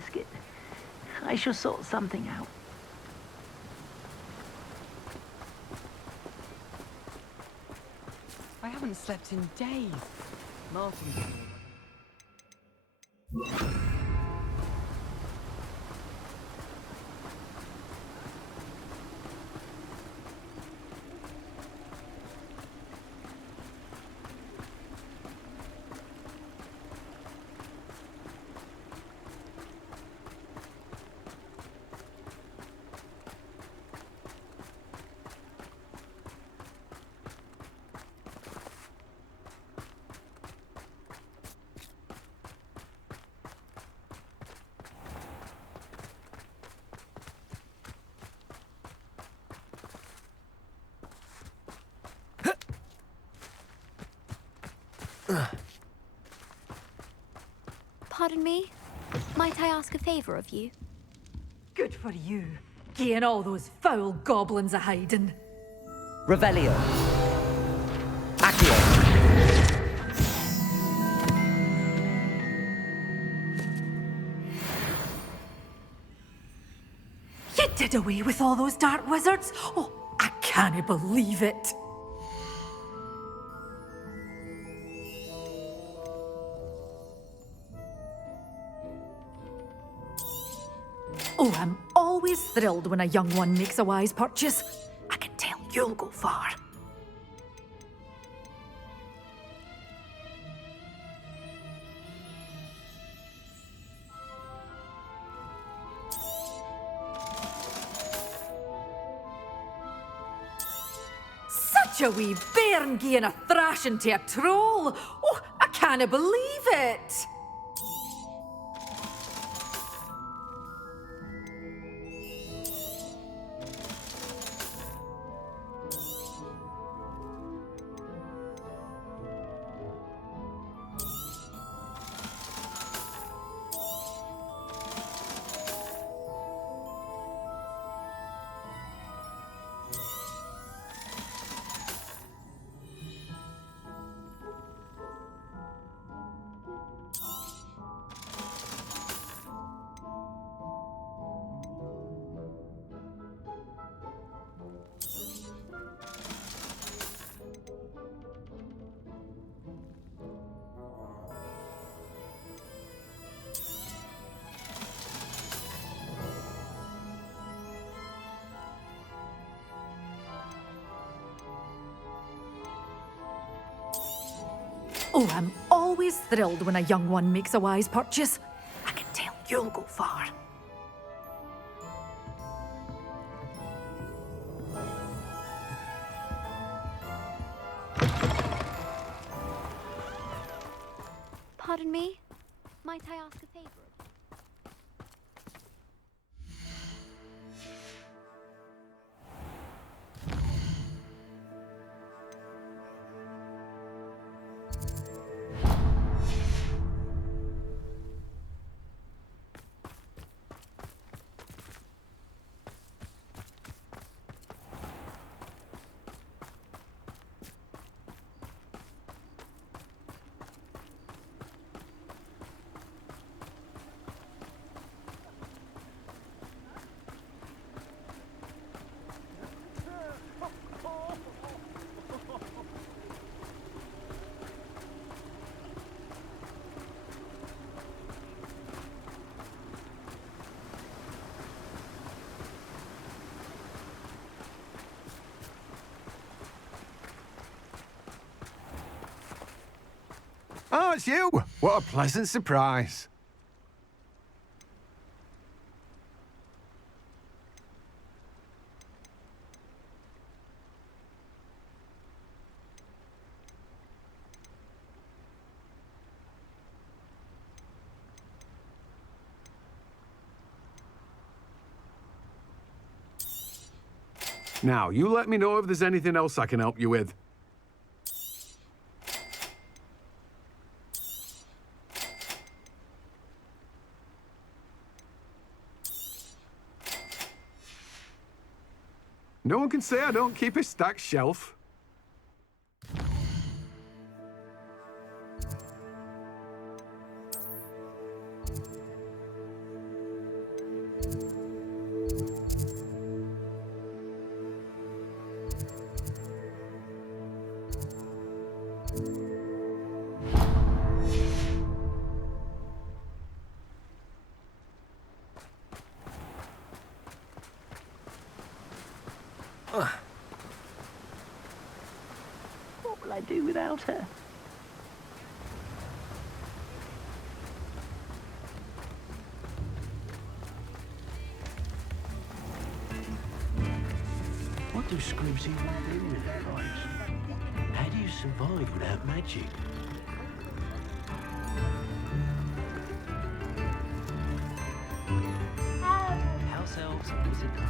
biscuit. I shall sort something out. I haven't slept in days. Martin. Pardon me? Might I ask a favour of you? Good for you, getting all those foul goblins a hiding. Revelio. Accio. You did away with all those dark wizards? Oh, I can't believe it. Oh, I'm always thrilled when a young one makes a wise purchase. I can tell you'll go far. Such a wee bairn gieing a thrashing to a troll. Oh, I can't believe it. Oh, I'm always thrilled when a young one makes a wise purchase. I can tell you'll go far. Pardon me? Might I ask a favour of you? Oh, it's you! What a pleasant surprise. Now, you let me know if there's anything else I can help you with. No one can say I don't keep a stacked shelf. What will I do without her? What do scribs even do with their lives? How do you survive without magic? House elves and wizardry.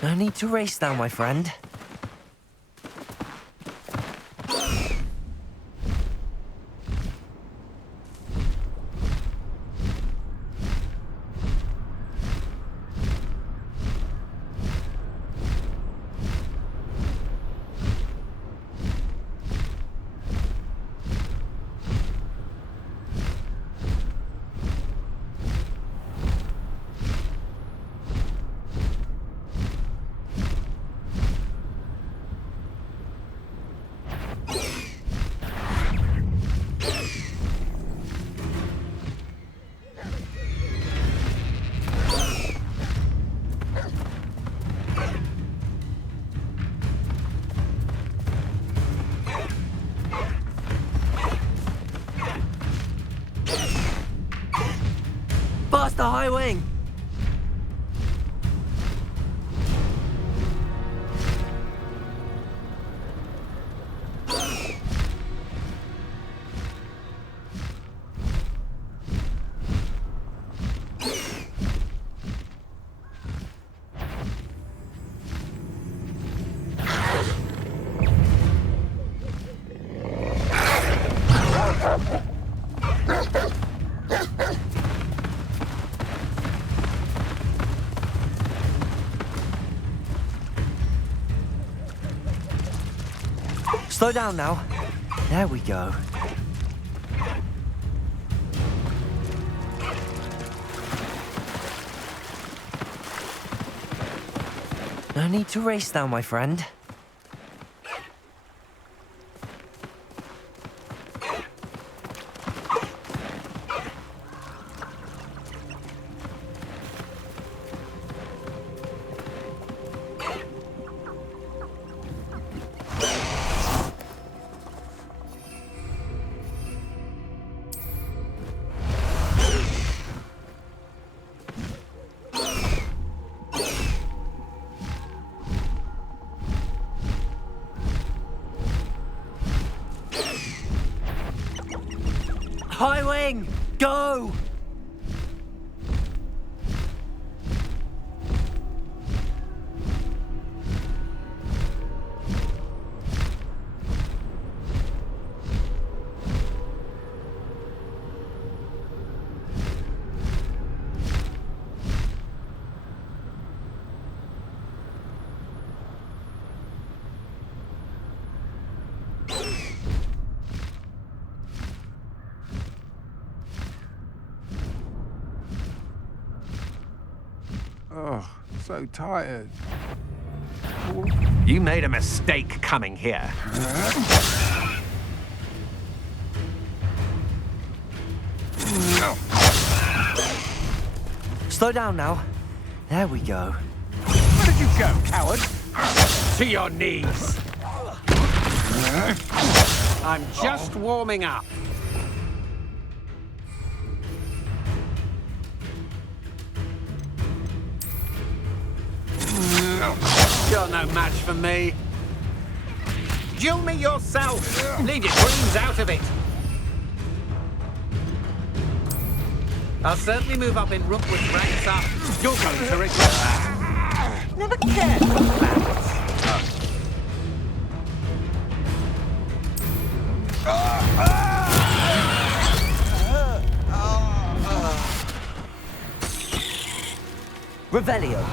No need to race now, my friend. Faster, high wing! Slow down now. There we go. No need to race now, my friend. High wing, go! Oh, so tired. You made a mistake coming here. Slow down now. There we go. Where did you go, coward? To your knees. I'm just warming up. You're no match for me. Duel me yourself. Leave your dreams out of it. I'll certainly move up in Rookwood's ranks up. You're going to regret that. Never cared for plants. Revelio.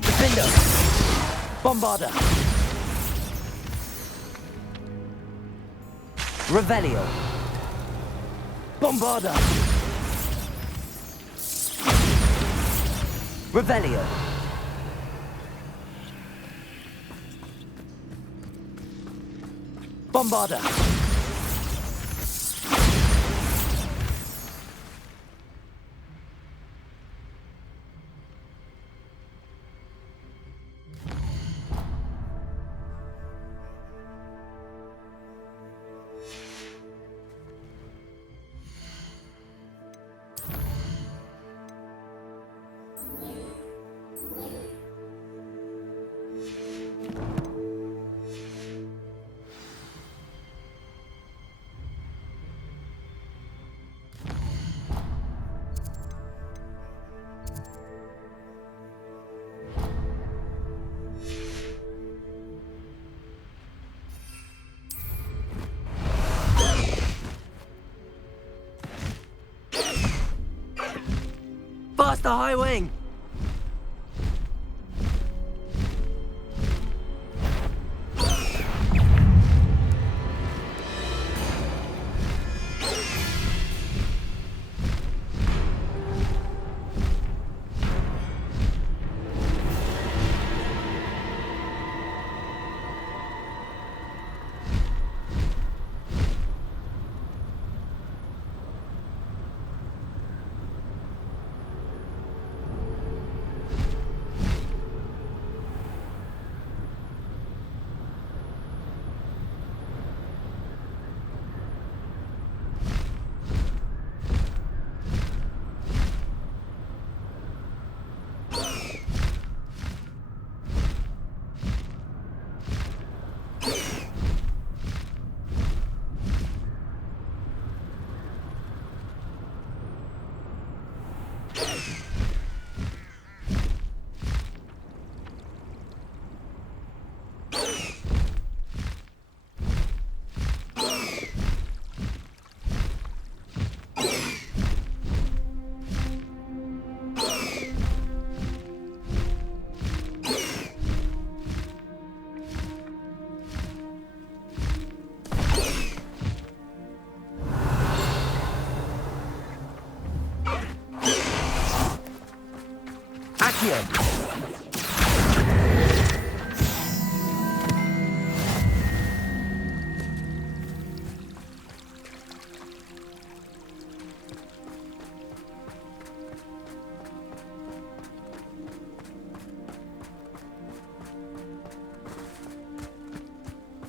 Defender. Bombarda. Revelio. Bombarda. Revelio. Bombarda. Faster, high wing!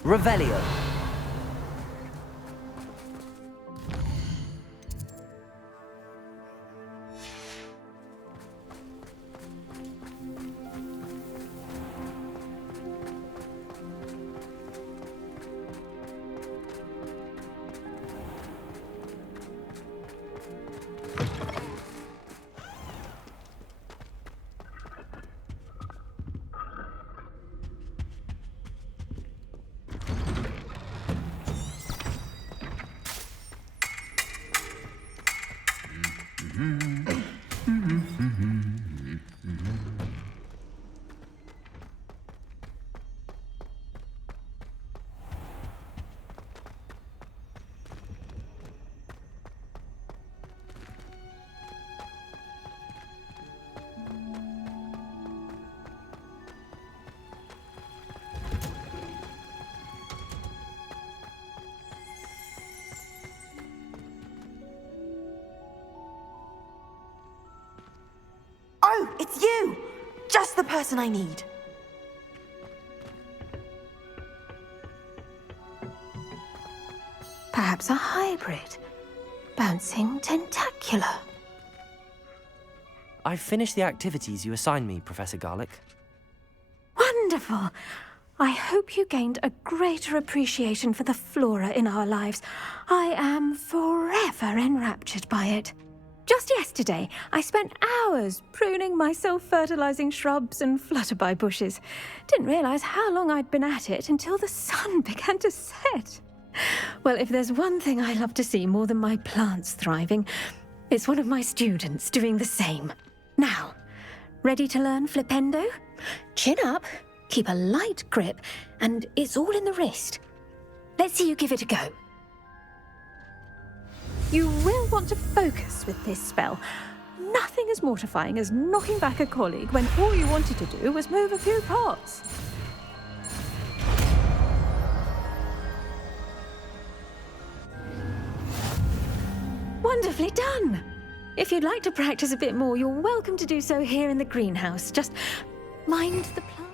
Revelio. Oh, it's you! Just the person I need. Perhaps a hybrid. Bouncing tentacular. I've finished the activities you assigned me, Professor Garlick. Wonderful! I hope you gained a greater appreciation for the flora in our lives. I am forever enraptured by it. Just yesterday, I spent hours pruning my self-fertilizing shrubs and flutterby bushes. Didn't realize how long I'd been at it until the sun began to set. Well, if there's one thing I love to see more than my plants thriving, It's one of my students doing the same. Now, ready to learn flipendo? Chin up, keep a light grip, and it's all in the wrist. Let's see you give it a go. You will want to focus with this spell. Nothing as mortifying as knocking back a colleague when all you wanted to do was move a few pots. Wonderfully done! If you'd like to practice a bit more, you're welcome to do so here in the greenhouse. Just mind the plant.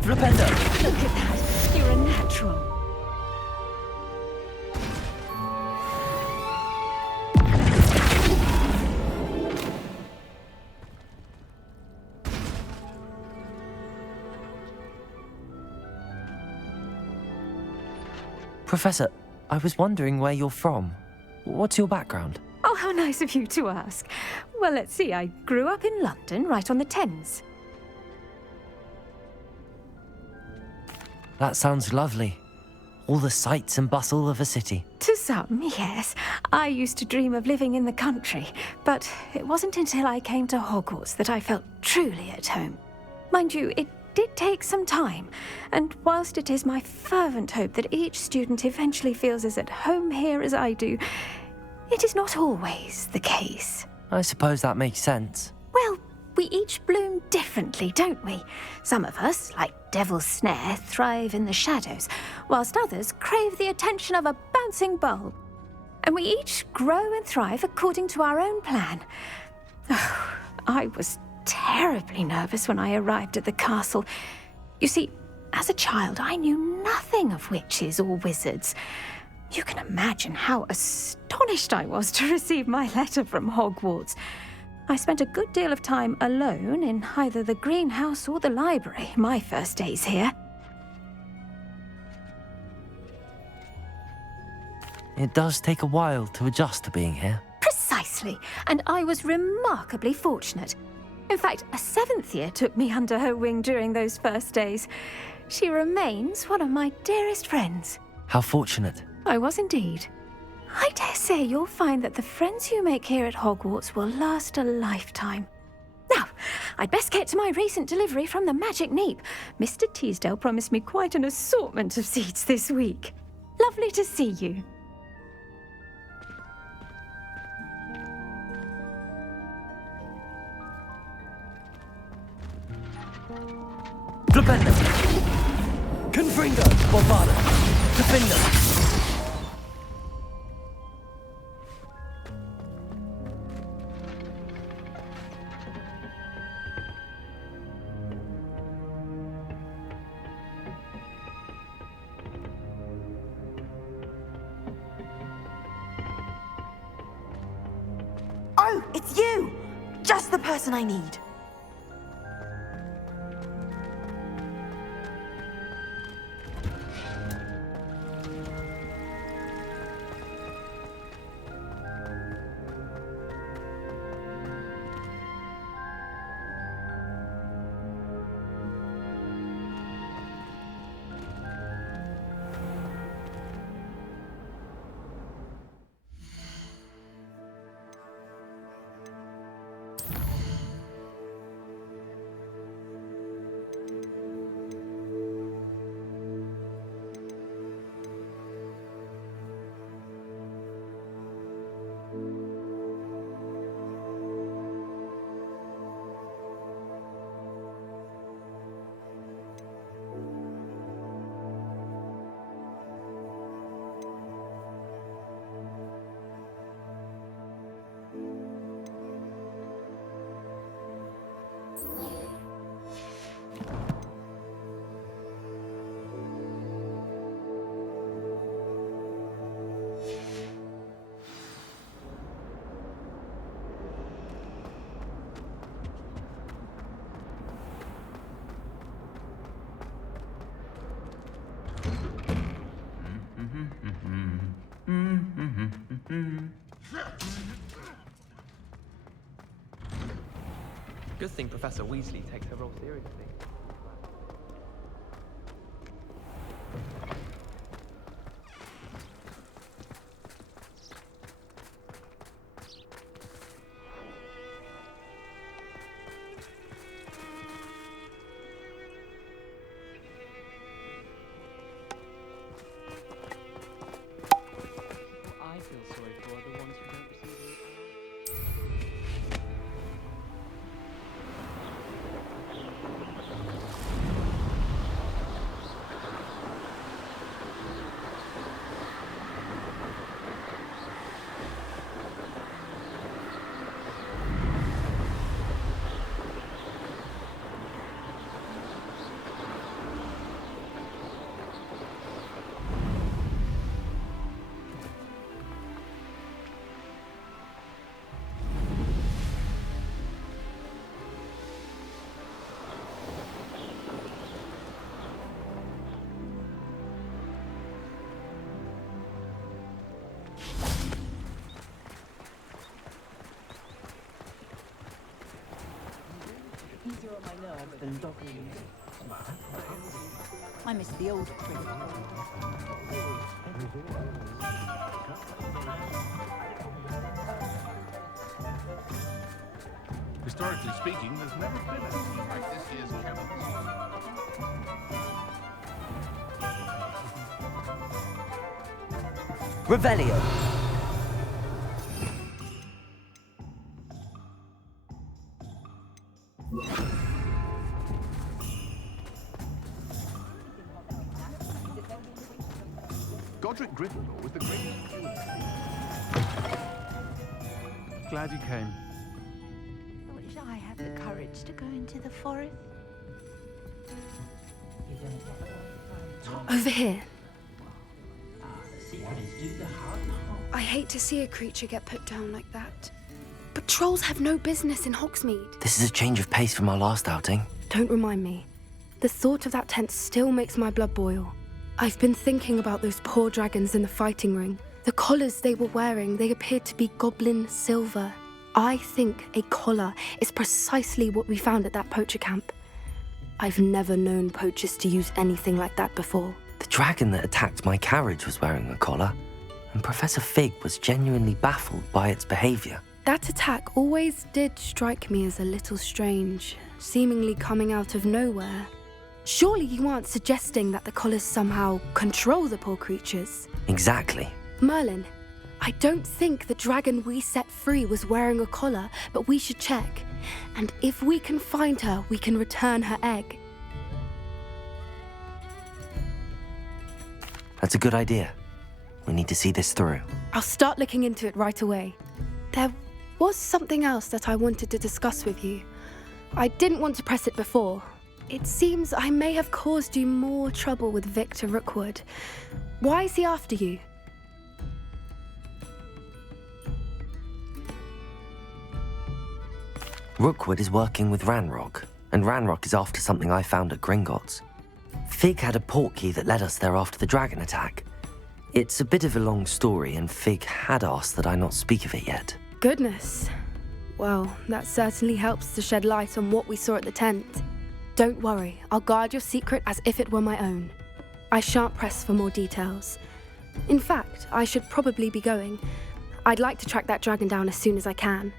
Flipendo! Look at that! You're a natural. Professor, I was wondering where you're from. What's your background? Oh, how nice of you to ask. Well, let's see. I grew up in London, right on the Thames. That sounds lovely. All the sights and bustle of a city. To some, yes. I used to dream of living in the country, but it wasn't until I came to Hogwarts that I felt truly at home. Mind you, it did take some time, and whilst it is my fervent hope that each student eventually feels as at home here as I do, it is not always the case. I suppose that makes sense. Well, we each bloom differently, don't we? Some of us, like Devil's Snare, thrive in the shadows, whilst others crave the attention of a bouncing bulb. And we each grow and thrive according to our own plan. Oh, I was terribly nervous when I arrived at the castle. You see, as a child, I knew nothing of witches or wizards. You can imagine how astonished I was to receive my letter from Hogwarts. I spent a good deal of time alone in either the greenhouse or the library my first days here. It does take a while to adjust to being here. Precisely, and I was remarkably fortunate. In fact, a 7th year took me under her wing during those first days. She remains one of my dearest friends. How fortunate. I was indeed. I dare say you'll find that the friends you make here at Hogwarts will last a lifetime. Now, I'd best get to my recent delivery from the Magic Neep. Mr. Teasdale promised me quite an assortment of seeds this week. Lovely to see you. Flipendo! Confringo! Bombado! Defendo! Oh, it's you! Just the person I need. Good thing Professor Weasley takes her role seriously. I feel sorry for are the ones who don't receive any. I miss the old trick. Historically speaking, there's never been anything like this year's calendar. Revelio. Godric Gryffindor was the greatest steward. Glad you came. I wish I had the courage to go into the forest. Over here. I hate to see a creature get put down like that. But trolls have no business in Hogsmeade. This is a change of pace from our last outing. Don't remind me. The thought of that tent still makes my blood boil. I've been thinking about those poor dragons in the fighting ring. The collars they were wearing, they appeared to be goblin silver. I think a collar is precisely what we found at that poacher camp. I've never known poachers to use anything like that before. The dragon that attacked my carriage was wearing a collar, and Professor Fig was genuinely baffled by its behavior. That attack always did strike me as a little strange, seemingly coming out of nowhere. Surely you aren't suggesting that the collars somehow control the poor creatures? Exactly. Merlin, I don't think the dragon we set free was wearing a collar, but we should check. And if we can find her, we can return her egg. That's a good idea. We need to see this through. I'll start looking into it right away. There was something else that I wanted to discuss with you. I didn't want to press it before. It seems I may have caused you more trouble with Victor Rookwood. Why is he after you? Rookwood is working with Ranrock, and Ranrock is after something I found at Gringotts. Fig had a portkey that led us there after the dragon attack. It's a bit of a long story, and Fig had asked that I not speak of it yet. Goodness. Well, that certainly helps to shed light on what we saw at the tent. Don't worry, I'll guard your secret as if it were my own. I shan't press for more details. In fact, I should probably be going. I'd like to track that dragon down as soon as I can.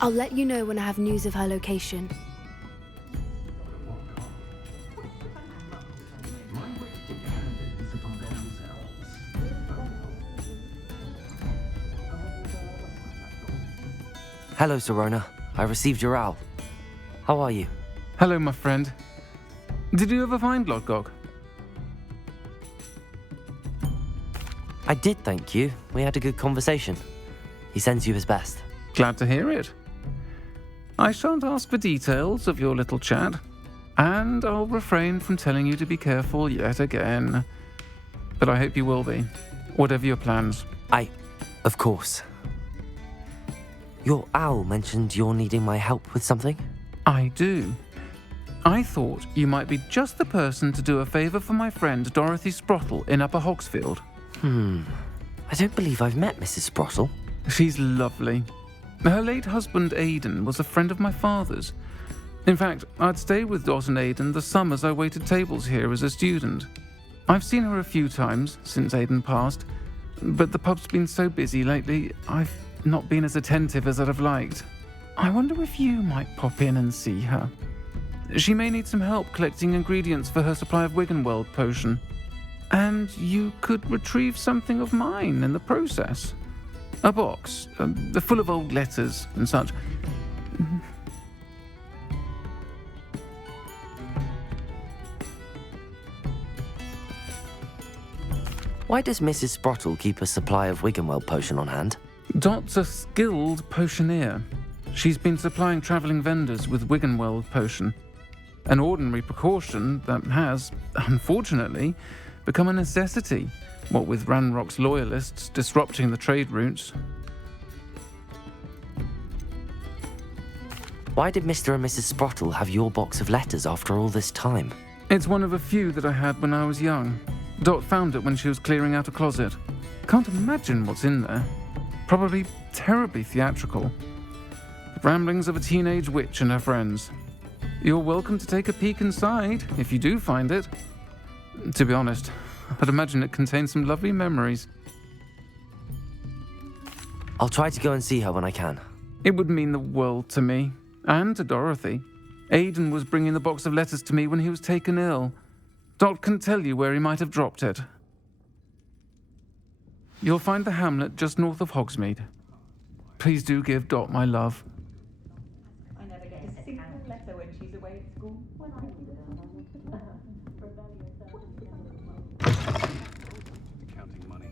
I'll let you know when I have news of her location. Hello, Serona. I received your owl. How are you? Hello, my friend. Did you ever find Lodgok? I did, thank you. We had a good conversation. He sends you his best. Glad to hear it. I shan't ask for details of your little chat, and I'll refrain from telling you to be careful yet again. But I hope you will be, whatever your plans. Of course. Your owl mentioned you're needing my help with something? I do. I thought you might be just the person to do a favour for my friend Dorothy Sprottle in Upper Hogsfield. I don't believe I've met Mrs. Sprottle. She's lovely. Her late husband Aidan was a friend of my father's. In fact, I'd stayed with Dot and Aidan the summers I waited tables here as a student. I've seen her a few times since Aidan passed, but the pub's been so busy lately, I've not been as attentive as I'd have liked. I wonder if you might pop in and see her. She may need some help collecting ingredients for her supply of Wiggenweld potion. And you could retrieve something of mine in the process. A box, full of old letters and such. Why does Mrs. Sprottle keep a supply of Wiggenweld potion on hand? Dot's a skilled potioneer. She's been supplying travelling vendors with Wiggenweld potion. An ordinary precaution that has, unfortunately, become a necessity, what with Ranrock's loyalists disrupting the trade routes. Why did Mr. and Mrs. Sprottle have your box of letters after all this time? It's one of a few that I had when I was young. Dot found it when she was clearing out a closet. Can't imagine what's in there. Probably terribly theatrical. The ramblings of a teenage witch and her friends. You're welcome to take a peek inside, if you do find it. To be honest, I'd imagine it contains some lovely memories. I'll try to go and see her when I can. It would mean the world to me, and to Dorothy. Aidan was bringing the box of letters to me when he was taken ill. Dot can tell you where he might have dropped it. You'll find the hamlet just north of Hogsmeade. Please do give Dot my love. I never get a single letter when she's away at school. Counting money.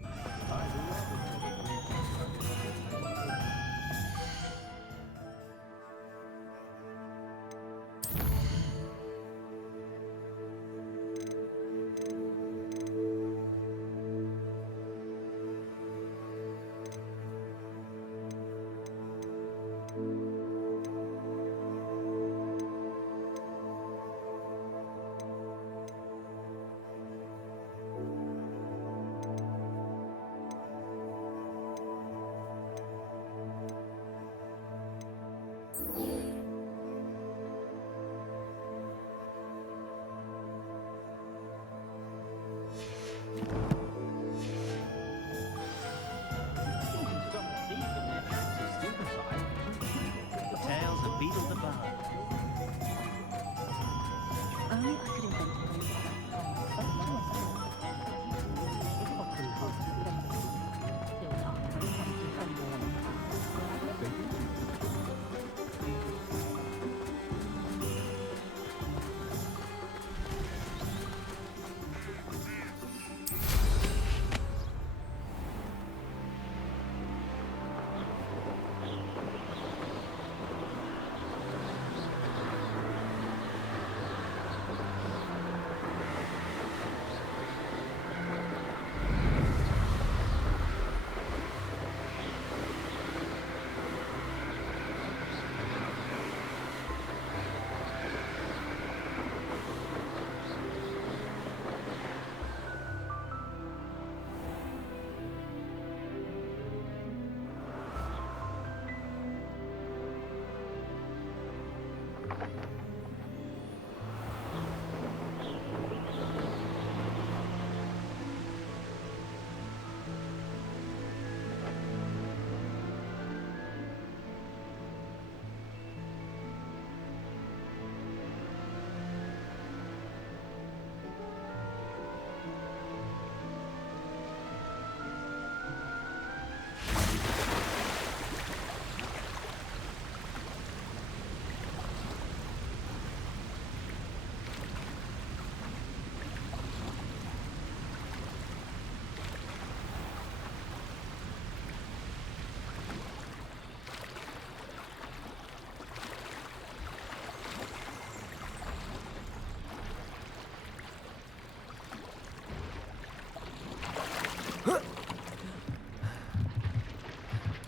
Tales of Beetle the Bard. Only I could invent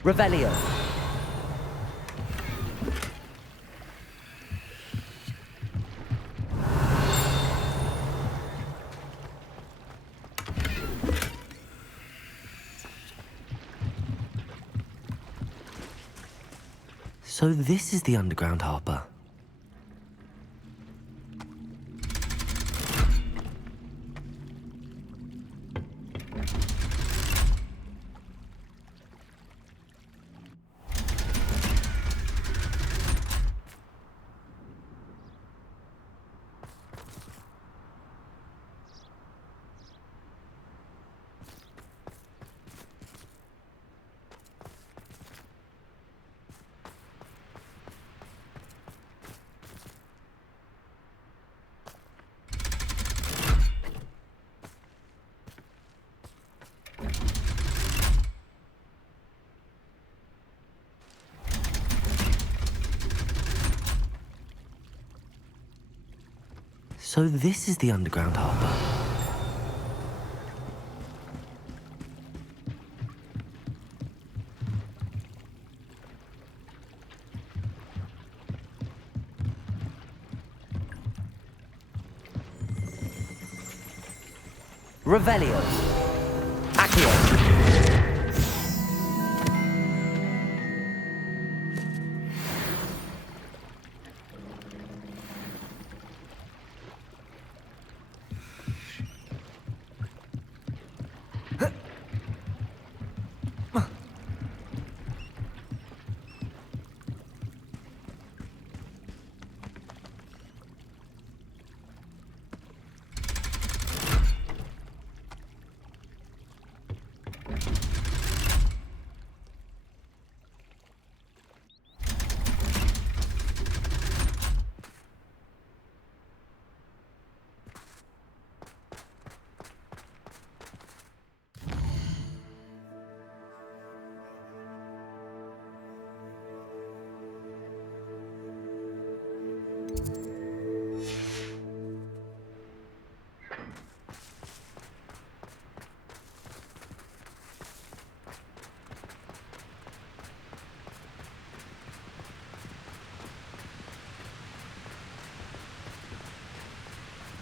Revelio. So this is the underground harbour. So this is the underground harbour. Revelio. Accio.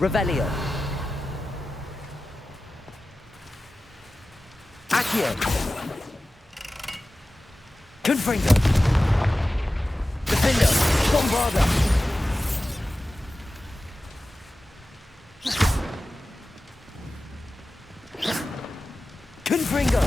Revelio. Accio. Confringo. Defendo. Bombarda. Confringo.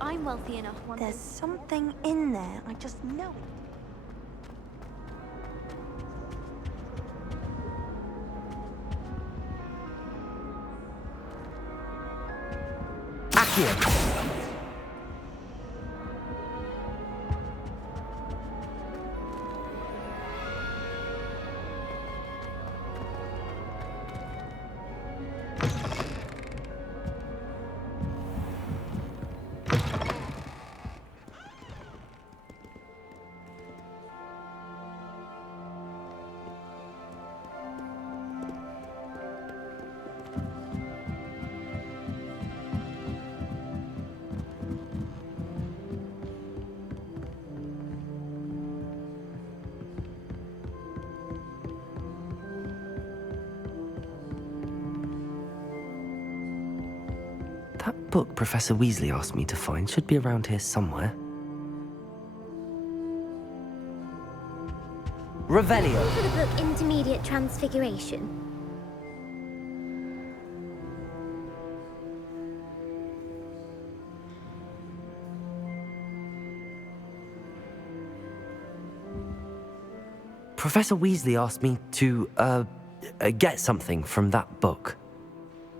I'm wealthy enough one day. There's something in there, I just know it. Accio. That book Professor Weasley asked me to find should be around here somewhere. Revelio. For the book Intermediate Transfiguration. Professor Weasley asked me to, get something from that book.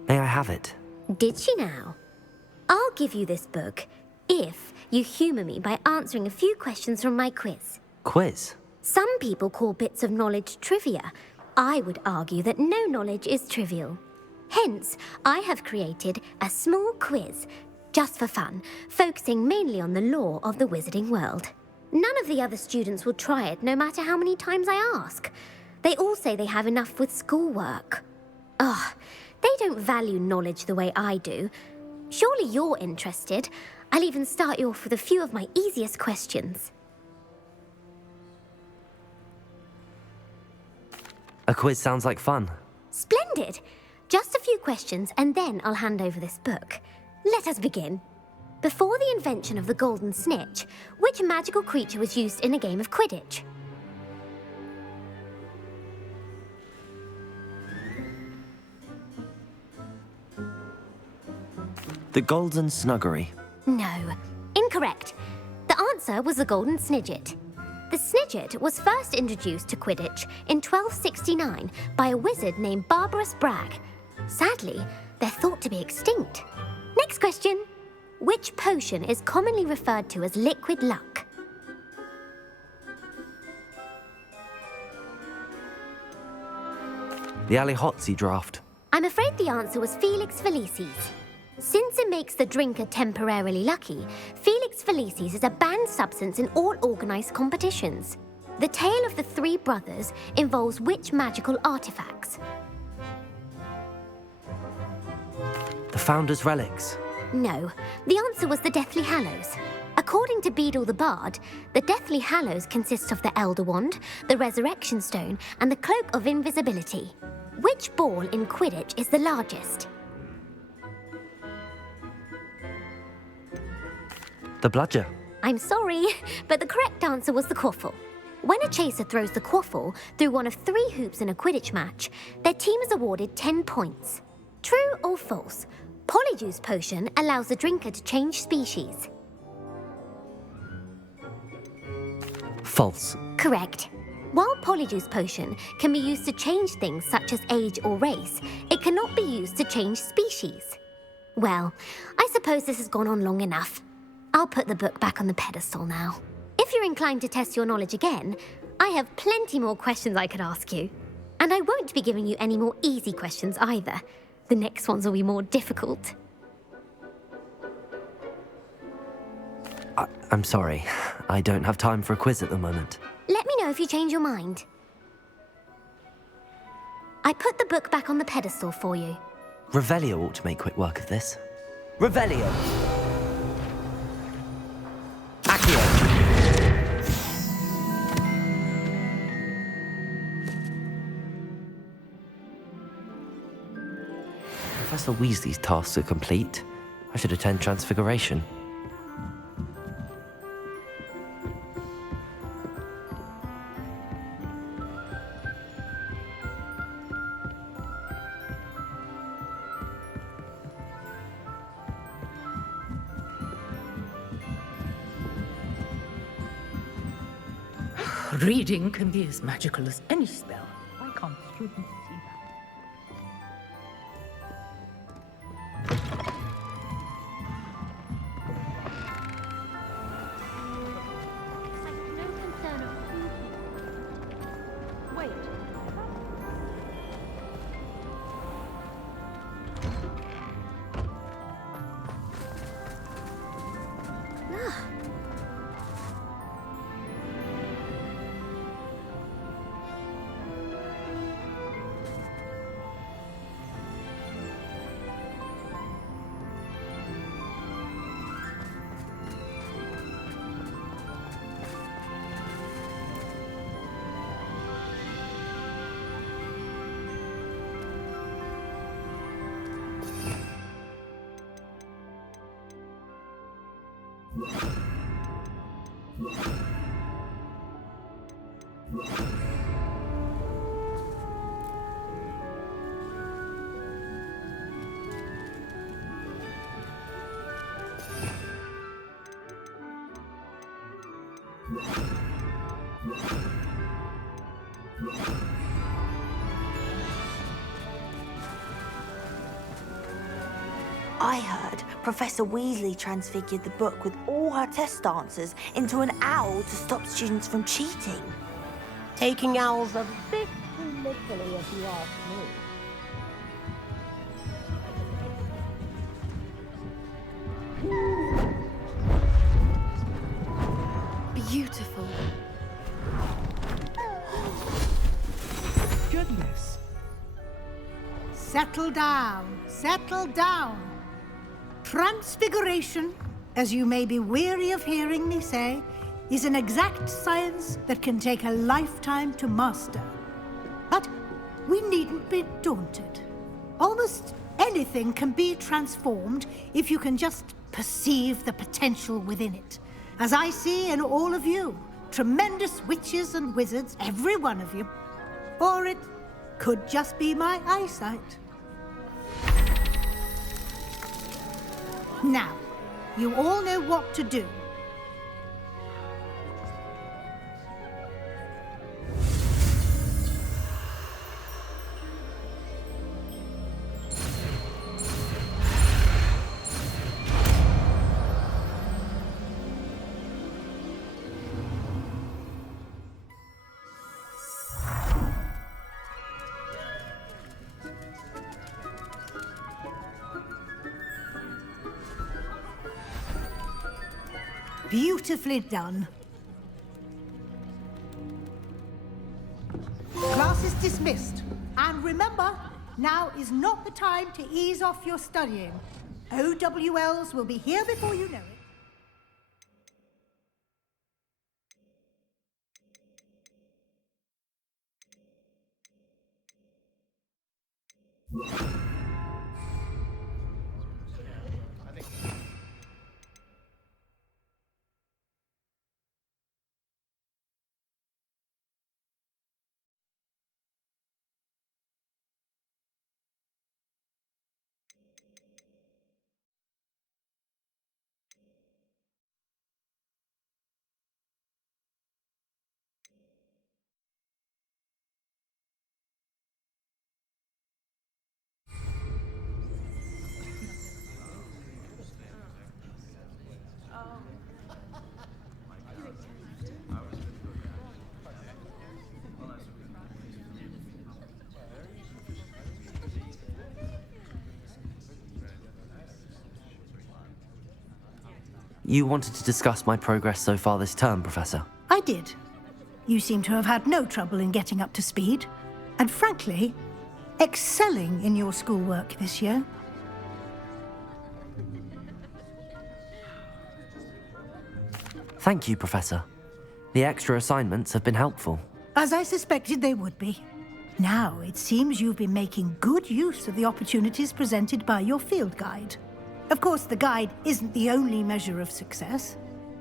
May I have it? Did she now? I'll give you this book if you humour me by answering a few questions from my quiz. Quiz? Some people call bits of knowledge trivia. I would argue that no knowledge is trivial. Hence, I have created a small quiz, just for fun, focusing mainly on the lore of the wizarding world. None of the other students will try it, no matter how many times I ask. They all say they have enough with schoolwork. Ugh, they don't value knowledge the way I do. Surely you're interested. I'll even start you off with a few of my easiest questions. A quiz sounds like fun. Splendid! Just a few questions and then I'll hand over this book. Let us begin. Before the invention of the golden snitch, which magical creature was used in a game of Quidditch? The golden snuggery. No, incorrect. The answer was the golden snidget. The snidget was first introduced to Quidditch in 1269 by a wizard named Barbarous Bragg. Sadly, they're thought to be extinct. Next question. Which potion is commonly referred to as liquid luck? The allchecxs draft. I'm afraid the answer was Felix Felicis. Since it makes the drinker temporarily lucky, Felix Felicis is a banned substance in all organised competitions. The tale of the three brothers involves which magical artifacts? The Founder's Relics. No, the answer was the Deathly Hallows. According to Beadle the Bard, the Deathly Hallows consists of the Elder Wand, the Resurrection Stone, and the Cloak of Invisibility. Which ball in Quidditch is the largest? The Bludger. I'm sorry, but the correct answer was the quaffle. When a chaser throws the quaffle through one of 3 hoops in a Quidditch match, their team is awarded 10 points. True or false? Polyjuice potion allows the drinker to change species. False. Correct. While Polyjuice potion can be used to change things such as age or race, it cannot be used to change species. Well, I suppose this has gone on long enough. I'll put the book back on the pedestal now. If you're inclined to test your knowledge again, I have plenty more questions I could ask you. And I won't be giving you any more easy questions either. The next ones will be more difficult. I'm sorry. I don't have time for a quiz at the moment. Let me know if you change your mind. I put the book back on the pedestal for you. Revelio ought to make quick work of this. Revelio! Accio! Professor Weasley's tasks are complete. I should attend Transfiguration. Reading can be as magical as any spell. Why can't students see that? Wait. I heard Professor Weasley transfigured the book with all her test answers into an owl to stop students from cheating. Taking owls a bit too literally, if you ask me. Beautiful. Goodness. Settle down. Settle down. Transfiguration, as you may be weary of hearing me say, is an exact science that can take a lifetime to master. But we needn't be daunted. Almost anything can be transformed if you can just perceive the potential within it. As I see in all of you, tremendous witches and wizards, every one of you. Or it could just be my eyesight. Now, you all know what to do. Beautifully done. Class is dismissed. And remember, now is not the time to ease off your studying. OWLs will be here before you know it. You wanted to discuss my progress so far this term, Professor? I did. You seem to have had no trouble in getting up to speed. And frankly, excelling in your schoolwork this year. Thank you, Professor. The extra assignments have been helpful. As I suspected they would be. Now, it seems you've been making good use of the opportunities presented by your field guide. Of course, the guide isn't the only measure of success.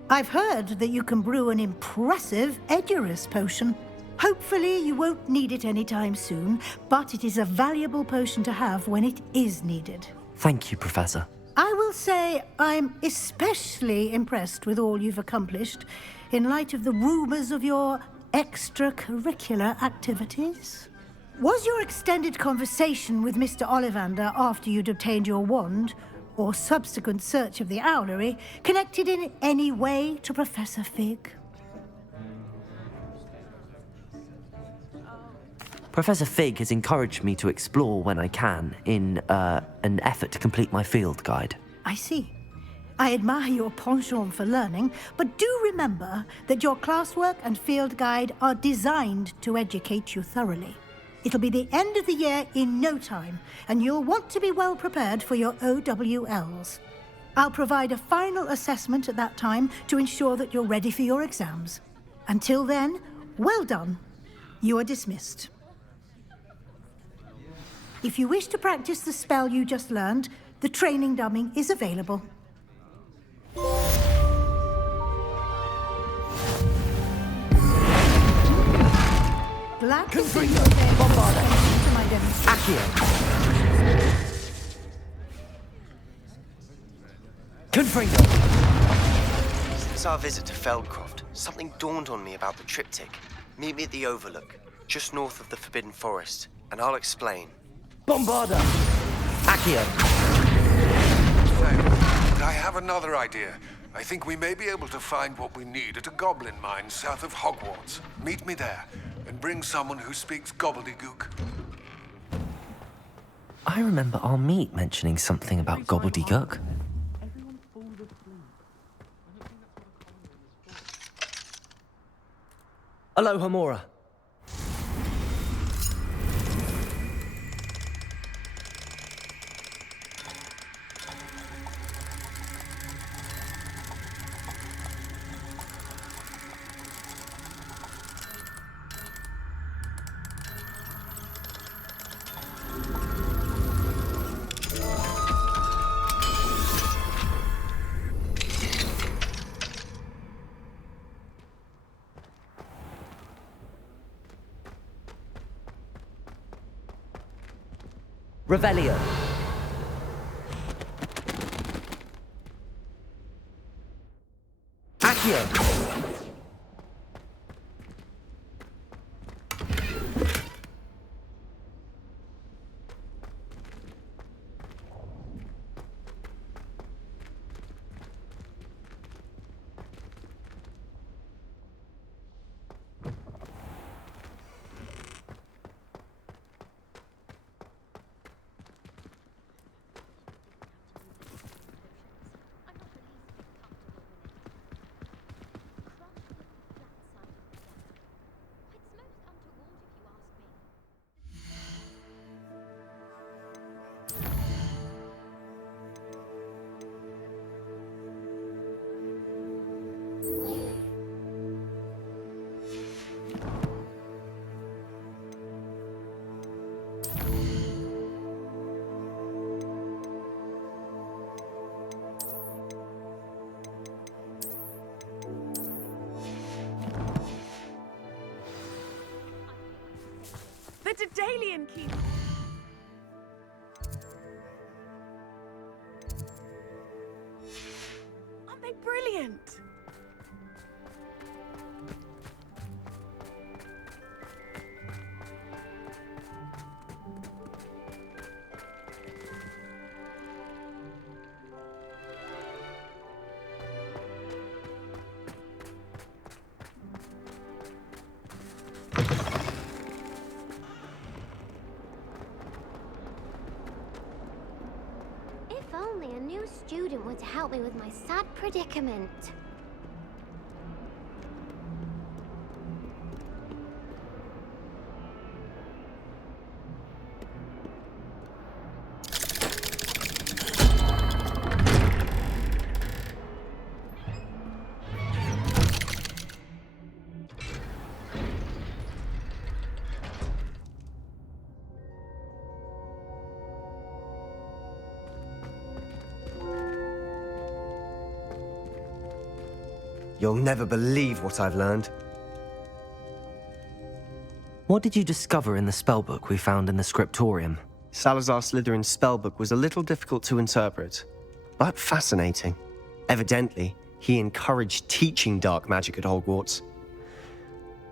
I've heard that you can brew an impressive Edurus potion. Hopefully, you won't need it anytime soon, but it is a valuable potion to have when it is needed. Thank you, Professor. I will say I'm especially impressed with all you've accomplished in light of the rumors of your extracurricular activities. Was your extended conversation with Mr. Ollivander after you'd obtained your wand, or subsequent search of the owlery, connected in any way to Professor Fig? Professor Fig has encouraged me to explore when I can in an effort to complete my field guide. I see. I admire your penchant for learning, but do remember that your classwork and field guide are designed to educate you thoroughly. It'll be the end of the year in no time, and you'll want to be well prepared for your OWLs. I'll provide a final assessment at that time to ensure that you're ready for your exams. Until then, well done. You are dismissed. If you wish to practice the spell you just learned, the training dummy is available. Glad to see you there. Bombarda. To my demonstration. Accio. Confringo. Since our visit to Feldcroft, something dawned on me about the triptych. Meet me at the Overlook, just north of the Forbidden Forest, and I'll explain. Bombarda. Accio. But I have another idea. I think we may be able to find what we need at a goblin mine south of Hogwarts. Meet me there, and bring someone who speaks gobbledygook. I remember our meet mentioning something about gobbledygook. Aloha Mora. Revelio. Accio. The Daedalian key. Aren't they brilliant? If only a new student were to help me with my sad predicament. You'll never believe what I've learned. What did you discover in the spellbook we found in the scriptorium? Salazar Slytherin's spellbook was a little difficult to interpret, but fascinating. Evidently, he encouraged teaching dark magic at Hogwarts.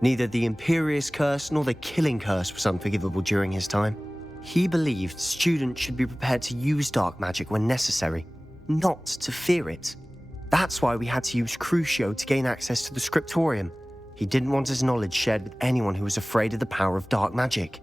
Neither the Imperious Curse nor the Killing Curse was unforgivable during his time. He believed students should be prepared to use dark magic when necessary, not to fear it. That's why we had to use Crucio to gain access to the scriptorium. He didn't want his knowledge shared with anyone who was afraid of the power of dark magic.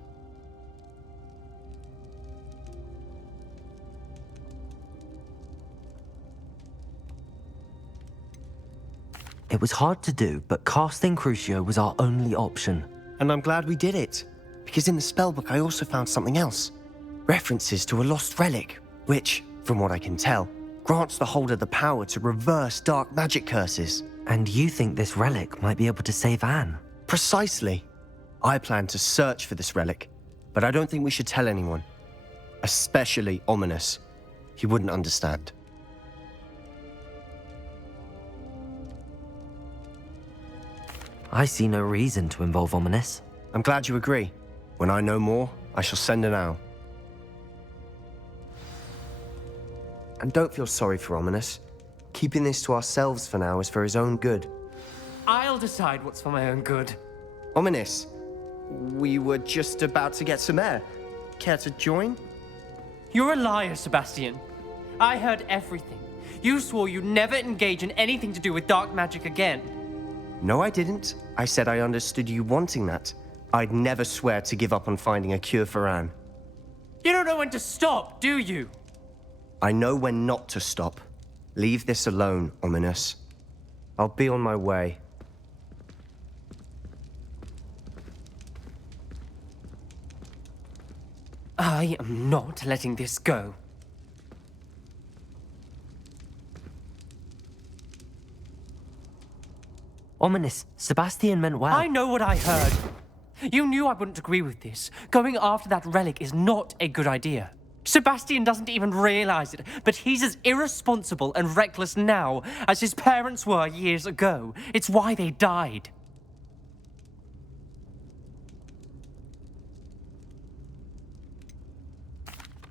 It was hard to do, but casting Crucio was our only option. And I'm glad we did it, because in the spellbook I also found something else. References to a lost relic, which, from what I can tell, grants the holder the power to reverse dark magic curses. And you think this relic might be able to save Anne? Precisely. I plan to search for this relic, but I don't think we should tell anyone. Especially Ominous. He wouldn't understand. I see no reason to involve Ominous. I'm glad you agree. When I know more, I shall send an owl. And don't feel sorry for Ominous. Keeping this to ourselves for now is for his own good. I'll decide what's for my own good. Ominous, we were just about to get some air. Care to join? You're a liar, Sebastian. I heard everything. You swore you'd never engage in anything to do with dark magic again. No, I didn't. I said I understood you wanting that. I'd never swear to give up on finding a cure for Anne. You don't know when to stop, do you? I know when not to stop. Leave this alone, Ominous. I'll be on my way. I am not letting this go. Ominous. Sebastian meant well. I know what I heard. You knew I wouldn't agree with this. Going after that relic is not a good idea. Sebastian doesn't even realize it, but he's as irresponsible and reckless now as his parents were years ago. It's why they died.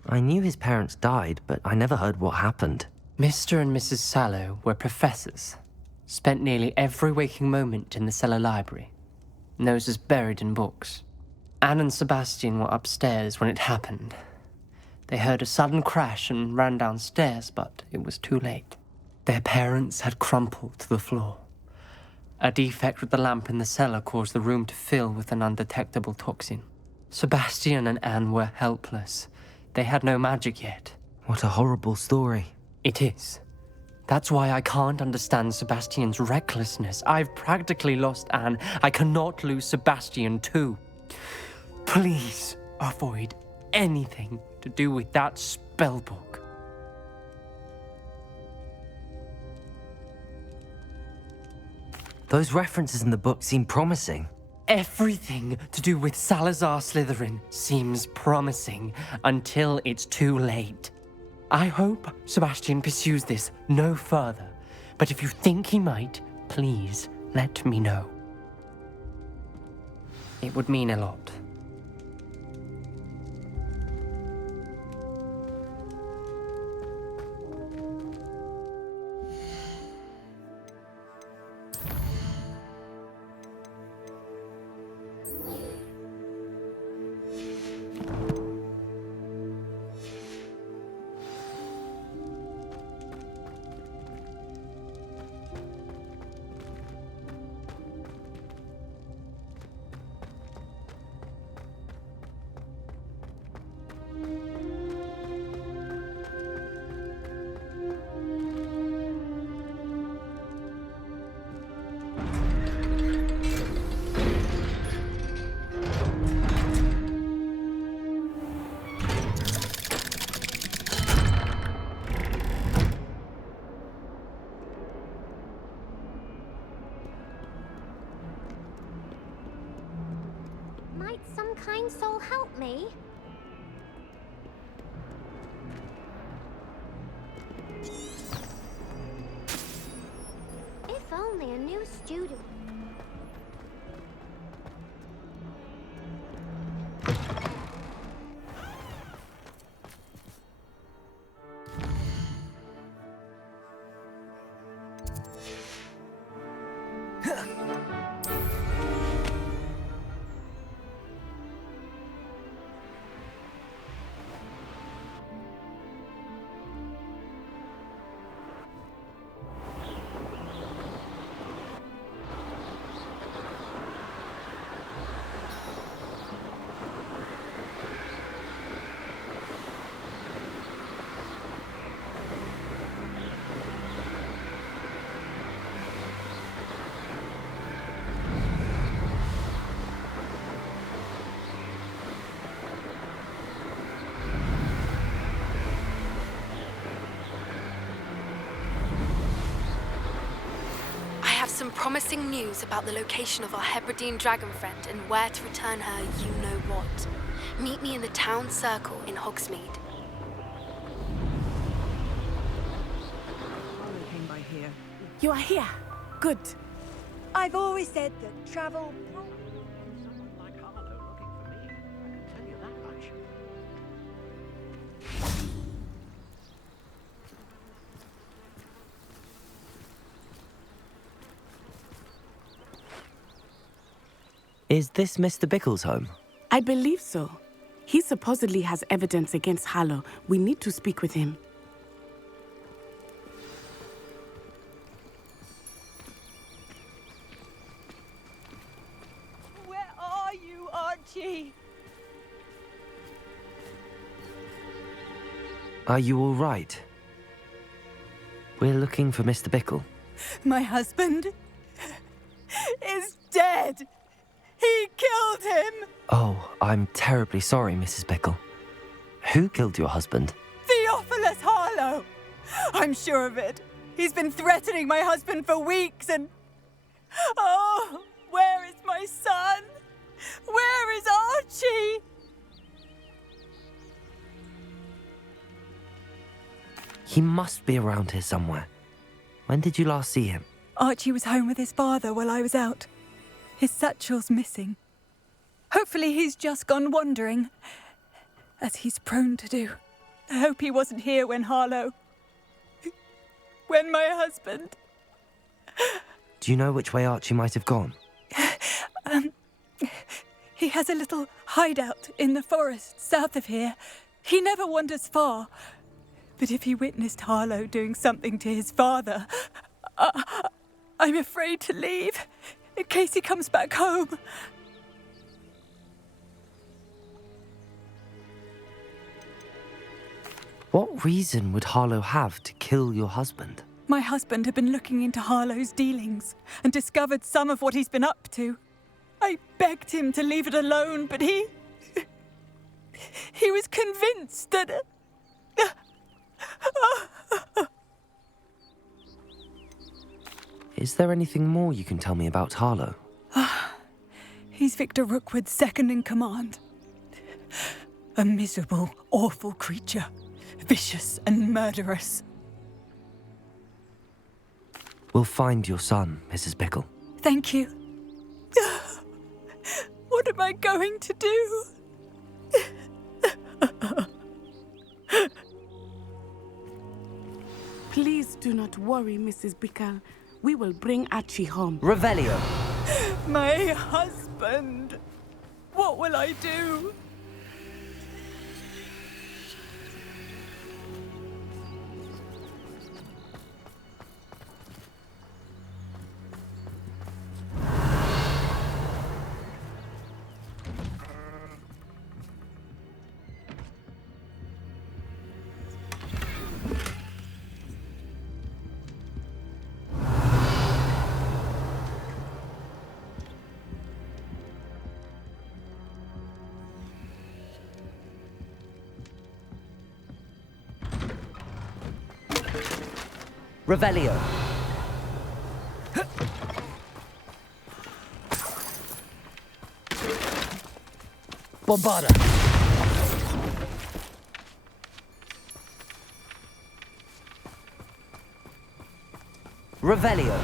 I knew his parents died, but I never heard what happened. Mr. and Mrs. Sallow were professors. Spent nearly every waking moment in the cellar library. Noses buried in books. Anne and Sebastian were upstairs when it happened. They heard a sudden crash and ran downstairs, but it was too late. Their parents had crumpled to the floor. A defect with the lamp in the cellar caused the room to fill with an undetectable toxin. Sebastian and Anne were helpless. They had no magic yet. What a horrible story. It is. That's why I can't understand Sebastian's recklessness. I've practically lost Anne. I cannot lose Sebastian too. Please avoid anything to do with that spellbook. Those references in the book seem promising. Everything to do with Salazar Slytherin seems promising until it's too late. I hope Sebastian pursues this no further, but if you think he might, please let me know. It would mean a lot. Might some kind soul help me? If only a new student. Some promising news about the location of our Hebridean dragon friend and where to return her you-know-what. Meet me in the town circle in Hogsmeade. Came by here. You are here. Good. I've always said that travel. Like Harlow looking for me. I can tell you that much. Is this Mr. Bickle's home? I believe so. He supposedly has evidence against Harlow. We need to speak with him. Where are you, Archie? Are you all right? We're looking for Mr. Bickle. My husband is dead. He killed him. Oh, I'm terribly sorry, Mrs. Bickle. Who killed your husband? Theophilus Harlow! I'm sure of it. He's been threatening my husband for weeks and... Oh, where is my son? Where is Archie? He must be around here somewhere. When did you last see him? Archie was home with his father while I was out. His satchel's missing. Hopefully he's just gone wandering, as he's prone to do. I hope he wasn't here when Harlow... when my husband... Do you know which way Archie might have gone? He has a little hideout in the forest south of here. He never wanders far. But if he witnessed Harlow doing something to his father, I'm afraid to leave, in case he comes back home. What reason would Harlow have to kill your husband? My husband had been looking into Harlow's dealings and discovered some of what he's been up to. I begged him to leave it alone, but he was convinced that... Is there anything more you can tell me about Harlow? He's Victor Rookwood's second in command. A miserable, awful creature. Vicious and murderous. We'll find your son, Mrs. Bickle. Thank you. What am I going to do? Please do not worry, Mrs. Bickle. We will bring Archie home. Revelio. My husband. What will I do? Revelio. Bombarda. Revelio.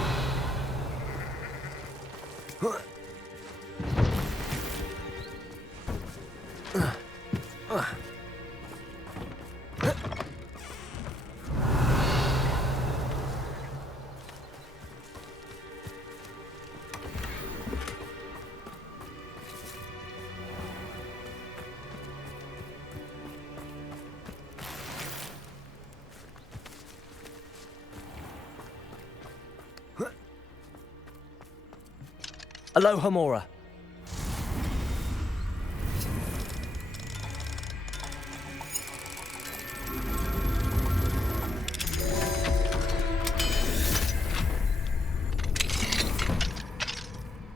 Aloha Mora.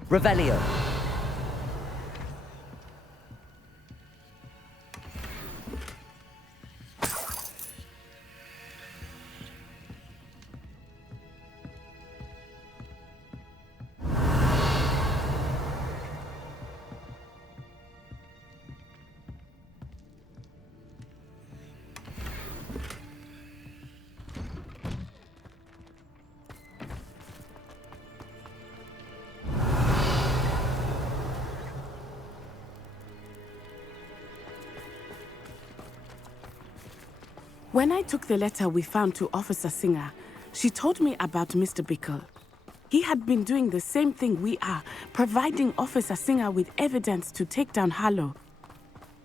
Revelio. When I took the letter we found to Officer Singer, she told me about Mr. Bickle. He had been doing the same thing we are, providing Officer Singer with evidence to take down Harlow.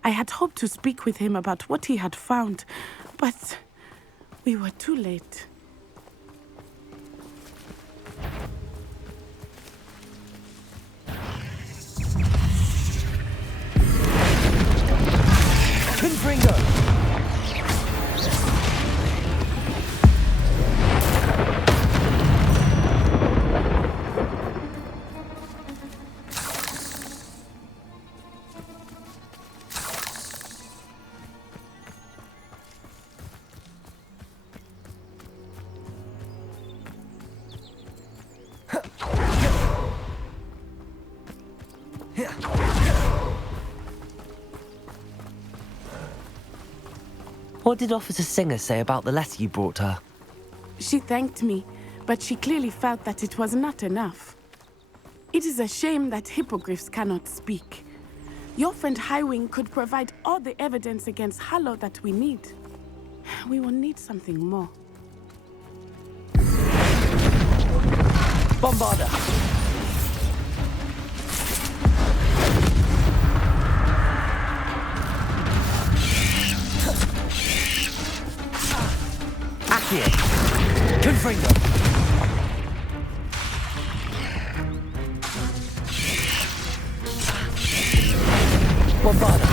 I had hoped to speak with him about what he had found, but we were too late. Confringo! What did Officer Singer say about the letter you brought her? She thanked me, but she clearly felt that it was not enough. It is a shame that hippogriffs cannot speak. Your friend Highwing could provide all the evidence against Harlow that we need. We will need something more. Bombarder! Accio! Confringo! Bombarder!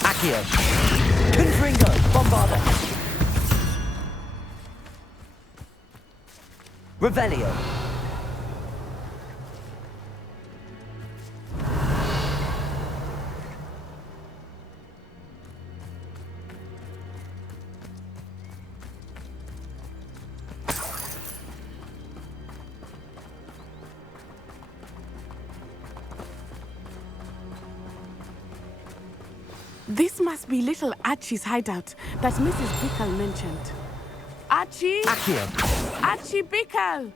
Accio! Confringo! Bombarder! Revelio! This must be little Archie's hideout that Mrs. Bickle mentioned. Archie! Accio! Archie Bickle!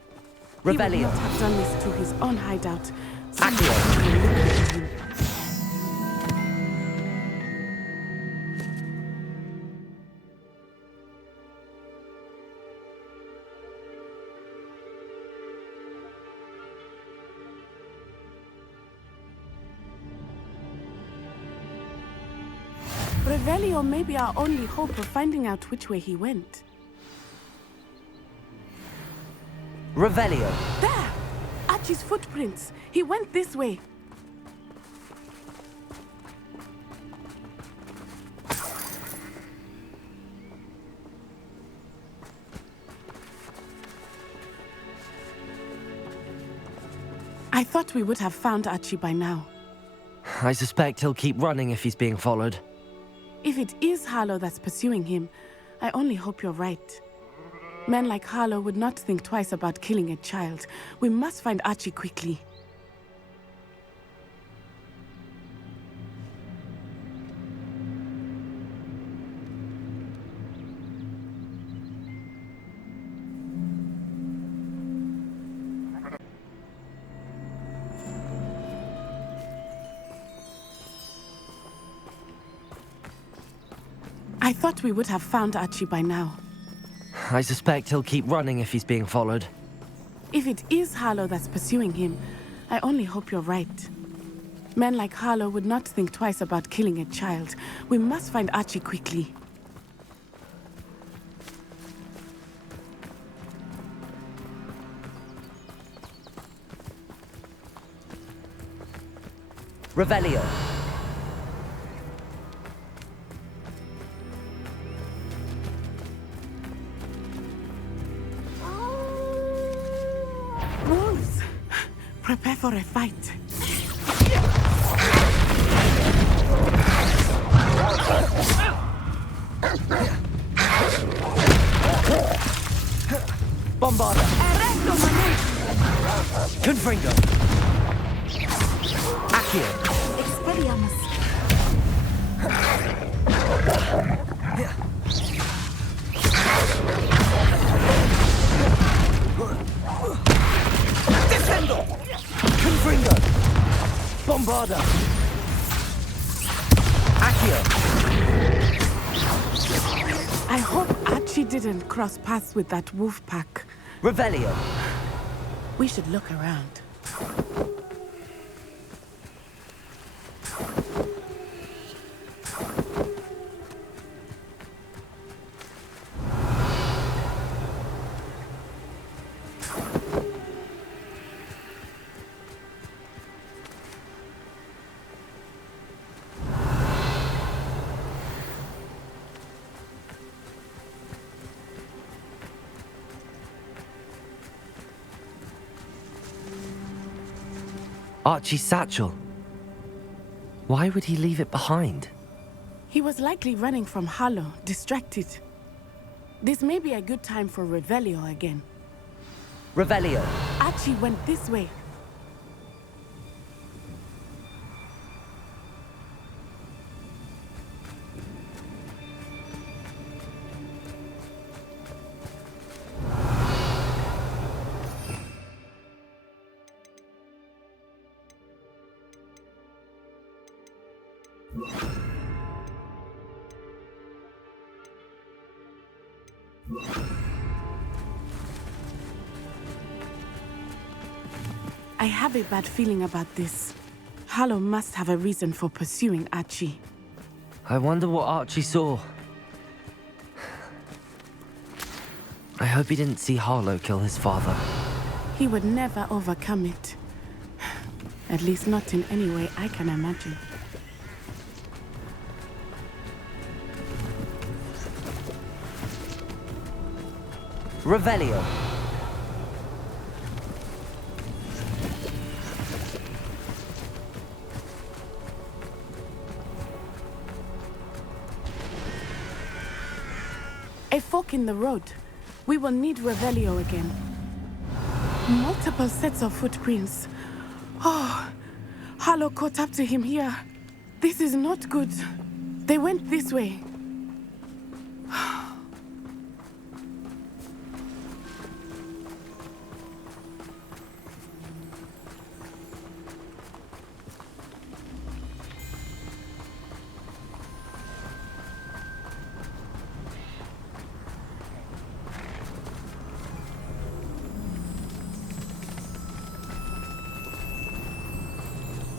Revelio! He would not have done this to his own hideout. Accio! Revelio may be our only hope of finding out which way he went. Revelio! There! Archie's footprints. He went this way. I thought we would have found Archie by now. I suspect he'll keep running if he's being followed. If it is Harlow that's pursuing him, I only hope you're right. Men like Harlow would not think twice about killing a child. We must find Archie quickly. I thought we would have found Archie by now. I suspect he'll keep running if he's being followed. If it is Harlow that's pursuing him, I only hope you're right. Men like Harlow would not think twice about killing a child. We must find Archie quickly. Revelio! Wolves! Prepare for a fight. Bombarder! Confringo! Accio! Expelliarmus! Descendo! Confringo! Bombarder! Accio! I hope Archie didn't cross paths with that wolf pack. Revelio! We should look around. Archie's satchel. Why would he leave it behind? He was likely running from Harlow, distracted. This may be a good time for Revelio again. Revelio! Archie went this way. I have a bad feeling about this. Harlow must have a reason for pursuing Archie. I wonder what Archie saw. I hope he didn't see Harlow kill his father. He would never overcome it. At least not in any way I can imagine. Revelio. A fork in the road. We will need Revelio again. Multiple sets of footprints. Oh, Harlow caught up to him here. This is not good. They went this way.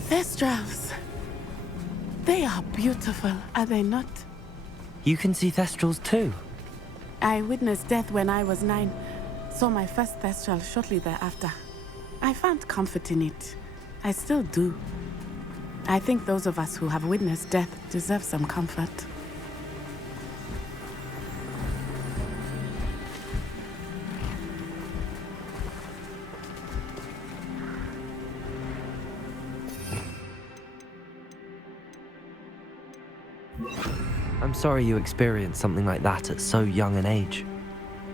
Thestrals. They are beautiful, are they not? You can see Thestrals too? I witnessed death when I was 9. Saw my first Thestral shortly thereafter. I found comfort in it. I still do. I think those of us who have witnessed death deserve some comfort. I'm sorry you experienced something like that at so young an age.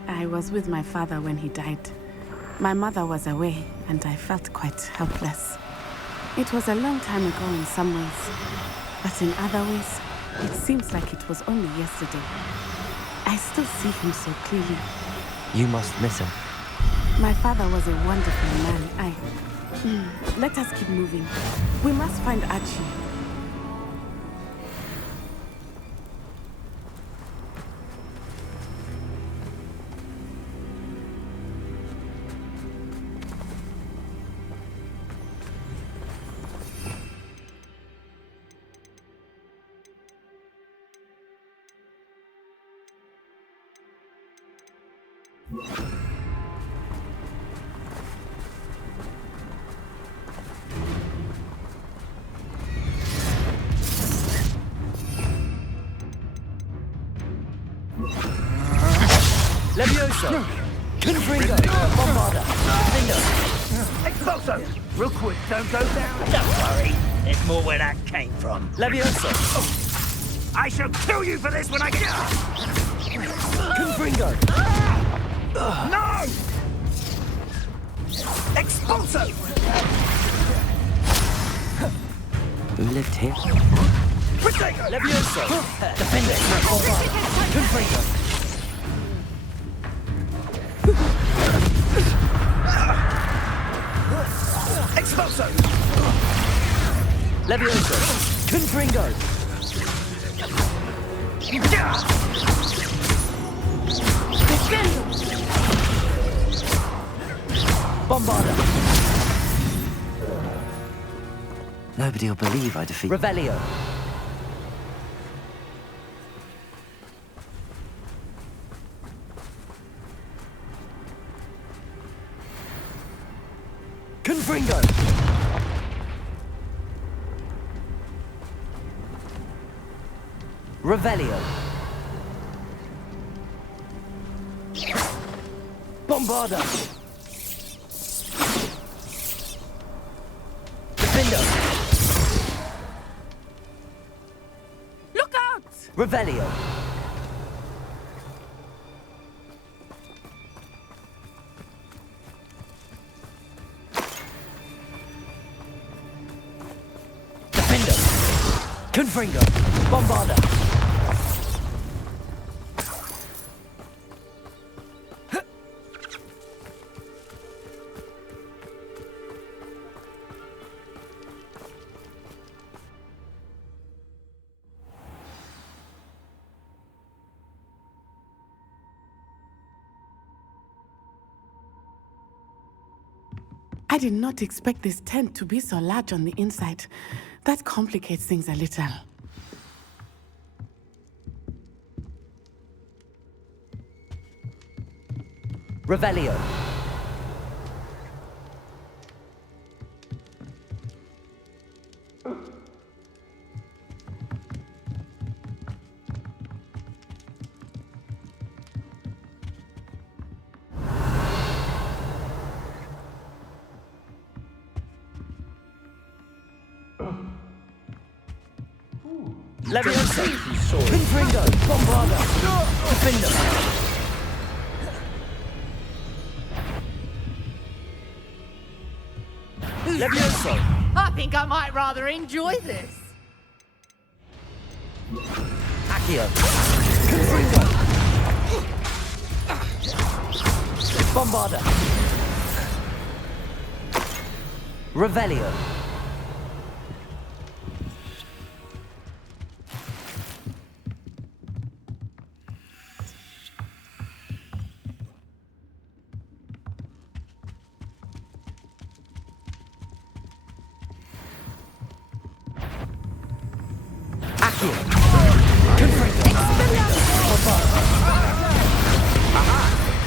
I was with my father when he died. My mother was away, and I felt quite helpless. It was a long time ago in some ways, but in other ways, it seems like it was only yesterday. I still see him so clearly. You must miss him. My father was a wonderful man. Let us keep moving. We must find Archie. Levioso! Confringo! Bombarda! Defender! Expulso! Real quick, don't go down. Don't worry. There's more where that came from. Levioso! I shall kill you for this when I get... Confringo! No! Expulso! Who lived here? Levioso! Defender! Bombarda! Confringo! Expulso! Levioso! Confringo! Bombarda! Nobody will believe I defeated... Revelio! Confringo! Revelio! Bombarda! Defender! Look out! Revelio! Confringo! Bombarda! I did not expect this tent to be so large on the inside. That complicates things a little. Revelio. Leviosa. Confringo. Bombarda. Defender. Leviosa. I think I might rather enjoy this. Accio. Confringo. Bombarda. Revelio.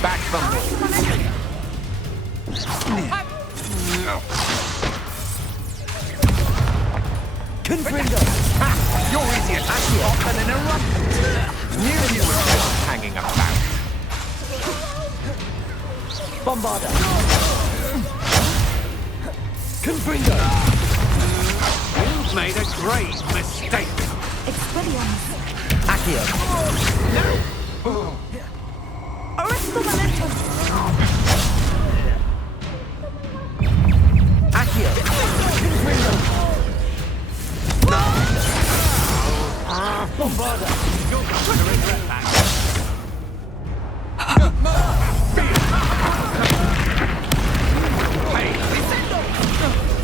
Back fumble. Confringo. You're easier to stop than an interruptions. Knew you were still hanging about. Bombarda. Confringo. You've made a great mistake. Expelliarmus. Accio. No. Arresto momentum. Accio. Confringo. Bombarda. You're going to regret that.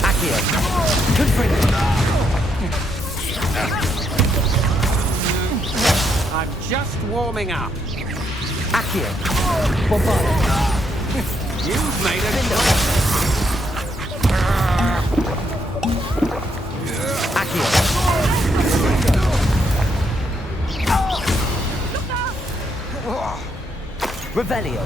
Accio. Confringo. I'm just warming up. Accio. Bombarda. You've made a Accio. Revelio.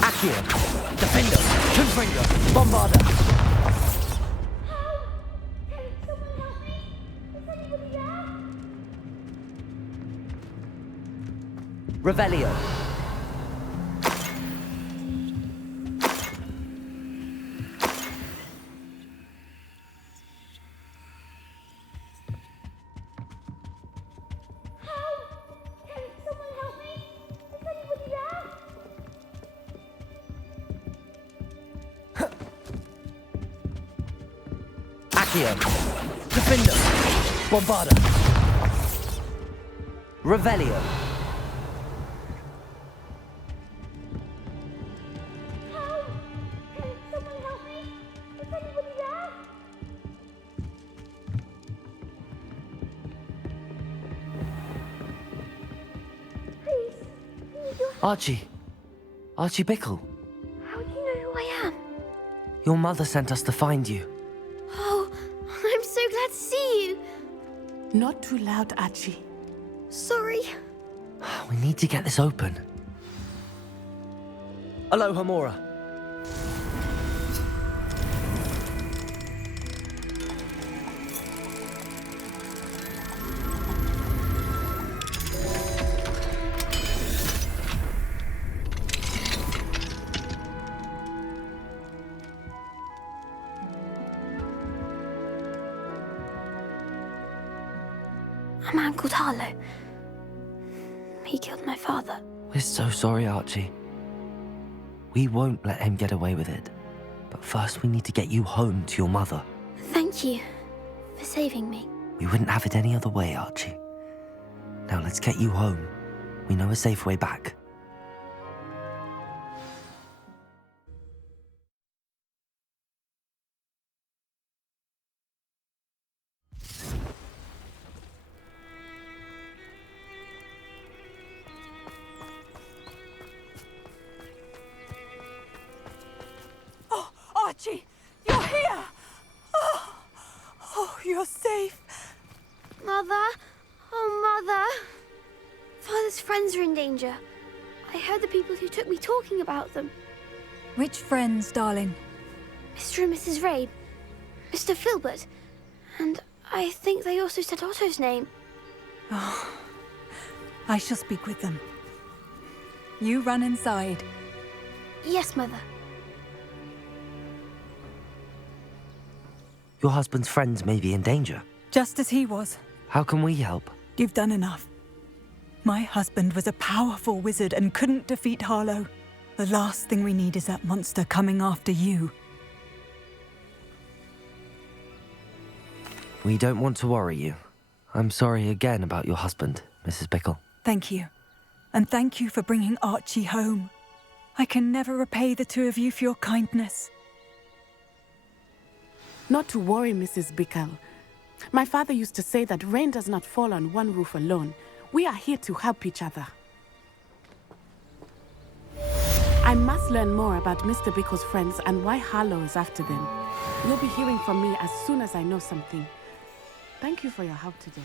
Accio. Defender. Confringo. Bombarda. Revelio. Accio. Defender. Bombarda. Revelio. Archie Bickle. How do you know who I am? Your mother sent us to find you. Oh, I'm so glad to see you. Not too loud, Archie. Sorry. We need to get this open. Aloha, Mora. A man called Harlow. He killed my father. We're so sorry, Archie. We won't let him get away with it. But first we need to get you home to your mother. Thank you for saving me. We wouldn't have it any other way, Archie. Now let's get you home. We know a safe way back. Oh, Archie, you're here! Oh, you're safe. Mother? Oh, Mother. Father's friends are in danger. I heard the people who took me talking about them. Which friends, darling? Mr. and Mrs. Rabe, Mr. Filbert, and I think they also said Otto's name. Oh, I shall speak with them. You run inside. Yes, Mother. Your husband's friends may be in danger. Just as he was. How can we help? You've done enough. My husband was a powerful wizard and couldn't defeat Harlow. The last thing we need is that monster coming after you. We don't want to worry you. I'm sorry again about your husband, Mrs. Bickle. Thank you. And thank you for bringing Archie home. I can never repay the two of you for your kindness. Not to worry, Mrs. Bickle. My father used to say that rain does not fall on one roof alone. We are here to help each other. I must learn more about Mr. Bickle's friends and why Harlow is after them. You'll be hearing from me as soon as I know something. Thank you for your help today.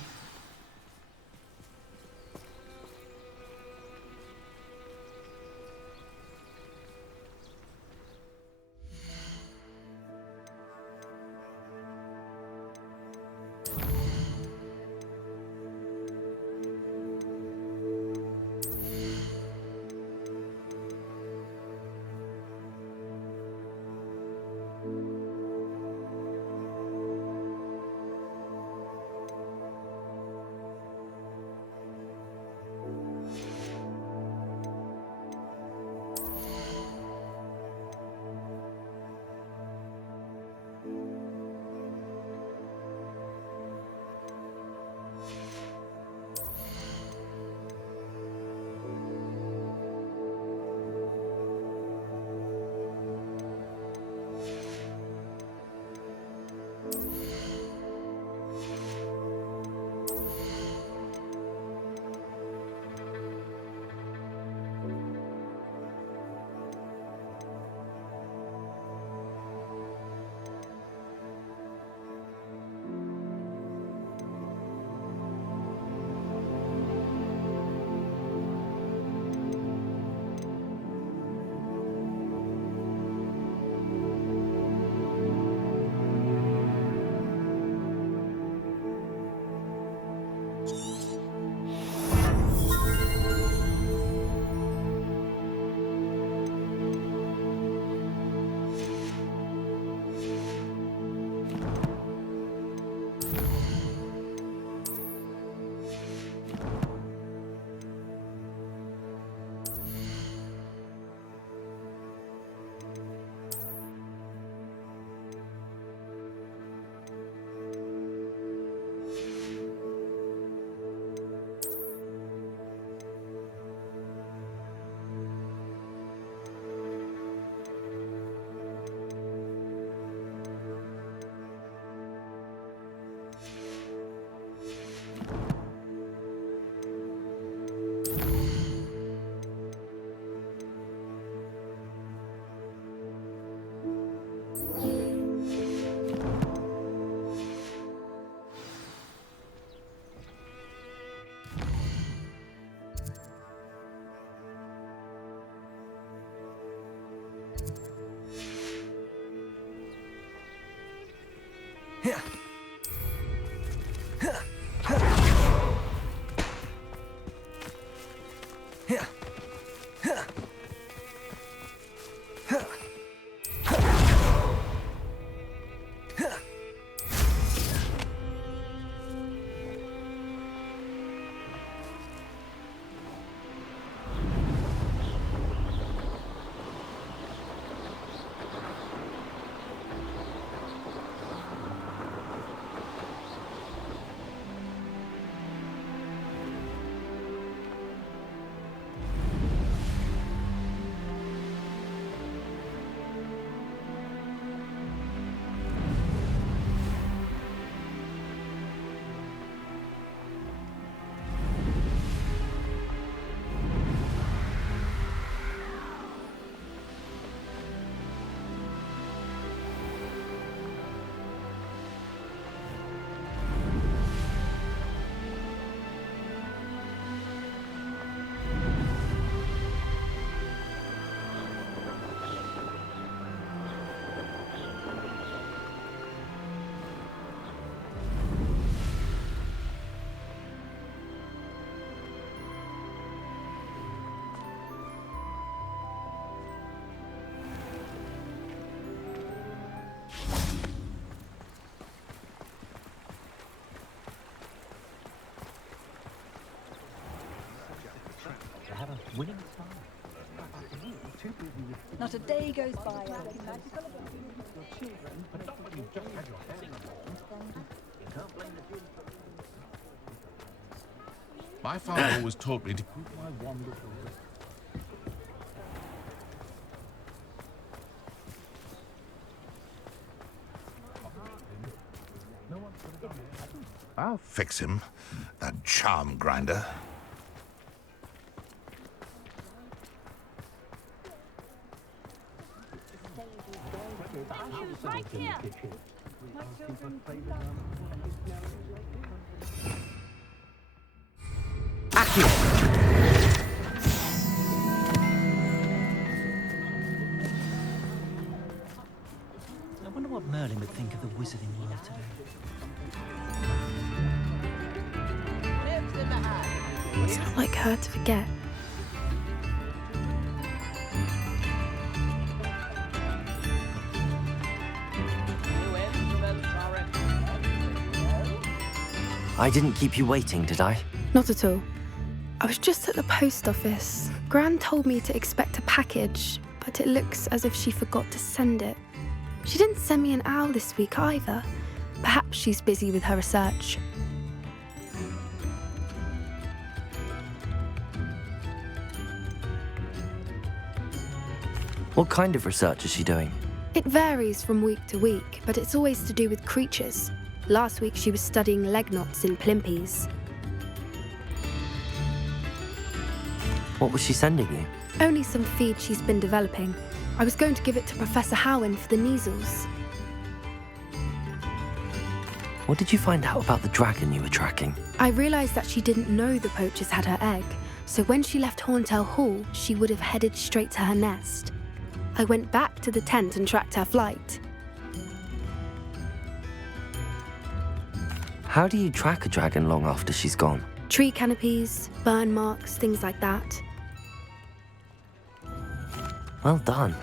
Winning Not a day goes by. My father always taught me to keep my wand at the wrist. I'll fix him, that charm grinder. Right here. I wonder what Merlin would think of the wizarding world today. It's not like her to forget. I didn't keep you waiting, did I? Not at all. I was just at the post office. Gran told me to expect a package, but it looks as if she forgot to send it. She didn't send me an owl this week either. Perhaps she's busy with her research. What kind of research is she doing? It varies from week to week, but it's always to do with creatures. Last week she was studying leg knots in plimpies. What was she sending you? Only some feed she's been developing. I was going to give it to Professor Howen for the measles. What did you find out about the dragon you were tracking? I realised that she didn't know the poachers had her egg, so when she left Horntail Hall, she would have headed straight to her nest. I went back to the tent and tracked her flight. How do you track a dragon long after she's gone? Tree canopies, burn marks, things like that. Well done.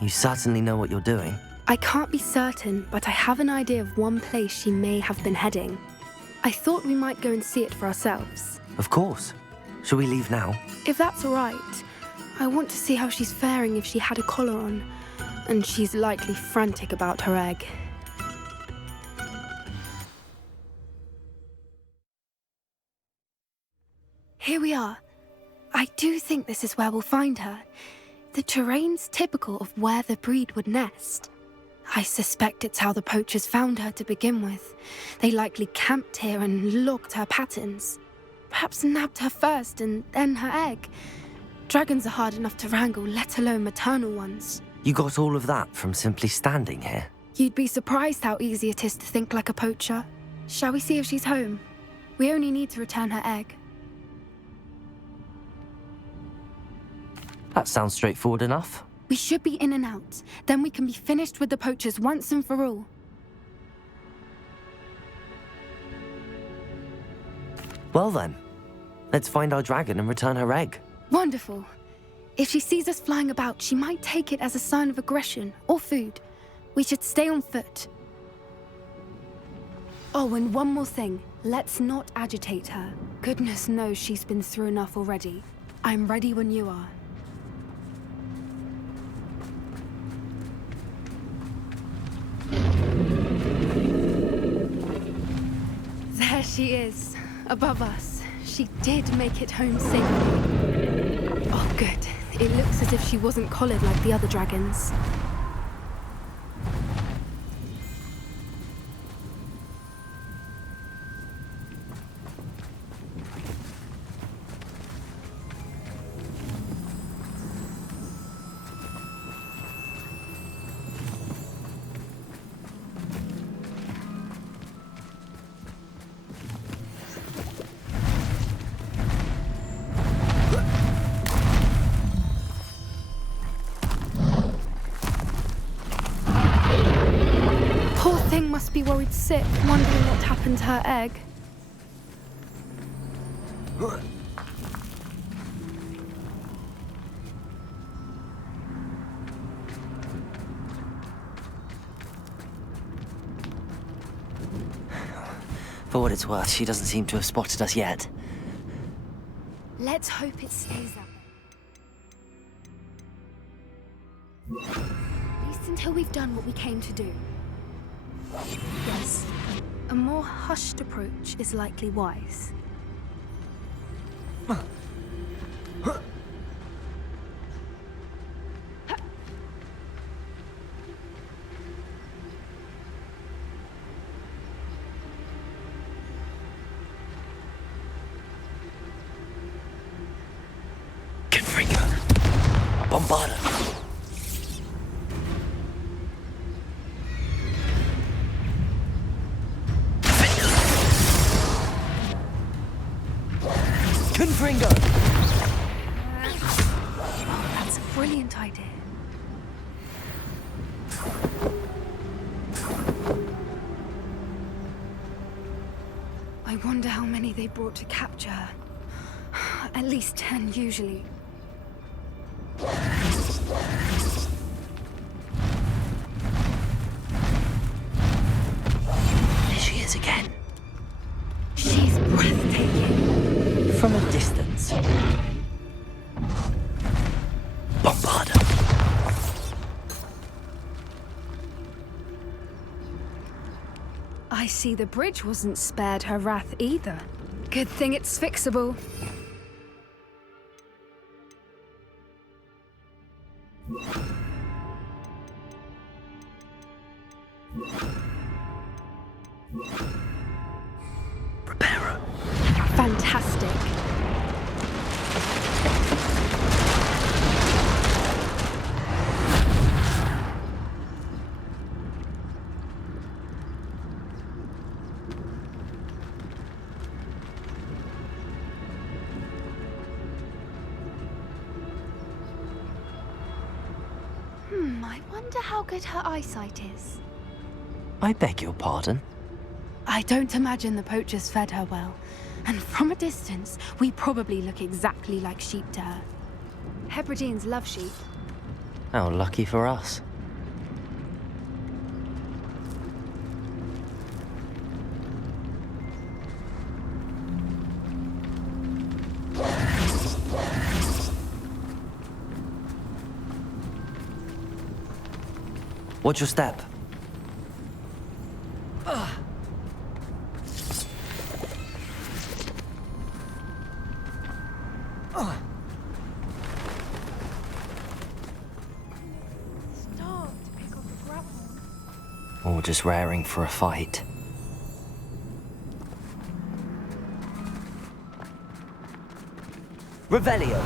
You certainly know what you're doing. I can't be certain, but I have an idea of one place she may have been heading. I thought we might go and see it for ourselves. Of course. Shall we leave now? If that's all right. I want to see how she's faring if she had a collar on. And she's likely frantic about her egg. Here we are. I do think this is where we'll find her. The terrain's typical of where the breed would nest. I suspect it's how the poachers found her to begin with. They likely camped here and logged her patterns. Perhaps nabbed her first and then her egg. Dragons are hard enough to wrangle, let alone maternal ones. You got all of that from simply standing here? You'd be surprised how easy it is to think like a poacher. Shall we see if she's home? We only need to return her egg. That sounds straightforward enough. We should be in and out. Then we can be finished with the poachers once and for all. Well then, let's find our dragon and return her egg. Wonderful. If she sees us flying about, she might take it as a sign of aggression or food. We should stay on foot. Oh, and one more thing. Let's not agitate her. Goodness knows she's been through enough already. I'm ready when you are. There she is, above us. She did make it home safely. Oh, good. It looks as if she wasn't collared like the other dragons. Must be worried sick, wondering what happened to her egg. For what it's worth, she doesn't seem to have spotted us yet. Let's hope it stays that way. until we've done what we came to do. Yes, a more hushed approach is likely wise. Bombarda. Confringo. Oh, that's a brilliant idea. I wonder how many they brought to capture her. At least 10 usually. There she is again. She's breathtaking. From a distance. Bombarda. I see the bridge wasn't spared her wrath either. Good thing it's fixable. Reparo. Fantastic. I wonder how good her eyesight is. I beg your pardon? I don't imagine the poachers fed her well. And from a distance, we probably look exactly like sheep to her. Hebrideans love sheep. How lucky for us. Watch your step. Stop to pick up the gravel. Or just raring for a fight. Revelio.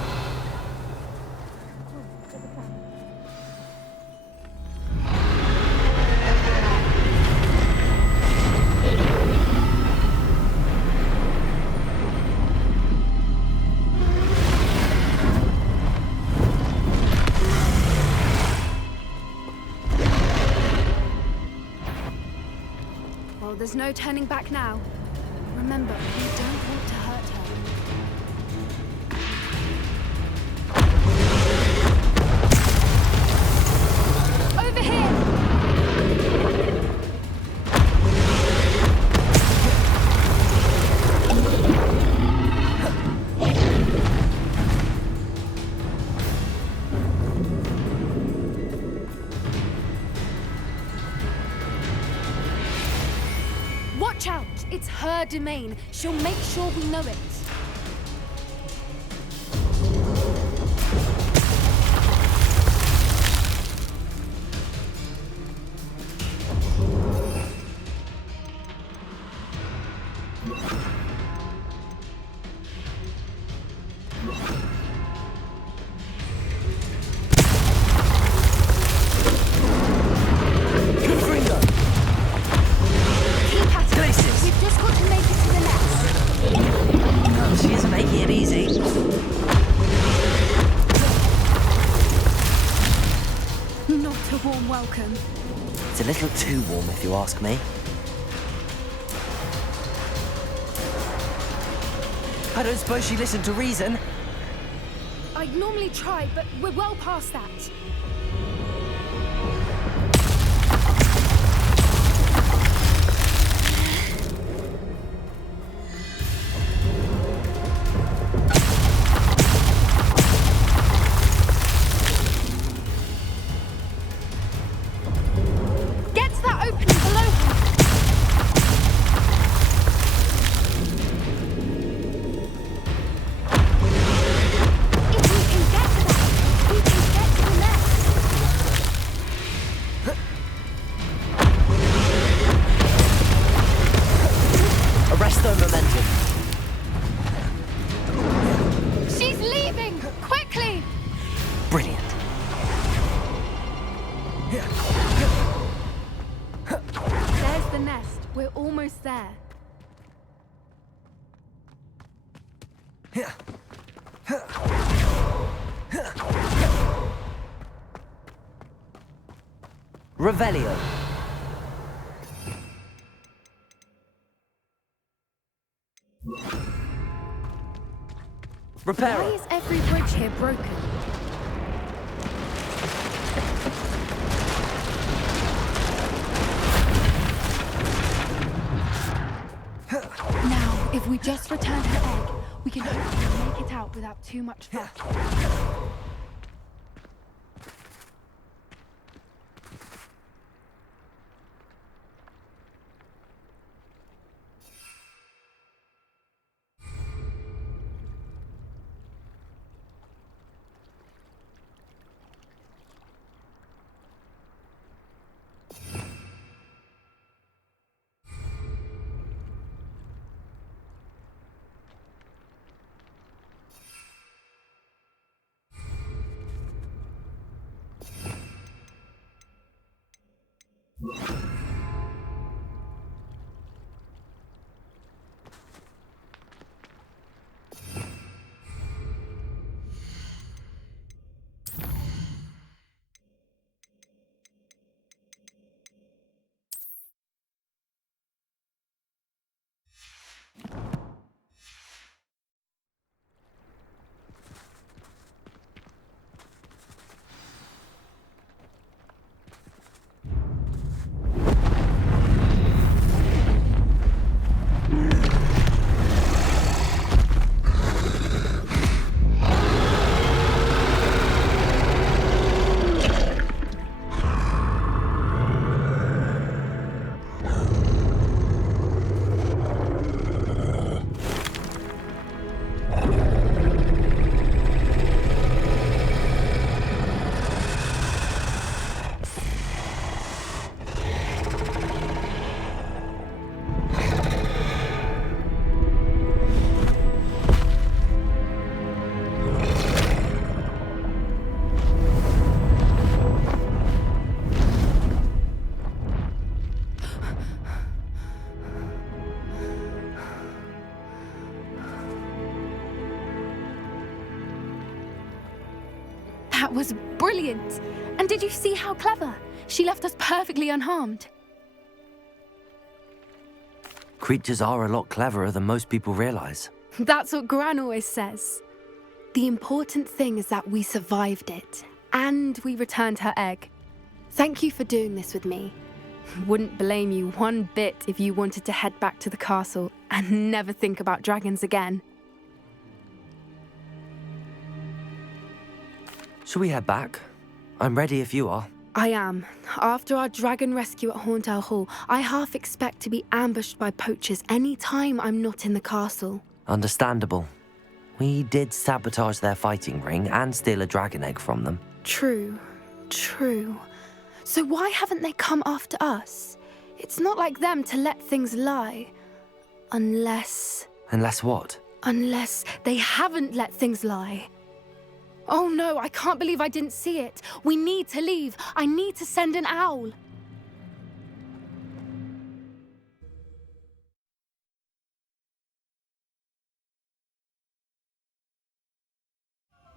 Well, there's no turning back now. Remember, we don't want to hurt her. Over here! Watch out! It's her domain. She'll make sure we know it. Keep at it. We've just got to make it to the nest. No, she isn't making it easy. Not a warm welcome. It's a little too warm, if you ask me. I don't suppose she listened to reason. I'd normally try, but we're well past that. nest. We're almost there. Revelio. Repair. Why is every bridge here broken? Now, if we just return her egg, we can hopefully make it out without too much fuss. That was brilliant! And did you see how clever? She left us perfectly unharmed. Creatures are a lot cleverer than most people realize. That's what Gran always says. The important thing is that we survived it, and we returned her egg. Thank you for doing this with me. Wouldn't blame you one bit if you wanted to head back to the castle and never think about dragons again. Shall we head back? I'm ready if you are. I am. After our dragon rescue at Hauntow Hall, I half expect to be ambushed by poachers any time I'm not in the castle. Understandable. We did sabotage their fighting ring and steal a dragon egg from them. True. So why haven't they come after us? It's not like them to let things lie. Unless... Unless what? Unless they haven't let things lie. Oh no, I can't believe I didn't see it. We need to leave. I need to send an owl.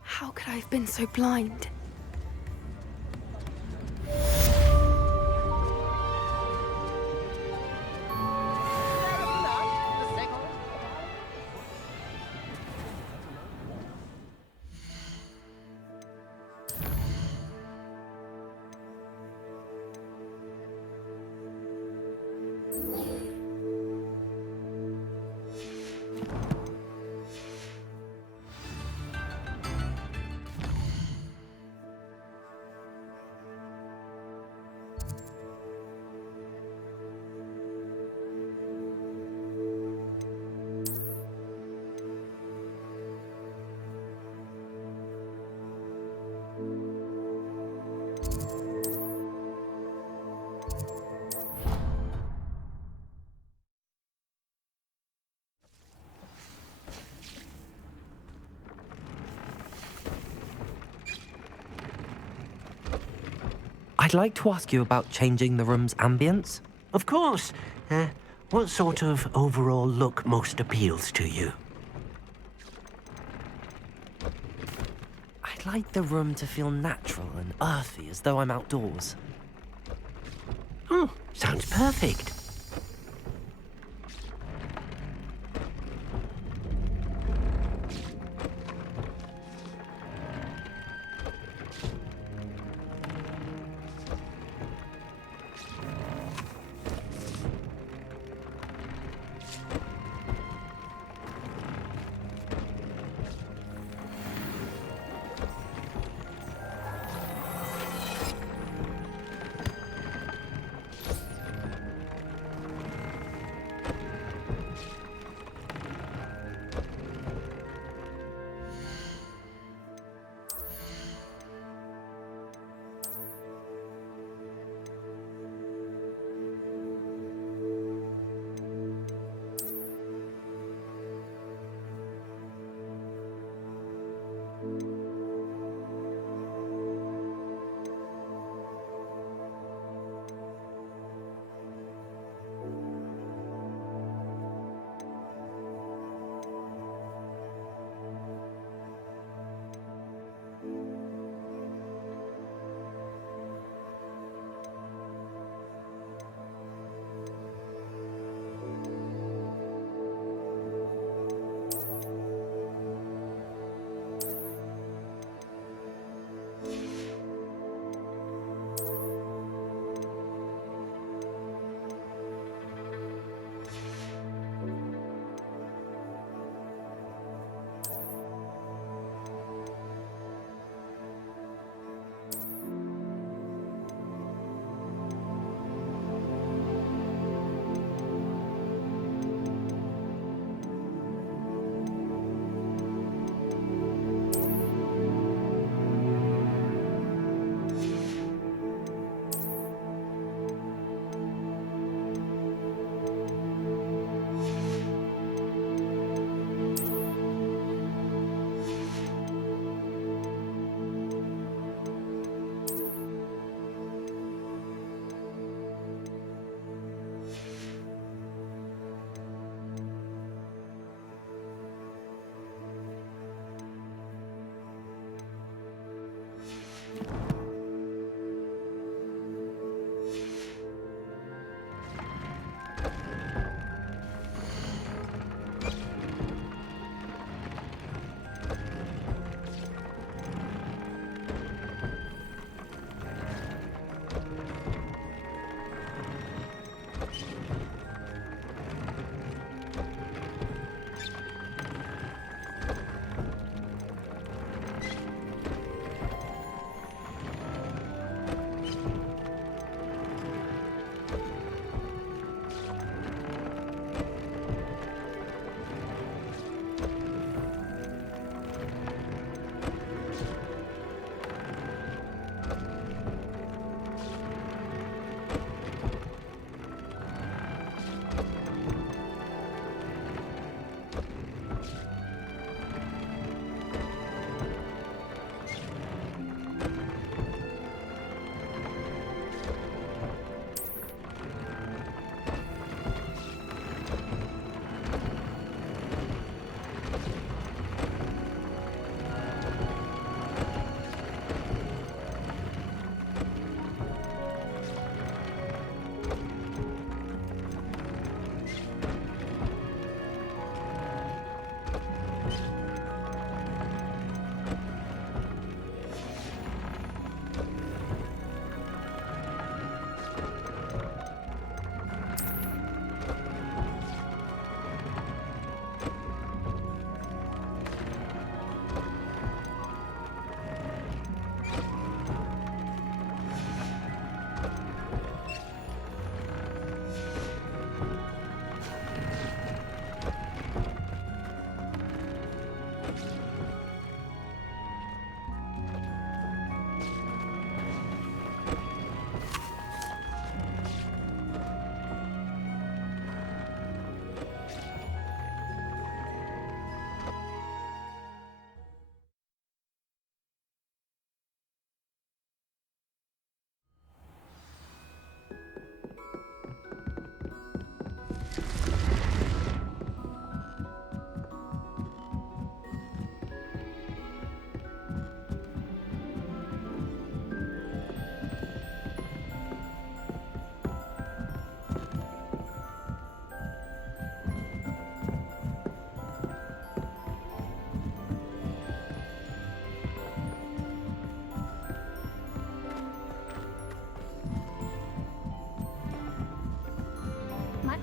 How could I have been so blind? I'd like to ask you about changing the room's ambience. Of course. What sort of overall look most appeals to you? I'd like the room to feel natural and earthy, as though I'm outdoors. Oh, sounds perfect.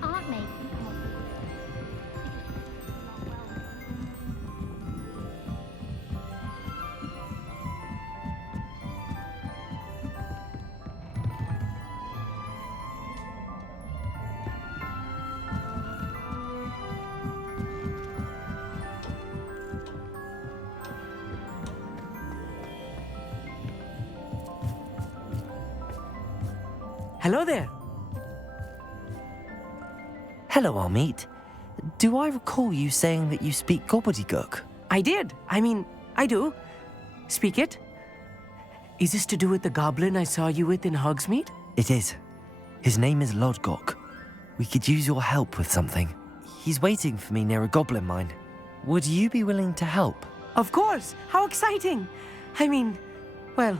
my aunt made. Hello there. Hello, Armeet. Do I recall you saying that you speak gobbledygook? I did. I do. Speak it. Is this to do with the goblin I saw you with in Hogsmeade? It is. His name is Lodgok. We could use your help with something. He's waiting for me near a goblin mine. Would you be willing to help? Of course. How exciting. Well,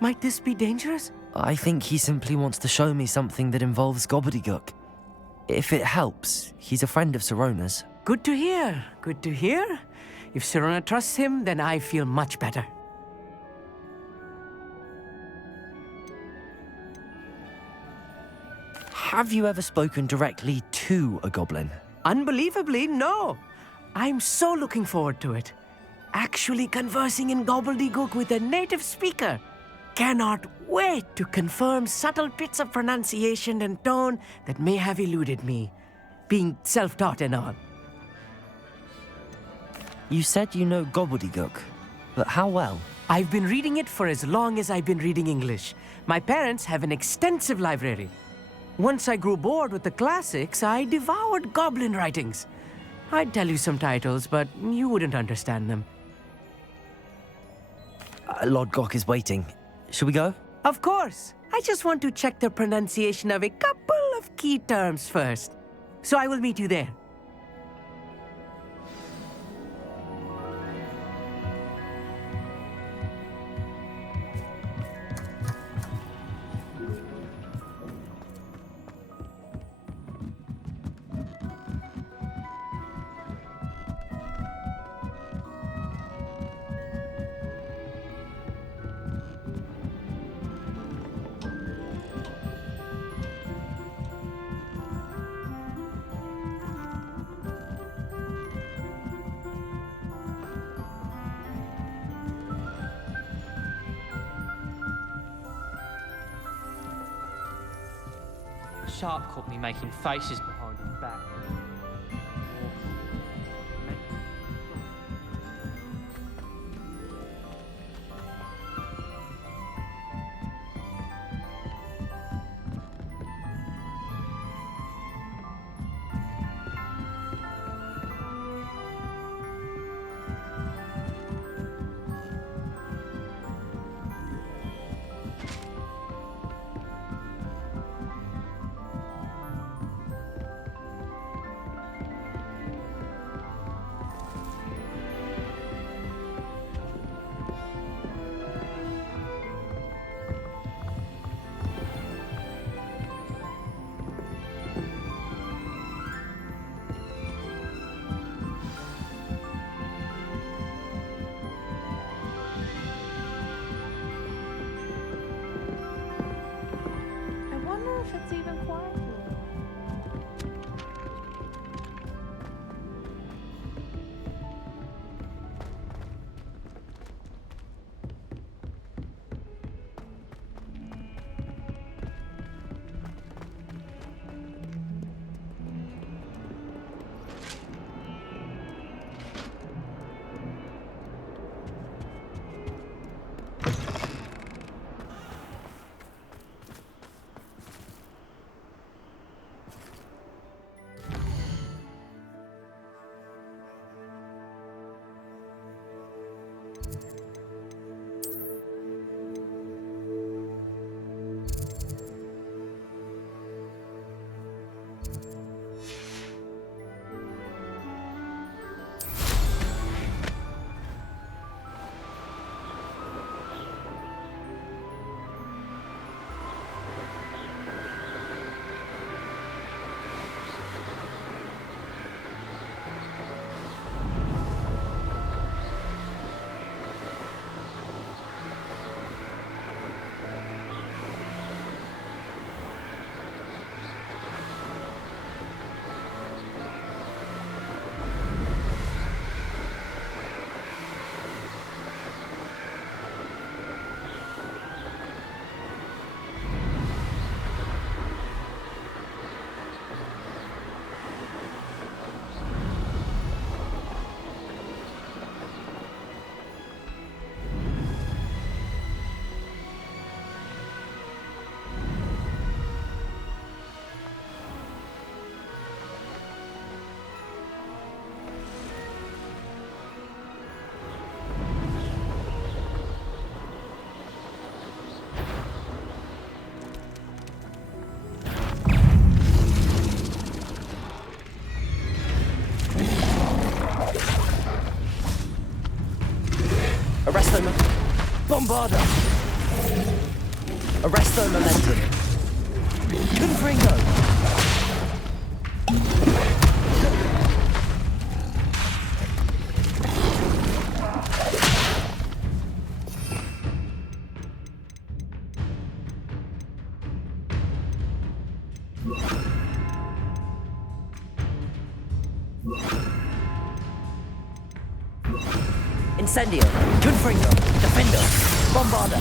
might this be dangerous? I think he simply wants to show me something that involves gobbledygook. If it helps, he's a friend of Sirona's. Good to hear. Good to hear. If Sirona trusts him, then I feel much better. Have you ever spoken directly to a goblin? Unbelievably, no. I'm so looking forward to it. Actually conversing in gobbledygook with a native speaker. Cannot wait to confirm subtle bits of pronunciation and tone that may have eluded me, being self-taught and all. You said you know gobbledygook, but how well? I've been reading it for as long as I've been reading English. My parents have an extensive library. Once I grew bored with the classics, I devoured goblin writings. I'd tell you some titles, but you wouldn't understand them. Lodgok is waiting. Shall we go? Of course. I just want to check the pronunciation of a couple of key terms first. So I will meet you there. Sharp caught me making faces behind his back. Bombarda! Arresto momentum. Confringo! Incendio, Confringo, Defender, Bombarda.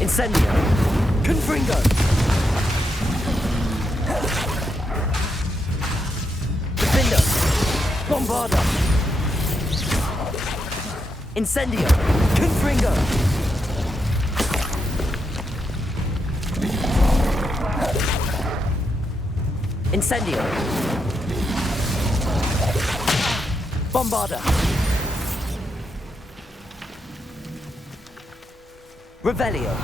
Incendio, Confringo. Defender, Bombarda. Incendio, Confringo. Incendio. Bombarda. Revelio.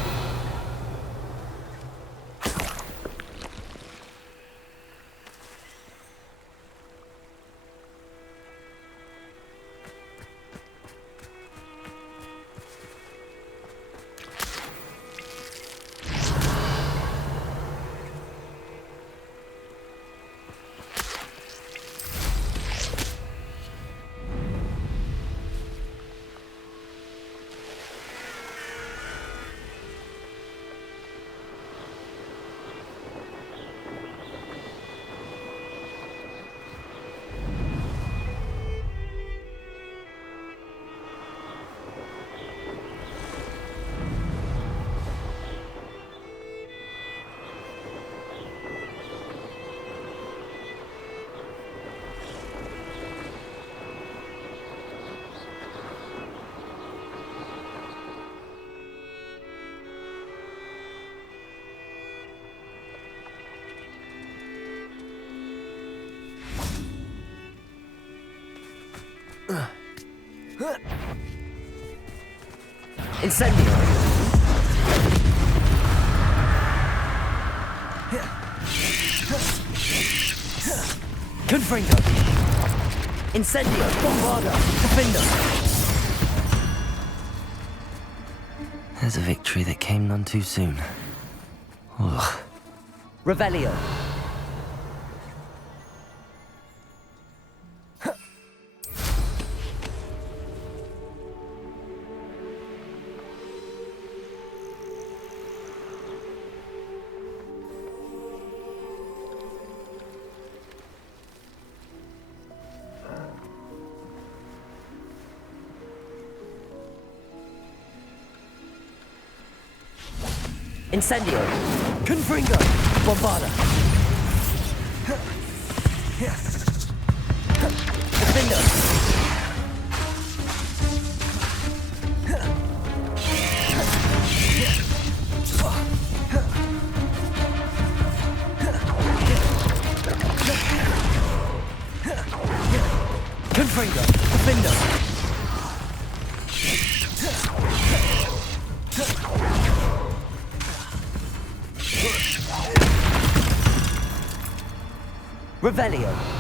Incendio. Confringo. Incendio. Bombarda. Defender. There's a victory that came none too soon. Ugh. Revelio. Incendio. Confringo. Bombarda. Defender. Confringo. Defender. Revelio.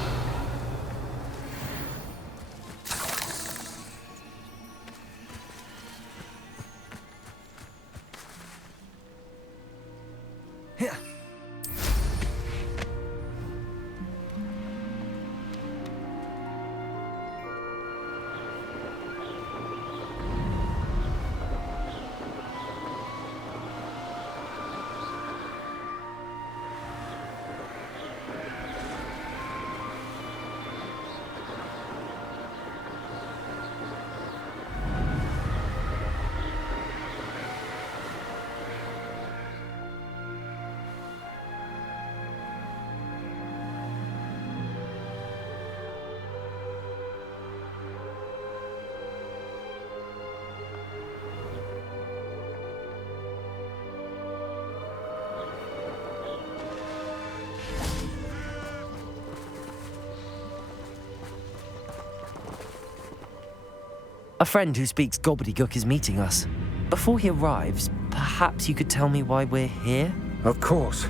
A friend who speaks gobbledygook is meeting us. Before he arrives, perhaps you could tell me why we're here? Of course.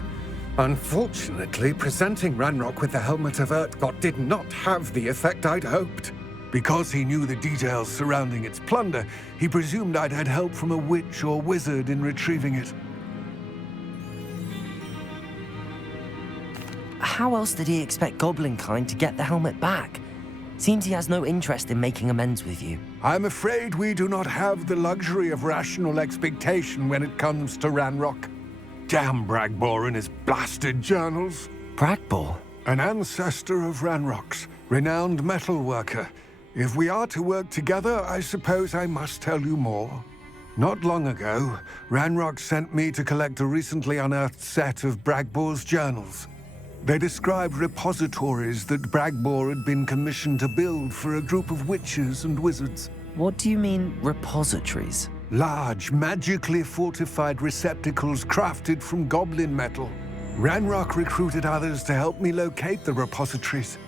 Unfortunately, presenting Ranrock with the Helmet of Urtkot did not have the effect I'd hoped. Because he knew the details surrounding its plunder, he presumed I'd had help from a witch or wizard in retrieving it. How else did he expect Goblinkind to get the helmet back? Seems he has no interest in making amends with you. I'm afraid we do not have the luxury of rational expectation when it comes to Ranrock. Damn Bragbor and his blasted journals. Bragbor? An ancestor of Ranrock's, renowned metal worker. If we are to work together, I suppose I must tell you more. Not long ago, Ranrock sent me to collect a recently unearthed set of Bragbor's journals. They described repositories that Bragbor had been commissioned to build for a group of witches and wizards. What do you mean, repositories? Large, magically fortified receptacles crafted from goblin metal. Ranrock recruited others to help me locate the repositories.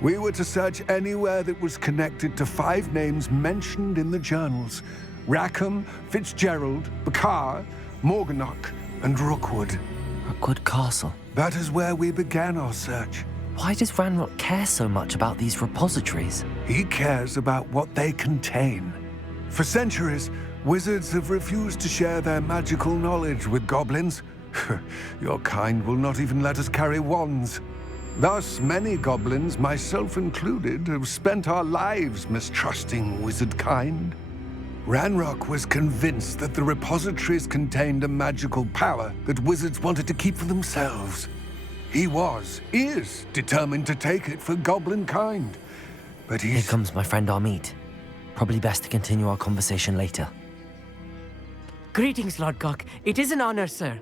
We were to search anywhere that was connected to 5 names mentioned in the journals: Rackham, Fitzgerald, Bakar, Morganach, and Rookwood. Rookwood Castle. That is where we began our search. Why does Ranrock care so much about these repositories? He cares about what they contain. For centuries, wizards have refused to share their magical knowledge with goblins. Your kind will not even let us carry wands. Thus, many goblins, myself included, have spent our lives mistrusting wizard kind. Ranrock was convinced that the repositories contained a magical power that wizards wanted to keep for themselves. He is determined to take it for goblin kind. But Here comes my friend Amit. Probably best to continue our conversation later. Greetings, Lord Gok. It is an honor, sir.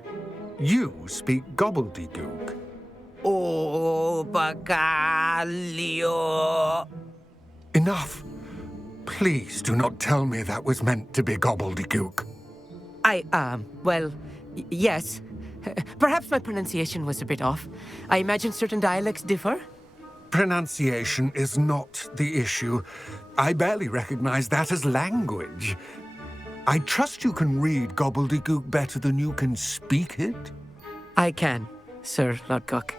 You speak gobbledygook. Oh, Bagalio. Enough. Please do not tell me that was meant to be gobbledygook. Yes. Perhaps my pronunciation was a bit off. I imagine certain dialects differ. Pronunciation is not the issue. I barely recognize that as language. I trust you can read gobbledygook better than you can speak it? I can, Sir Lord Gok.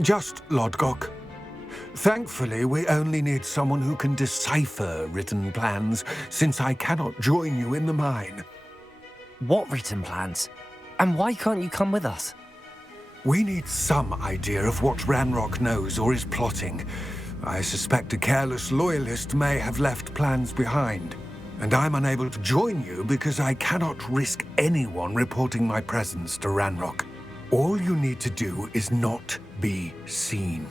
Just Lord Gok. Thankfully, we only need someone who can decipher written plans, since I cannot join you in the mine. What written plans? And why can't you come with us? We need some idea of what Ranrock knows or is plotting. I suspect a careless loyalist may have left plans behind. And I'm unable to join you because I cannot risk anyone reporting my presence to Ranrock. All you need to do is not be seen,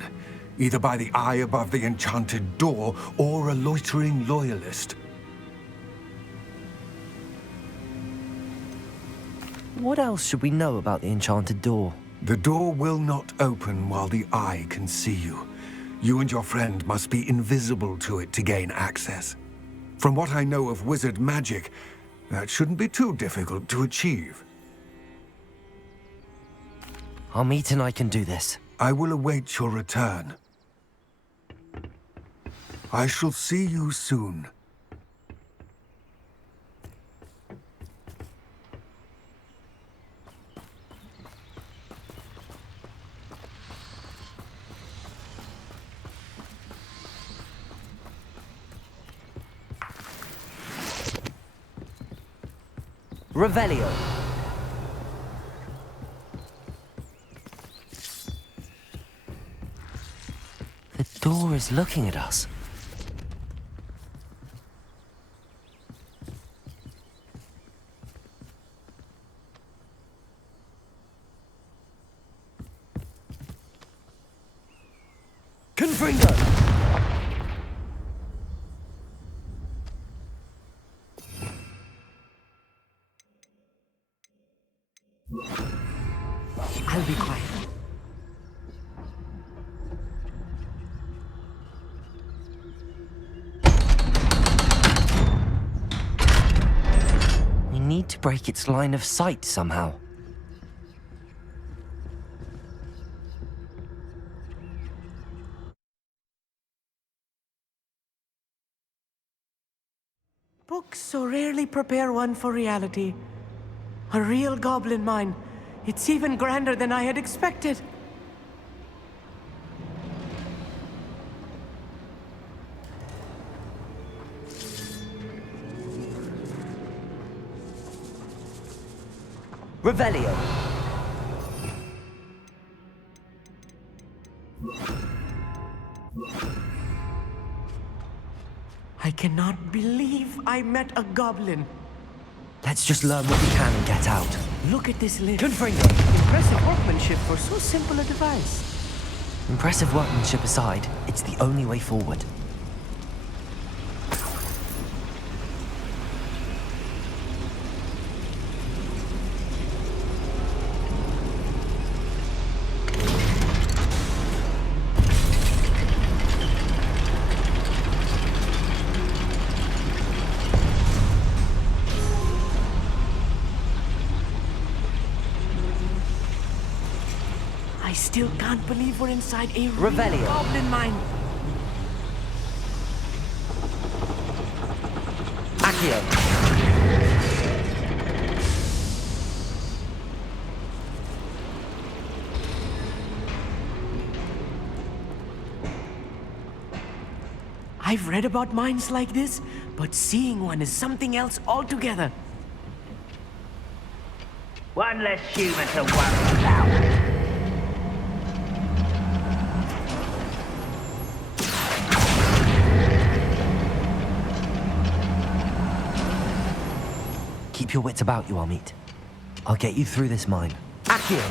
either by the eye above the enchanted door or a loitering loyalist. What else should we know about the enchanted door? The door will not open while the eye can see you. You and your friend must be invisible to it to gain access. From what I know of wizard magic, that shouldn't be too difficult to achieve. Amit and I can do this. I will await your return. I shall see you soon. Revelio. The door is looking at us. Confringo! I'll be quiet. We need to break its line of sight somehow. Books so rarely prepare one for reality. A real goblin mine. It's even grander than I had expected. Revelio. I cannot believe I met a goblin. Let's just learn what we can and get out. Look at this lift. Confringo. Impressive workmanship for so simple a device. Impressive workmanship aside, it's the only way forward. I still can't believe we're inside a Revelio. real goblin mine. Accio. I've read about mines like this, but seeing one is something else altogether. One less human to worry about. Keep your wits about you, Amit. I'll get you through this mine. Accio.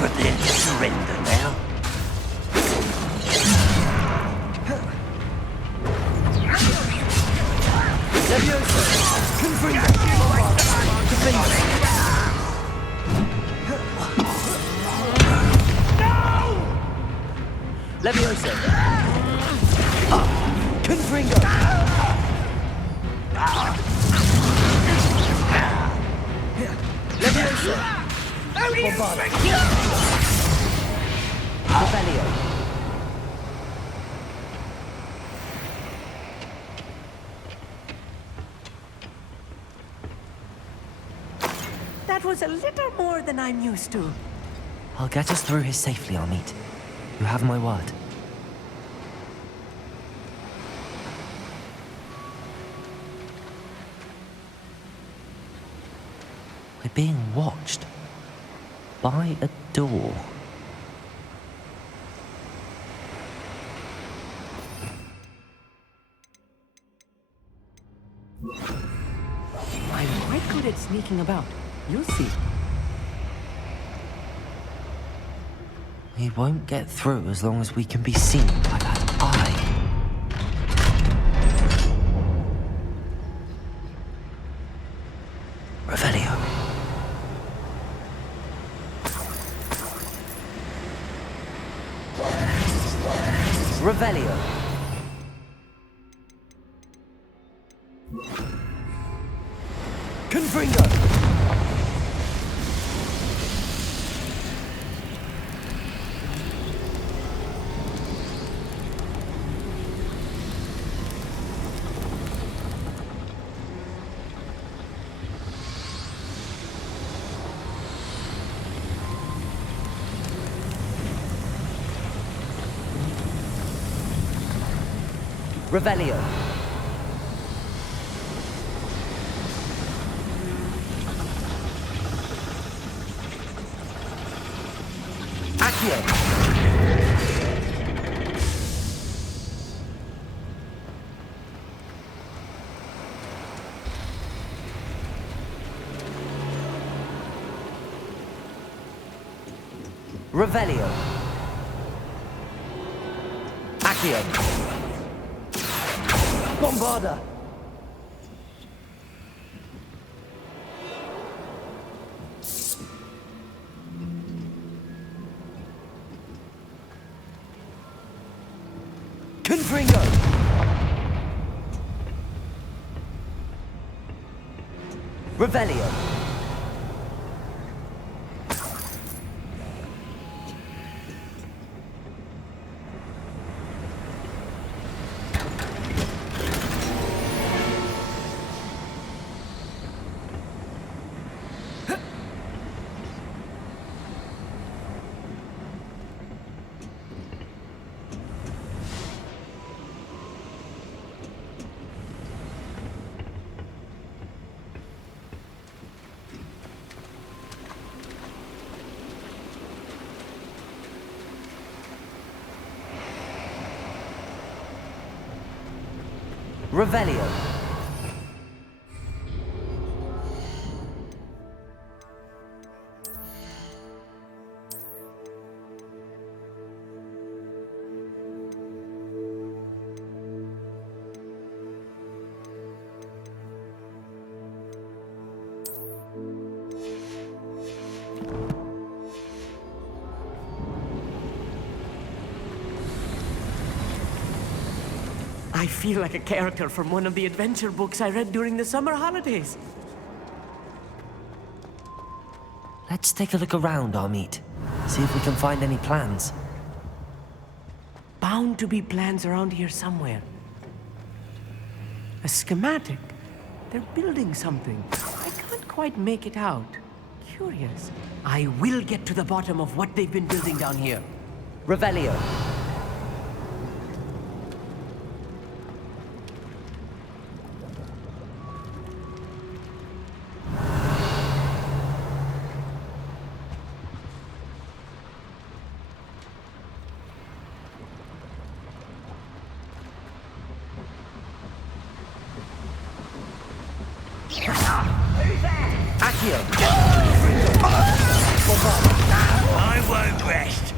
Prepare to surrender now. Levioso. Confringo. Levioso. Bombarda. Revelio. That was a little more than I'm used to. I'll get us through here safely, Amit. You have my word. We're being watched by a door. I'm quite good at sneaking about. You'll see. We won't get through as long as we can be seen by that eye. Revelio. Revelio. Confringo. Revelio. Accio. Revelio. Accio. Bombarda. Confringo. Revelio. Revelio. I feel like a character from one of the adventure books I read during the summer holidays. Let's take a look around, Amit. See if we can find any plans. Bound to be plans around here somewhere. A schematic. They're building something. I can't quite make it out. Curious. I will get to the bottom of what they've been building down here. Revelio. I won't rest.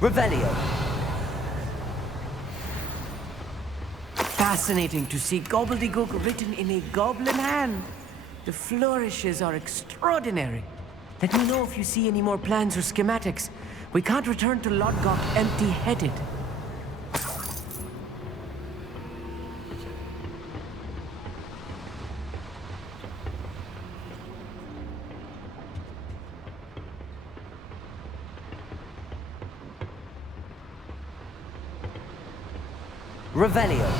Revelio. Fascinating to see gobbledygook written in a goblin hand. The flourishes are extraordinary. Let me know if you see any more plans or schematics. We can't return to Lodgok empty-headed. Revelio.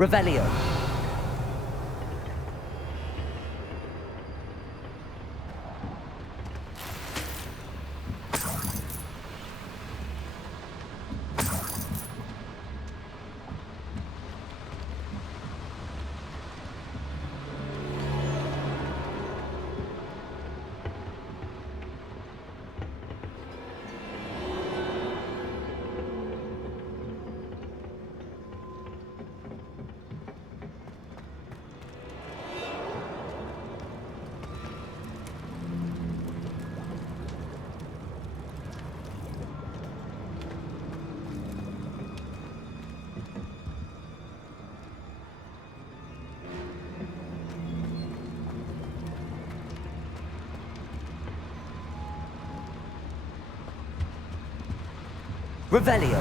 Revelio. Revelio.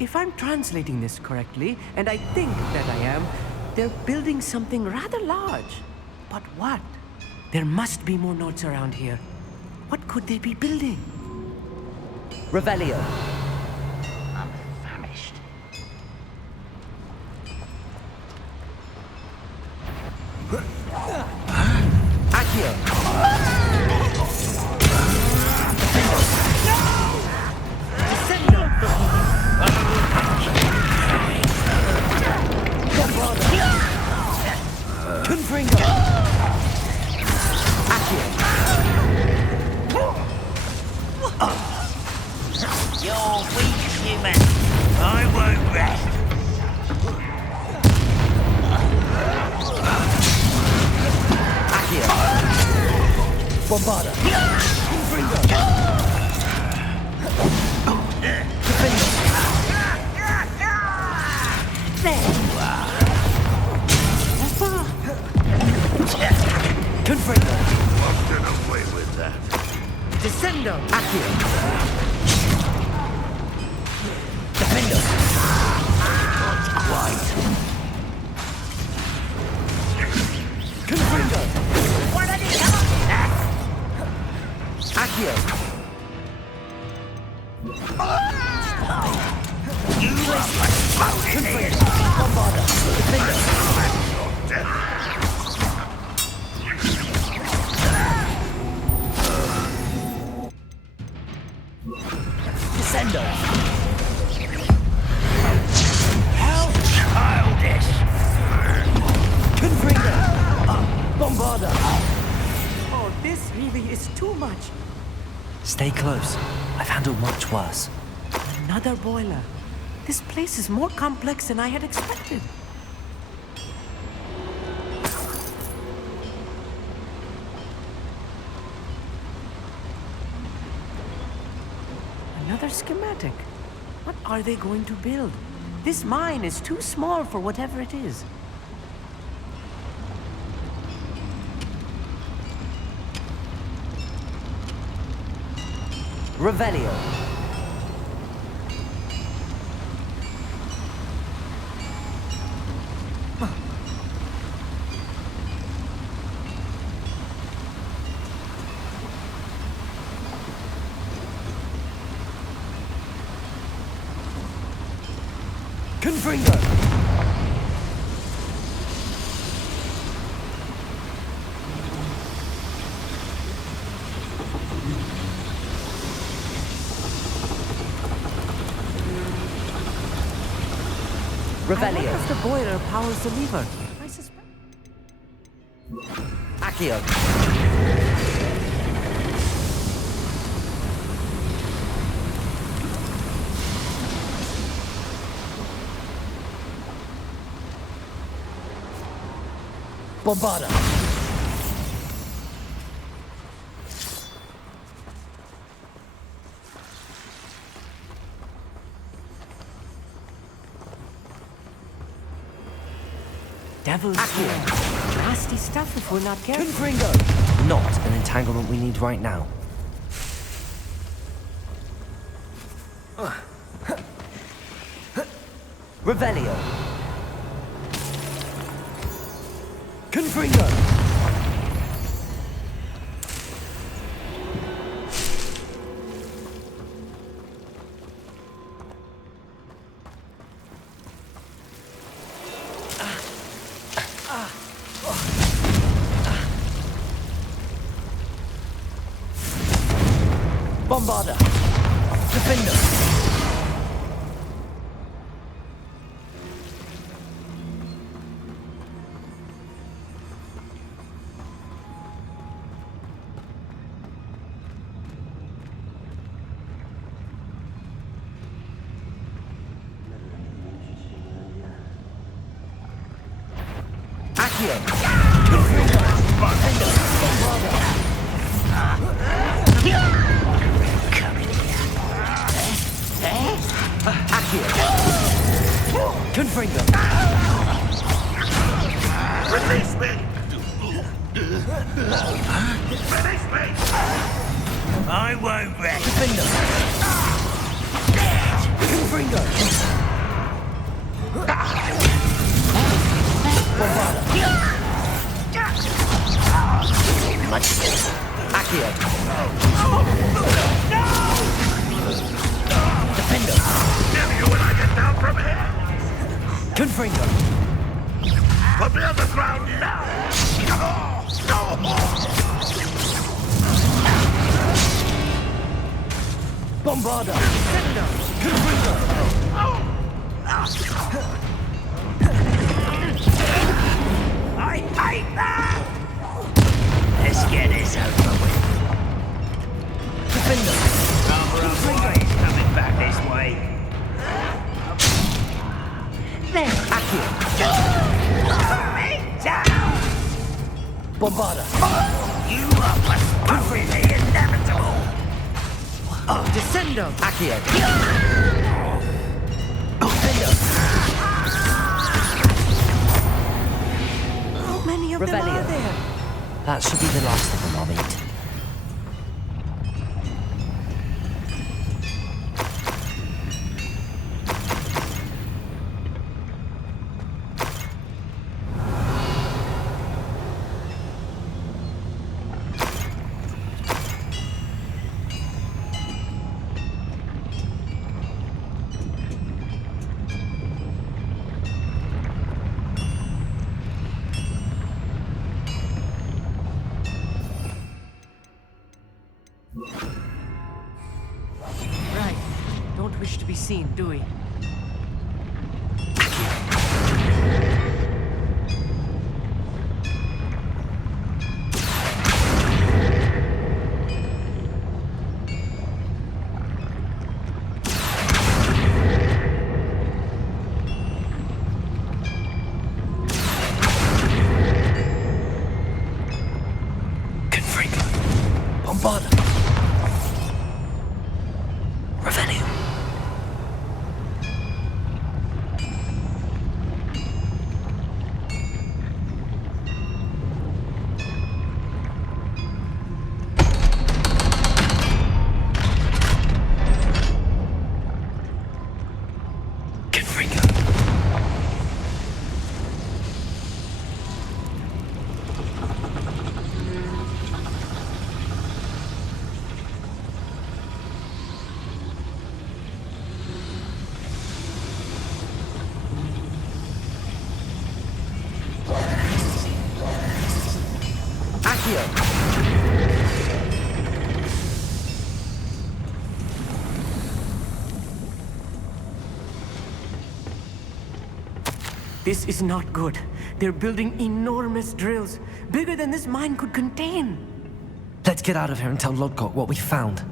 If I'm translating this correctly, and I think that I am, they're building something rather large. But what? There must be more notes around here. What could they be building? Revelio. I'm famished. You're weak, human. I won't rest. Bombarda. Confringo! Won't get away with that. Descendo! Accio! Defendo! Not quite. Confringo! What did he come up? Accio! You must explode in here. Bombarda! Defendo! Descendo! How childish! Confringo! Bombarda! Oh, this really is too much. Stay close. I've handled much worse. Another boiler. This place is more complex than I had expected. Another schematic. What are they going to build? This mine is too small for whatever it is. Revelio. Confringo! Revelio. I wonder if the boiler powers the lever. I suspect. Accio. Bombarda. Devil's here. Nasty stuff if we're not careful. Confringo. Not an entanglement we need right now. Revelio. Confringo. Bombarda. Defender. Accio. Confringo. Defender. Bombarda. Accio. Confringo. Release me! Release me! I won't rest. Defender. Confringo. Bombarda. Accio. Defender. Damn you when I get down from here! Confringo. Put me on the ground now! Bombarda. Defender. Confringo. I hate that! Let's get this over with. Defender. He's coming back this way. There. Accio. Put me down! Bombarda. You are postponing the inevitable! Descendo. Accio. Defender. How many of them are there? That should be the last of them I'll meet. Right. Don't wish to be seen, do we? This is not good. They're building enormous drills, bigger than this mine could contain. Let's get out of here and tell Lodgok what we found.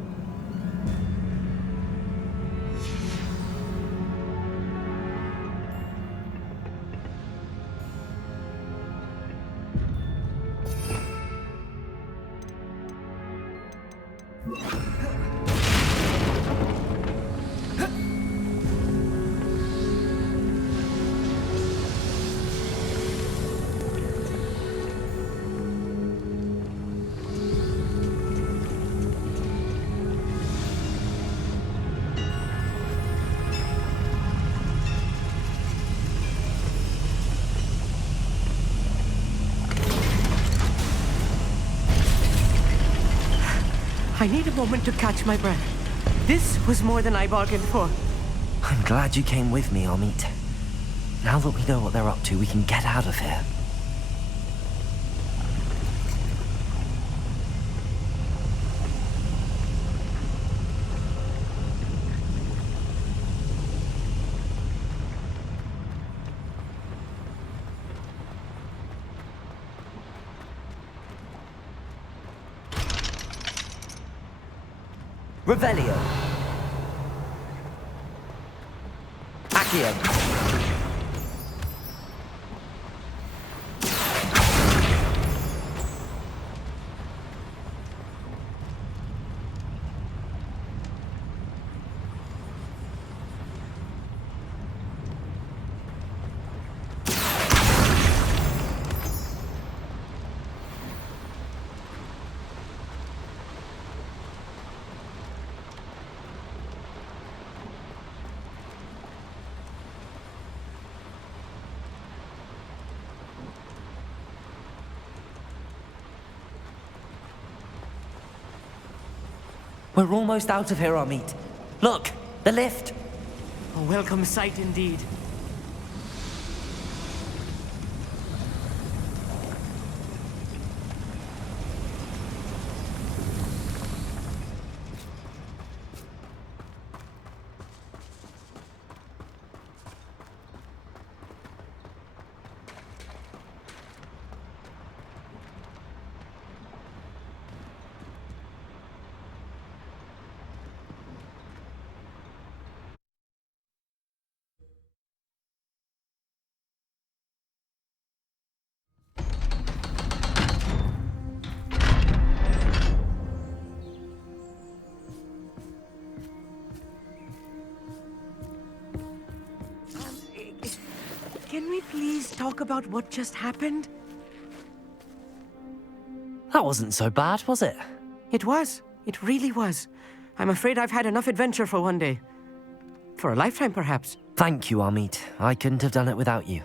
I need a moment to catch my breath. This was more than I bargained for. I'm glad you came with me, Amit. Now that we know what they're up to, we can get out of here. Revelio. Accio. We're almost out of here, Amit. Look, the lift. A welcome sight indeed. Can we please talk about what just happened? That wasn't so bad, was it? It was. It really was. I'm afraid I've had enough adventure for one day. For a lifetime, perhaps. Thank you, Amit. I couldn't have done it without you.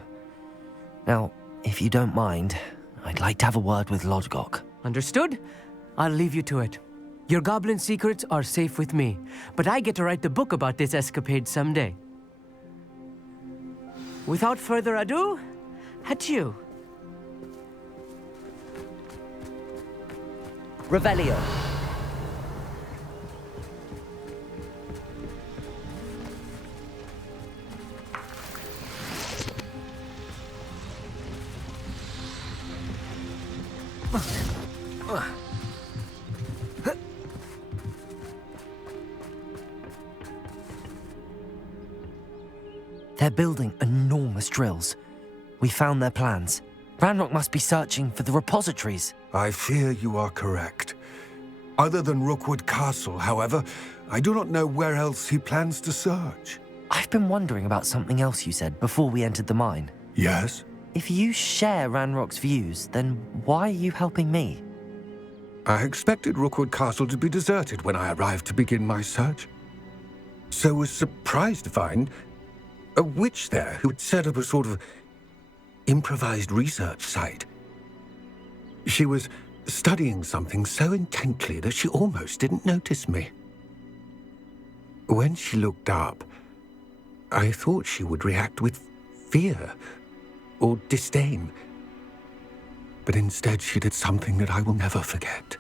Now, if you don't mind, I'd like to have a word with Lodgok. Understood? I'll leave you to it. Your goblin secrets are safe with me, but I get to write the book about this escapade someday. Without further ado, adieu. Revelio. They're building enormous drills. We found their plans. Ranrock must be searching for the repositories. I fear you are correct. Other than Rookwood Castle, however, I do not know where else he plans to search. I've been wondering about something else you said before we entered the mine. Yes? If you share Ranrock's views, then why are you helping me? I expected Rookwood Castle to be deserted when I arrived to begin my search. So was surprised to find a witch there who had set up a sort of improvised research site. She was studying something so intently that she almost didn't notice me. When she looked up, I thought she would react with fear or disdain. But instead she did something that I will never forget.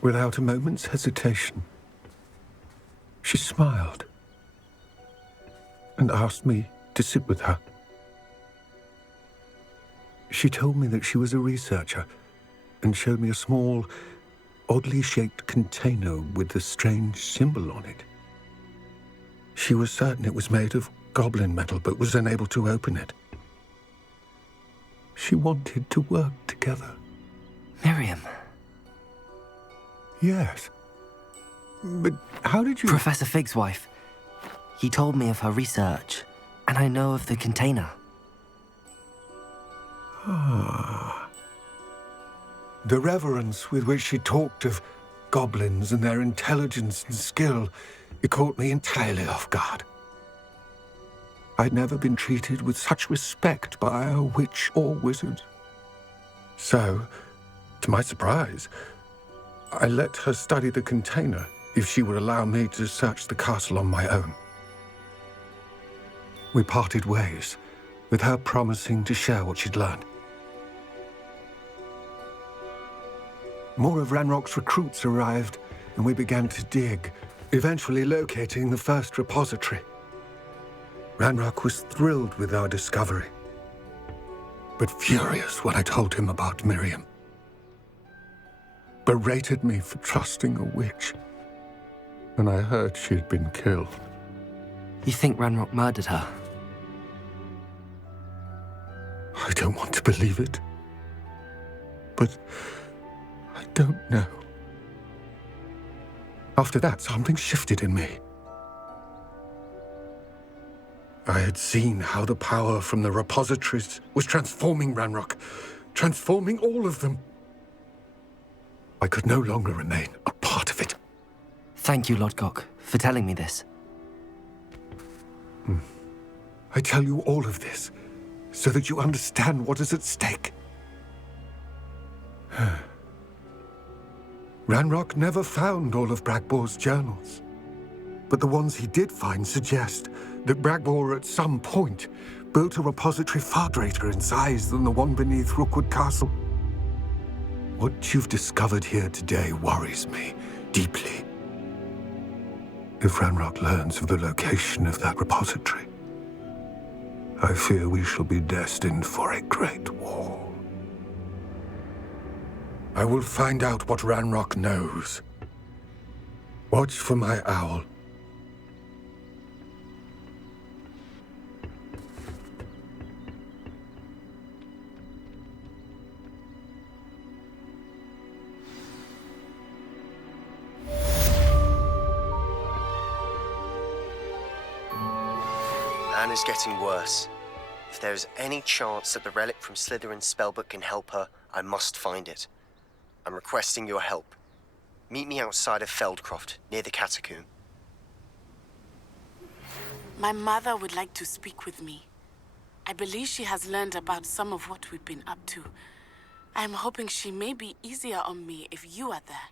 Without a moment's hesitation, she smiled and asked me to sit with her. She told me that she was a researcher and showed me a small, oddly shaped container with a strange symbol on it. She was certain it was made of goblin metal, but was unable to open it. She wanted to work together. Miriam. Yes. But how did you... Professor Fig's wife. He told me of her research, and I know of the container. Ah. The reverence with which she talked of goblins and their intelligence and skill, it caught me entirely off guard. I'd never been treated with such respect by a witch or wizard. So, to my surprise, I let her study the container if she would allow me to search the castle on my own. We parted ways, with her promising to share what she'd learned. More of Ranrock's recruits arrived, and we began to dig, eventually locating the first repository. Ranrock was thrilled with our discovery, but furious when I told him about Miriam. Berated me for trusting a witch, and I heard she had been killed. You think Ranrock murdered her? I don't want to believe it, but I don't know. After that, something shifted in me. I had seen how the power from the repositories was transforming Ranrock, transforming all of them. I could no longer remain a part of it. Thank you, Lodgok, for telling me this. I tell you all of this so that you understand what is at stake. Ranrock never found all of Bragbor's journals, but the ones he did find suggest that Bragbor at some point built a repository far greater in size than the one beneath Rookwood Castle. What you've discovered here today worries me deeply. If Ranrock learns of the location of that repository, I fear we shall be destined for a great war. I will find out what Ranrock knows. Watch for my owl. Anna's getting worse. If there is any chance that the relic from Slytherin's spellbook can help her, I must find it. I'm requesting your help. Meet me outside of Feldcroft, near the catacomb. My mother would like to speak with me. I believe she has learned about some of what we've been up to. I'm hoping she may be easier on me if you are there.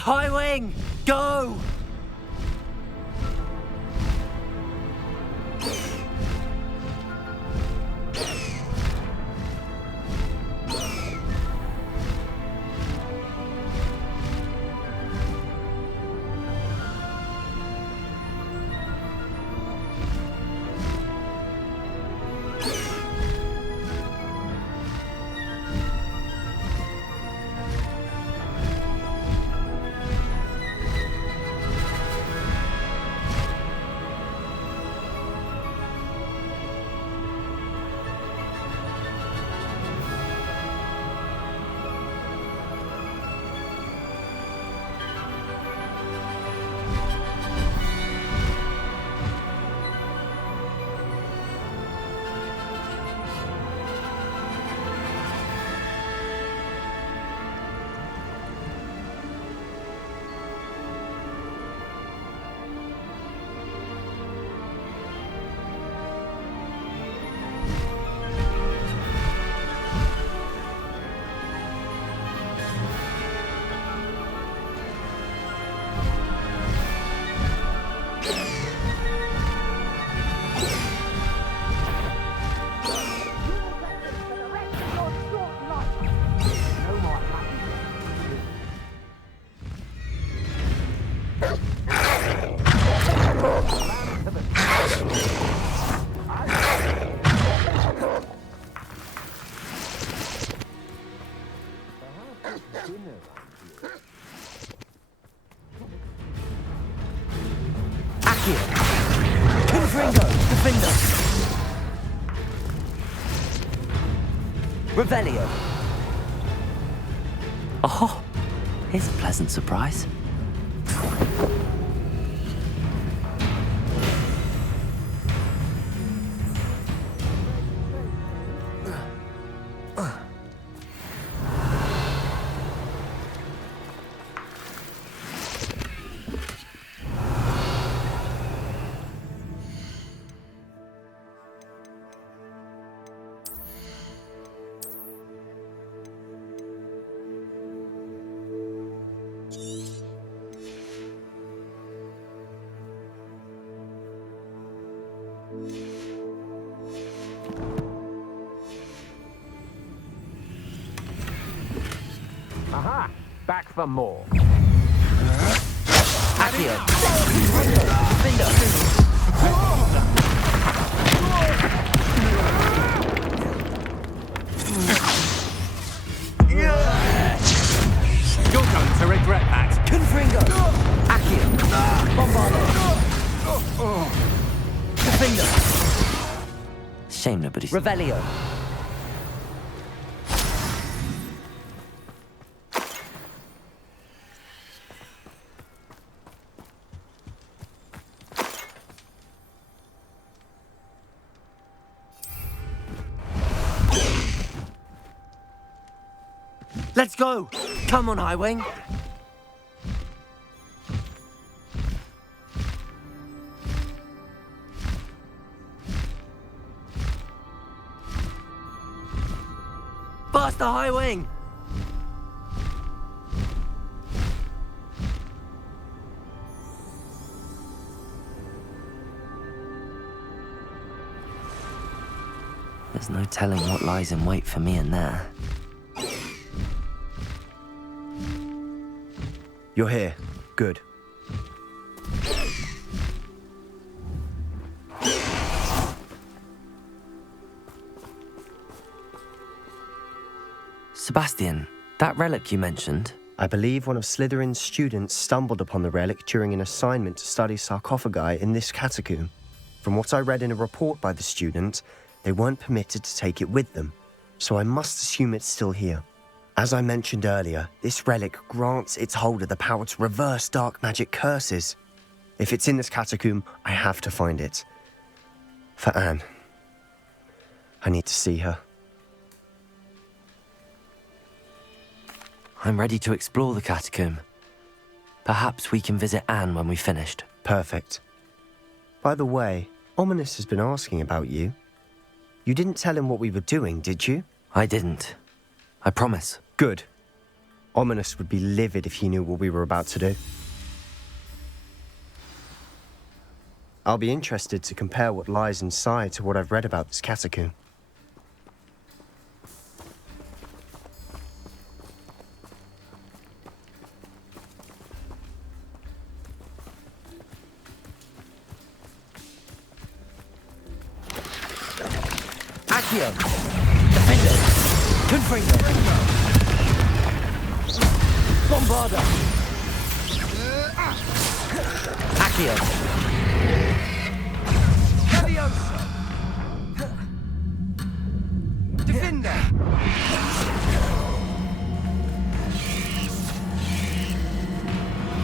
High Wing, go! Revelio. Oh, here's a pleasant surprise. Aha! Back for more. Accio. You're going to regret that. Confringo. Accio. Bombardo. Defender. Shame nobody's... Revelio. Let's go! Come on, Highwing! Faster, Highwing! There's no telling what lies in wait for me in there. You're here. Good. Sebastian, that relic you mentioned... I believe one of Slytherin's students stumbled upon the relic during an assignment to study sarcophagi in this catacomb. From what I read in a report by the student, they weren't permitted to take it with them, so I must assume it's still here. As I mentioned earlier, this relic grants its holder the power to reverse dark magic curses. If it's in this catacomb, I have to find it. For Anne. I need to see her. I'm ready to explore the catacomb. Perhaps we can visit Anne when we've finished. Perfect. By the way, Ominous has been asking about you. You didn't tell him what we were doing, did you? I didn't. I promise. Good. Ominous would be livid if he knew what we were about to do. I'll be interested to compare what lies inside to what I've read about this catacomb. Accio! Defender! Confringo! Bombarda! Accio! Leviosa! Defender!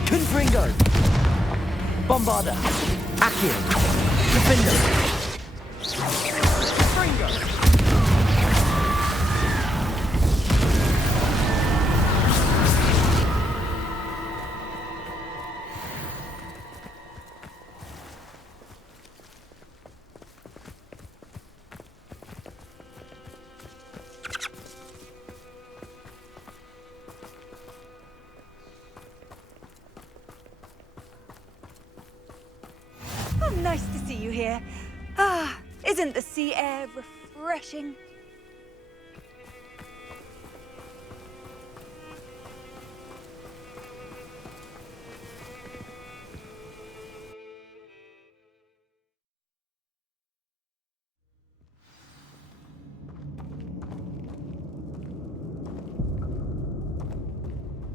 Confringo! Bombarda! Accio! Defender! Confringo! Oh, nice to see you here. Ah, isn't the sea air refreshing?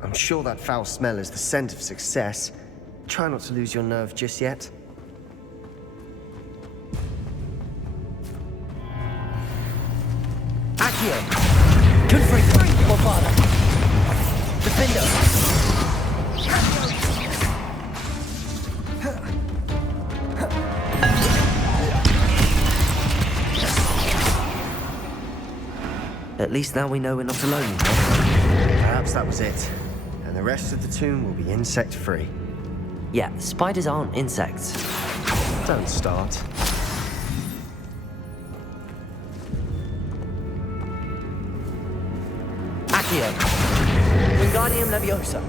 I'm sure that foul smell is the scent of success. Try not to lose your nerve just yet. Accio! Confringo! Bombarda! Defender! At least now we know we're not alone. Perhaps that was it. And the rest of the tomb will be insect-free. Yeah, spiders aren't insects. Don't start. Accio! Wingardium Leviosa!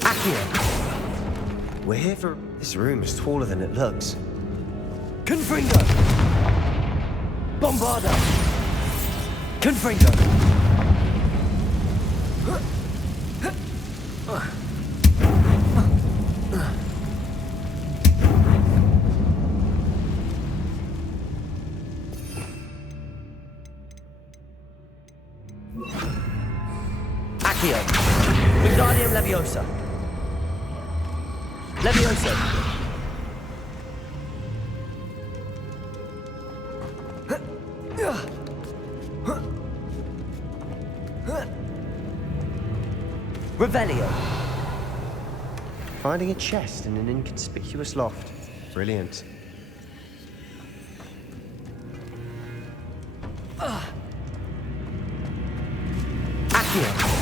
Accio! We're here for... This room is taller than it looks. Confringo! Bombarda! Confringo! Accio! Wingardium Leviosa! Leviosa! Revelio! Finding a chest in an inconspicuous loft. Brilliant. Accio!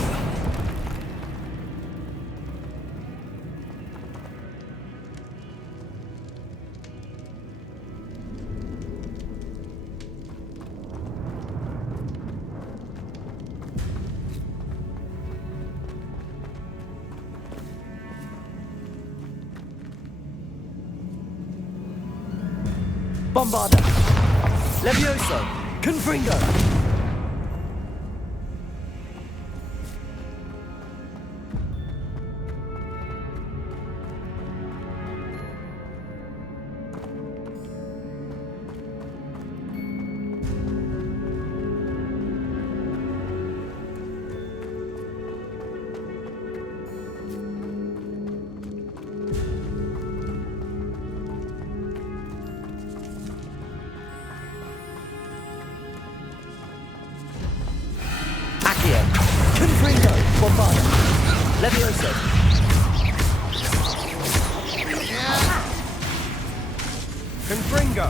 Bombarda! Levioso! Confringo! Confringo! Bombarda! Levioso! Confringo!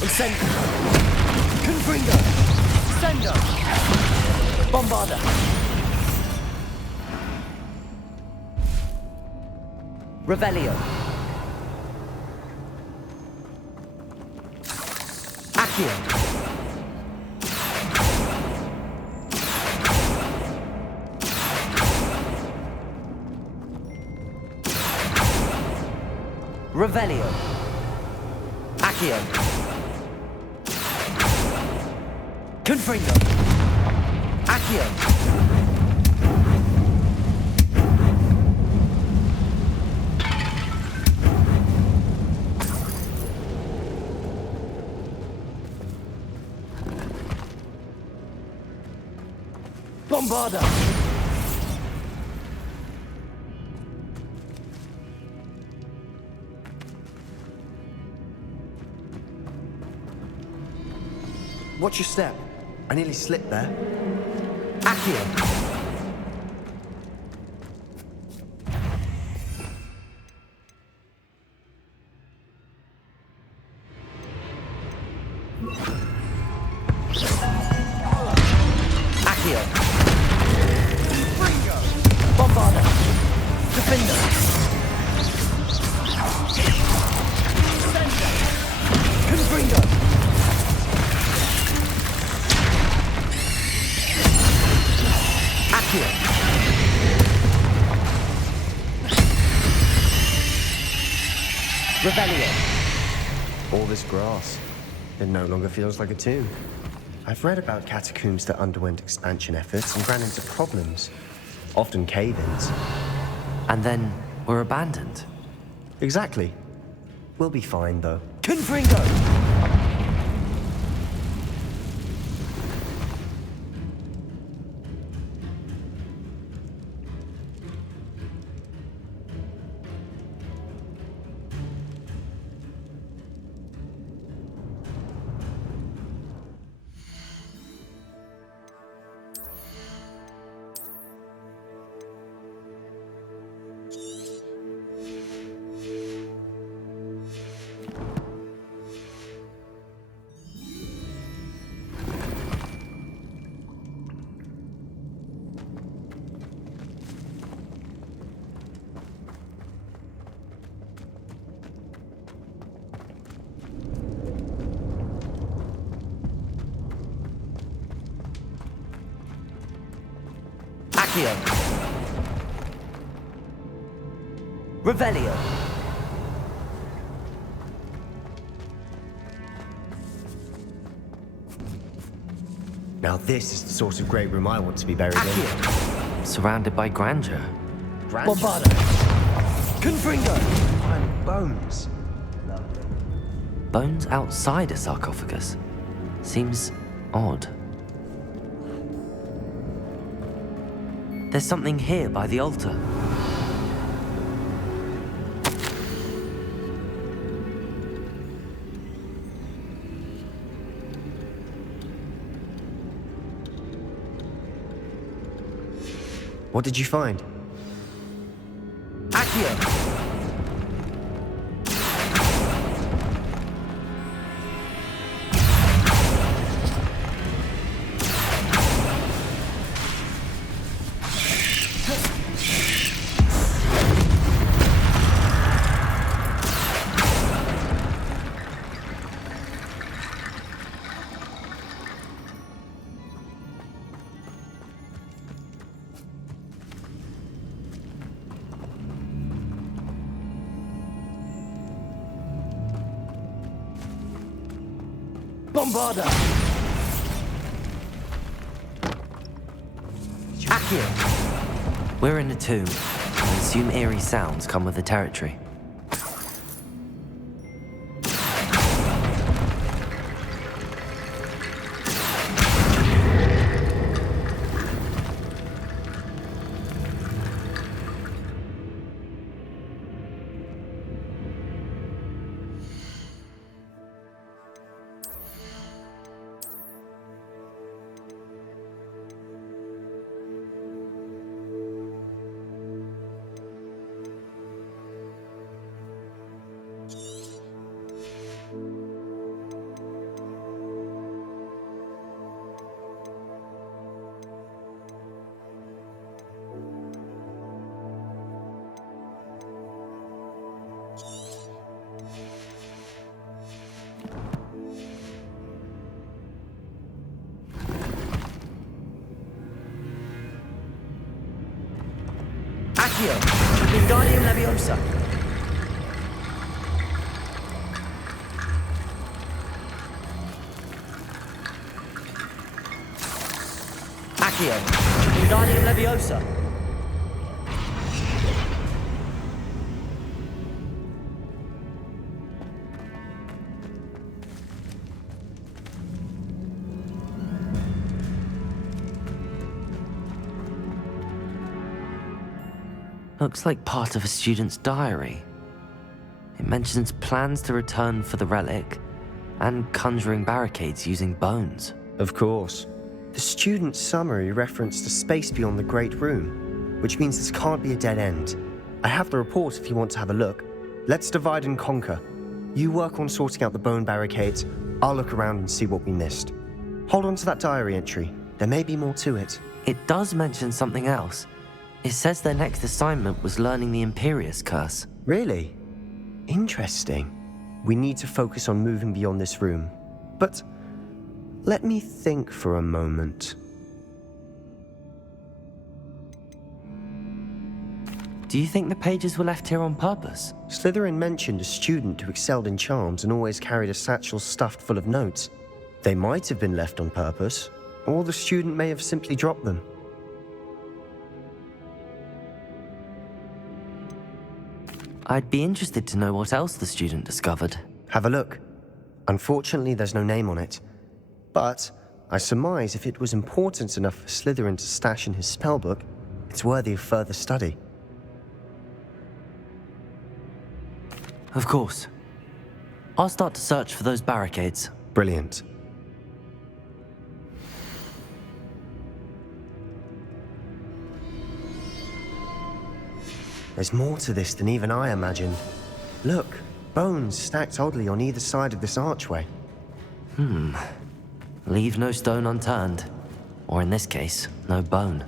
Incendio! Confringo! Sendo! Bombarda! Revelio! Accio! Revelio! Accio! Confringo! Accio! Bombarda! Watch your step. I nearly slipped there. Accio! Accio! Bombarda! Defender! Confringo! Accio! Revelio! All this grass. It no longer feels like a tomb. I've read about catacombs that underwent expansion efforts and ran into problems. Often cave-ins. And then were abandoned. Exactly. We'll be fine, though. Confringo! Accio! Revelio. Now this is the sort of great room I want to be buried in. Surrounded by grandeur. Bombarda. Confringo. I'm bones. Bones outside a sarcophagus. Seems odd. There's something here by the altar. What did you find? Accio. Bombarda. Accio. We're in a tomb. I assume eerie sounds come with the territory. Accio. Wingardium Leviosa. Accio. Wingardium Leviosa. Looks like part of a student's diary. It mentions plans to return for the relic and conjuring barricades using bones. Of course. The student's summary referenced a space beyond the Great Room, which means this can't be a dead end. I have the report if you want to have a look. Let's divide and conquer. You work on sorting out the bone barricades. I'll look around and see what we missed. Hold on to that diary entry. There may be more to it. It does mention something else. It says their next assignment was learning the Imperius Curse. Really? Interesting. We need to focus on moving beyond this room. But let me think for a moment. Do you think the pages were left here on purpose? Slytherin mentioned a student who excelled in charms and always carried a satchel stuffed full of notes. They might have been left on purpose, or the student may have simply dropped them. I'd be interested to know what else the student discovered. Have a look. Unfortunately, there's no name on it. But I surmise if it was important enough for Slytherin to stash in his spellbook, it's worthy of further study. Of course. I'll start to search for those barricades. Brilliant. There's more to this than even I imagined. Look, bones stacked oddly on either side of this archway. Leave no stone unturned. Or in this case, no bone.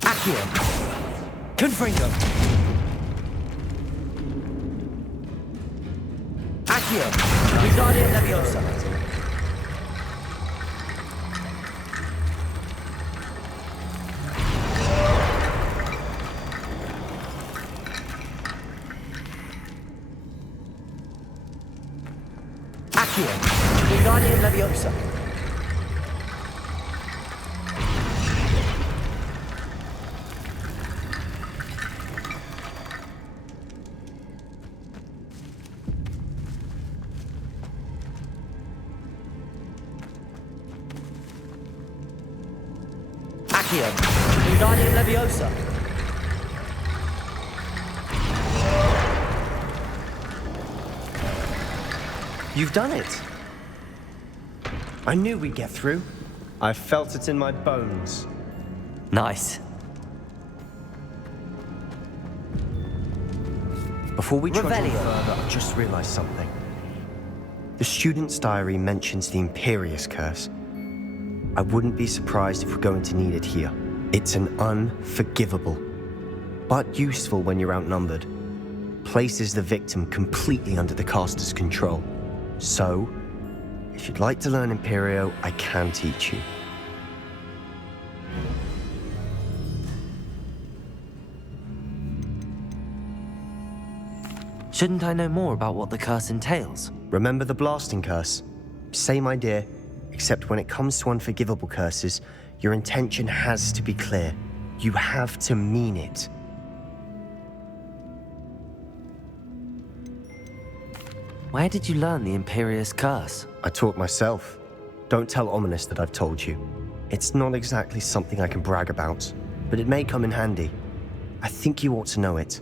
Accio. Confringo. Accio, Wingardium Leviosa. Accio, Wingardium Leviosa. Accio, Wingardium Leviosa. You've done it. I knew we'd get through. I felt it in my bones. Nice. Before we trudge on Revelio. further, I just realized something. The student's diary mentions the Imperious Curse. I wouldn't be surprised if we're going to need it here. It's an unforgivable, but useful when you're outnumbered. Places the victim completely under the caster's control. So, if you'd like to learn Imperio, I can teach you. Shouldn't I know more about what the curse entails? Remember the blasting curse? Same idea, except when it comes to unforgivable curses, your intention has to be clear. You have to mean it. Where did you learn the Imperious Curse? I taught myself. Don't tell Ominous that I've told you. It's not exactly something I can brag about, but it may come in handy. I think you ought to know it.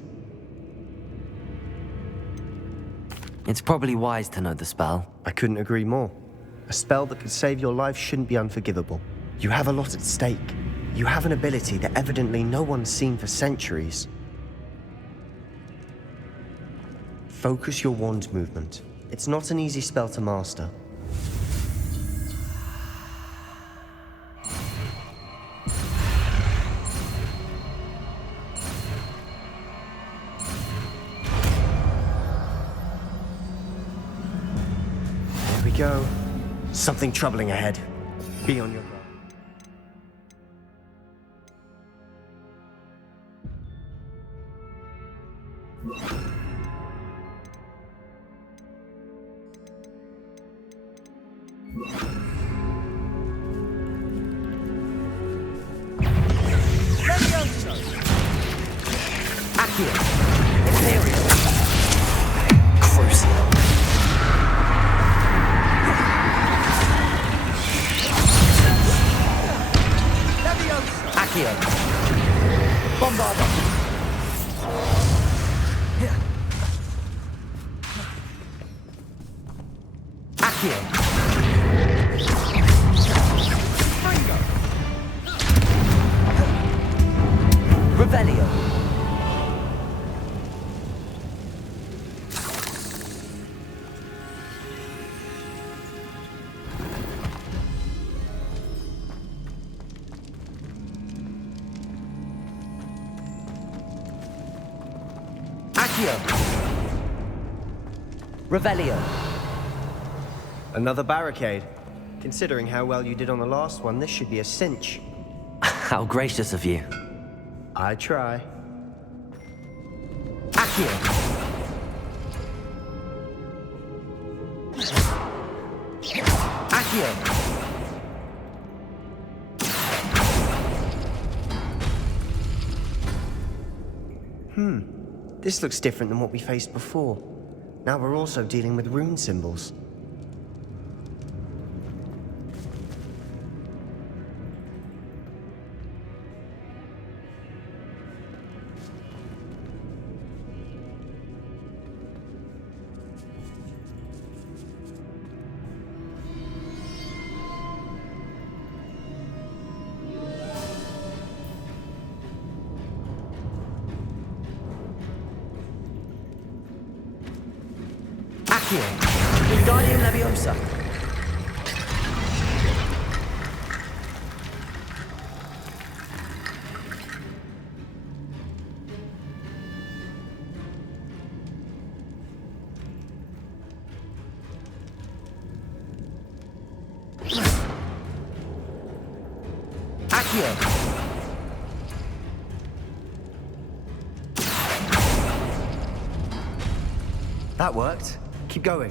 It's probably wise to know the spell. I couldn't agree more. A spell that could save your life shouldn't be unforgivable. You have a lot at stake. You have an ability that evidently no one's seen for centuries. Focus your wand movement. It's not an easy spell to master. There we go. Something troubling ahead. Be on your guard. Accio, Imperial. Crucial. Accio, Bombarda. Accio. Revelio. Accio. Revelio. Another barricade. Considering how well you did on the last one, this should be a cinch. How gracious of you. I try. Accio. Accio. This looks different than what we faced before. Now we're also dealing with rune symbols. Accio, Wingardium Leviosa. Accio! That worked. Keep going.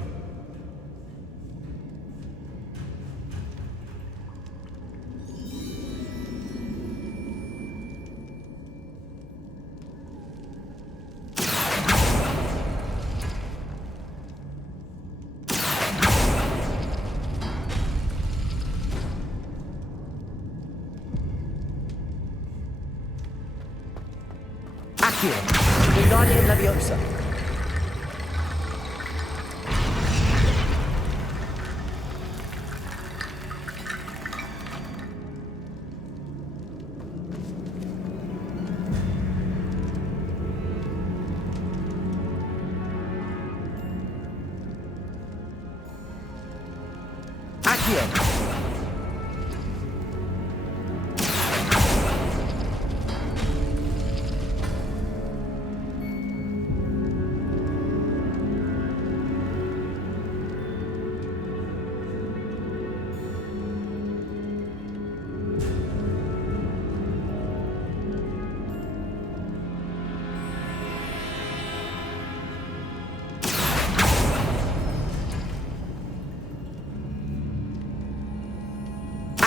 Accio! Wingardium Leviosa!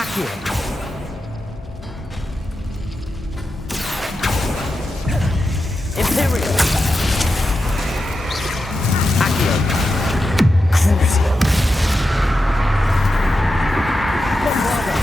Accio! Imperial! Accio! Crucio! Bombarda!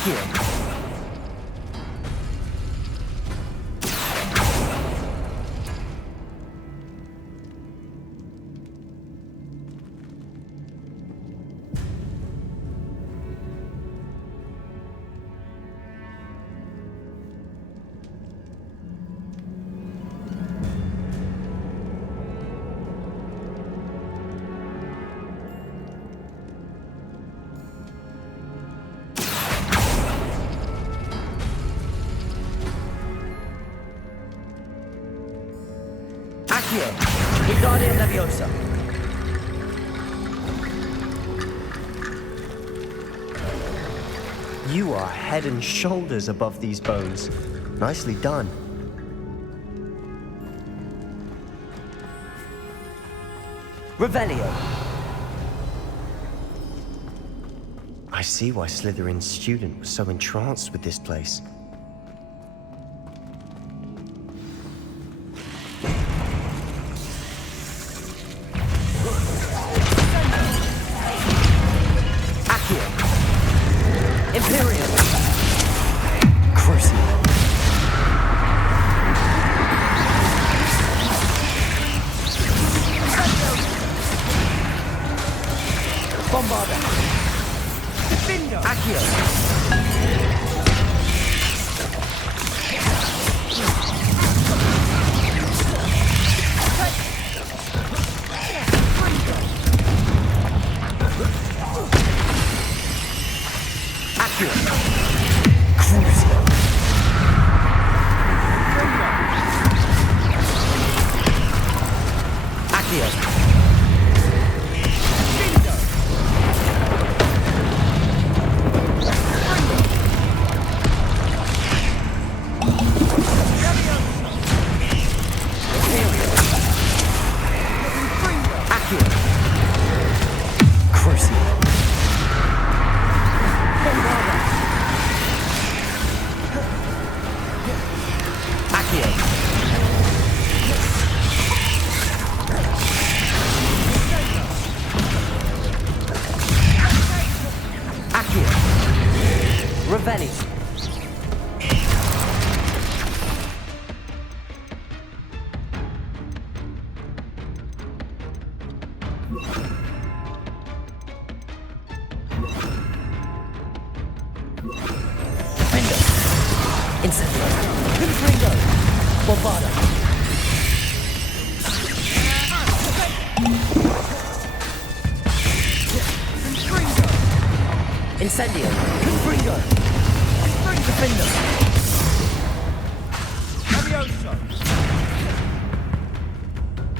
Accio! Accio! Wingardium Leviosa! You are head and shoulders above these bones. Nicely done. Revelio! I see why Slytherin's student was so entranced with this place. Imperial! Crucio! Bombarda! Accio! Accio! Crucio! Accio! Revelli. Window. Incendio. Confringo. Bombarda. Incendio. Confringo. Defender. Levioso.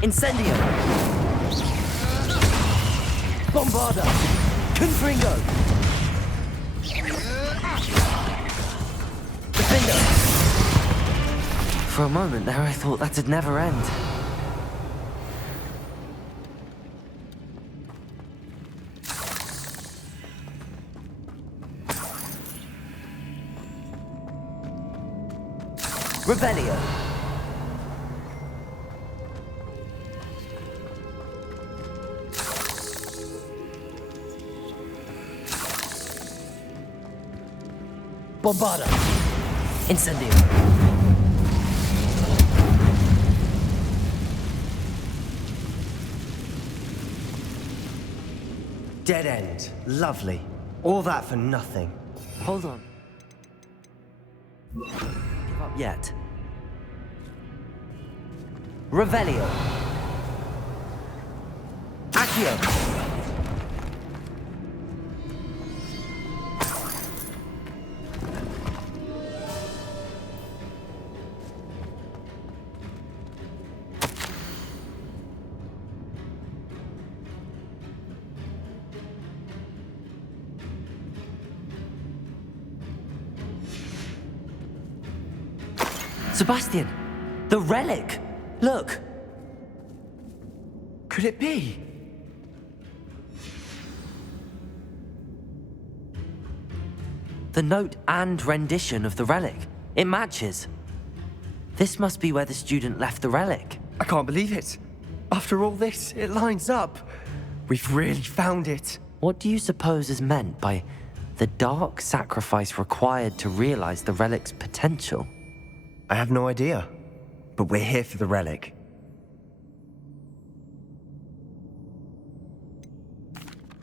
Incendio. Bombarda. Confringo. Defender. For a moment there, I thought that'd never end. Revelio. Bombarda. Incendio. Dead end. Lovely. All that for nothing. Hold on. Give up yet. Revelio. Accio. Sebastian! The relic! Look! Could it be? The note and rendition of the relic. It matches. This must be where the student left the relic. I can't believe it. After all this, it lines up. We've really found it. What do you suppose is meant by the dark sacrifice required to realize the relic's potential? I have no idea, but we're here for the relic.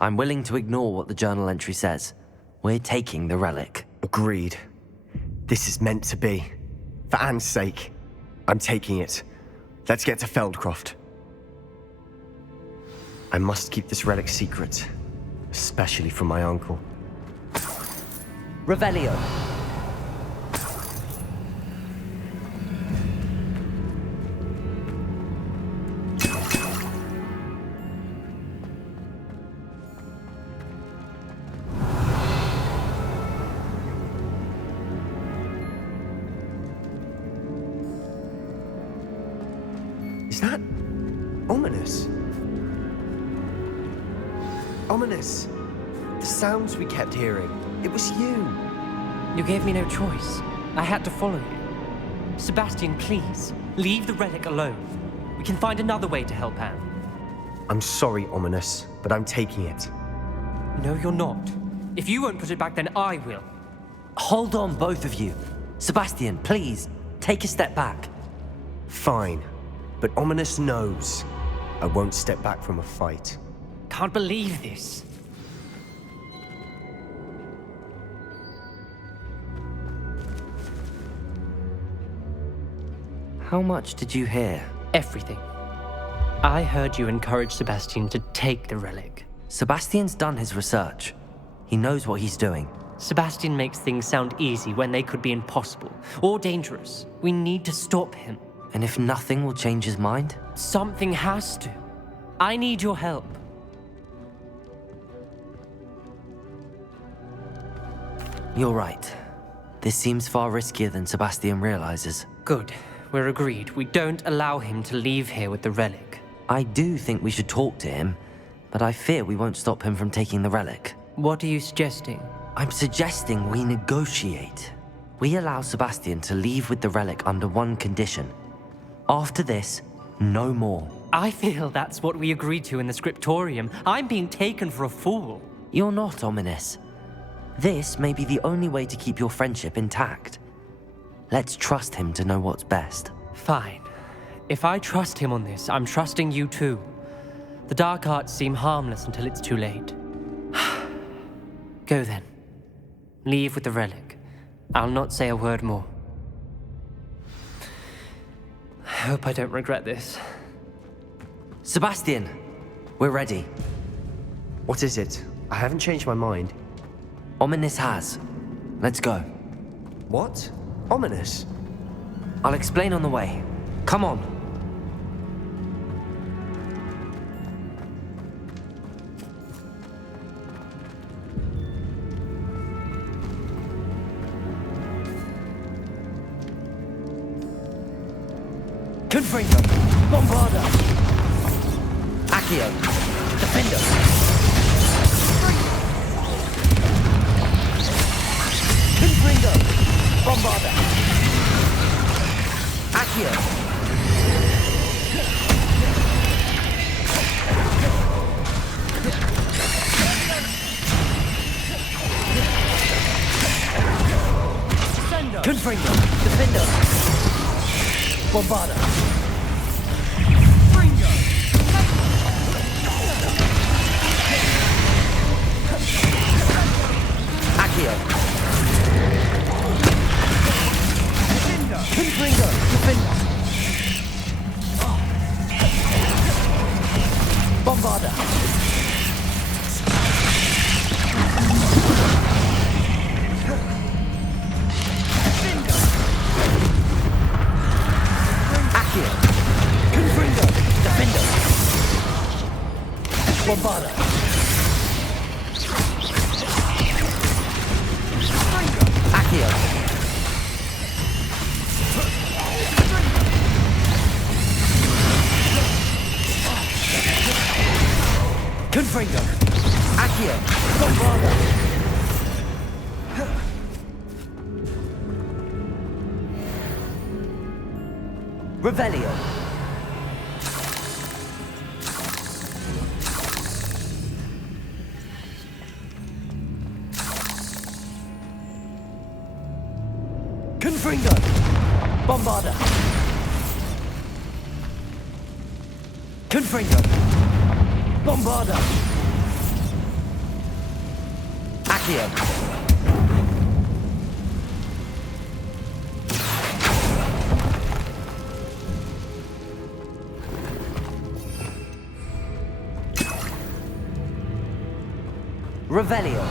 I'm willing to ignore what the journal entry says. We're taking the relic. Agreed. This is meant to be. For Anne's sake, I'm taking it. Let's get to Feldcroft. I must keep this relic secret, especially from my uncle. Revelio. Is that ominous? Ominous. The sounds we kept hearing. It was you. You gave me no choice. I had to follow you. Sebastian, please, leave the relic alone. We can find another way to help Anne. I'm sorry, Ominous, but I'm taking it. No, you're not. If you won't put it back, then I will. Hold on, both of you. Sebastian, please, take a step back. Fine, but Ominous knows I won't step back from a fight. Can't believe this. How much did you hear? Everything. I heard you encourage Sebastian to take the relic. Sebastian's done his research. He knows what he's doing. Sebastian makes things sound easy when they could be impossible or dangerous. We need to stop him. And if nothing will change his mind? Something has to. I need your help. You're right. This seems far riskier than Sebastian realizes. Good. We're agreed. We don't allow him to leave here with the relic. I do think we should talk to him, but I fear we won't stop him from taking the relic. What are you suggesting? I'm suggesting we negotiate. We allow Sebastian to leave with the relic under one condition. After this, no more. I feel that's what we agreed to in the scriptorium. I'm being taken for a fool. You're not, Ominous. This may be the only way to keep your friendship intact. Let's trust him to know what's best. Fine. If I trust him on this, I'm trusting you too. The dark arts seem harmless until it's too late. Go then. Leave with the relic. I'll not say a word more. hope I don't regret this. Sebastian, we're ready. What is it? I haven't changed my mind. Ominous has. Let's go. What? Ominous? I'll explain on the way. Come on. Confringo. Bombarda. Accio. Defender. Confringo. Bombarda. Accio. Confringo. Defender. Bombarda. Accio. Confringo. Defender. Bombarda. Accio. Confringo. Defender. Bombarda. Accio. Confringo. Accio. Bombarda. Revelio. Confringo. Bombarda. Confringo. Bombarda. Accio. Revelio.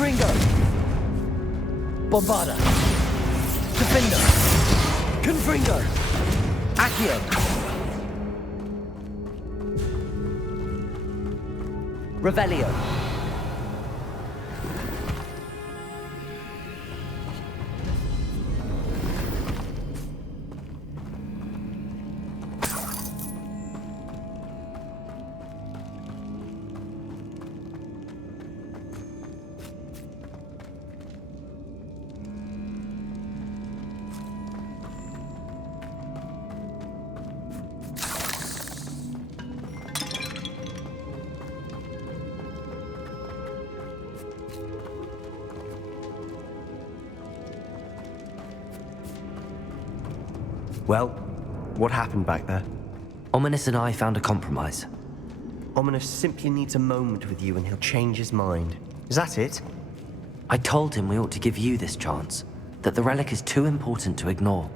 Confringo! Bombarda! Defender! Confringo! Accio! Revelio! Well, what happened back there? Ominous and I found a compromise. Ominous simply needs a moment with you and he'll change his mind. Is that it? I told him we ought to give you this chance, that the relic is too important to ignore.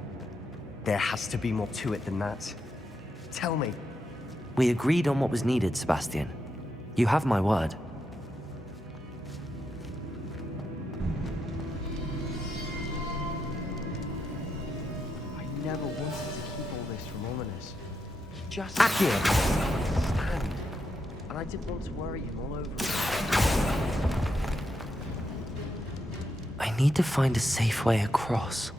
There has to be more to it than that. Tell me. We agreed on what was needed, Sebastian. You have my word. I never wanted to keep all this from Ominous. He just... Accio! ...stand. And I didn't want to worry him all over again. I need to find a safe way across.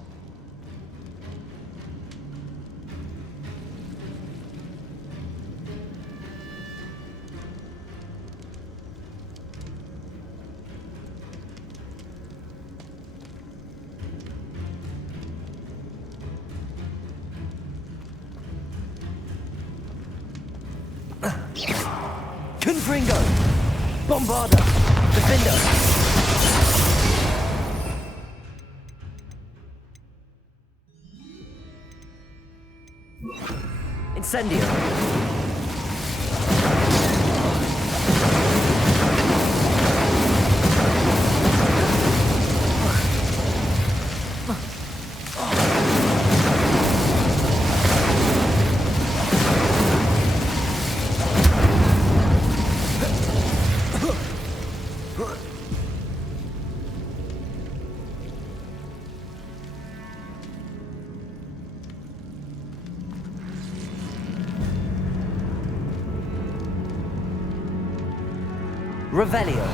Confringo! Bombarda! Defender! Incendio! Revelio.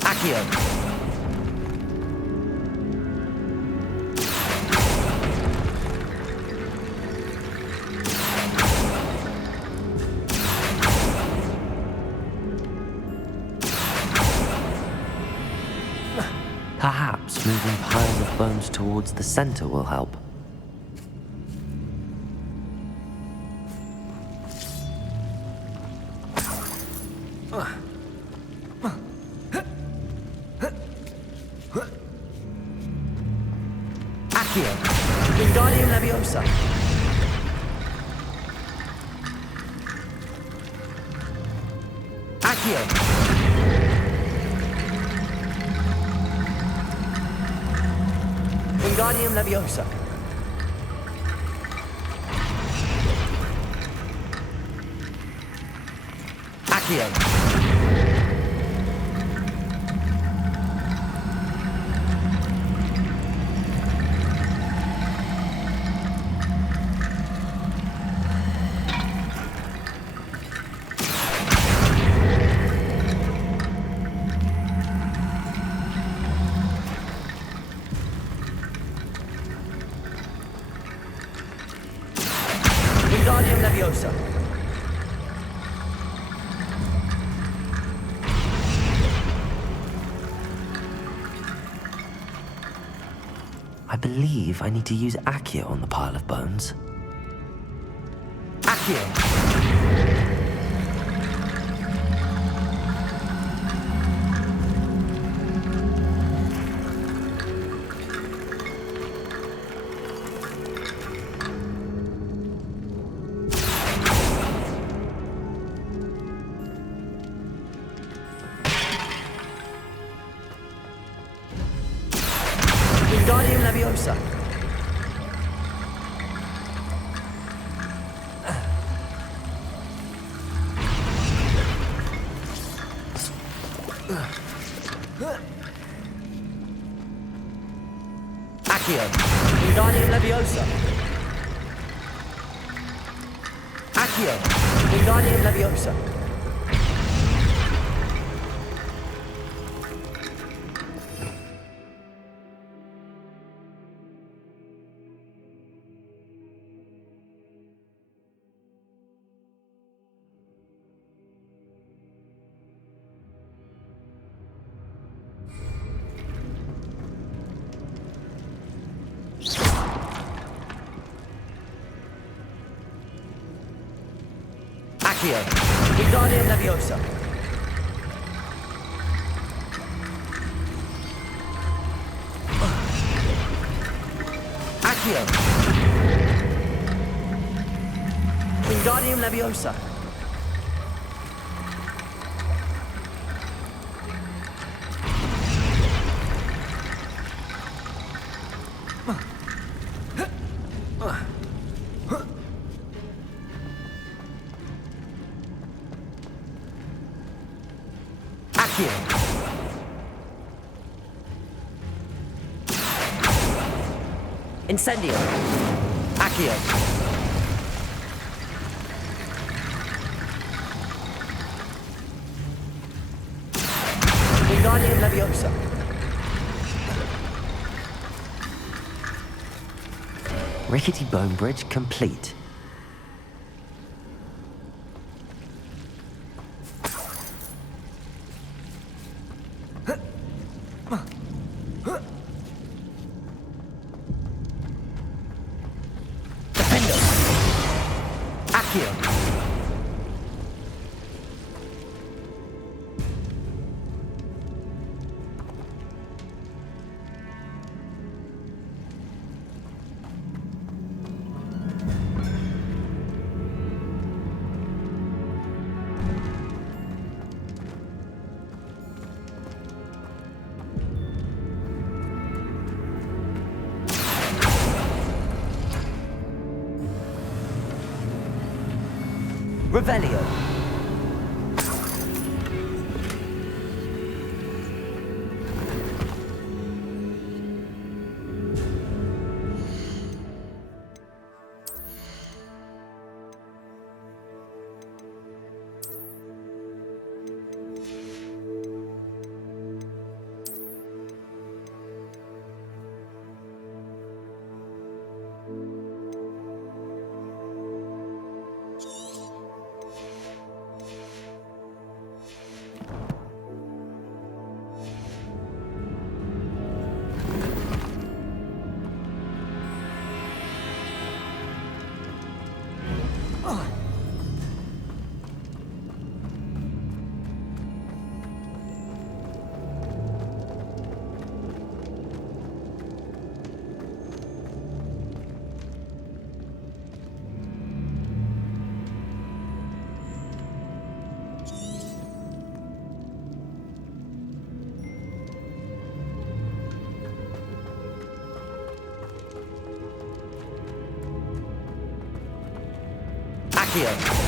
Accio. Perhaps moving piles of bones towards the center will help. Accio. Wingardium Leviosa. Accio. Wingardium Leviosa. Accio. Wingardium Leviosa. I believe I need to use Accio on the pile of bones. Accio. Wingardium Leviosa. Accio. Wingardium Leviosa. Accio. Wingardium Leviosa. Accio. Wingardium Leviosa. Accio. Wingardium Leviosa. Accio. Incendio. Accio. Wingardium Leviosa. Rickety Bone Bridge complete. Revelio. Accio.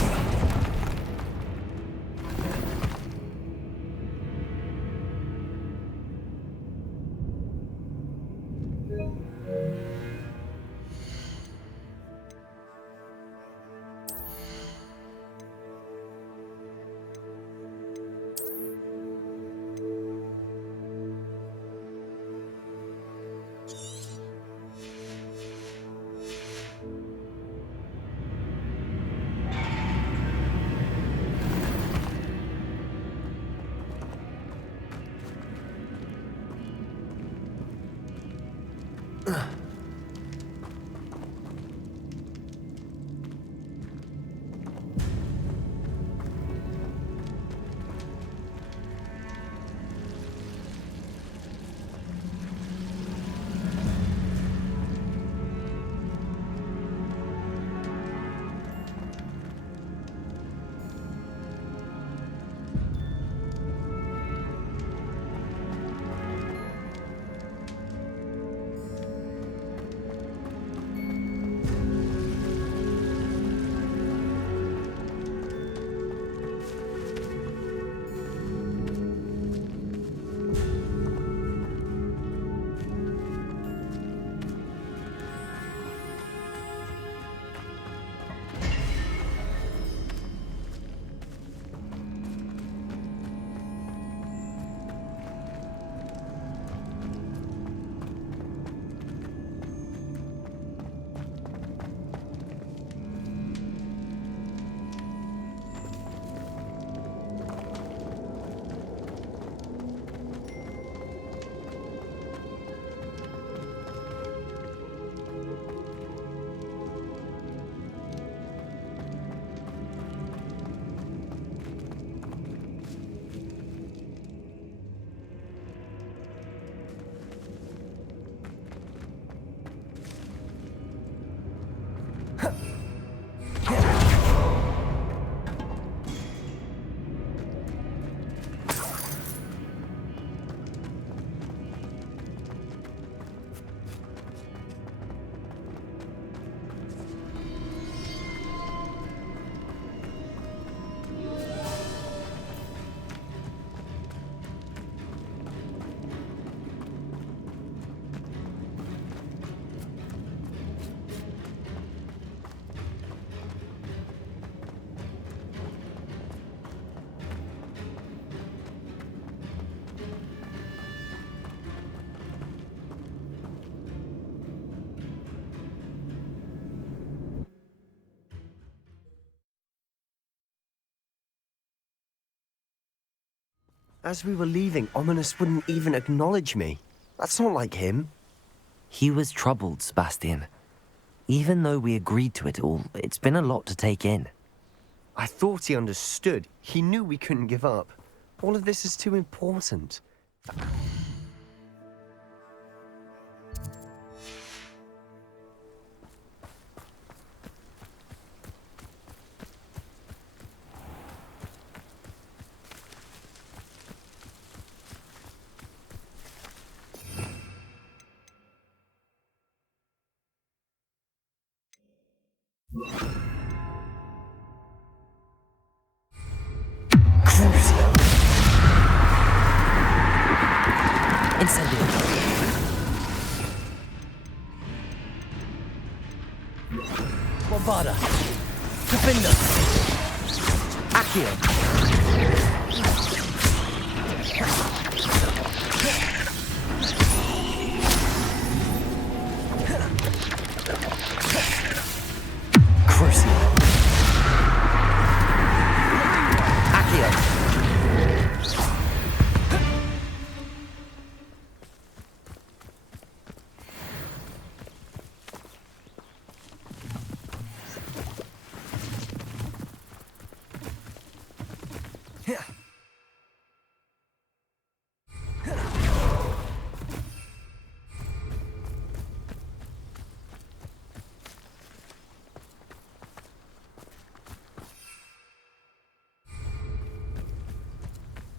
As we were leaving, Ominous wouldn't even acknowledge me. That's not like him. He was troubled, Sebastian. Even though we agreed to it all, it's been a lot to take in. I thought he understood. He knew we couldn't give up. All of this is too important. Bombarda. Defender. Accio. Crucio. Accio.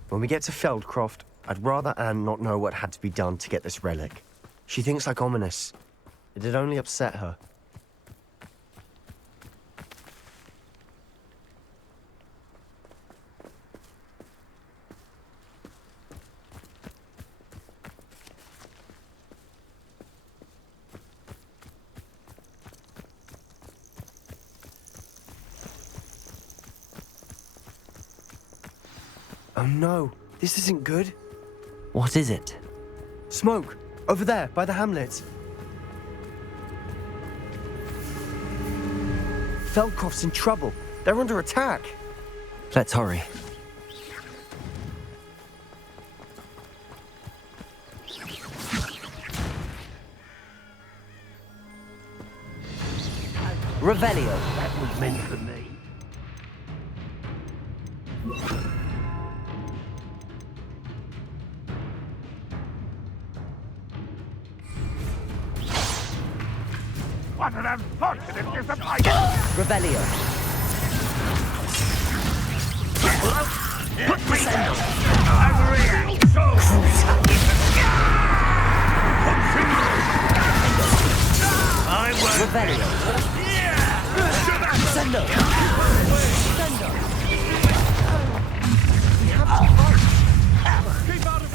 When we get to Feldcroft, I'd rather Anne not know what had to be done to get this relic. She thinks like Ominous. It'd only upset her. Oh no, this isn't good. What is it? Smoke! Over there, by the hamlet. Feldcroft's in trouble. They're under attack. Let's hurry. Revelio. That was meant for me. What an unfortunate disappointment! Revelio. Put me down! Over here! I won't. Revelio. Sendo. Sendo. We have to fight. Keep out of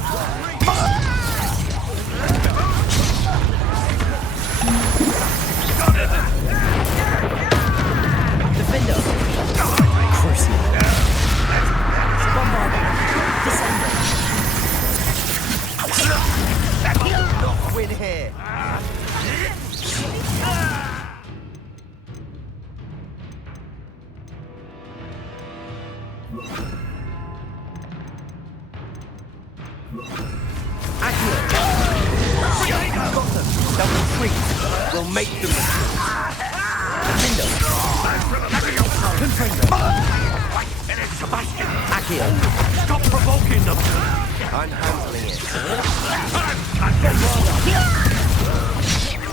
Defender. Crucio. Bombarda. Descender. Not win here. We'll make them. Accio! Stop provoking them! I'm handling it.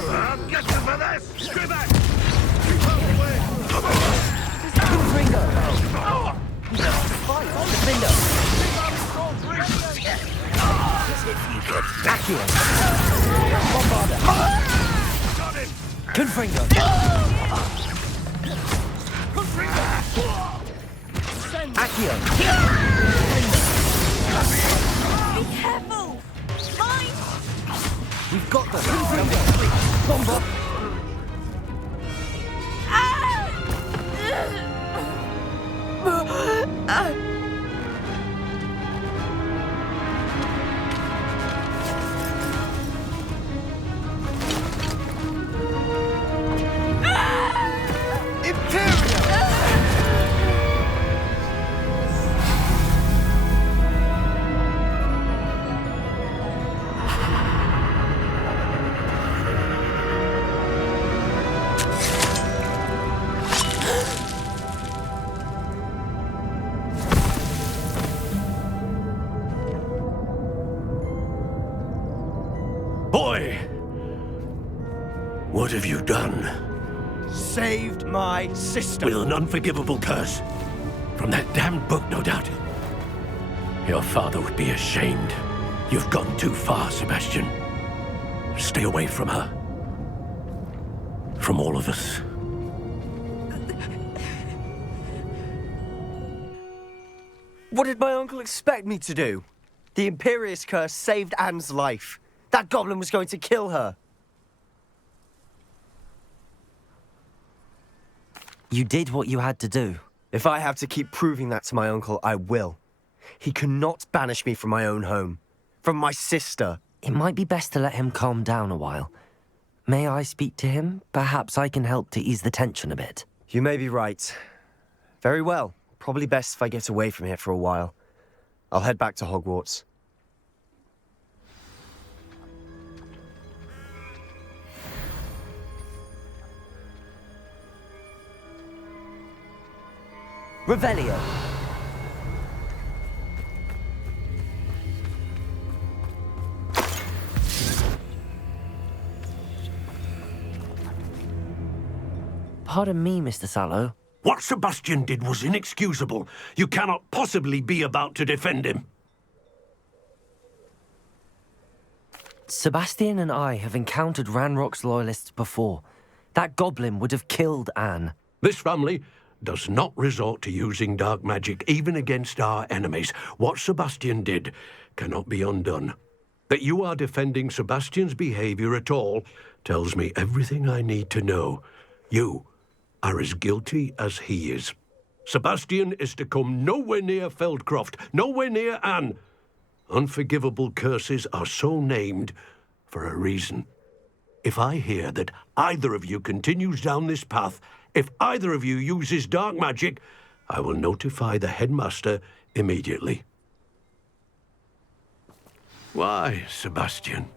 I'll get you for this! Stay back! Keep out of the way! Ringo! Defender! Accio! Bombarda! Got him! Confringo! Accio! Be careful! Mine! We've got them! Bomba! Boy! What have you done? Saved my sister. With an unforgivable curse. From that damned book, no doubt. Your father would be ashamed. You've gone too far, Sebastian. Stay away from her. From all of us. What did my uncle expect me to do? The Imperious curse saved Anne's life. That goblin was going to kill her. You did what you had to do. If I have to keep proving that to my uncle, I will. He cannot banish me from my own home. From my sister. It might be best to let him calm down a while. May I speak to him? Perhaps I can help to ease the tension a bit. You may be right. Very well. Probably best if I get away from here for a while. I'll head back to Hogwarts. Revelio. Pardon me, Mr. Sallow. What Sebastian did was inexcusable. You cannot possibly be about to defend him. Sebastian and I have encountered Ranrock's loyalists before. That goblin would have killed Anne. This family does not resort to using dark magic even against our enemies. What Sebastian did cannot be undone. That you are defending Sebastian's behavior at all tells me everything I need to know. You are as guilty as he is. Sebastian is to come nowhere near Feldcroft, nowhere near Anne. Unforgivable curses are so named for a reason. If I hear that either of you continues down this path, if either of you uses dark magic, I will notify the headmaster immediately. Why, Sebastian?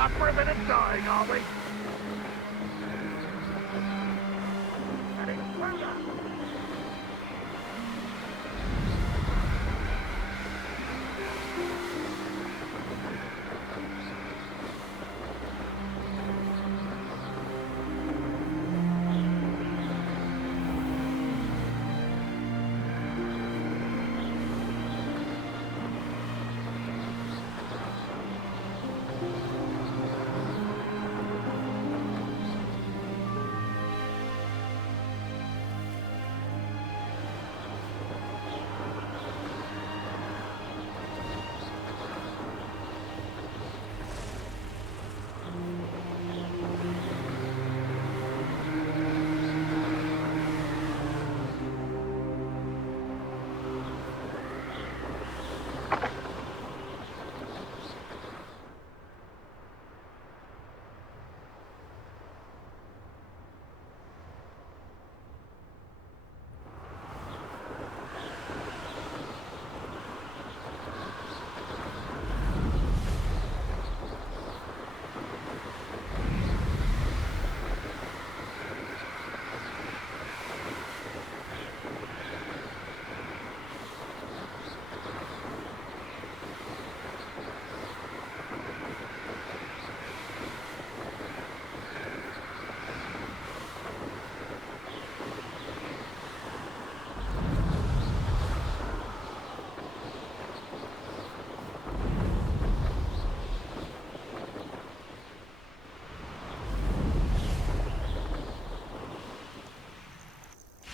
Up for a bit of dying, are we? An intruder!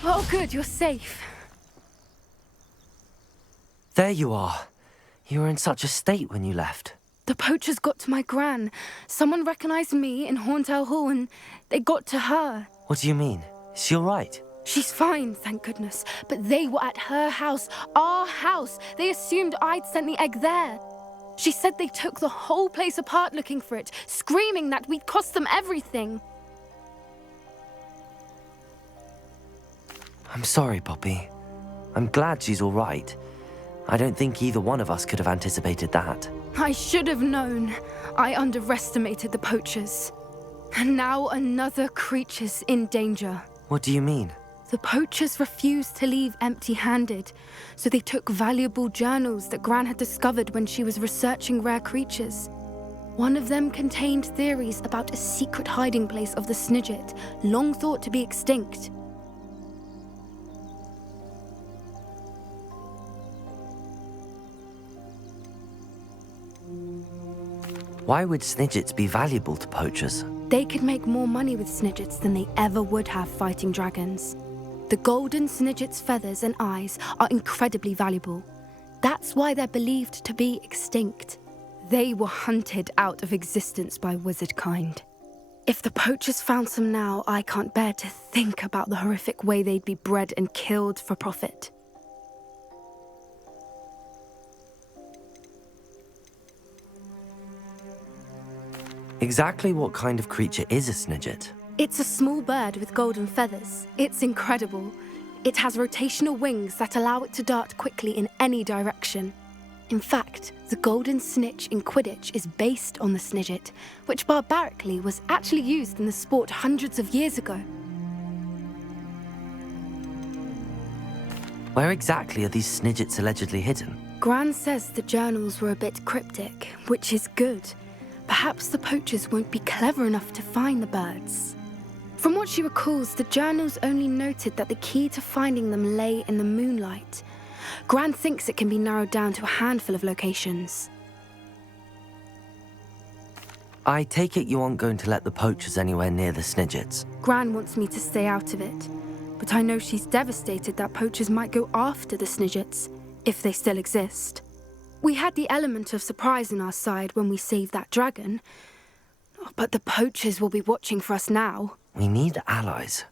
Oh, good, you're safe. There you are. You were in such a state when you left. The poachers got to my gran. Someone recognized me in Horntail Hall and they got to her. What do you mean? Is she all right? She's fine, thank goodness. But they were at her house, our house. They assumed I'd sent the egg there. She said they took the whole place apart looking for it, screaming that we'd cost them everything. I'm sorry, Poppy. I'm glad she's all right. I don't think either one of us could have anticipated that. I should have known. I underestimated the poachers. And now another creature's in danger. What do you mean? The poachers refused to leave empty-handed, so they took valuable journals that Gran had discovered when she was researching rare creatures. One of them contained theories about a secret hiding place of the Snidget, long thought to be extinct. Why would Snidgets be valuable to poachers? They could make more money with Snidgets than they ever would have fighting dragons. The golden Snidget's feathers and eyes are incredibly valuable. That's why they're believed to be extinct. They were hunted out of existence by wizard kind. If the poachers found some now, I can't bear to think about the horrific way they'd be bred and killed for profit. Exactly what kind of creature is a Snidget? It's a small bird with golden feathers. It's incredible. It has rotational wings that allow it to dart quickly in any direction. In fact, the golden snitch in Quidditch is based on the Snidget, which barbarically was actually used in the sport hundreds of years ago. Where exactly are these Snidgets allegedly hidden? Gran says the journals were a bit cryptic, which is good. Perhaps the poachers won't be clever enough to find the birds. From what she recalls, the journals only noted that the key to finding them lay in the moonlight. Gran thinks it can be narrowed down to a handful of locations. I take it you aren't going to let the poachers anywhere near the Snidgets. Gran wants me to stay out of it, but I know she's devastated that poachers might go after the Snidgets, if they still exist. We had the element of surprise on our side when we saved that dragon, but the poachers will be watching for us now. We need allies.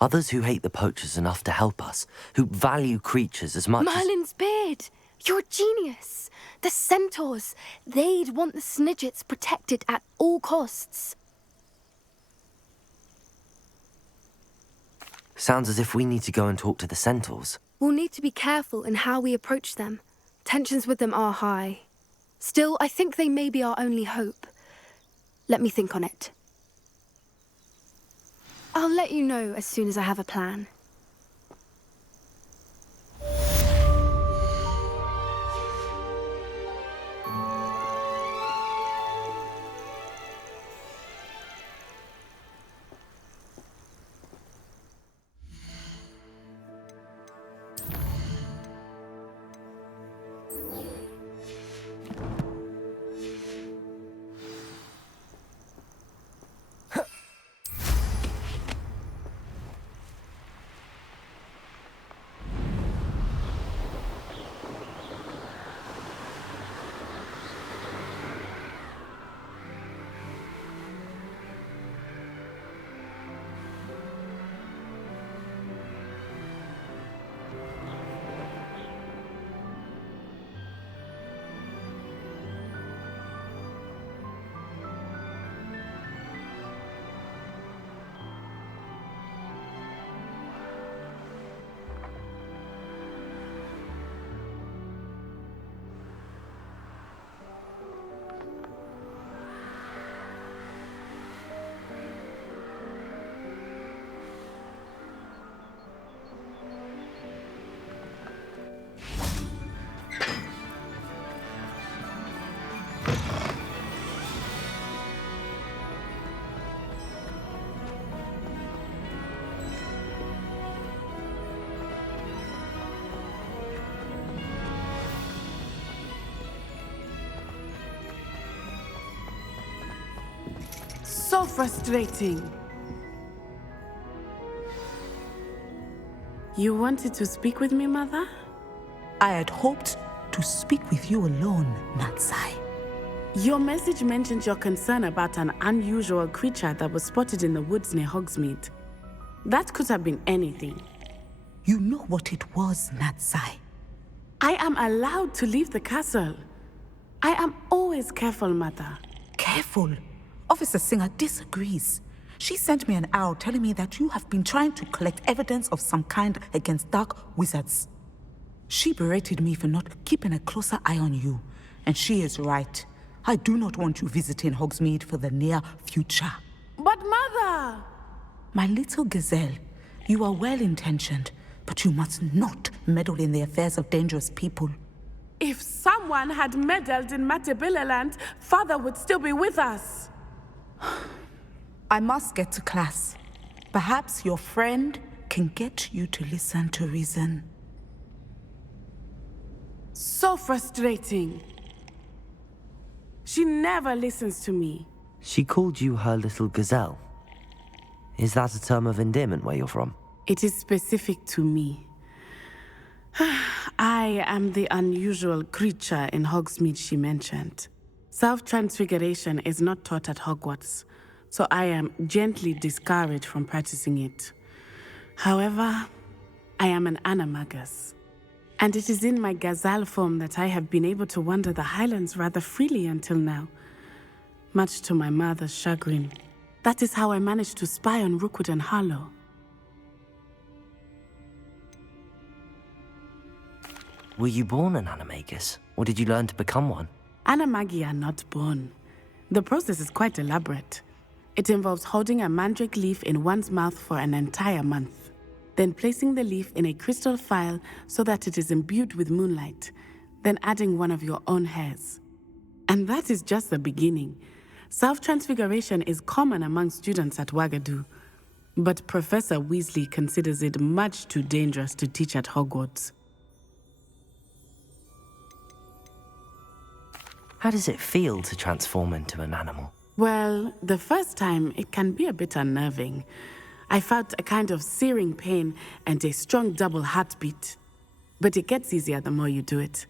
Others who hate the poachers enough to help us, who value creatures as much Merlin's beard! You're a genius! The centaurs! They'd want the Snidgets protected at all costs. Sounds as if we need to go and talk to the centaurs. We'll need to be careful in how we approach them. Tensions with them are high. Still, I think they may be our only hope. Let me think on it. I'll let you know as soon as I have a plan. So frustrating. You wanted to speak with me, Mother? I had hoped to speak with you alone, Natsai. Your message mentioned your concern about an unusual creature that was spotted in the woods near Hogsmeade. That could have been anything. You know what it was, Natsai. I am allowed to leave the castle. I am always careful, Mother. Careful? Officer Singer disagrees. She sent me an owl telling me that you have been trying to collect evidence of some kind against dark wizards. She berated me for not keeping a closer eye on you, and she is right. I do not want you visiting Hogsmeade for the near future. But Mother! My little gazelle, you are well-intentioned, but you must not meddle in the affairs of dangerous people. If someone had meddled in Matabeleland, Father would still be with us. I must get to class. Perhaps your friend can get you to listen to reason. So frustrating. She never listens to me. She called you her little gazelle. Is that a term of endearment where you're from? It is specific to me. I am the unusual creature in Hogsmeade she mentioned. Self-transfiguration is not taught at Hogwarts, so I am gently discouraged from practicing it. However, I am an animagus, and it is in my gazelle form that I have been able to wander the Highlands rather freely until now, much to my mother's chagrin. That is how I managed to spy on Rookwood and Harlow. Were you born an animagus, or did you learn to become one? Animagi are not born. The process is quite elaborate. It involves holding a mandrake leaf in one's mouth for an entire month, then placing the leaf in a crystal phial so that it is imbued with moonlight, then adding one of your own hairs. And that is just the beginning. Self-transfiguration is common among students at Wagadu, but Professor Weasley considers it much too dangerous to teach at Hogwarts. How does it feel to transform into an animal? Well, the first time, it can be a bit unnerving. I felt a kind of searing pain and a strong double heartbeat. But it gets easier the more you do it.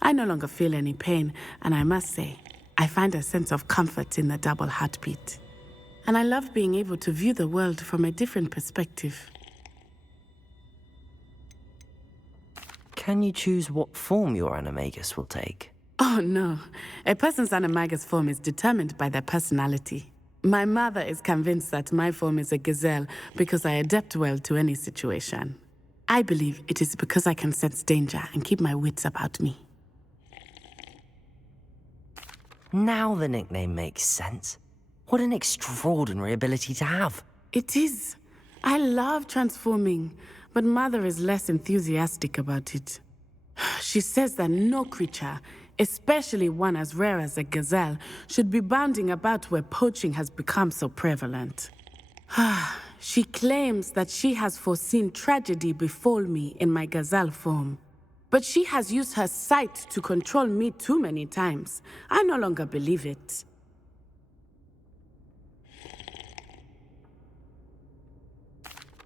I no longer feel any pain, and I must say, I find a sense of comfort in the double heartbeat. And I love being able to view the world from a different perspective. Can you choose what form your animagus will take? Oh no, a person's animagus form is determined by their personality. My mother is convinced that my form is a gazelle because I adapt well to any situation. I believe it is because I can sense danger and keep my wits about me. Now the nickname makes sense. What an extraordinary ability to have. It is. I love transforming, but Mother is less enthusiastic about it. She says that no creature, especially one as rare as a gazelle, should be bounding about where poaching has become so prevalent. She claims that she has foreseen tragedy befall me in my gazelle form. But she has used her sight to control me too many times. I no longer believe it.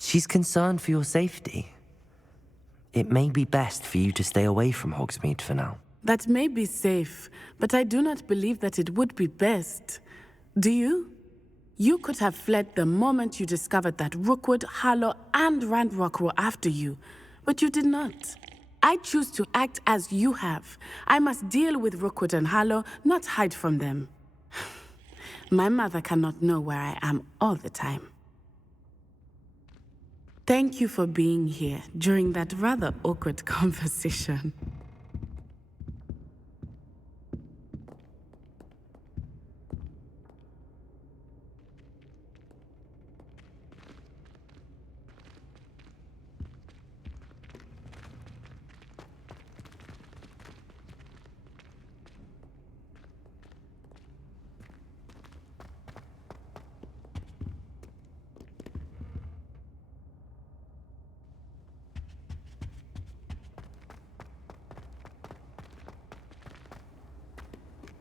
She's concerned for your safety. It may be best for you to stay away from Hogsmeade for now. That may be safe, but I do not believe that it would be best. Do you? You could have fled the moment you discovered that Rookwood, Harlow, and Ranrock were after you, but you did not. I choose to act as you have. I must deal with Rookwood and Harlow, not hide from them. My mother cannot know where I am all the time. Thank you for being here during that rather awkward conversation.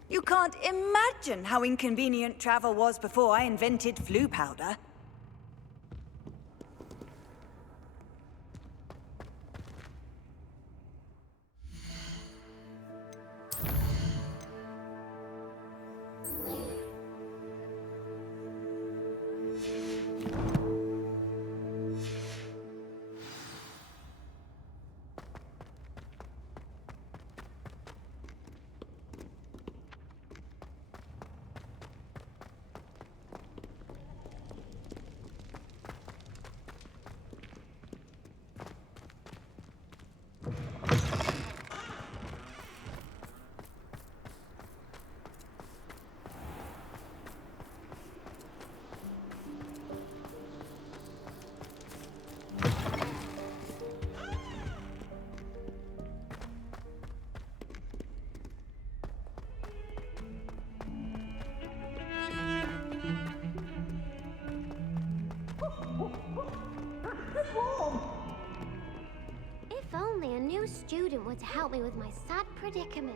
You can't imagine how inconvenient travel was before I invented flu powder. If only a new student were to help me with my sad predicament.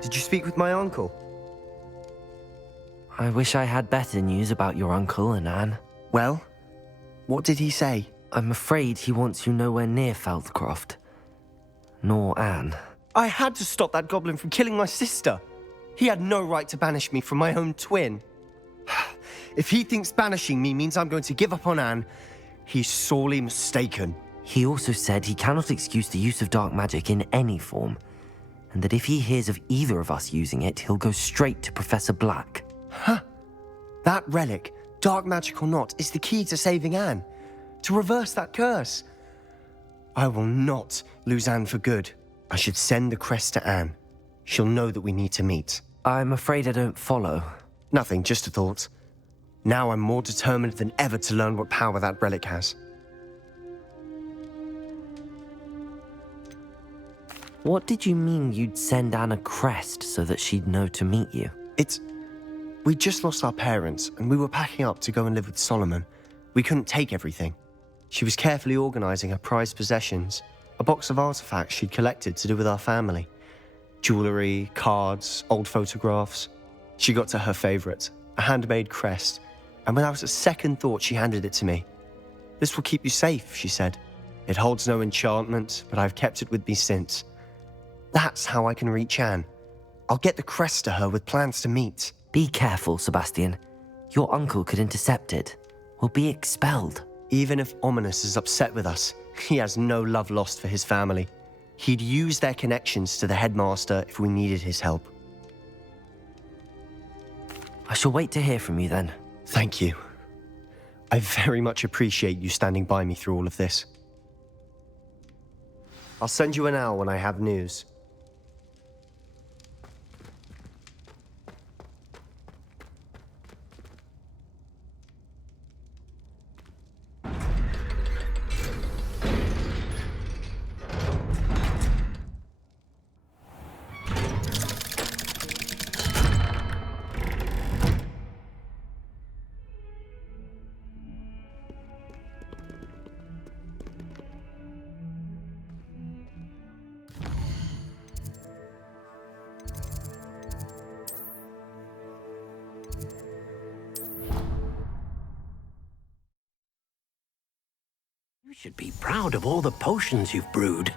Did you speak with my uncle? I wish I had better news about your uncle and Anne. Well, what did he say? I'm afraid he wants you nowhere near Feldcroft. Nor Anne. I had to stop that goblin from killing my sister. He had no right to banish me from my own twin. If he thinks banishing me means I'm going to give up on Anne, he's sorely mistaken. He also said he cannot excuse the use of dark magic in any form, and that if he hears of either of us using it, he'll go straight to Professor Black. Huh. That relic, dark magic or not, is the key to saving Anne. To reverse that curse. I will not lose Anne for good. I should send the crest to Anne. She'll know that we need to meet. I'm afraid I don't follow. Nothing, just a thought. Now I'm more determined than ever to learn what power that relic has. What did you mean you'd send Anne a crest so that she'd know to meet you? We just lost our parents, and we were packing up to go and live with Solomon. We couldn't take everything. She was carefully organising her prized possessions, a box of artifacts she'd collected to do with our family. Jewellery, cards, old photographs. She got to her favourite, a handmade crest, and without a second thought, she handed it to me. "This will keep you safe," she said. "It holds no enchantment, but I've kept it with me since. That's how I can reach Anne. I'll get the crest to her with plans to meet." Be careful, Sebastian. Your uncle could intercept it. We'll be expelled. Even if Ominous is upset with us, he has no love lost for his family. He'd use their connections to the headmaster if we needed his help. I shall wait to hear from you then. Thank you. I very much appreciate you standing by me through all of this. I'll send you an owl when I have news. You should be proud of all the potions you've brewed.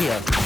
Accio.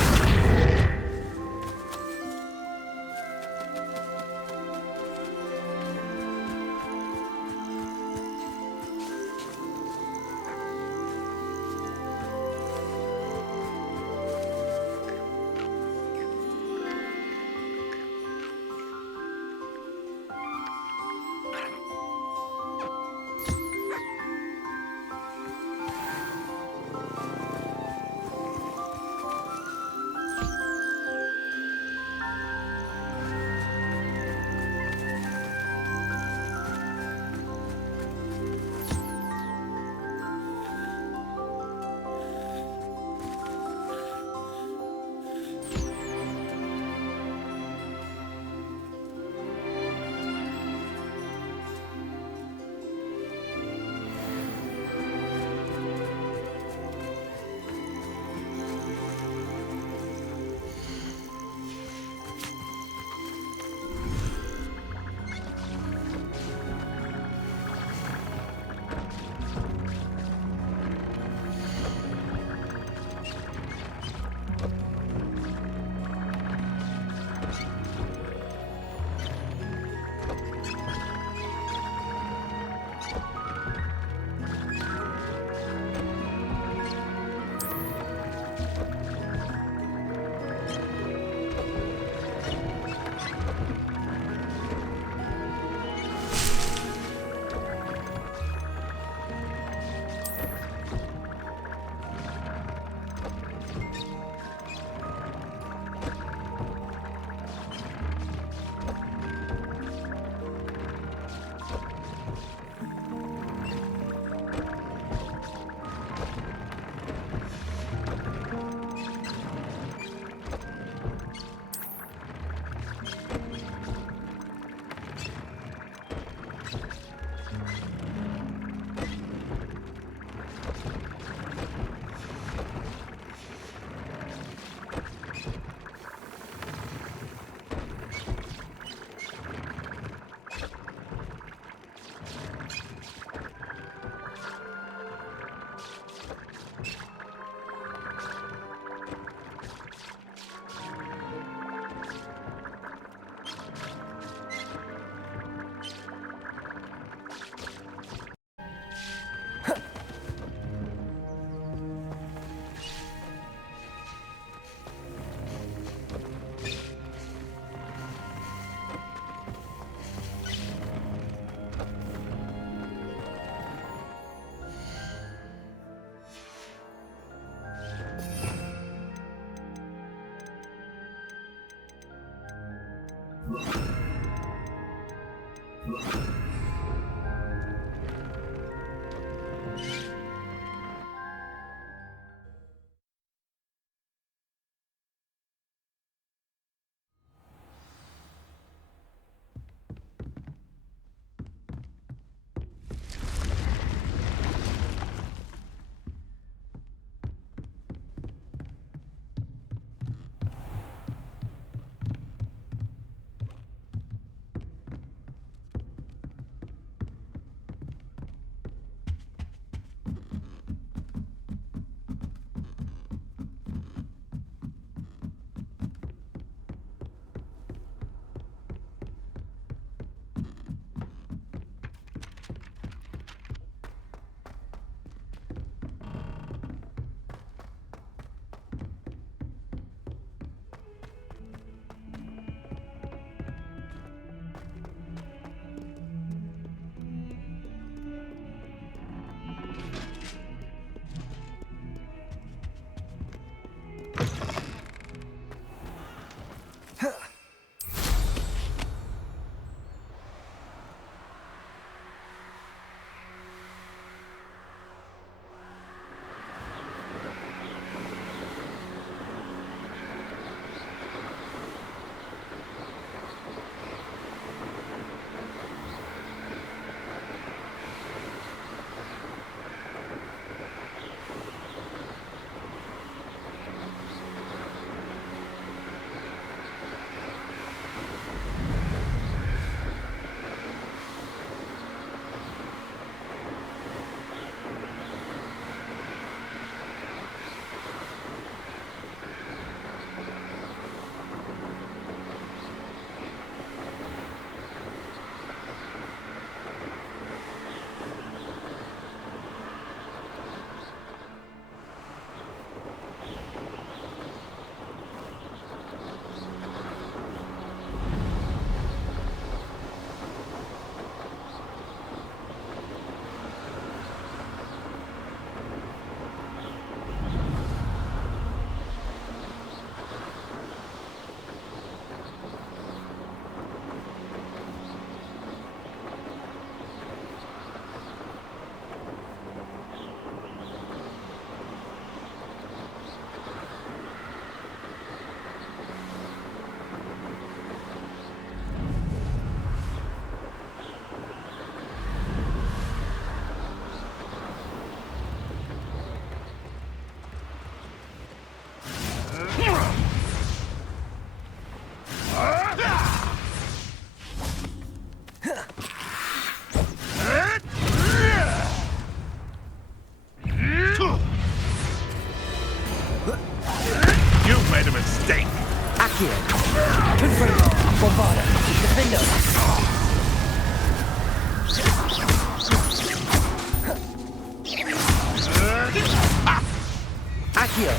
Accio!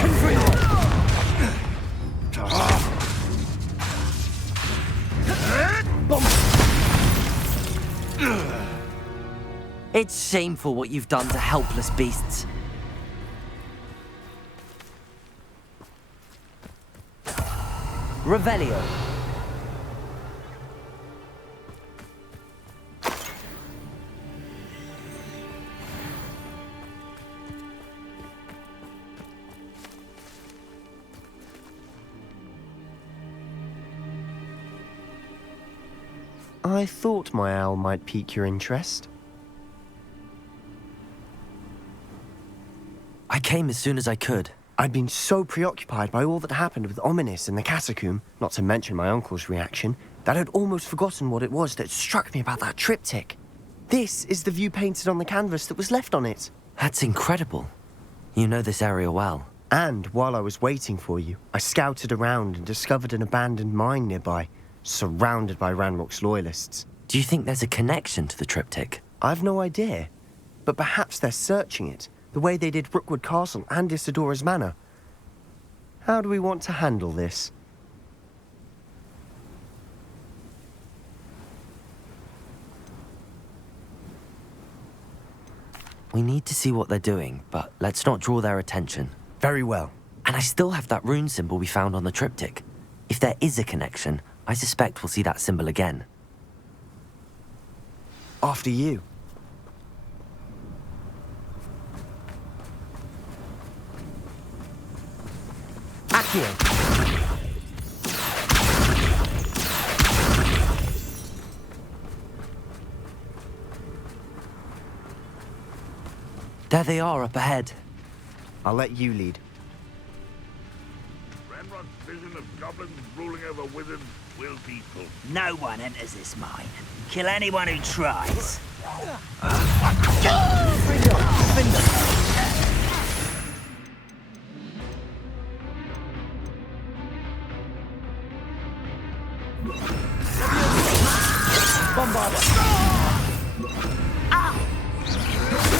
Confringo! It's shameful what you've done to helpless beasts. Revelio. I thought my owl might pique your interest. I came as soon as I could. I'd been so preoccupied by all that happened with Ominis in the catacomb, not to mention my uncle's reaction, that I'd almost forgotten what it was that struck me about that triptych. This is the view painted on the canvas that was left on it. That's incredible. You know this area well. And while I was waiting for you, I scouted around and discovered an abandoned mine nearby, surrounded by Ranrock's loyalists. Do you think there's a connection to the triptych? I've no idea, but perhaps they're searching it, the way they did Rookwood Castle and Isidora's Manor. How do we want to handle this? We need to see what they're doing, but let's not draw their attention. Very well. And I still have that rune symbol we found on the triptych. If there is a connection, I suspect we'll see that symbol again. After you. Accio. There they are up ahead. I'll let you lead. Ranrock's vision of goblins ruling over wizards will be fulfilled. No one enters this mine. Kill anyone who tries.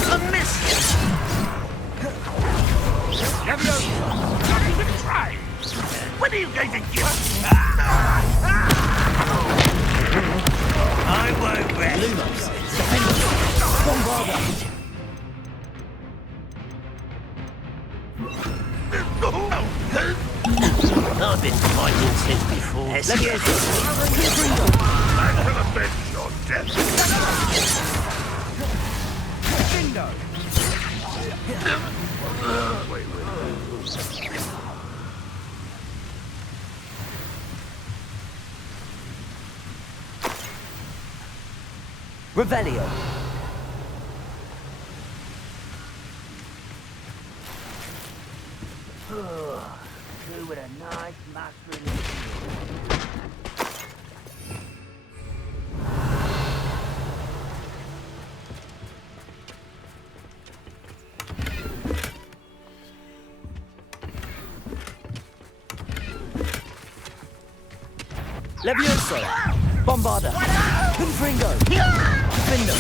A miss! Never not even try! When are you going to give up? I won't rest. I've been fighting since before. I will avenge your death. Revelio. Who with a nice masculine. Levioso! Bombarda! Confringo! Findo!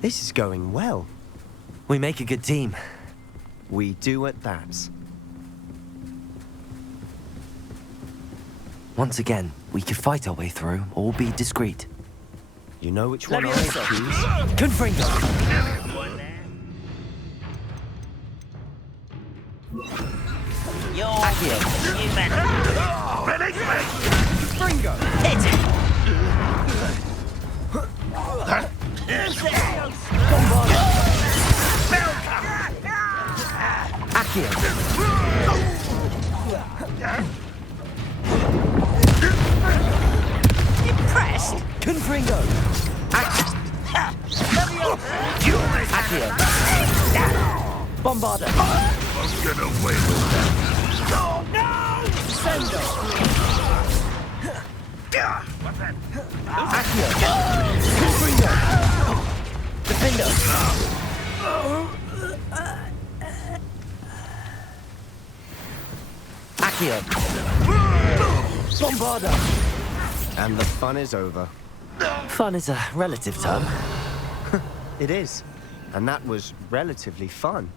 This is going well. We make a good team. We do at that. Once again, we could fight our way through, or be discreet. You know which one I Levioso. choose? Confringo! You're Accio. you men. Confringo! Hit it! Accio. Impressed? Confringo. Accio. Bombarda. Won't get away with that. Oh, no! Sendo! What's that? Accio. Confringo. Defendo. Accio! Bombarda! And the fun is over. Fun is a relative term. It is. And that was relatively fun.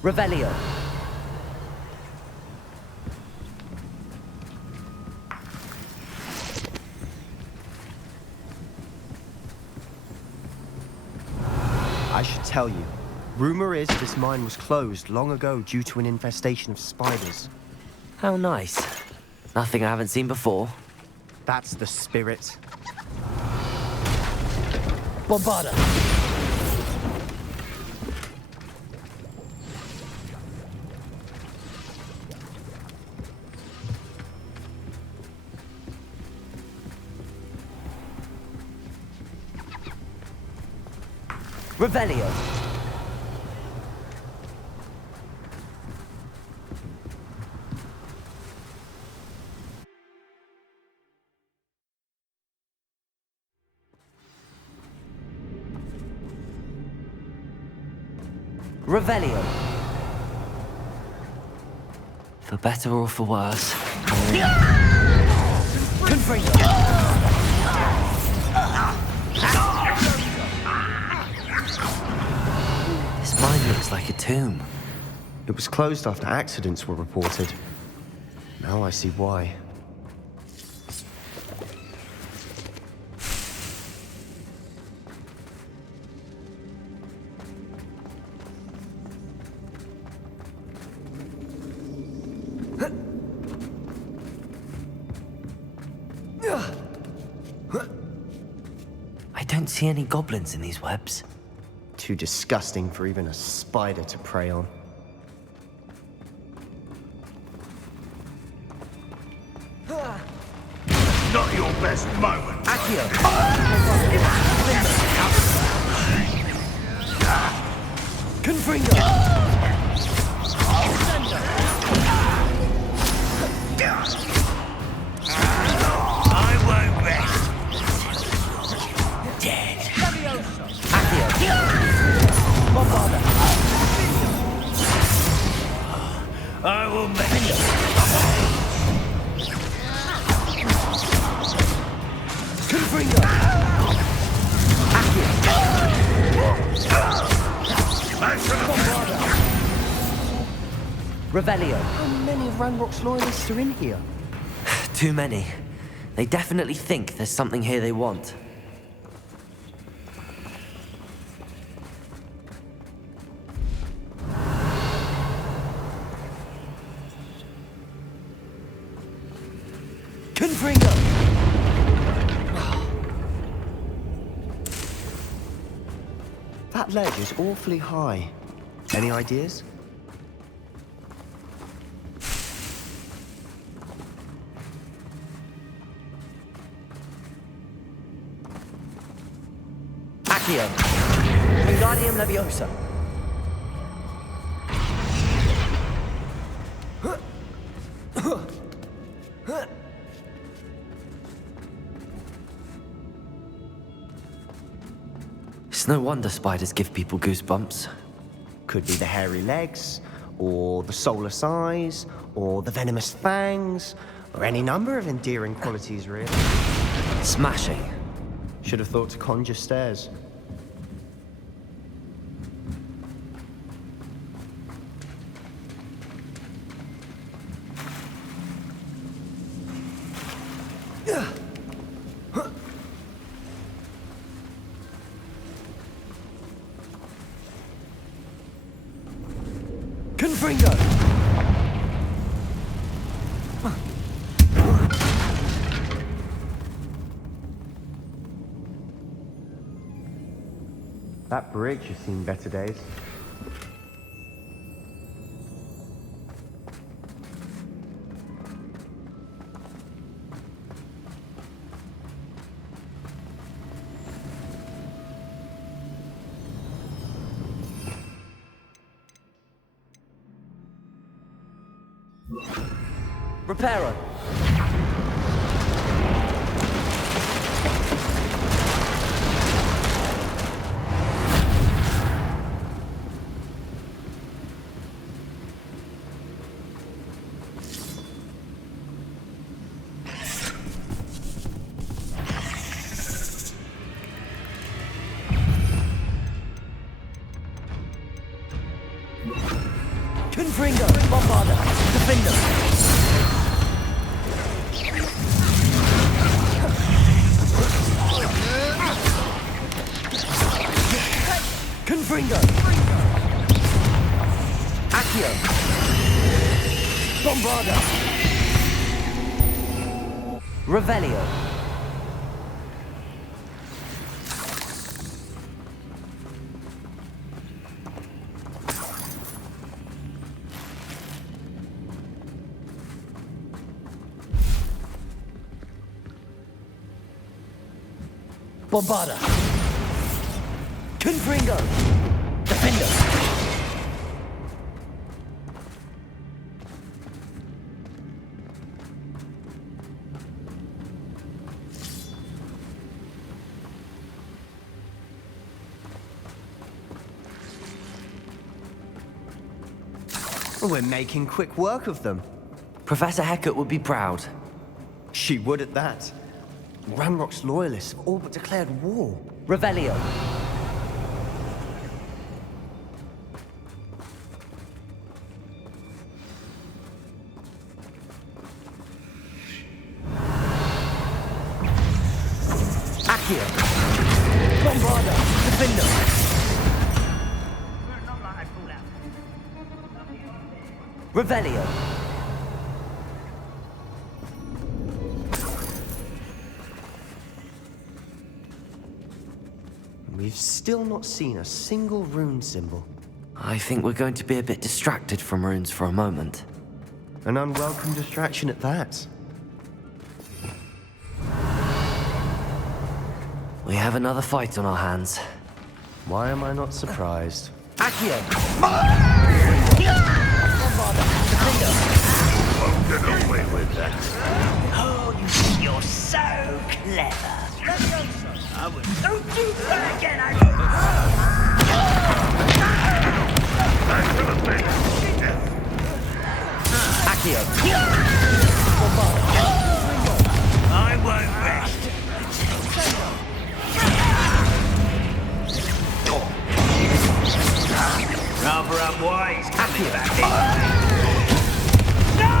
Revelio. I should tell you. Rumor is this mine was closed long ago due to an infestation of spiders. How nice. Nothing I haven't seen before. That's the spirit. Bombarda! Revelio. Revelio. For better or for worse. Confringo. This mine looks like a tomb. It was closed after accidents were reported. Now I see why. I don't see any goblins in these webs. Too disgusting for even a spider to prey on. Not your best moment. Accio! Confringo! I won't rest. Dead. Accio! Bombarda! I will make you. Confringo! Revelio. How many of Ranrock's loyalists are in here? Too many. They definitely think there's something here they want. Confringo! That ledge is awfully high. Any ideas? Accio! Wingardium Leviosa! It's no wonder spiders give people goosebumps. Could be the hairy legs, or the soulless eyes, or the venomous fangs, Or any number of endearing qualities, really. Smashing. Should have thought to conjure stairs. Confringo! That bridge has seen better days. Reparo! Confringo! Bombarder! Defender! Confringo! Accio! Bombarder! Revelio! Bombarder! Confringo! Defender! We're making quick work of them. Professor Hecat would be proud. She would at that. Ranrock's loyalists have all but declared war. Revelio! Accio! Bombarder! Defender! Revelio! We've still not seen a single rune symbol. I think we're going to be a bit distracted from runes for a moment. An unwelcome distraction at that. We have another fight on our hands. Why am I not surprised? Accio! Won't get away with that. Oh, you think you're so clever. I would. Don't do that again, Back to the base. Accio! I won't rest. Rather unwise coming back in. No!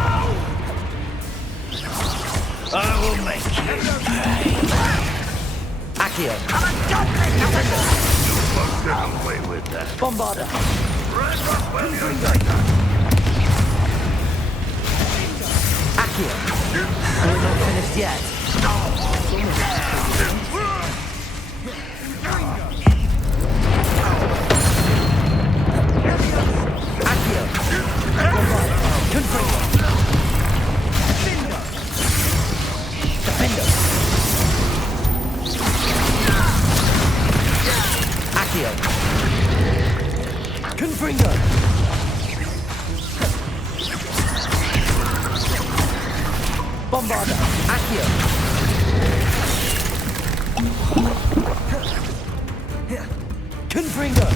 I will make you pay. Accio! You won't get away with that. Bombarder! Accio! We're not finished yet. Accio! Confringo! Defender! Accio! Confringo! Bombarder! Accio! Confringo!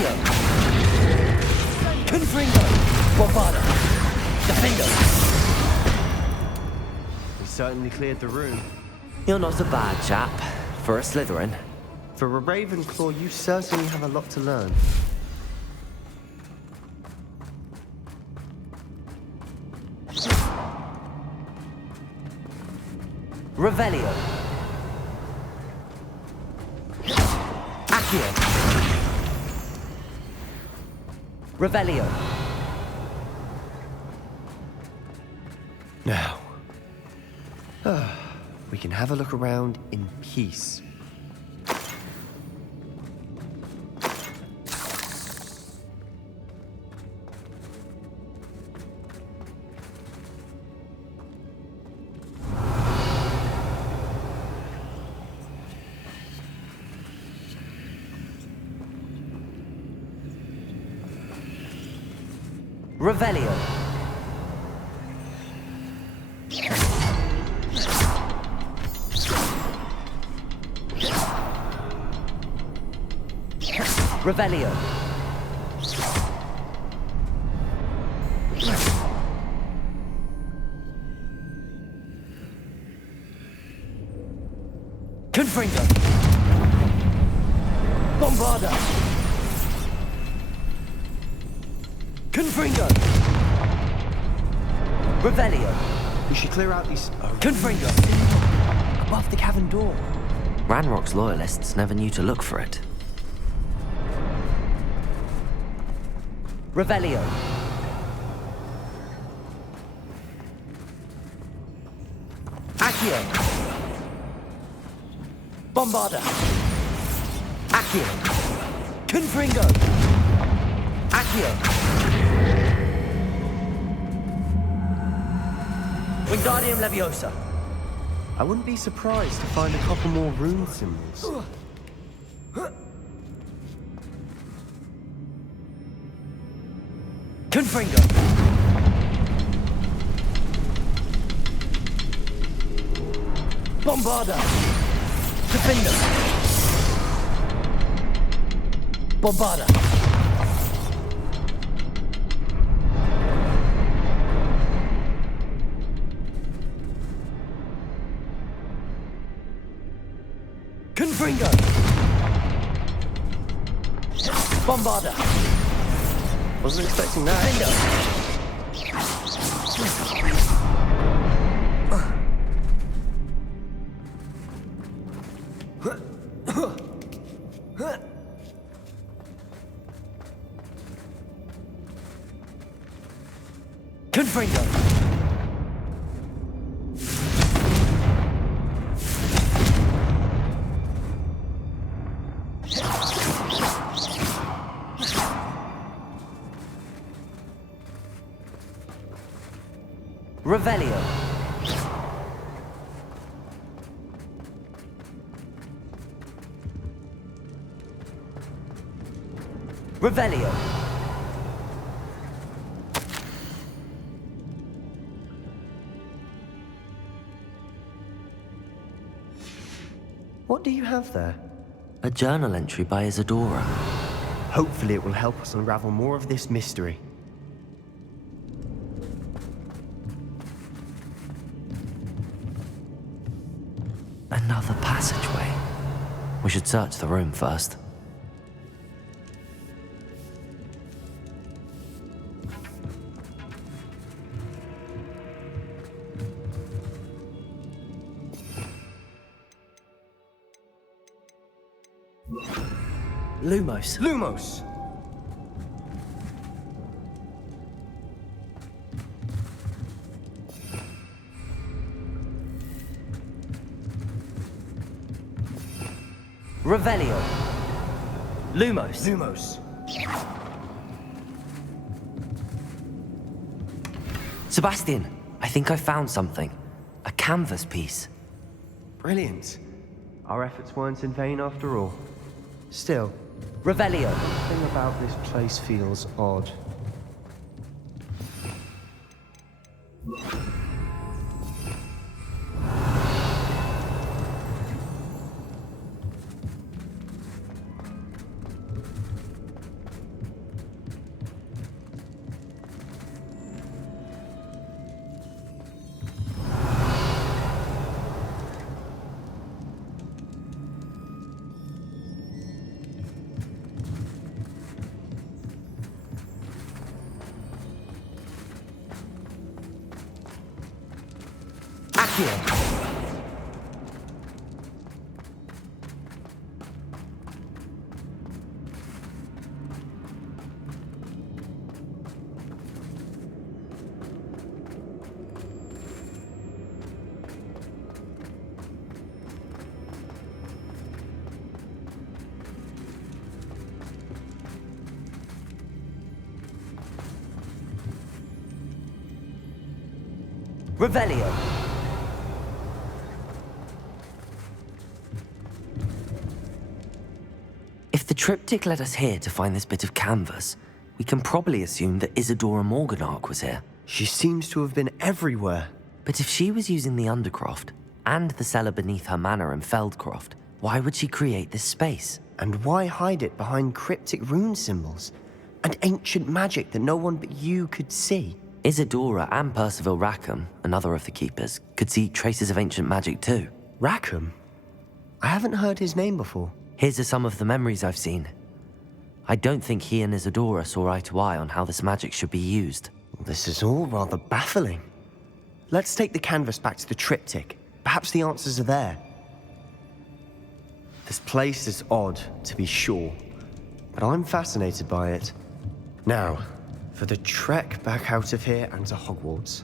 Accio! Confringo! Bombarda! Defendo! We certainly cleared the room. You're not a bad chap. For a Slytherin. For a Ravenclaw, you certainly have a lot to learn. Revelio. Accio. Revelio. Now, we can have a look around in peace. Revelio. Revelio. Confringo. Bombarda. Confringo. Revelio. We should clear out these... Confringo. Above the cavern door. Ranrock's loyalists never knew to look for it. Revelio. Accio. Bombarda. Accio. Confringo. Accio. Wingardium Leviosa. I wouldn't be surprised to find a couple more rune symbols. Confringo. Bombarda. Defender. Bombarda. Confringo. Bombarda. Wasn't expecting that. Confringo. Revelio. Revelio. What do you have there? A journal entry by Isadora. Hopefully it will help us unravel more of this mystery. Another passageway. We should search the room first. Lumos. Lumos! Revelio. Lumos. Lumos. Sebastian, I think I found something. A canvas piece. Brilliant. Our efforts weren't in vain after all. Still, Revelio. something about this place feels odd. Accio! Revelio. If the triptych led us here to find this bit of canvas, we can probably assume that Isadora Morganark was here. She seems to have been everywhere. But if she was using the Undercroft, and the cellar beneath her manor in Feldcroft, why would she create this space? And why hide it behind cryptic rune symbols? And ancient magic that no one but you could see? Isadora and Percival Rackham, another of the keepers, could see traces of ancient magic too. Rackham? I haven't heard his name before. His are some of the memories I've seen. I don't think he and Isadora saw eye to eye on how this magic should be used. This is all rather baffling. Let's take the canvas back to the triptych. Perhaps the answers are there. This place is odd, to be sure, but I'm fascinated by it. Now, for the trek back out of here and to Hogwarts.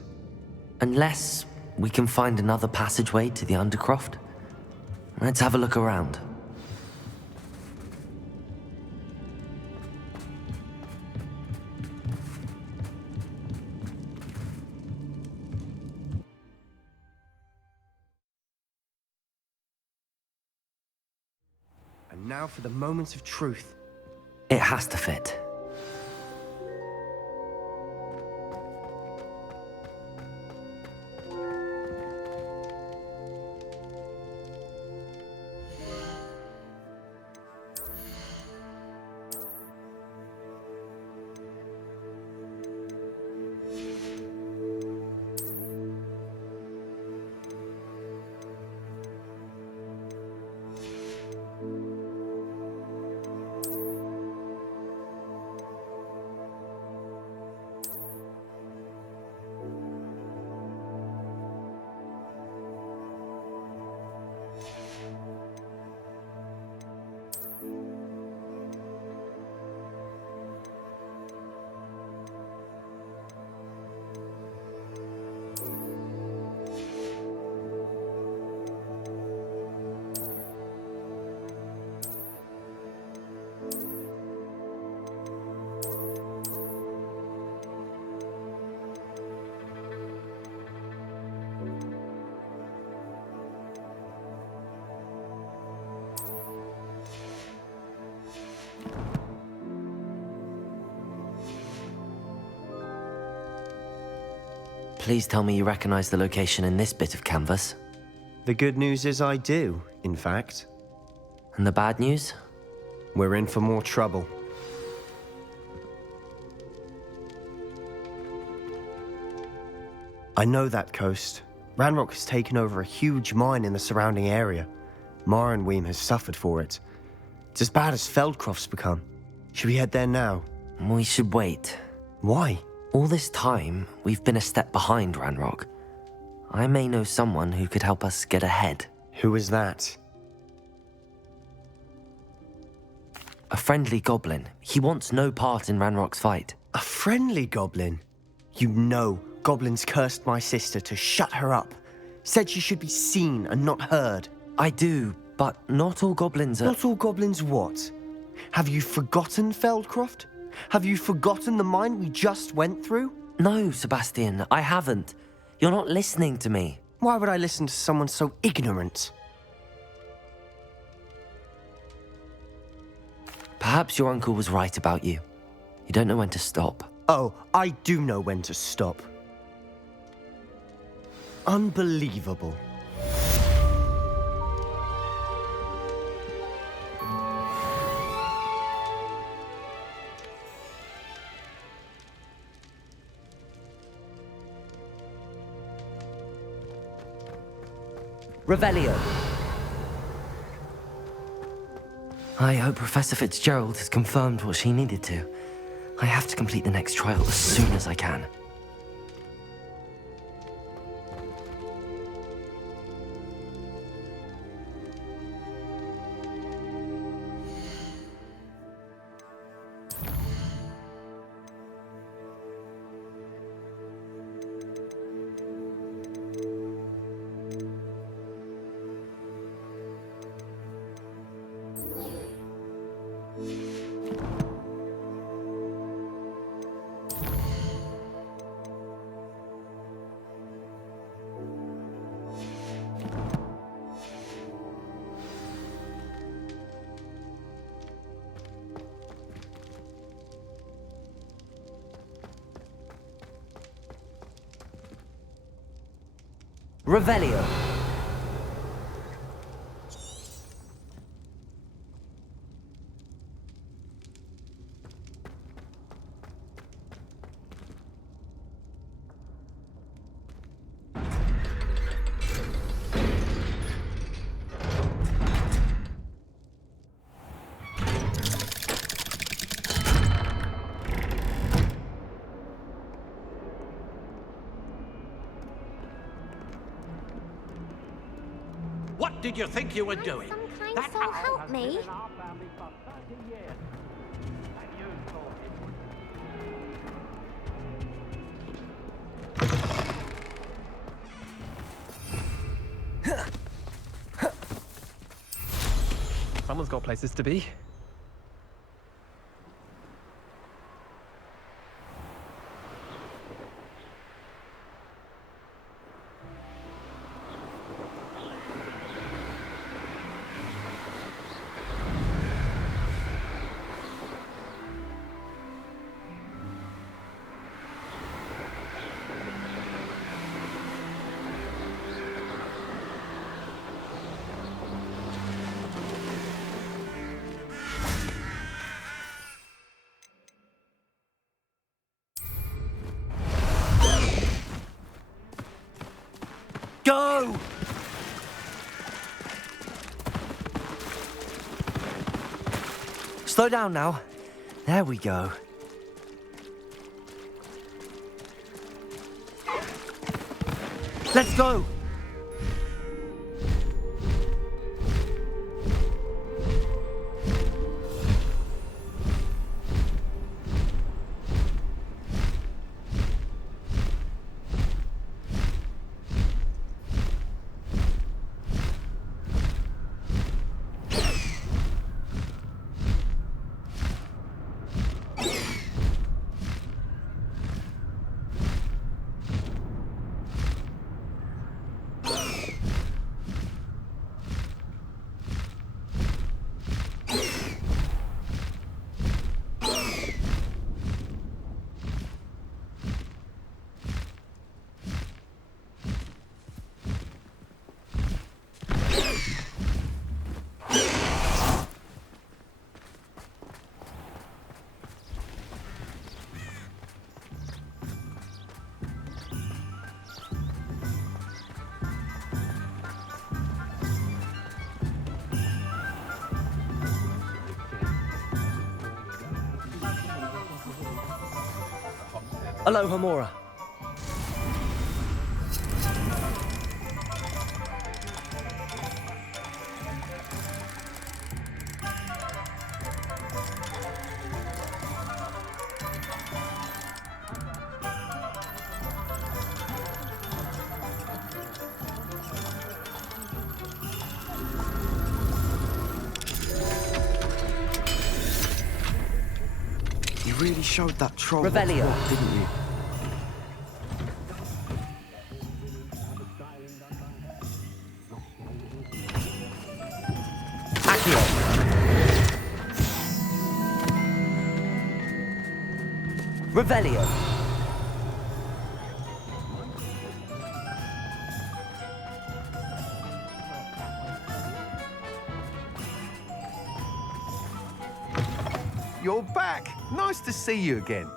Unless we can find another passageway to the Undercroft. Let's have a look around. And now for the moment of truth. It has to fit. Please tell me you recognize the location in this bit of canvas. The good news is I do, in fact. And the bad news? We're in for more trouble. I know that coast. Ranrock has taken over a huge mine in the surrounding area. Marrenweem has suffered for it. It's as bad as Feldcroft's become. Should we head there now? We should wait. Why? All this time, we've been a step behind Ranrock. I may know someone who could help us get ahead. Who is that? A friendly goblin. He wants no part in Ranrock's fight. A friendly goblin? You know, goblins cursed my sister to shut her up. Said she should be seen and not heard. I do, but not all goblins are... Not all goblins what? Have you forgotten Feldcroft? Have you forgotten the mine we just went through? No, Sebastian, I haven't. You're not listening to me. Why would I listen to someone so ignorant? Perhaps your uncle was right about you. You don't know when to stop. Oh, I do know when to stop. Unbelievable. Revelio. I hope Professor Fitzgerald has confirmed what she needed to. I have to complete the next trial as soon as I can. Revelio. What did you think you were doing? Some kind soul help me. Someone's got places to be. Go! Slow down now. There we go. Let's go! Aloha Mora. You really showed that troll Revelio, what, didn't you? Revelio. You're back. Nice to see you again.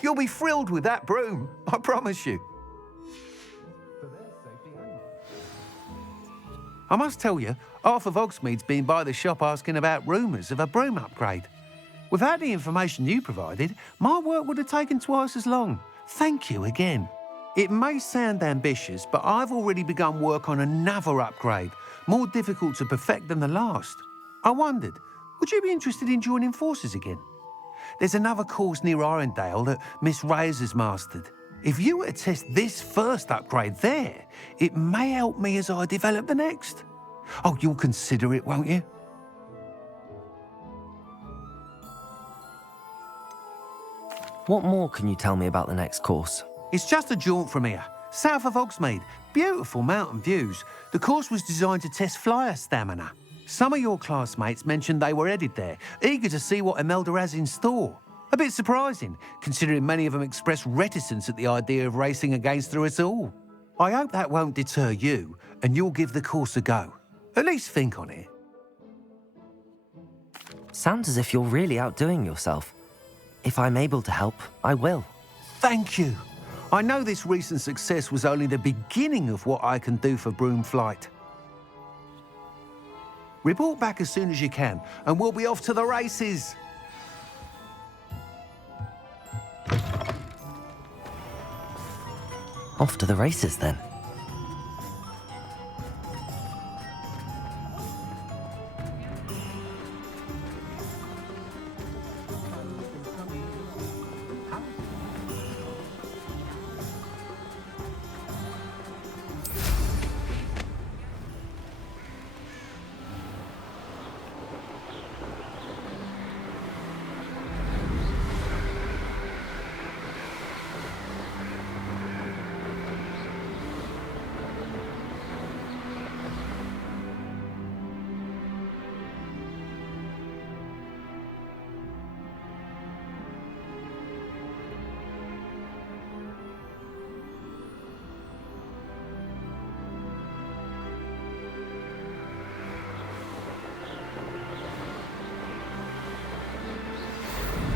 You'll be thrilled with that broom, I promise you. I must tell you, half of Hogsmeade's been by the shop asking about rumours of a broom upgrade. Without the information you provided, my work would have taken twice as long. Thank you again. It may sound ambitious, but I've already begun work on another upgrade, more difficult to perfect than the last. I wondered, would you be interested in joining forces again? There's another course near Irondale that Miss Reyes has mastered. If you were to test this first upgrade there, it may help me as I develop the next. Oh, you'll consider it, won't you? What more can you tell me about the next course? It's just a jaunt from here. south of Hogsmeade. Beautiful mountain views. The course was designed to test flyer stamina. Some of your classmates mentioned they were headed there, eager to see what Imelda has in store. A bit surprising, considering many of them expressed reticence at the idea of racing against her at all. I hope that won't deter you, and you'll give the course a go. At least think on it. Sounds as if you're really outdoing yourself. If I'm able to help, I will. Thank you. I know this recent success was only the beginning of what I can do for Broomflight. Report back as soon as you can, and we'll be off to the races. Off to the races, then.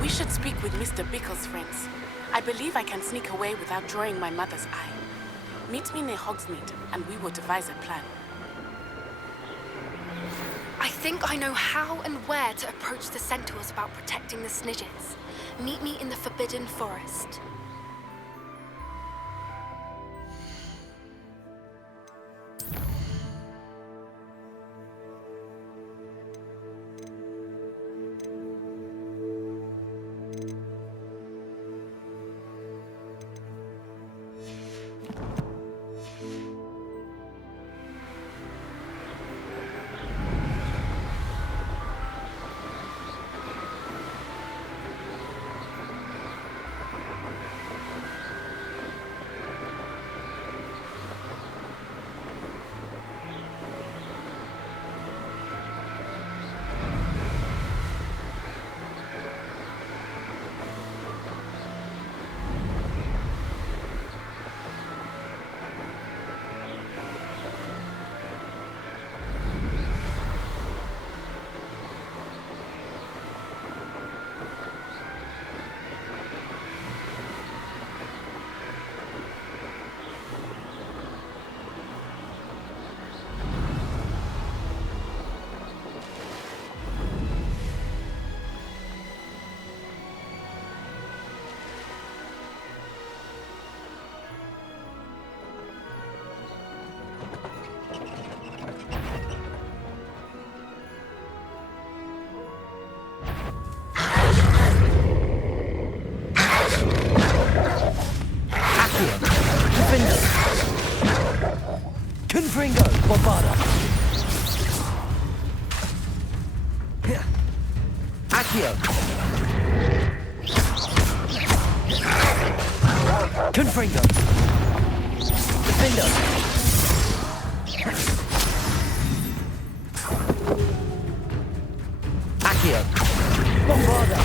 We should speak with Mr. Bickle's friends. I believe I can sneak away without drawing my mother's eye. Meet me near Hogsmeade, and we will devise a plan. I think I know how and where to approach the centaurs about protecting the Snidgets. Meet me in the Forbidden Forest. Confringo, Bombarda. Accio. Confringo. Defendo. Accio. Bombarda.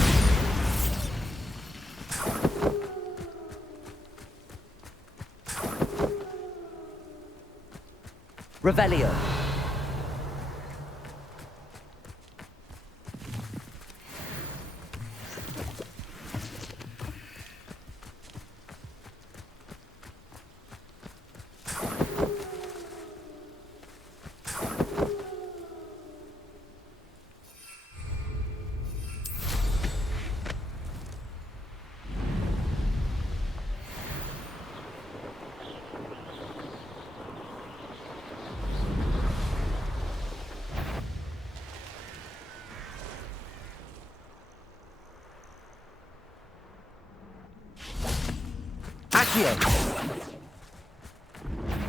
Revelio. Accio.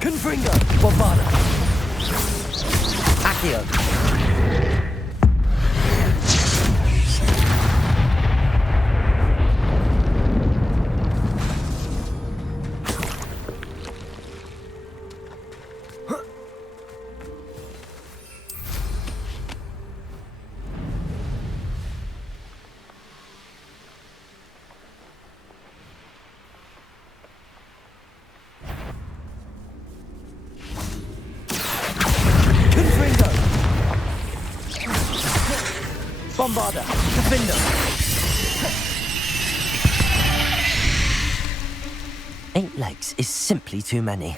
Confringo, Bombarda. Accio. Bombarder! Defender! 8 legs is simply too many.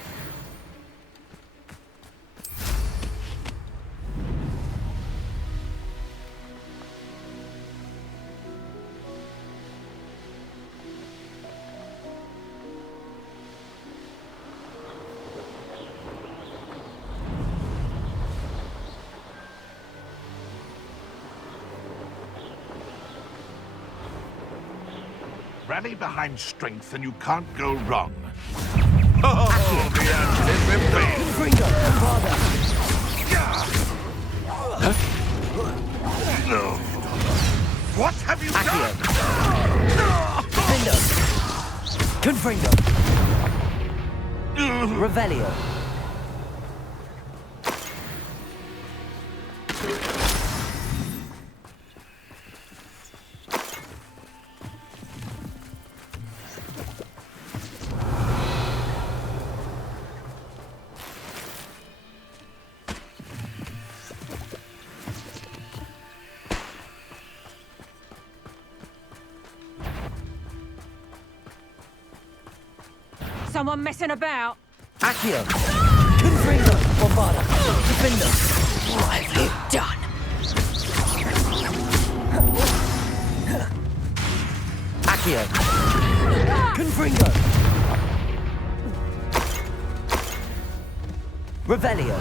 Rally behind strength and you can't go wrong. Oh, the anticipation! Confringo! Bombarder! No. What have you done? Defender! Confringo! Revelio! Someone messing about? Accio! Confringo! Bombarder! Defender! What have you done? Accio! Confringo! Revelio!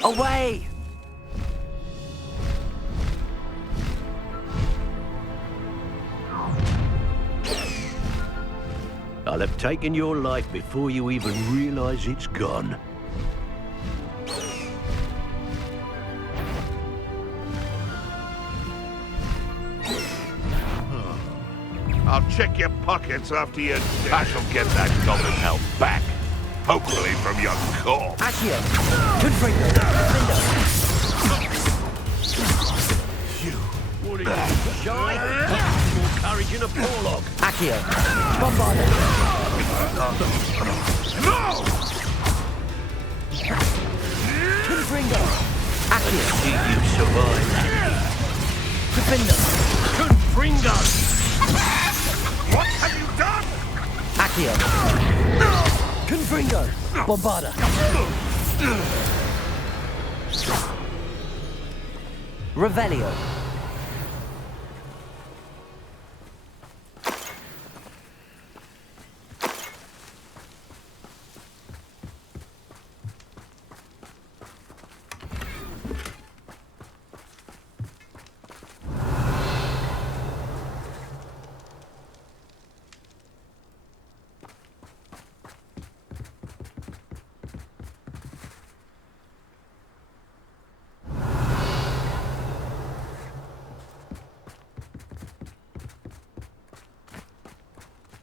Away! I'll have taken your life before you even realize it's gone. I'll check your pockets after you're dead. I shall get that goblin health back. Hopefully from your corpse. Accio! Confringo! What are you, shy? More courage in a porlog. Accio! Bombarder! No! Confringo! Accio! See you survive. Defender! Confringo! What have you done? Accio! Confringo! Bombarder! Revelio!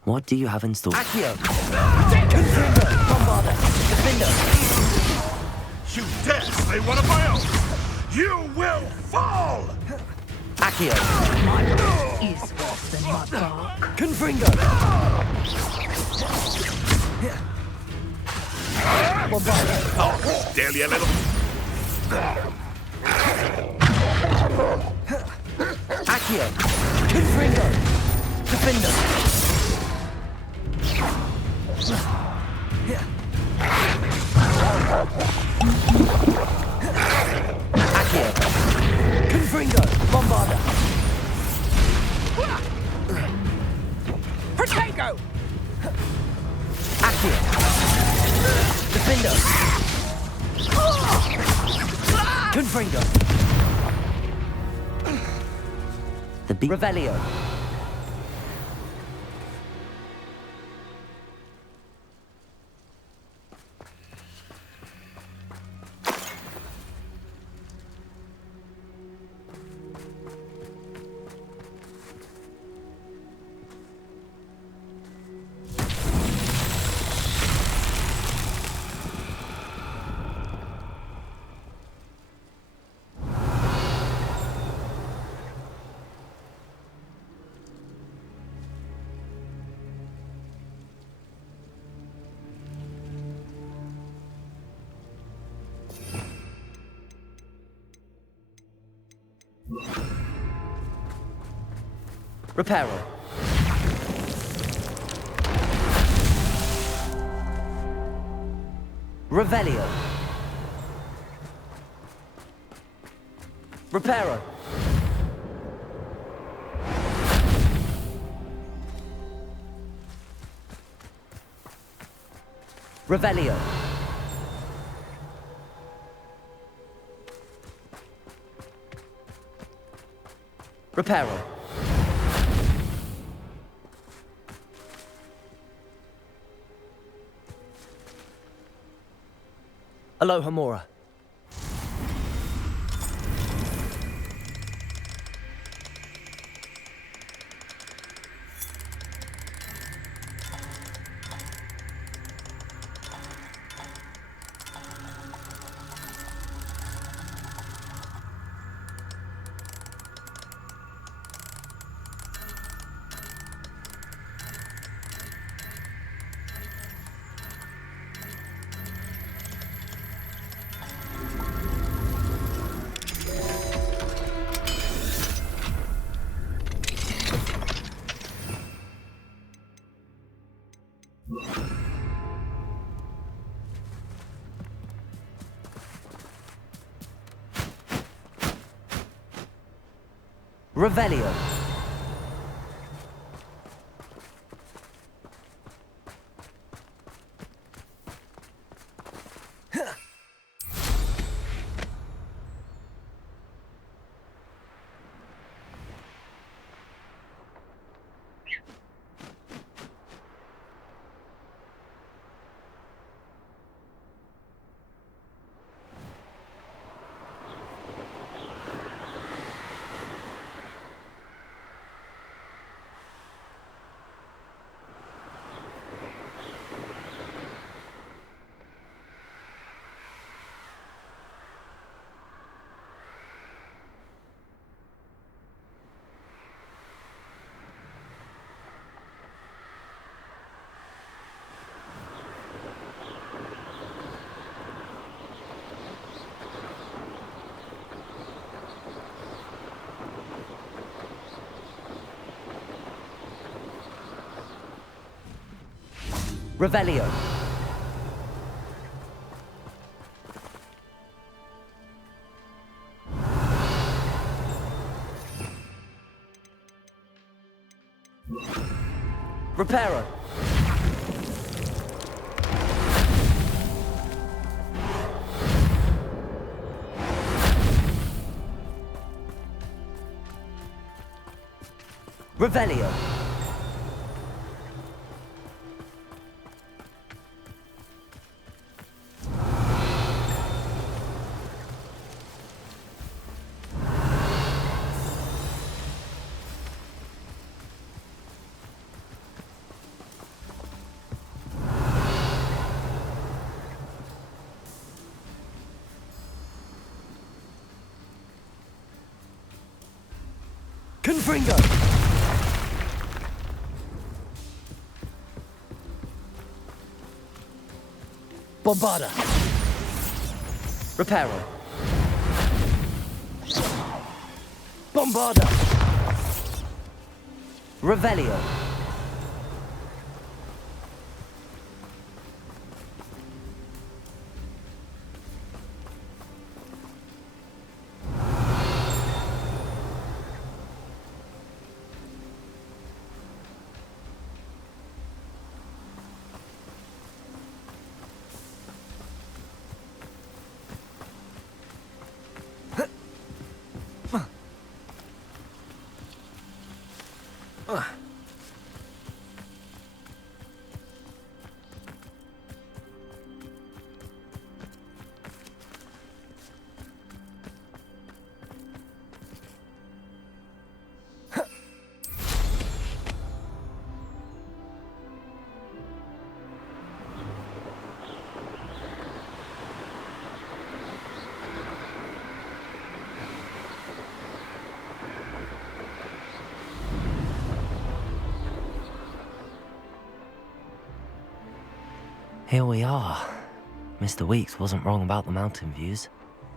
What do you have in store? Accio! Confringo! Bombarder! Defender! You dare slay one of my own! You will fall! Accio! My blood is worse than my bark. Confringo! Bombarder! Oh, still, you little... Accio! Confringo! Defender! Accio! Confringo! Bombarder! Protego! Accio! Defender! Confringo! The beat. Revelio! Reparo. Revelio. Reparo. Revelio. Reparo. Aloha Mora. Revelio. Revelio. Reparo. Revelio. Confringo! Bombarda! Reparo! Bombarda! Revelio! Here we are. Mr. Weeks wasn't wrong about the mountain views.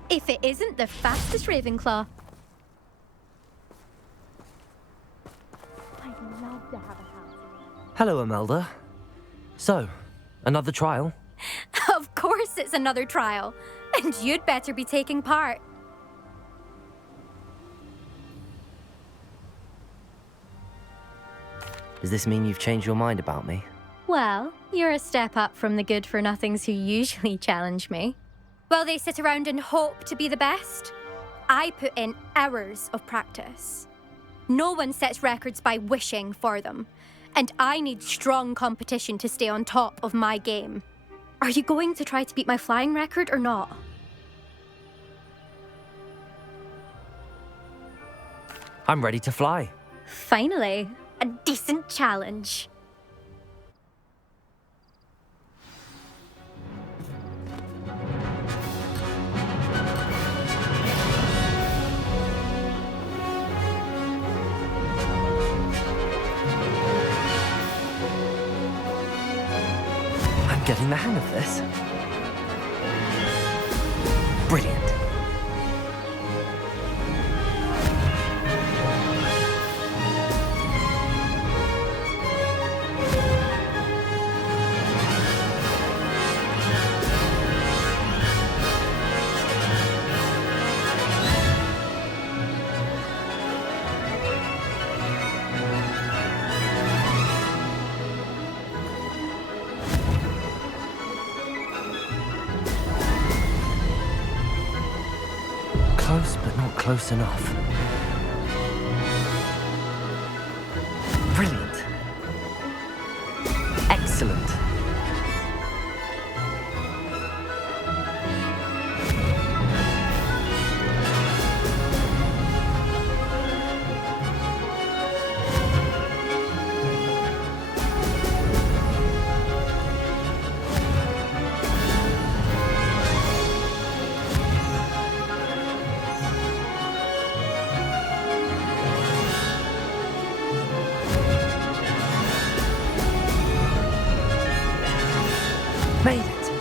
If it isn't the fastest Ravenclaw. to have a house. Hello, Imelda. So, another trial? Of course it's another trial. And you'd better be taking part. Does this mean you've changed your mind about me? Well, you're a step up from the good-for-nothings who usually challenge me. While they sit around and hope to be the best, I put in hours of practice. No one sets records by wishing for them, and I need strong competition to stay on top of my game. Are you going to try to beat my flying record or not? I'm ready to fly. Finally, a decent challenge. I'm getting the hang of this. Brilliant. Close, but not close enough. Brilliant. Excellent. Made it.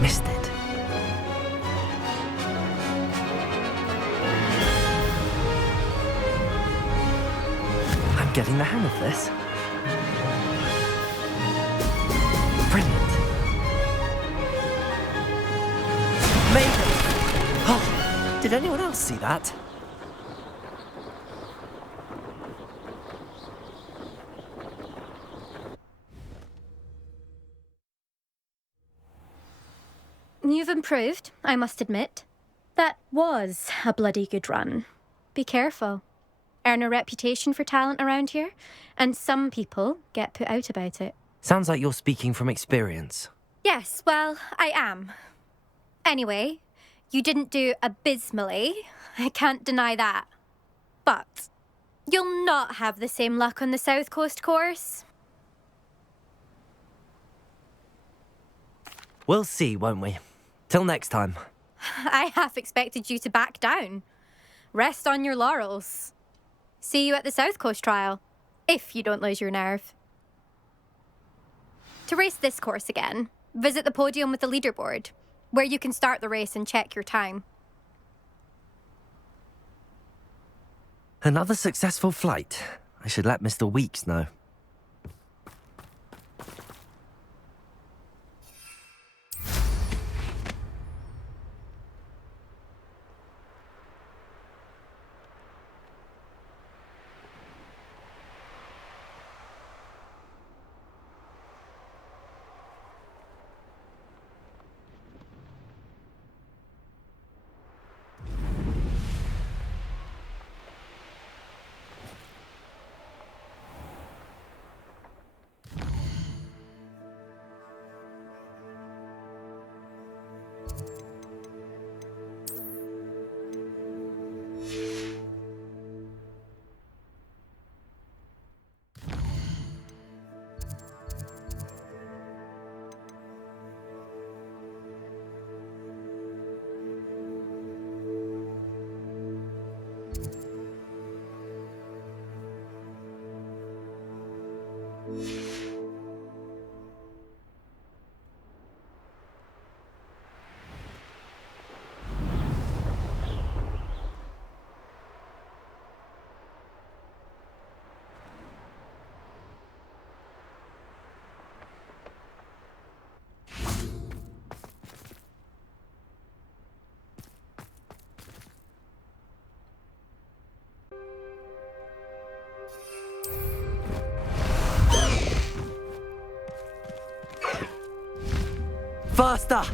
Missed it. I'm getting the hang of this. Brilliant. Made it. Oh, did anyone else see that? You've improved, I must admit. That was a bloody good run. Be careful. Earn a reputation for talent around here, and some people get put out about it. Sounds like you're speaking from experience. Yes, well, I am. Anyway, you didn't do abysmally. I can't deny that. But you'll not have the same luck on the South Coast course. We'll see, won't we? Till next time. I half expected you to back down. Rest on your laurels. See you at the South Coast trial, if you don't lose your nerve. To race this course again, visit the podium with the leaderboard, where you can start the race and check your time. Another successful flight. I should let Mr. Weeks know. Faster!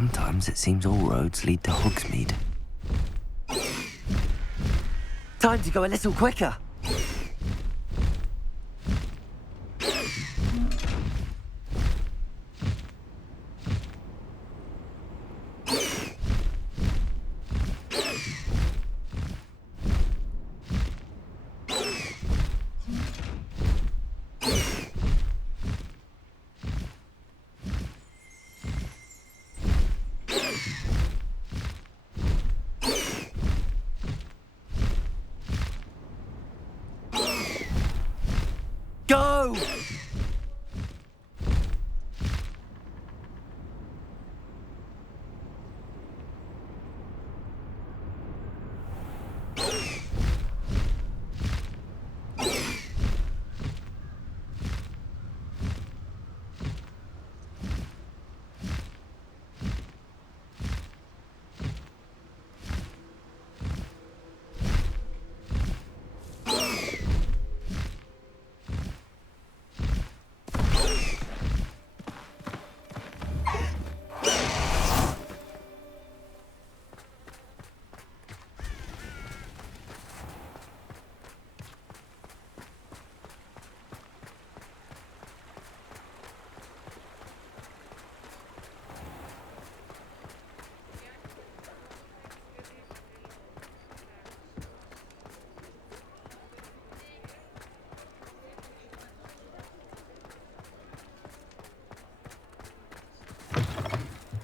Sometimes it seems all roads lead to Hogsmeade. Time to go a little quicker. Go!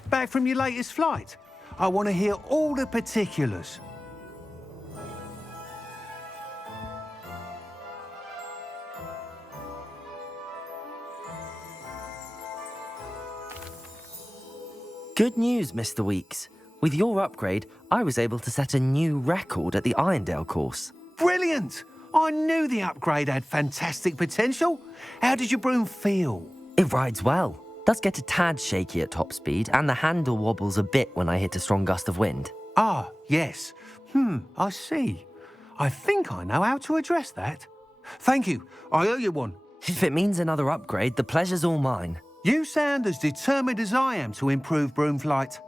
Back from your latest flight? I want to hear all the particulars. Good news, Mr. Weeks. With your upgrade, I was able to set a new record at the Irondale course. Brilliant! I knew the upgrade had fantastic potential. How did your broom feel? It rides well. Does get a tad shaky at top speed, and the handle wobbles a bit when I hit a strong gust of wind. Ah, yes. I see. I think I know how to address that. Thank you. I owe you one. If it means another upgrade, the pleasure's all mine. You sound as determined as I am to improve broom flight.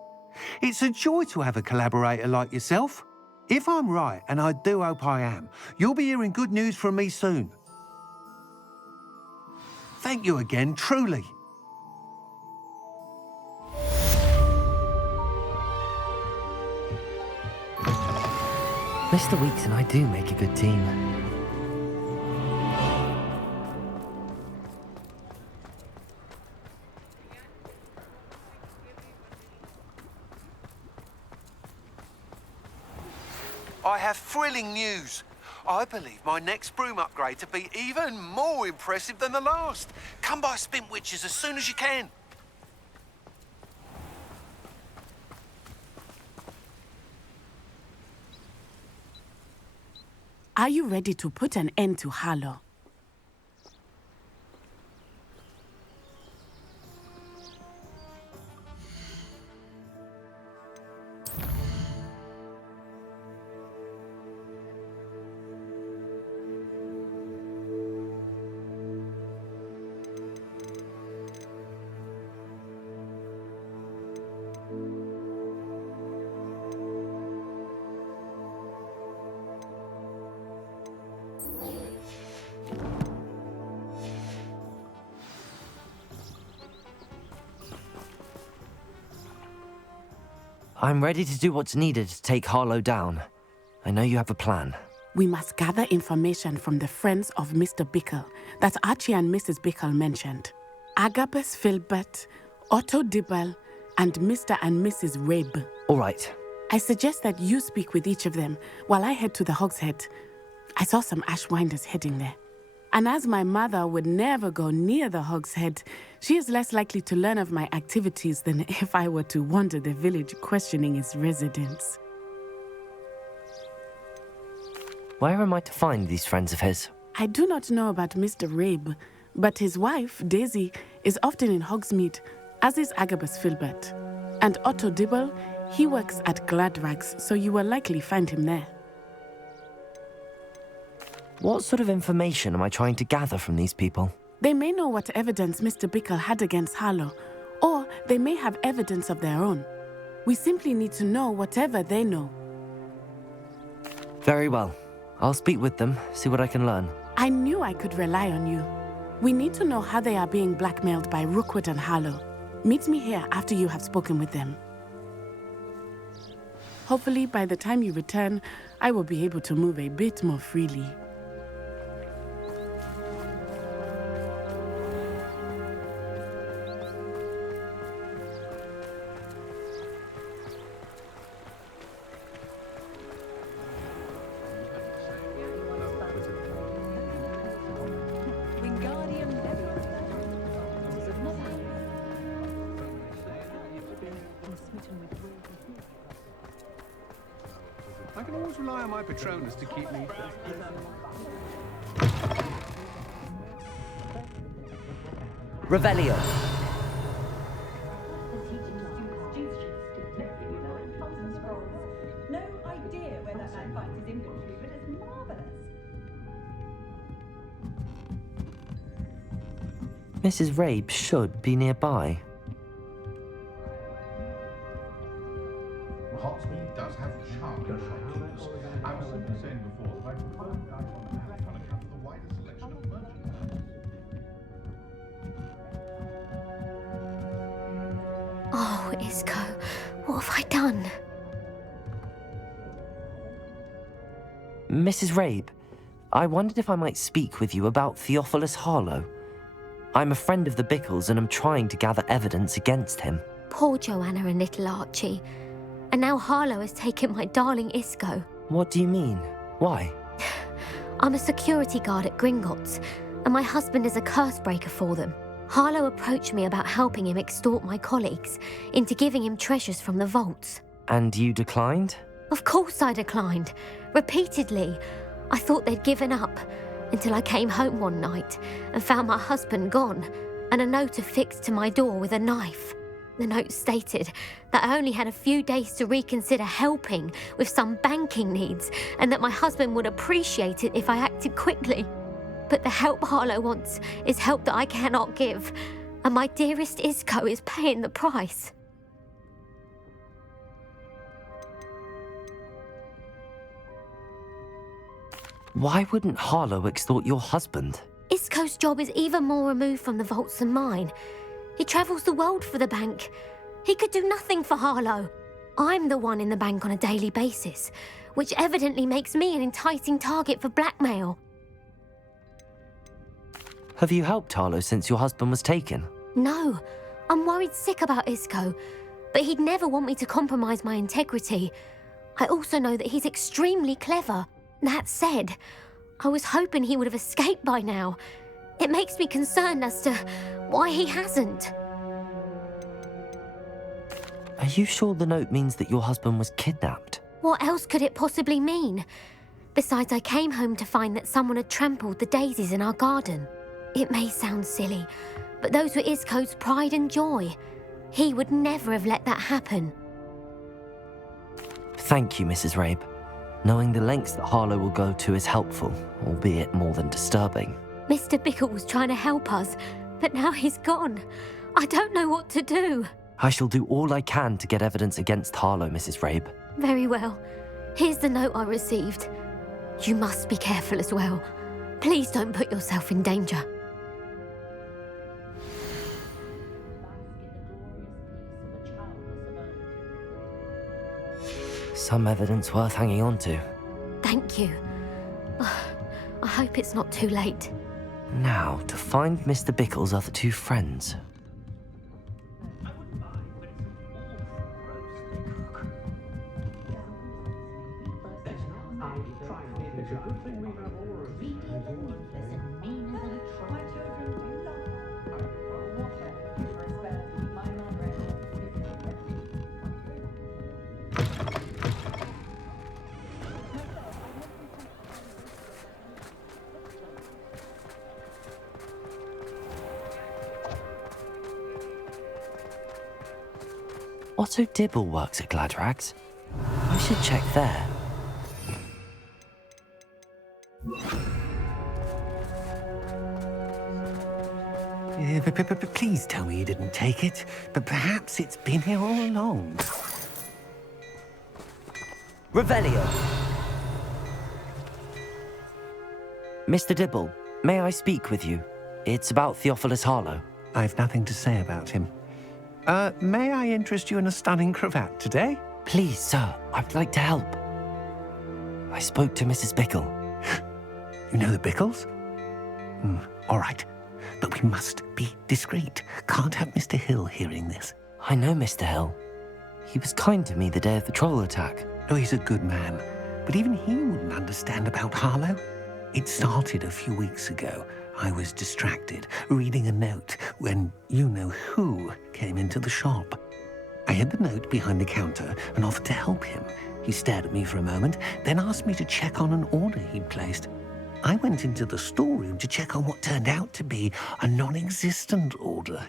It's a joy to have a collaborator like yourself. If I'm right, and I do hope I am, you'll be hearing good news from me soon. Thank you again, truly. Mr. Weeks and I do make a good team. I have thrilling news. I believe my next broom upgrade to be even more impressive than the last. Come by Spint Witches as soon as you can. Are you ready to put an end to Harlow? I'm ready to do what's needed to take Harlow down. I know you have a plan. We must gather information from the friends of Mr. Bickle that Archie and Mrs. Bickle mentioned. Agabus Filbert, Otto Dibble, and Mr. and Mrs. Rabe. All right. I suggest that you speak with each of them while I head to the Hogshead. I saw some Ashwinders heading there. And as my mother would never go near the Hogshead, she is less likely to learn of my activities than if I were to wander the village questioning its residents. Where am I to find these friends of his? I do not know about Mr. Rabe, but his wife, Daisy, is often in Hogsmeade, as is Agabus Filbert. And Otto Dibble, he works at Gladrags, so you will likely find him there. What sort of information am I trying to gather from these people? They may know what evidence Mr. Bickle had against Harlow, or they may have evidence of their own. We simply need to know whatever they know. Very well. I'll speak with them, see what I can learn. I knew I could rely on you. We need to know how they are being blackmailed by Rookwood and Harlow. Meet me here after you have spoken with them. Hopefully, by the time you return, I will be able to move a bit more freely. I can always rely on my Patronus to keep me... Revelio. No idea where that man finds his inventory, but it's marvelous. Mrs. Rabe should be nearby. Hogsmeade does have charming shopkeepers. I was simply saying before that I prefer the guy on the left on account of the wider selection of merchandise. Oh, Isco, what have I done? Mrs. Rabe, I wondered if I might speak with you about Theophilus Harlow. I'm a friend of the Bickles and I'm trying to gather evidence against him. Poor Joanna and little Archie. And now Harlow has taken my darling Isco. What do you mean? Why? I'm a security guard at Gringotts, and my husband is a curse breaker for them. Harlow approached me about helping him extort my colleagues into giving him treasures from the vaults. And you declined? Of course I declined. Repeatedly. I thought they'd given up, until I came home one night and found my husband gone, and a note affixed to my door with a knife. The note stated that I only had a few days to reconsider helping with some banking needs, and that my husband would appreciate it if I acted quickly. But the help Harlow wants is help that I cannot give. And my dearest Isco is paying the price. Why wouldn't Harlow extort your husband? Isco's job is even more removed from the vaults than mine. He travels the world for the bank. He could do nothing for Harlow. I'm the one in the bank on a daily basis, which evidently makes me an enticing target for blackmail. Have you helped Harlow since your husband was taken? No, I'm worried sick about Isco, but he'd never want me to compromise my integrity. I also know that he's extremely clever. That said, I was hoping he would have escaped by now. It makes me concerned as to why he hasn't. Are you sure the note means that your husband was kidnapped? What else could it possibly mean? Besides, I came home to find that someone had trampled the daisies in our garden. It may sound silly, but those were Isco's pride and joy. He would never have let that happen. Thank you, Mrs. Rabe. Knowing the lengths that Harlow will go to is helpful, albeit more than disturbing. Mr. Bickle was trying to help us, but now he's gone. I don't know what to do. I shall do all I can to get evidence against Harlow, Mrs. Rabe. Very well. Here's the note I received. You must be careful as well. Please don't put yourself in danger. Some evidence worth hanging on to. Thank you. I hope it's not too late. Now, to find Mr. Bickle's other two friends. Otto Dibble works at Gladrags. I should check there. Please tell me you didn't take it, but perhaps it's been here all along. Revelio! Mr. Dibble, may I speak with you? It's about Theophilus Harlow. I've nothing to say about him. May I interest you in a stunning cravat today? Please, sir, I'd like to help. I spoke to Mrs. Bickle. You know the Bickles? All right, but we must be discreet. Can't have Mr. Hill hearing this. I know Mr. Hill. He was kind to me the day of the troll attack. Oh, he's a good man, but even he wouldn't understand about Harlow. It started a few weeks ago. I was distracted, reading a note, when you-know-who came into the shop. I hid the note behind the counter and offered to help him. He stared at me for a moment, then asked me to check on an order he'd placed. I went into the storeroom to check on what turned out to be a non-existent order.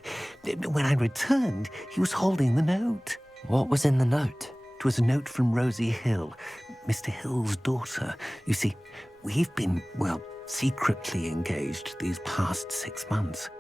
When I returned, he was holding the note. What was in the note? It was a note from Rosie Hill, Mr. Hill's daughter. You see, we've been, secretly engaged these past 6 months.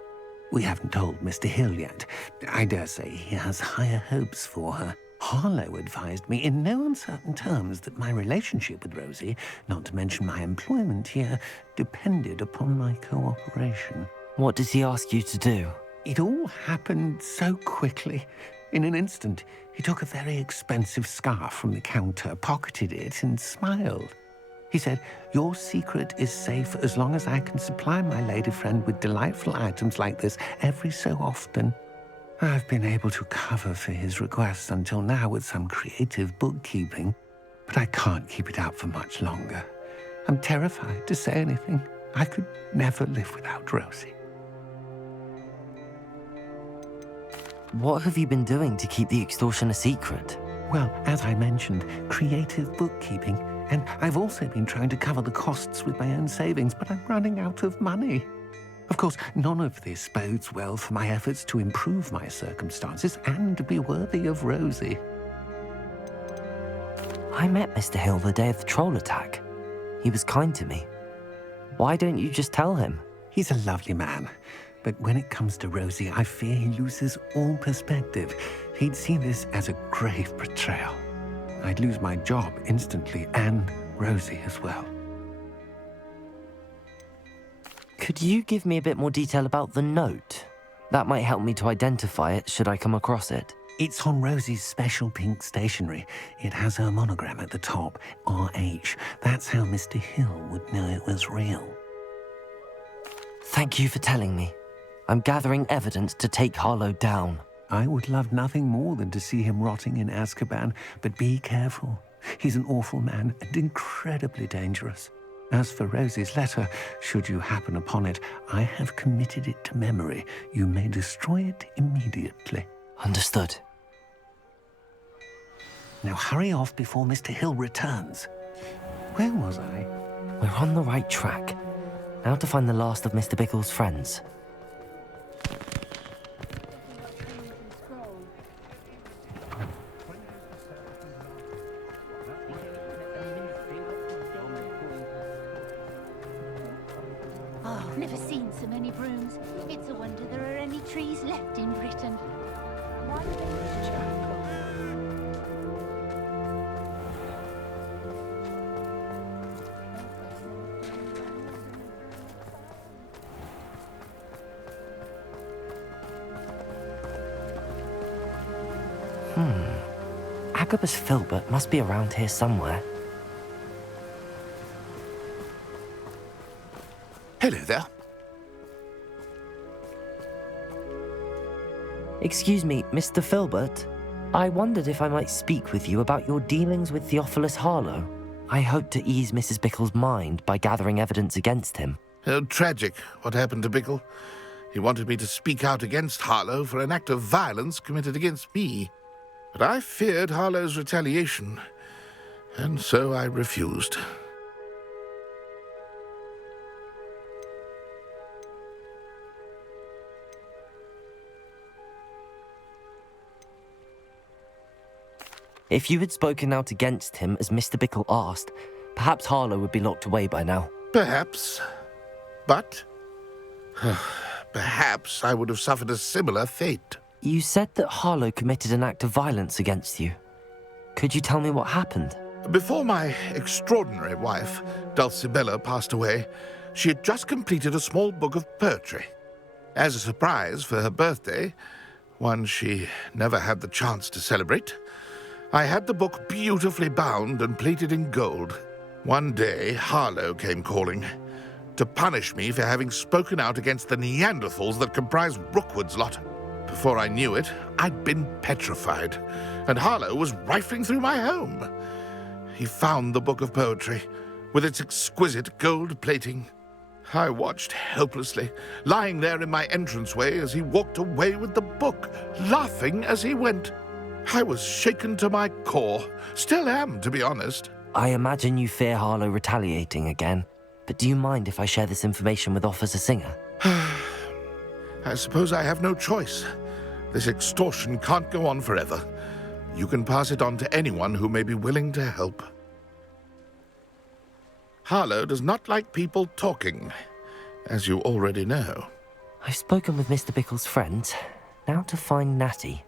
We haven't told Mr. Hill yet. I dare say he has higher hopes for her. Harlow advised me in no uncertain terms that my relationship with Rosie, not to mention my employment here, depended upon my cooperation. What does he ask you to do? It all happened so quickly. In an instant, he took a very expensive scarf from the counter, pocketed it, and smiled. He said, "Your secret is safe as long as I can supply my lady friend with delightful items like this every so often." I've been able to cover for his requests until now with some creative bookkeeping, but I can't keep it up for much longer. I'm terrified to say anything. I could never live without Rosie. What have you been doing to keep the extortion a secret? Well, as I mentioned, creative bookkeeping. And I've also been trying to cover the costs with my own savings, but I'm running out of money. Of course, none of this bodes well for my efforts to improve my circumstances and be worthy of Rosie. I met Mr. Hill the day of the troll attack. He was kind to me. Why don't you just tell him? He's a lovely man. But when it comes to Rosie, I fear he loses all perspective. He'd see this as a grave betrayal. I'd lose my job instantly, and Rosie as well. Could you give me a bit more detail about the note? That might help me to identify it should I come across it. It's on Rosie's special pink stationery. It has her monogram at the top, RH. That's how Mr. Hill would know it was real. Thank you for telling me. I'm gathering evidence to take Harlow down. I would love nothing more than to see him rotting in Azkaban, but be careful. He's an awful man and incredibly dangerous. As for Rosie's letter, should you happen upon it, I have committed it to memory. You may destroy it immediately. Understood. Now hurry off before Mr. Hill returns. Where was I? We're on the right track. Now to find the last of Mr. Bickle's friends. Oh, I've never seen so many brooms. It's a wonder there are any trees left in Britain. Agabus Filbert must be around here somewhere. Hello there. Excuse me, Mr. Filbert. I wondered if I might speak with you about your dealings with Theophilus Harlow. I hope to ease Mrs. Bickle's mind by gathering evidence against him. Oh, tragic what happened to Bickle. He wanted me to speak out against Harlow for an act of violence committed against me. But I feared Harlow's retaliation, and so I refused. If you had spoken out against him as Mr. Bickle asked, perhaps Harlow would be locked away by now. Perhaps. But perhaps I would have suffered a similar fate. You said that Harlow committed an act of violence against you. Could you tell me what happened? Before my extraordinary wife, Dulcibella, passed away, she had just completed a small book of poetry. As a surprise for her birthday, one she never had the chance to celebrate, I had the book beautifully bound and plated in gold. One day, Harlow came calling to punish me for having spoken out against the Neanderthals that comprise Rookwood's lot. Before I knew it, I'd been petrified, and Harlow was rifling through my home. He found the book of poetry, with its exquisite gold plating. I watched helplessly, lying there in my entranceway as he walked away with the book, laughing as he went. I was shaken to my core. Still am, to be honest. I imagine you fear Harlow retaliating again, but do you mind if I share this information with Officer Singer? I suppose I have no choice. This extortion can't go on forever. You can pass it on to anyone who may be willing to help. Harlow does not like people talking, as you already know. I've spoken with Mr. Bickle's friends. Now to find Natty.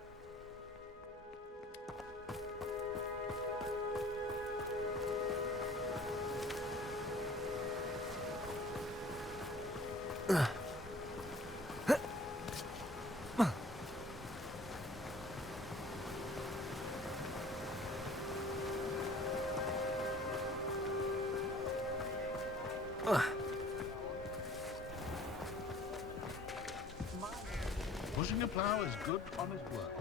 Pushing a plough is good, honest work.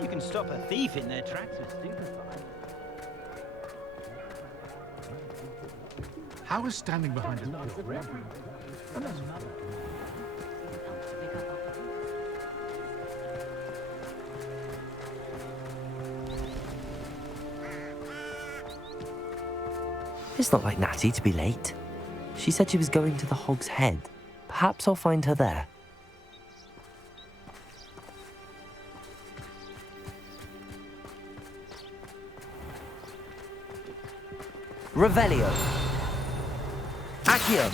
You can stop a thief in their tracks with stupefying. How is standing behind a wall? It's not like Natty to be late. She said she was going to the Hog's Head. Perhaps I'll find her there. Revelio. Accio.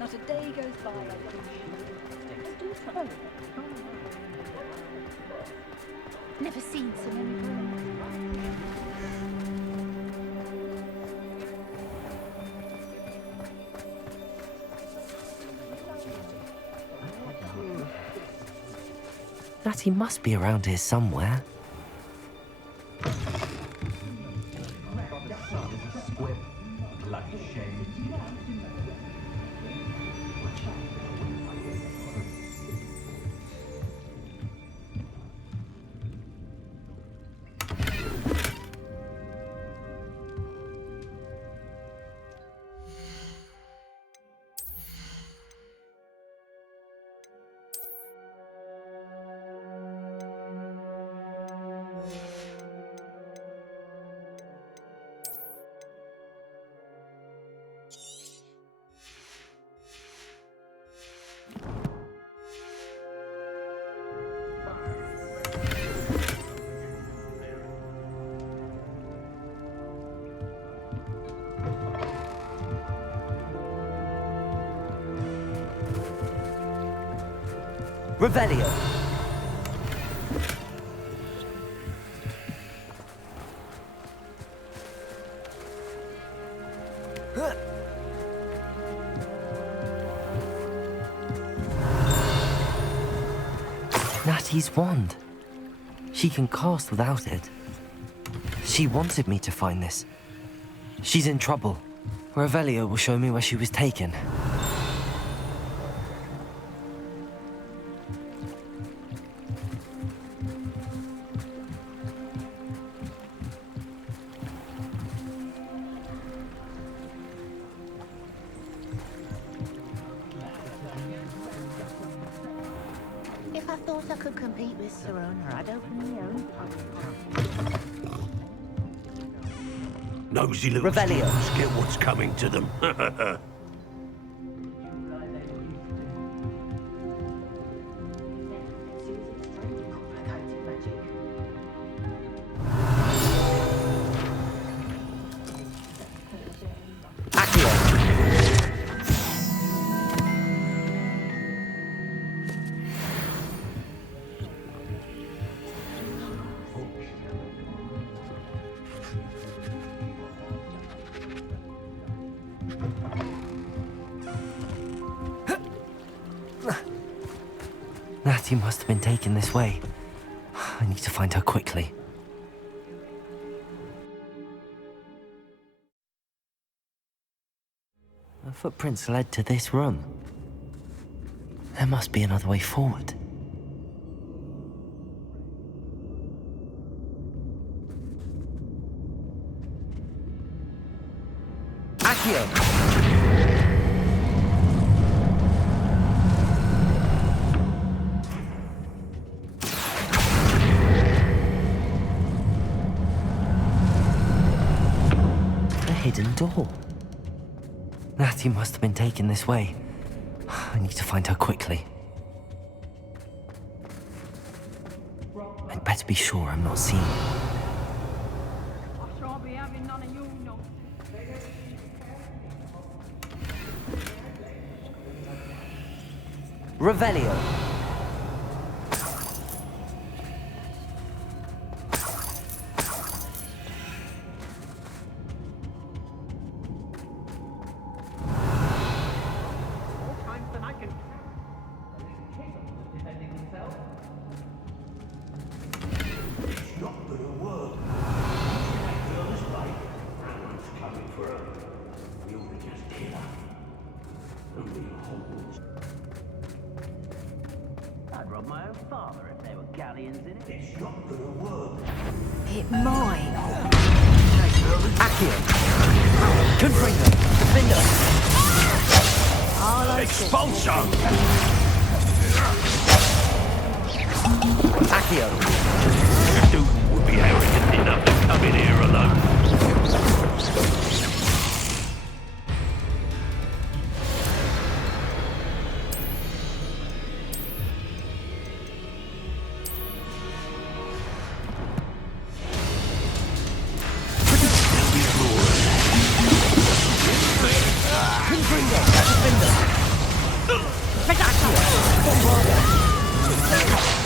Not a day goes by. Never seen so many brooms. Natty must be around here somewhere. Revelio. Natty's wand. She can cast without it. She wanted me to find this. She's in trouble. Revelio will show me where she was taken. If I thought I could compete with Serona, I'd open my own pub. Nosy little Revelio. students get what's coming to them. Natty must have been taken this way. I need to find her quickly. Her footprints led to this room. There must be another way forward. Accio! Hidden door. Natty must have been taken this way. I need to find her quickly. I'd better be sure I'm not seen. Revelio. I'd rob my own father if there were galleons in it. It's not gonna work. It might. Accio! Confringo! Defender! Expulso! Accio! Student would be arrogant enough to come in here alone.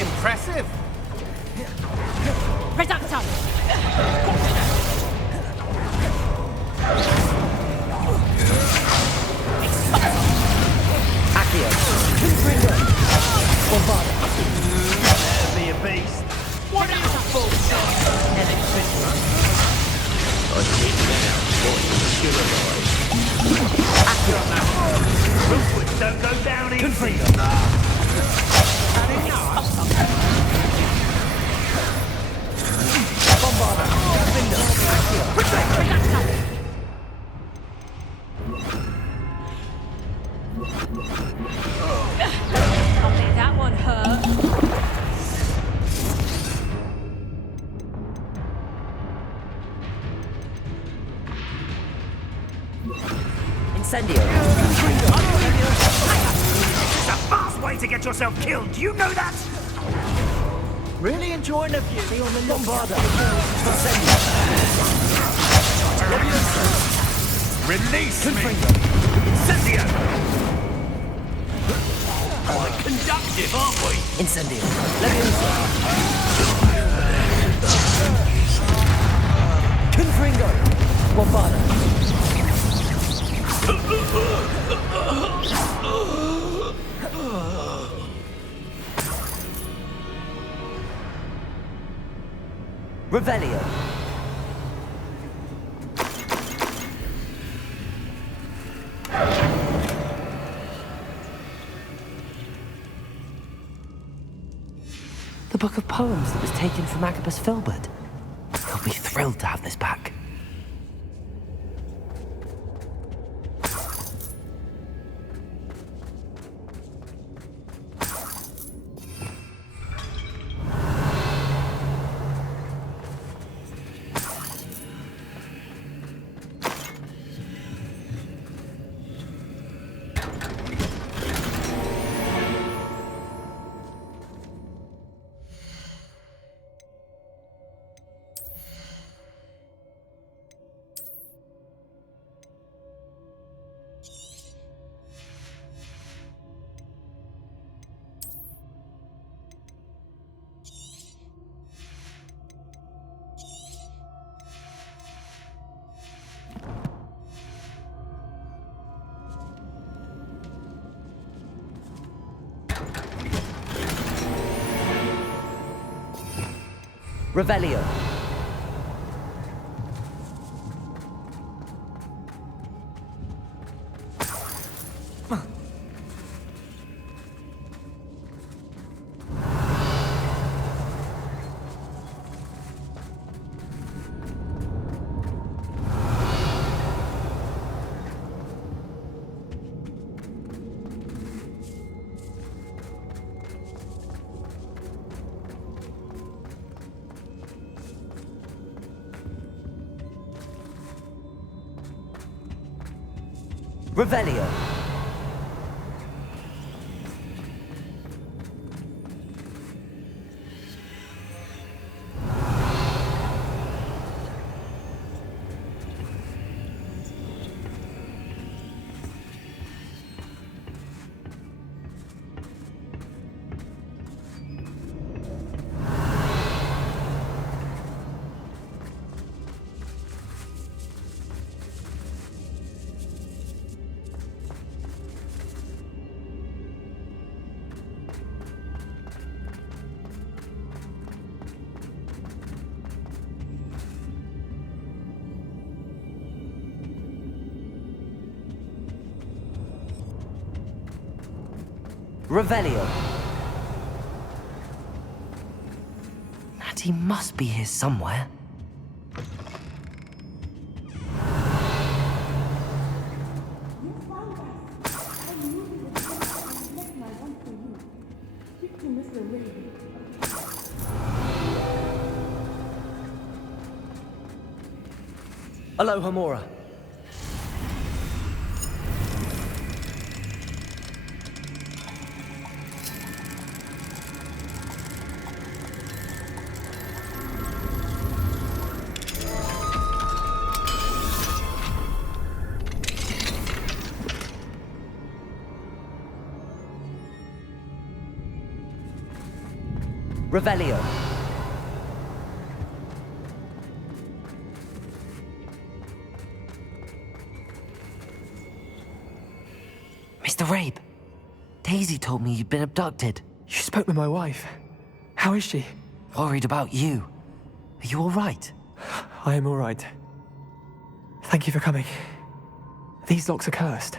Impressive. Reducto! Accio. Confringo. Bombarda. Be a beast. What is a full shot? Electricity. I think that still alive. Accio. Roofwoods don't go down easy. Confringo. Bombarda. I bet that one hurt. Incendio. It's a fast way to get yourself killed. Do you know that? Really enjoying the view on the Bombarda. Release me! Incendio. Quite conductive, aren't we? Incendio. Leviosa. Confringo. Bombarda. Revelio. The book of poems that was taken from Agabus Filbert. He'll be thrilled to have this back. Revelio. Revelio. Revelio. Natty must be here somewhere. Aloha Mora. Revelio. Mr. Rabe, Daisy told me you'd been abducted. You spoke with my wife. How is she? Worried about you. Are you all right? I am all right. Thank you for coming. These locks are cursed,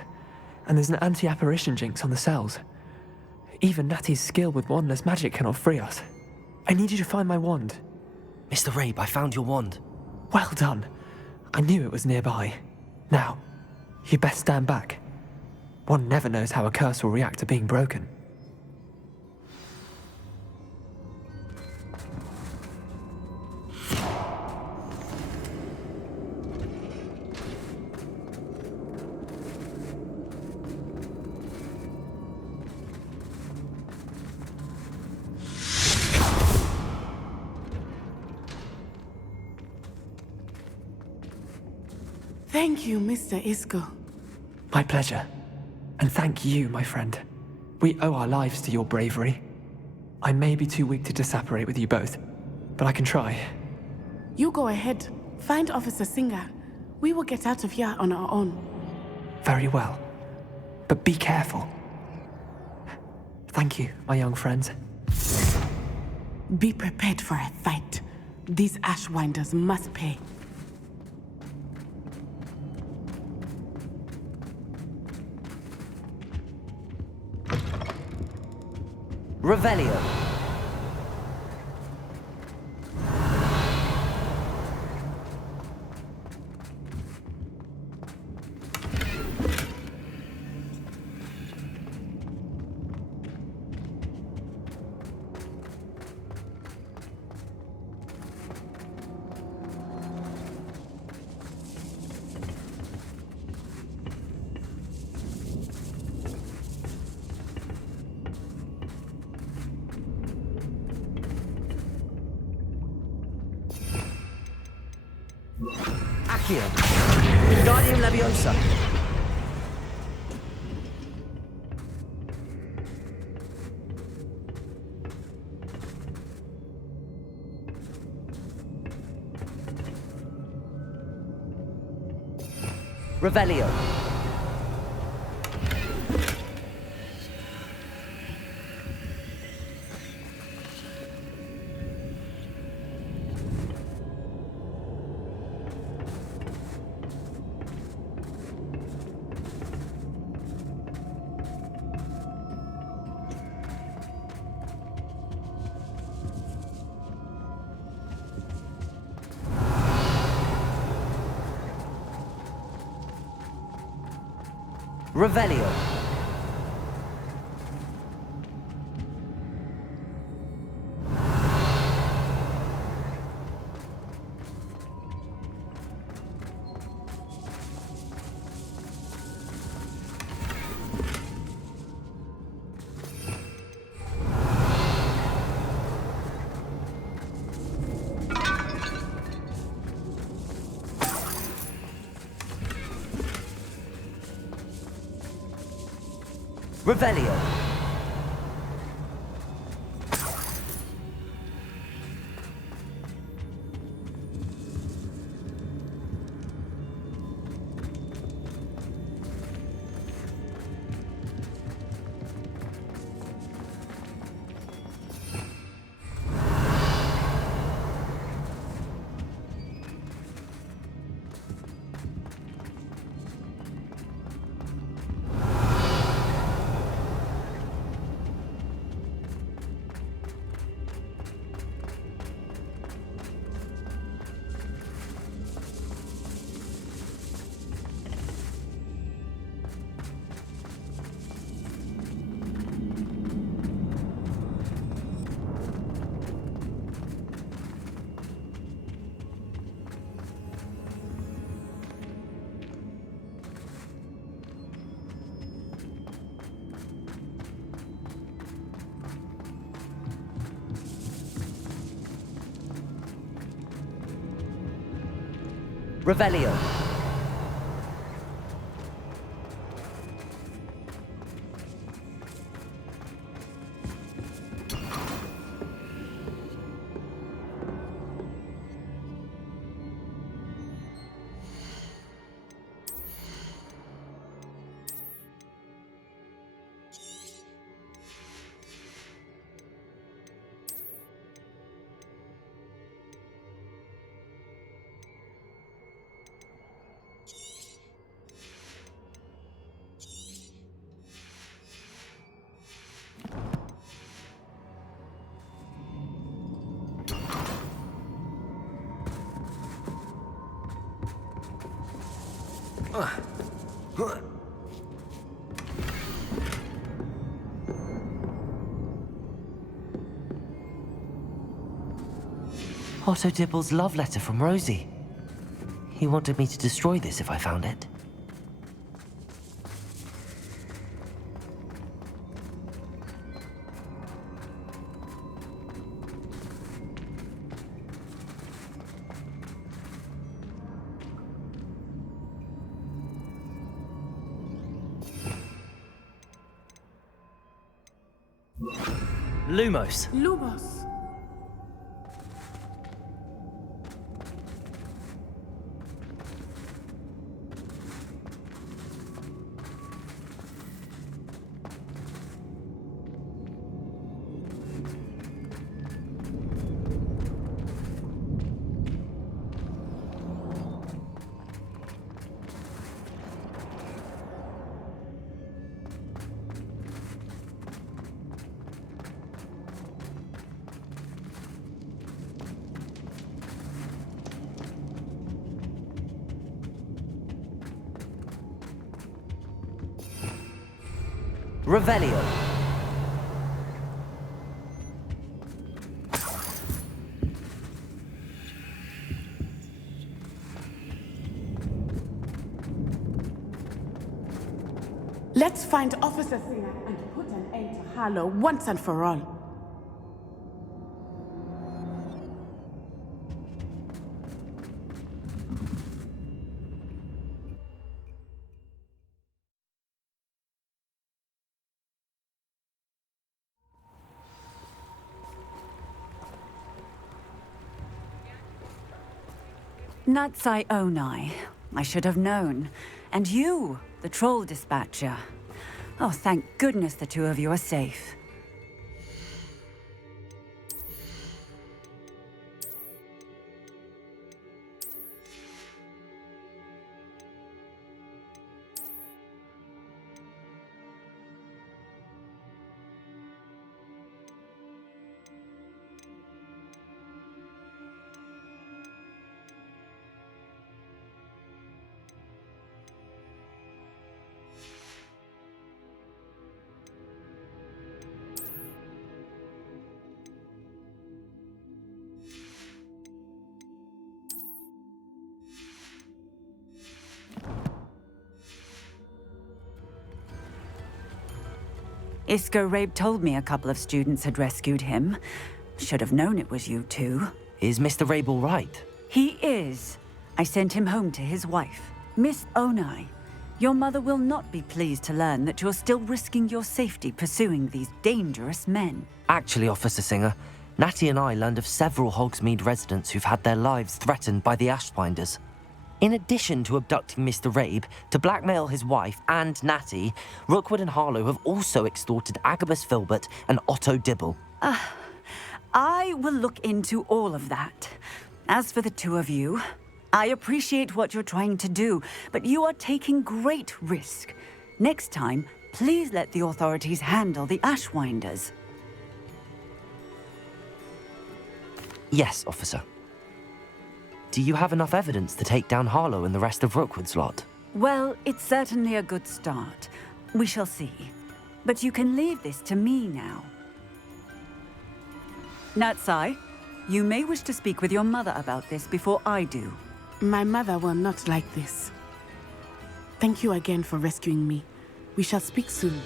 and there's an anti-apparition jinx on the cells. Even Natty's skill with wandless magic cannot free us. I need you to find my wand. Mr. Rabe, I found your wand. Well done. I knew it was nearby. Now, you best stand back. One never knows how a curse will react to being broken. Thank you, Mr. Isco. My pleasure. And thank you, my friend. We owe our lives to your bravery. I may be too weak to disapparate with you both, but I can try. You go ahead. Find Officer Singer. We will get out of here on our own. Very well. But be careful. Thank you, my young friends. Be prepared for a fight. These Ashwinders must pay. Revelio. Accio. Wingardium Leviosa. Revelio. Revelio. Revelio. Revelio. Otto Dibble's love letter from Rosie. He wanted me to destroy this if I found it. Lumos. Lumos. Revelio. Let's find Officer Singer and put an end to Harlow once and for all. Natsai Onai. I should have known. And you, the troll dispatcher. Oh, thank goodness the two of you are safe. Isco Rabe told me a couple of students had rescued him. Should have known it was you two. Is Mr. Rabe all right? He is. I sent him home to his wife. Miss Onai, your mother will not be pleased to learn that you're still risking your safety pursuing these dangerous men. Actually, Officer Singer, Natty and I learned of several Hogsmeade residents who've had their lives threatened by the Ashwinders. In addition to abducting Mr. Rabe to blackmail his wife and Natty, Rookwood and Harlow have also extorted Agabus Filbert and Otto Dibble. I will look into all of that. As for the two of you, I appreciate what you're trying to do, but you are taking great risk. Next time, please let the authorities handle the Ashwinders. Yes, officer. Do you have enough evidence to take down Harlow and the rest of Rookwood's lot? Well, it's certainly a good start. We shall see. But you can leave this to me now. Natsai, you may wish to speak with your mother about this before I do. My mother will not like this. Thank you again for rescuing me. We shall speak soon.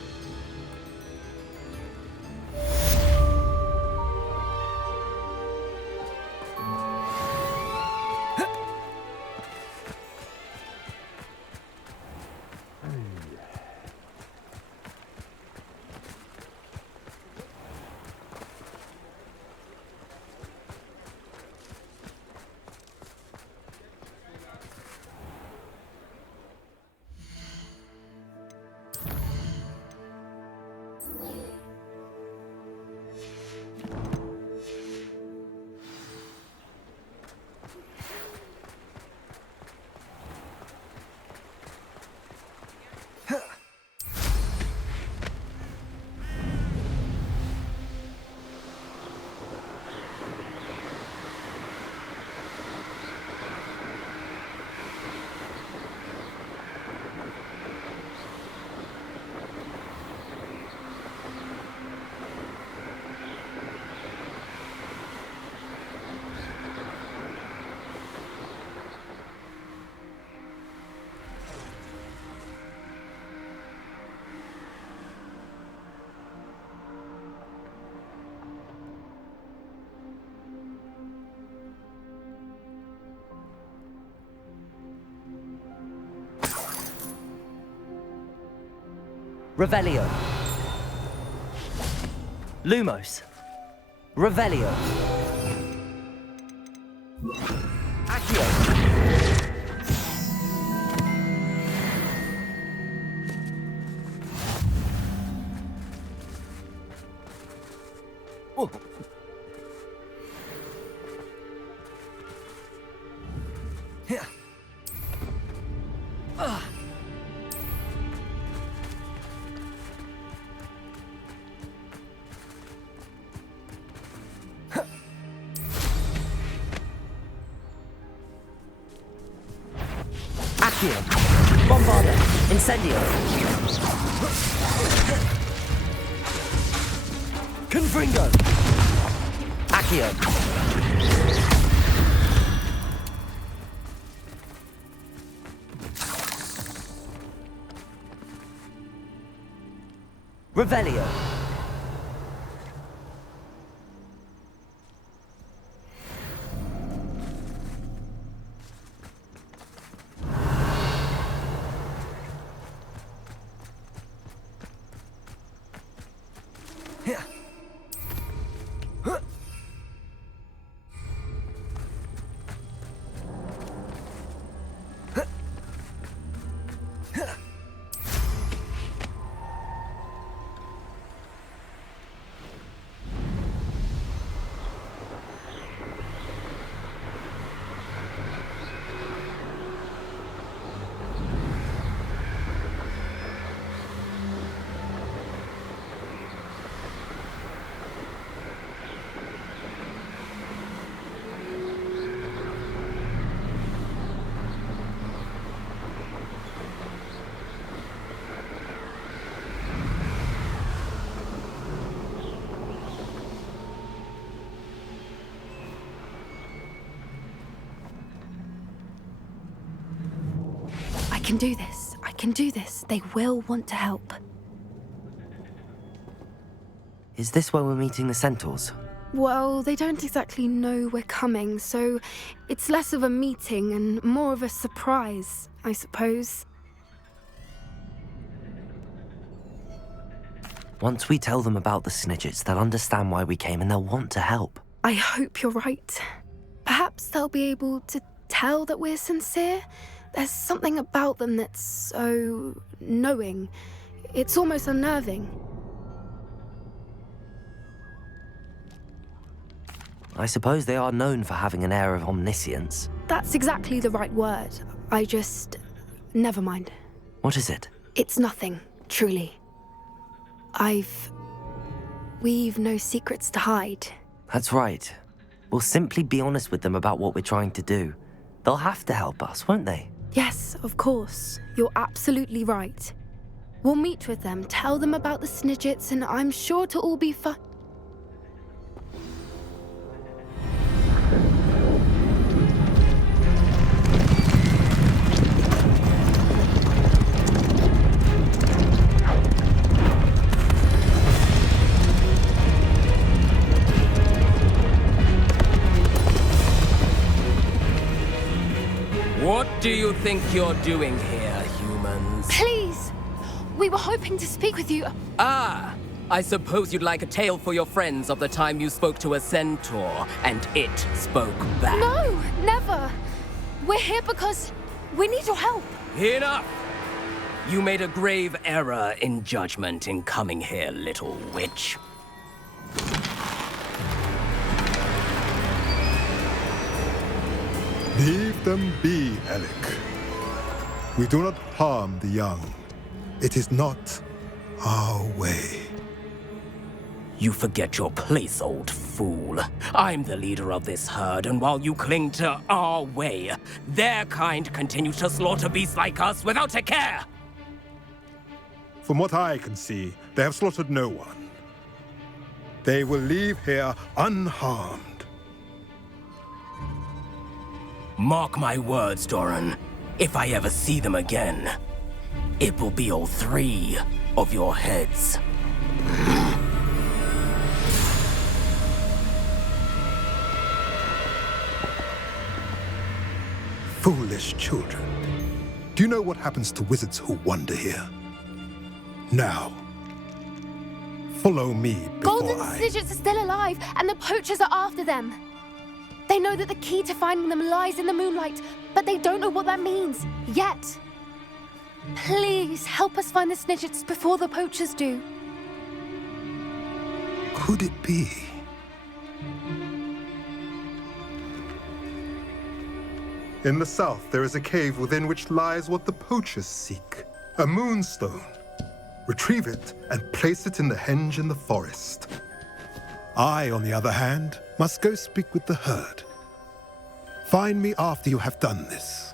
Revelio. Lumos. Revelio. Accio. Oh. Yeah. Accio. Bombarda. Incendio. Confringo. Accio. Revelio. I can do this. I can do this. They will want to help. Is this where we're meeting the centaurs? Well, they don't exactly know we're coming, so it's less of a meeting and more of a surprise, I suppose. Once we tell them about the Snidgets, they'll understand why we came and they'll want to help. I hope you're right. Perhaps they'll be able to tell that we're sincere. There's something about them that's so knowing. It's almost unnerving. I suppose they are known for having an air of omniscience. That's exactly the right word. Never mind. What is it? It's nothing, truly. We've no secrets to hide. That's right. We'll simply be honest with them about what we're trying to do. They'll have to help us, won't they? Yes, of course. You're absolutely right. We'll meet with them, tell them about the Snidgets, and I'm sure to all be fine. What do you think you're doing here, humans? Please! We were hoping to speak with you. Ah! I suppose you'd like a tale for your friends of the time you spoke to a centaur, and it spoke back. No, never! We're here because we need your help. Enough! You made a grave error in judgment in coming here, little witch. Leave them be, Alec. We do not harm the young. It is not our way. You forget your place, old fool. I'm the leader of this herd, and while you cling to our way, their kind continue to slaughter beasts like us without a care! From what I can see, they have slaughtered no one. They will leave here unharmed. Mark my words, Doran. If I ever see them again, it will be all 3 of your heads. Foolish children. Do you know what happens to wizards who wander here? Now, follow me before Golden I... Snidgets are still alive, and the poachers are after them. They know that the key to finding them lies in the moonlight, but they don't know what that means, yet. Please, help us find the Snidgets before the poachers do. Could it be? In the south, there is a cave within which lies what the poachers seek. A moonstone. Retrieve it and place it in the henge in the forest. I, on the other hand, must go speak with the herd. Find me after you have done this.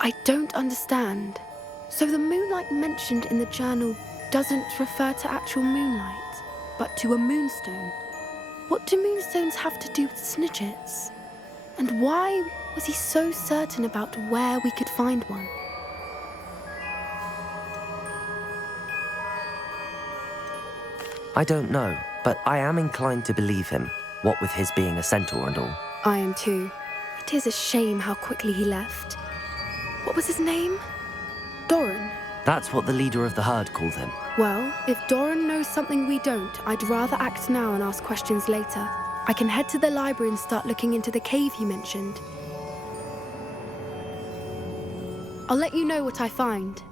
I don't understand. So the moonlight mentioned in the journal doesn't refer to actual moonlight, but to a moonstone. What do moonstones have to do with Snidgets? And why was he so certain about where we could find one? I don't know, but I am inclined to believe him, what with his being a centaur and all. I am too. It is a shame how quickly he left. What was his name? Doran. That's what the leader of the herd called him. Well, if Doran knows something we don't, I'd rather act now and ask questions later. I can head to the library and start looking into the cave you mentioned. I'll let you know what I find.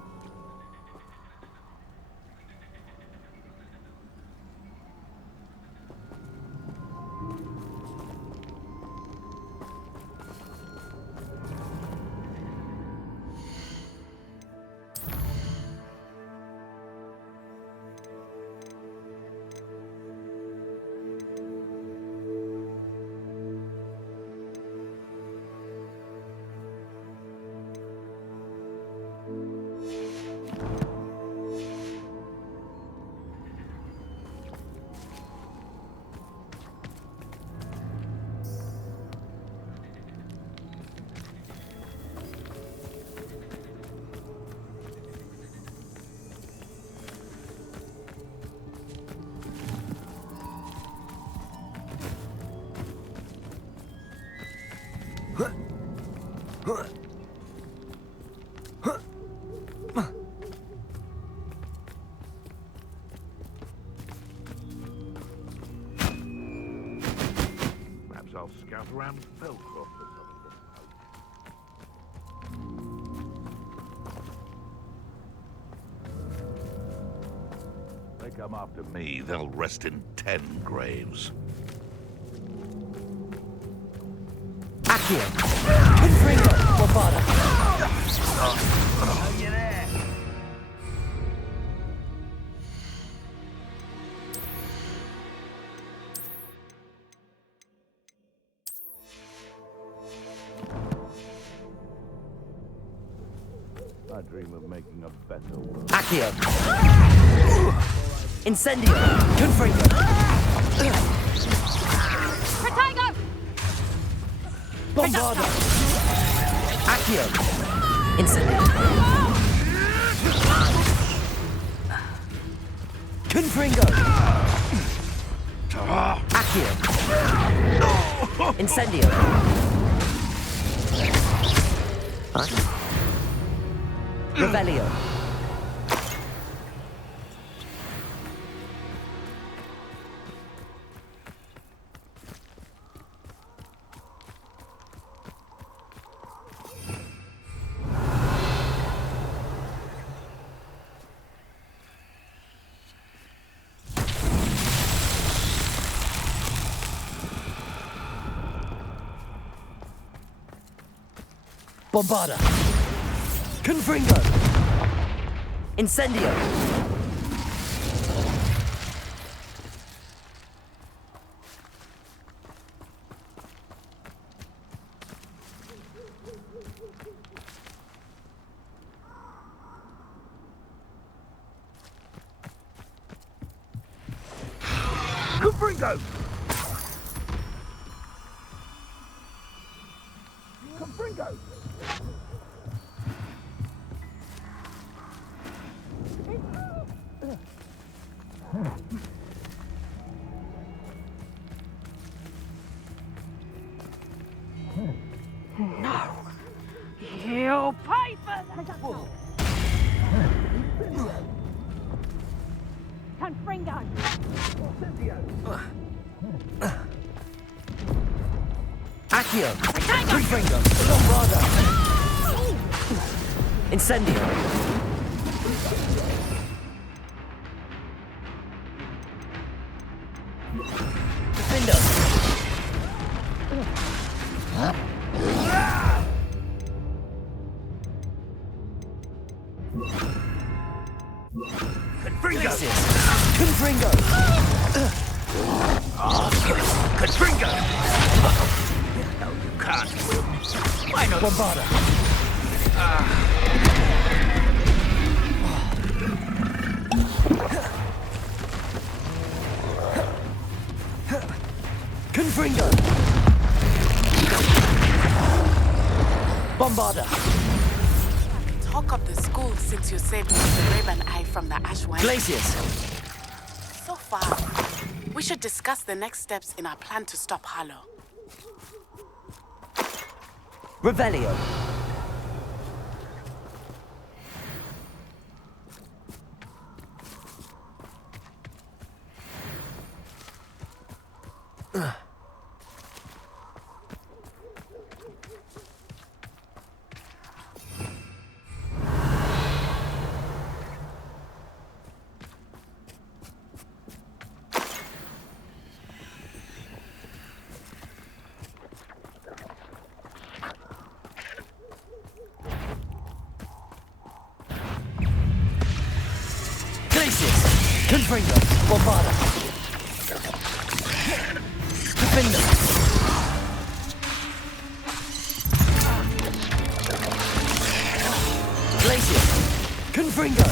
Perhaps I'll scout around Belcroft for something. They come after me, they'll rest in 10 graves. Accio! Confringo! Bombarda! Oh, you there? I dream of making a better world. Accio! Incendio! Confringo! Protego! Bombarda! Accio! Incendio! Confringo! Accio! Incendio! Revelio! Bombarda! Confringo! Incendio! Confringo! Confringo! Confringo! Accio! Confringo! Bombarda! Incendio! Defendo! Confringo! Confringo! Confringo! No, you can't win. Why not? Bombarda! Confringo! Bombarda! Talk of the school since you saved Mr. Raven Eye from the Ashwine. Glaciers! So far, we should discuss the next steps in our plan to stop Harlow. Revelio! Confringo! Bombarda! Defendo! Glacier! Confringo!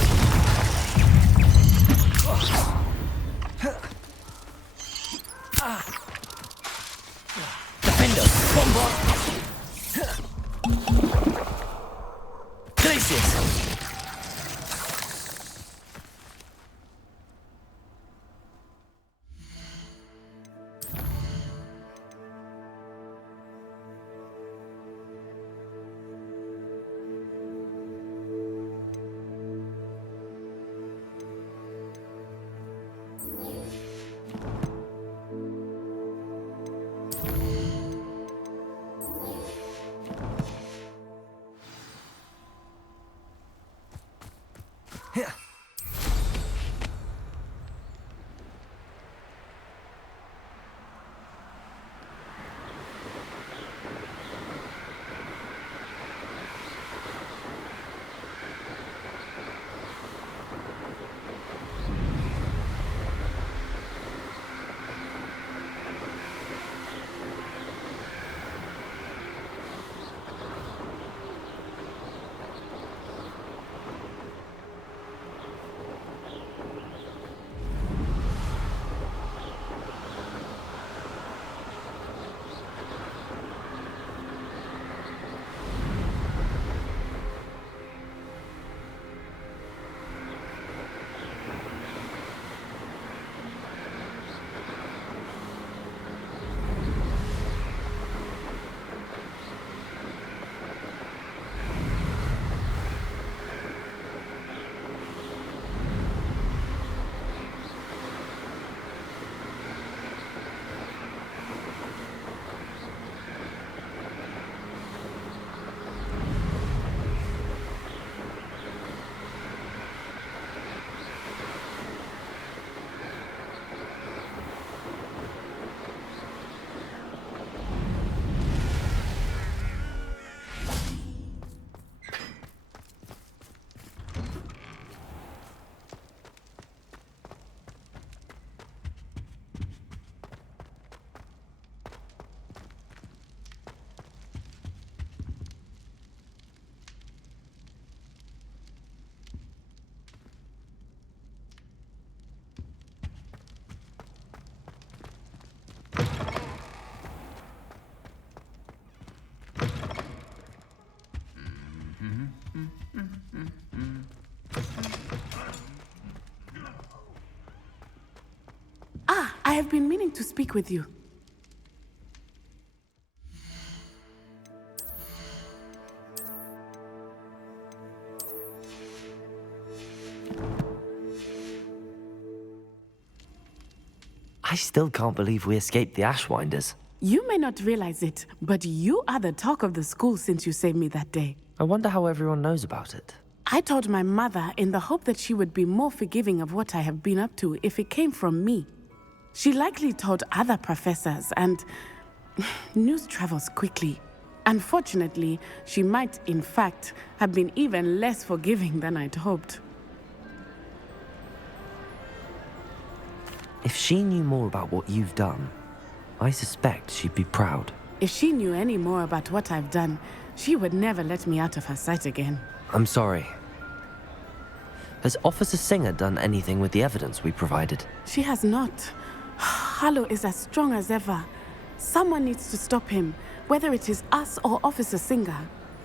Defendo! Bombarda! Glaciers! I have been meaning to speak with you. still can't believe we escaped the Ashwinders. You may not realize it, but you are the talk of the school since you saved me that day. I wonder how everyone knows about it. I told my mother in the hope that she would be more forgiving of what I have been up to if it came from me. She likely told other professors, and news travels quickly. Unfortunately, she might, in fact, have been even less forgiving than I'd hoped. If she knew more about what you've done, I suspect she'd be proud. If she knew any more about what I've done, she would never let me out of her sight again. I'm sorry. Has Officer Singer done anything with the evidence we provided? She has not. Harlow is as strong as ever. Someone needs to stop him, whether it is us or Officer Singer.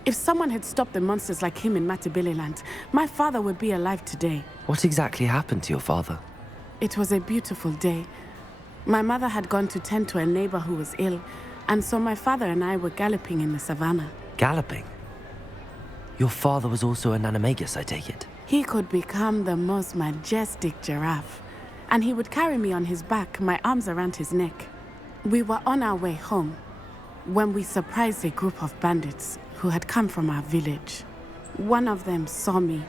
If someone had stopped the monsters like him in Matabeleland, my father would be alive today. What exactly happened to your father? It was a beautiful day. My mother had gone to tend to a neighbor who was ill, and so my father and I were galloping in the savannah. Galloping? Your father was also an animagus, I take it? He could become the most majestic giraffe, and he would carry me on his back, my arms around his neck. We were on our way home when we surprised a group of bandits who had come from our village. One of them saw me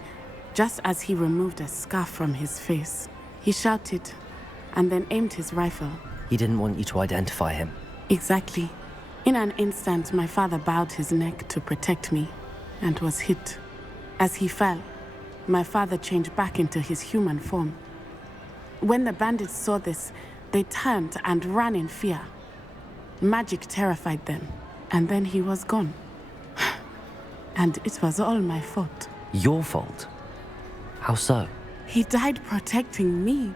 just as he removed a scarf from his face. He shouted and then aimed his rifle. He didn't want you to identify him. Exactly. In an instant, my father bowed his neck to protect me and was hit. As he fell, my father changed back into his human form. When the bandits saw this, they turned and ran in fear. Magic terrified them, and then he was gone. And it was all my fault. Your fault? How so? He died protecting me.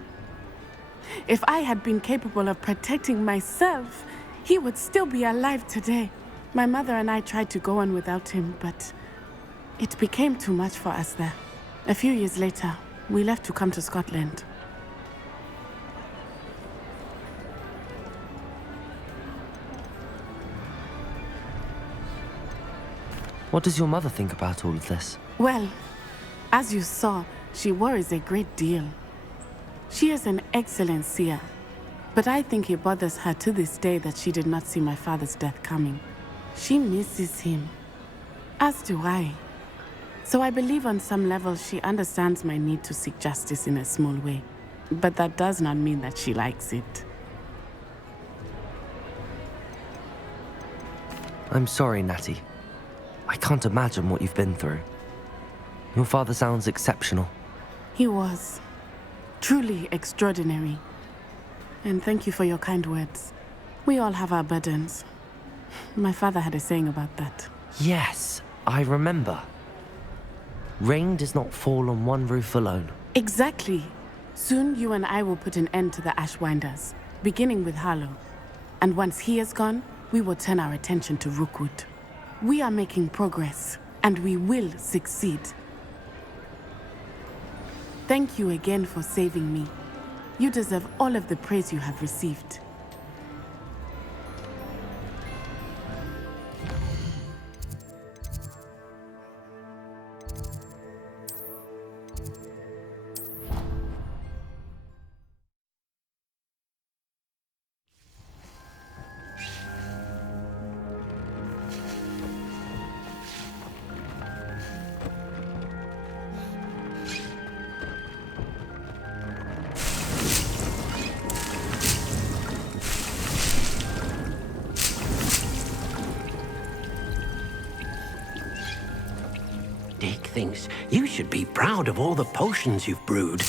If I had been capable of protecting myself, he would still be alive today. My mother and I tried to go on without him, but it became too much for us there. A few years later, we left to come to Scotland. What does your mother think about all of this? Well, as you saw, she worries a great deal. She is an excellent seer, but I think it bothers her to this day that she did not see my father's death coming. She misses him, as do I. So I believe on some level she understands my need to seek justice in a small way, but that does not mean that she likes it. I'm sorry, Natty. I can't imagine what you've been through. Your father sounds exceptional. He was. Truly extraordinary. And thank you for your kind words. We all have our burdens. My father had a saying about that. Yes, I remember. Rain does not fall on one roof alone. Exactly. Soon you and I will put an end to the Ashwinders, beginning with Harlow. And once he is gone, we will turn our attention to Rookwood. We are making progress, and we will succeed. Thank you again for saving me. You deserve all of the praise you have received. Dick thinks you should be proud of all the potions you've brewed.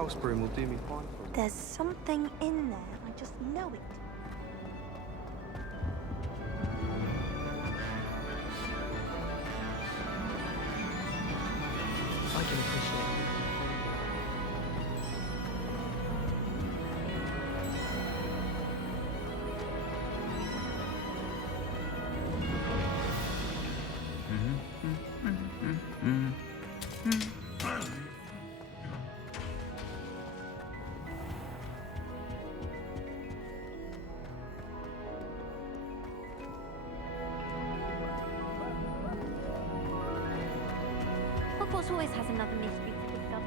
house broom will do me fine. There's something in there. I just know it. I can appreciate it. Hogwarts always has another mystery to discover.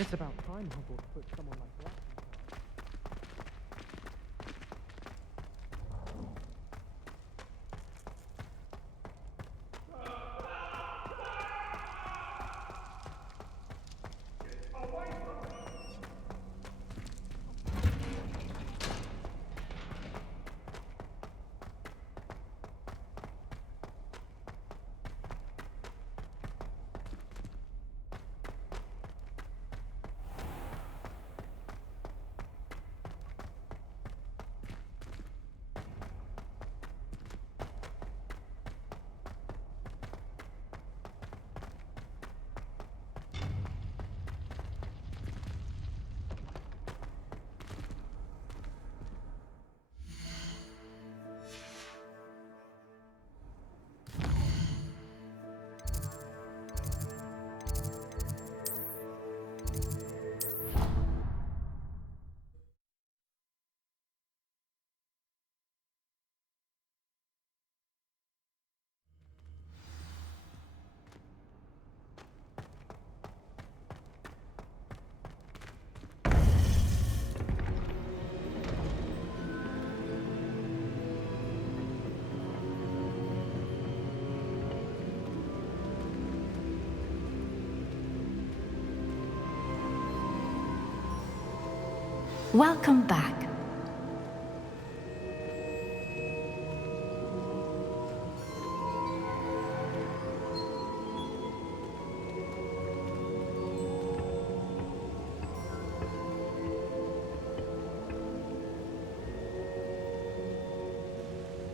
It's about time Hogwarts put someone like that. Welcome back.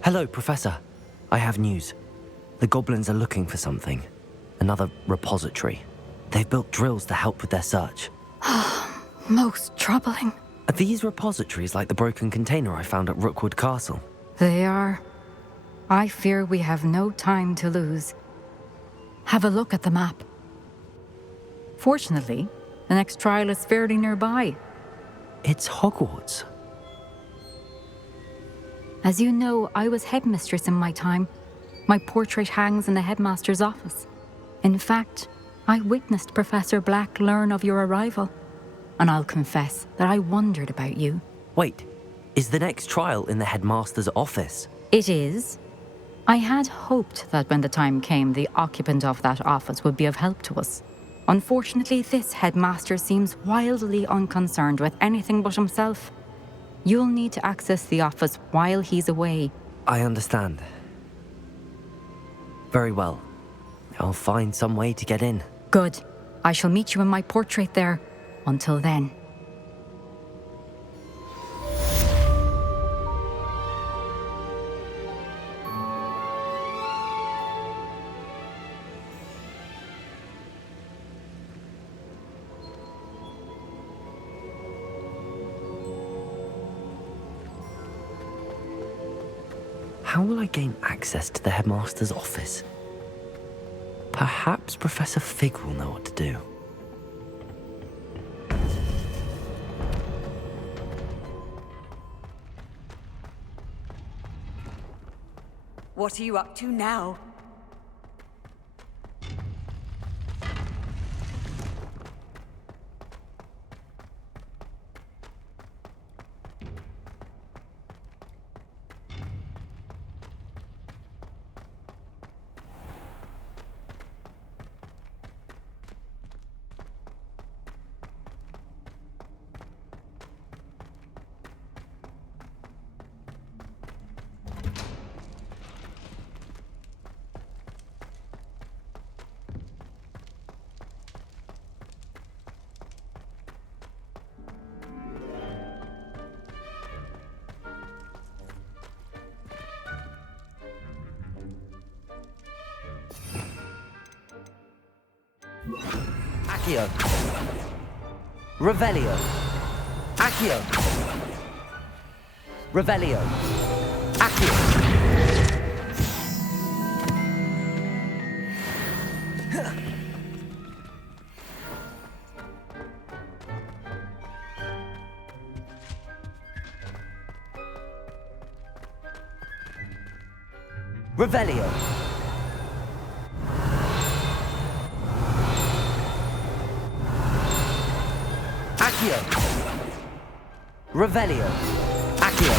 Hello, Professor. I have news. The goblins are looking for something. Another repository. They've built drills to help with their search. Most troubling. Are these repositories like the broken container I found at Rookwood Castle? They are. I fear we have no time to lose. Have a look at the map. Fortunately, the next trial is fairly nearby. It's Hogwarts. As you know, I was headmistress in my time. My portrait hangs in the headmaster's office. In fact, I witnessed Professor Black learn of your arrival. And I'll confess that I wondered about you. Wait, is the next trial in the headmaster's office? It is. I had hoped that when the time came, the occupant of that office would be of help to us. Unfortunately, this headmaster seems wildly unconcerned with anything but himself. You'll need to access the office while he's away. I understand. Very well. I'll find some way to get in. Good. I shall meet you in my portrait there. Until then. How will I gain access to the headmaster's office? Perhaps Professor Fig will know what to do. What are you up to now? Accio. Revelio. Accio. Revelio. Accio. Revelio. Accio. Revelio. Accio.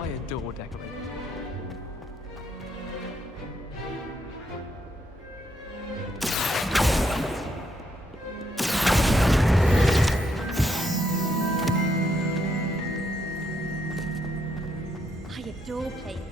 I adore decorating. I adore playing.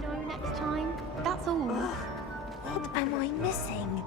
No next time. That's all. What am I missing?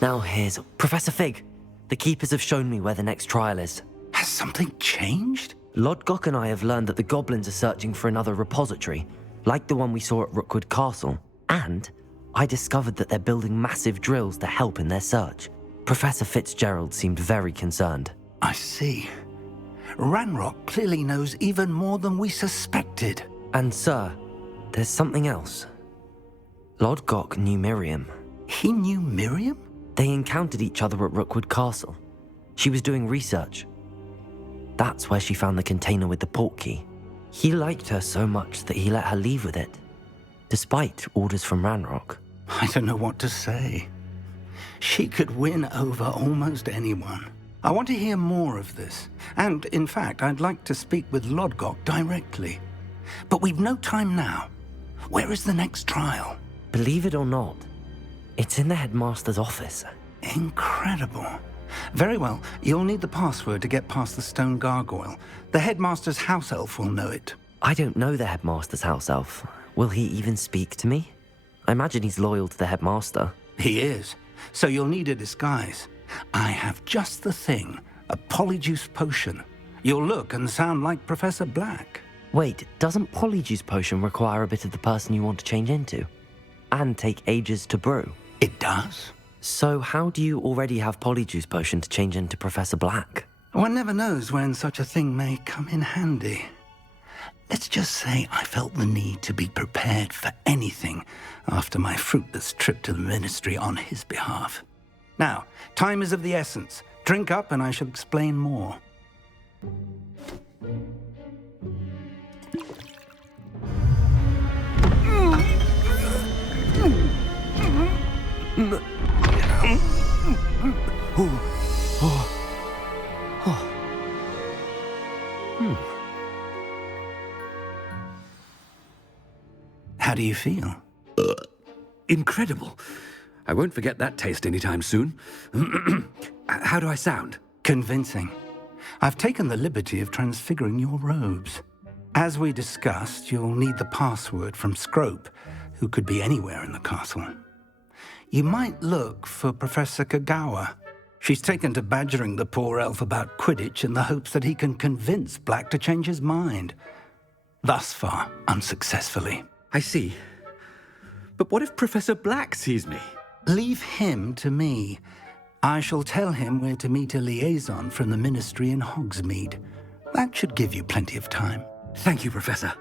Now here's Professor Fig. The Keepers have shown me where the next trial is. Has something changed? Lodgok and I have learned that the goblins are searching for another repository, like the one we saw at Rookwood Castle. And I discovered that they're building massive drills to help in their search. Professor Fitzgerald seemed very concerned. I see. Ranrock clearly knows even more than we suspected. And sir, there's something else. Lodgok knew Miriam. He knew Miriam? They encountered each other at Rookwood Castle. She was doing research. That's where she found the container with the portkey. He liked her so much that he let her leave with it, despite orders from Ranrock. I don't know what to say. She could win over almost anyone. I want to hear more of this. And, in fact, I'd like to speak with Lodgok directly. But we've no time now. Where is the next trial? Believe it or not, it's in the headmaster's office. Incredible. Very well, you'll need the password to get past the stone gargoyle. The headmaster's house elf will know it. I don't know the headmaster's house elf. Will he even speak to me? I imagine he's loyal to the headmaster. He is. So you'll need a disguise. I have just the thing. A polyjuice potion. You'll look and sound like Professor Black. Wait, doesn't polyjuice potion require a bit of the person you want to change into? And take ages to brew? It does. So how do you already have polyjuice potion to change into Professor Black? One never knows when such a thing may come in handy. Let's just say I felt the need to be prepared for anything after my fruitless trip to the ministry on his behalf. Now, time is of the essence. Drink up and I shall explain more. How do you feel? Incredible. I won't forget that taste anytime soon. How do I sound? Convincing. I've taken the liberty of transfiguring your robes. As we discussed, you'll need the password from Scrope, who could be anywhere in the castle. You might look for Professor Kagawa. She's taken to badgering the poor elf about Quidditch in the hopes that he can convince Black to change his mind. Thus far, unsuccessfully. I see. But what if Professor Black sees me? Leave him to me. I shall tell him where to meet a liaison from the Ministry in Hogsmeade. That should give you plenty of time. Thank you, Professor.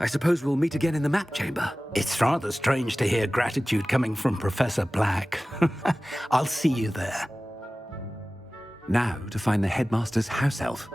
I suppose we'll meet again in the map chamber. It's rather strange to hear gratitude coming from Professor Black. I'll see you there. Now to find the headmaster's house elf.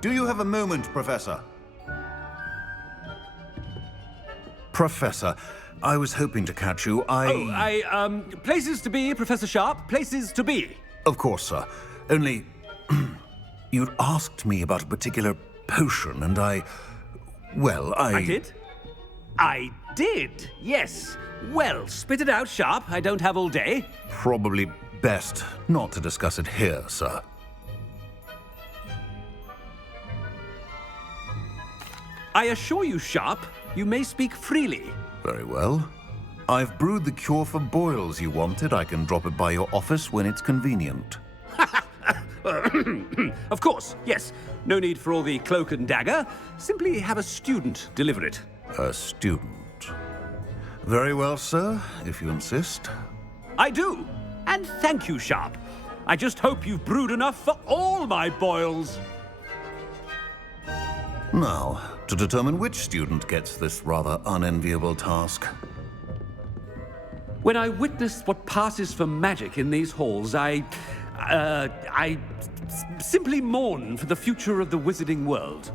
Do you have a moment, Professor? Professor, I was hoping to catch you. Places to be, Professor Sharp. Places to be. Of course, sir. Only, you'd asked me about a particular potion, and I did? I did, yes. Well, spit it out, Sharp. I don't have all day. Probably best not to discuss it here, sir. I assure you, Sharp, you may speak freely. Very well. I've brewed the cure for boils you wanted. I can drop it by your office when it's convenient. Of course, yes. No need for all the cloak and dagger. Simply have a student deliver it. A student. Very well, sir, if you insist. I do. And thank you, Sharp. I just hope you've brewed enough for all my boils. Now, to determine which student gets this rather unenviable task. When I witness what passes for magic in these halls, I simply mourn for the future of the wizarding world.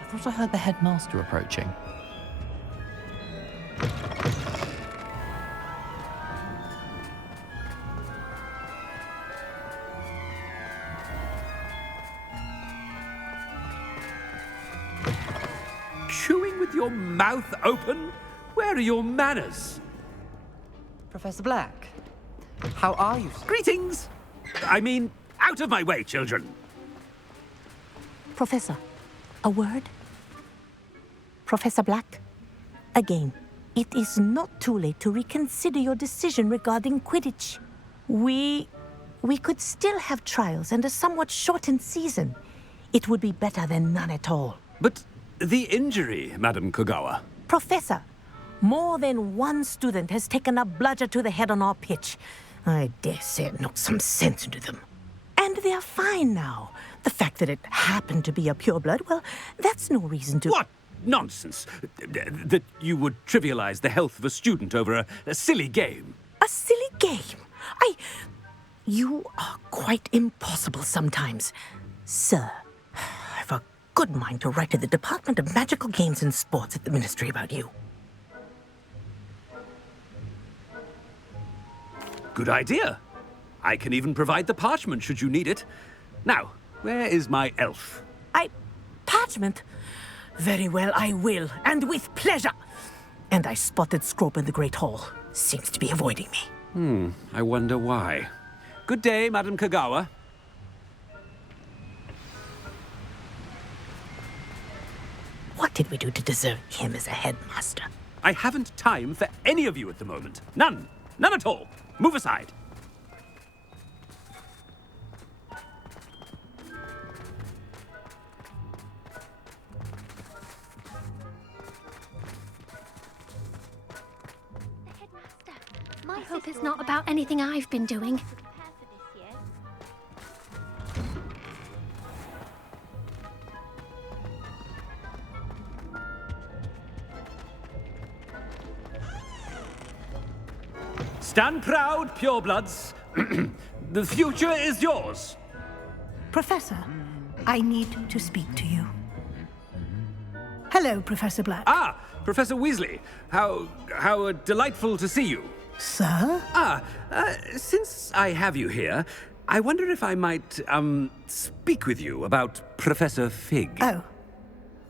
I thought I heard the headmaster approaching. Chewing with your mouth open? Where are your manners? Professor Black, how are you? Greetings! I mean, out of my way, children! Professor, a word? Professor Black, again, it is not too late to reconsider your decision regarding Quidditch. We could still have trials and a somewhat shortened season. It would be better than none at all. But the injury, Madam Kagawa. Professor, more than one student has taken a bludger to the head on our pitch. I dare say it knocked some sense into them. And they are fine now. The fact that it happened to be a pureblood, well, that's no reason to... What nonsense! That you would trivialize the health of a student over a silly game. A silly game? You are quite impossible sometimes. Sir, I've a good mind to write to the Department of Magical Games and Sports at the Ministry about you. Good idea. I can even provide the parchment should you need it. Now, where is my elf? Parchment? Very well, I will, and with pleasure. And I spotted Scrope in the Great Hall. Seems to be avoiding me. I wonder why. Good day, Madam Kagawa. What did we do to deserve him as a headmaster? I haven't time for any of you at the moment. None. None at all. Move aside. I hope it's not about anything I've been doing. Stand proud, purebloods. The future is yours. Professor, I need to speak to you. Hello, Professor Black. Ah, Professor Weasley. How delightful to see you. Sir? Since I have you here, I wonder if I might, speak with you about Professor Fig. Oh,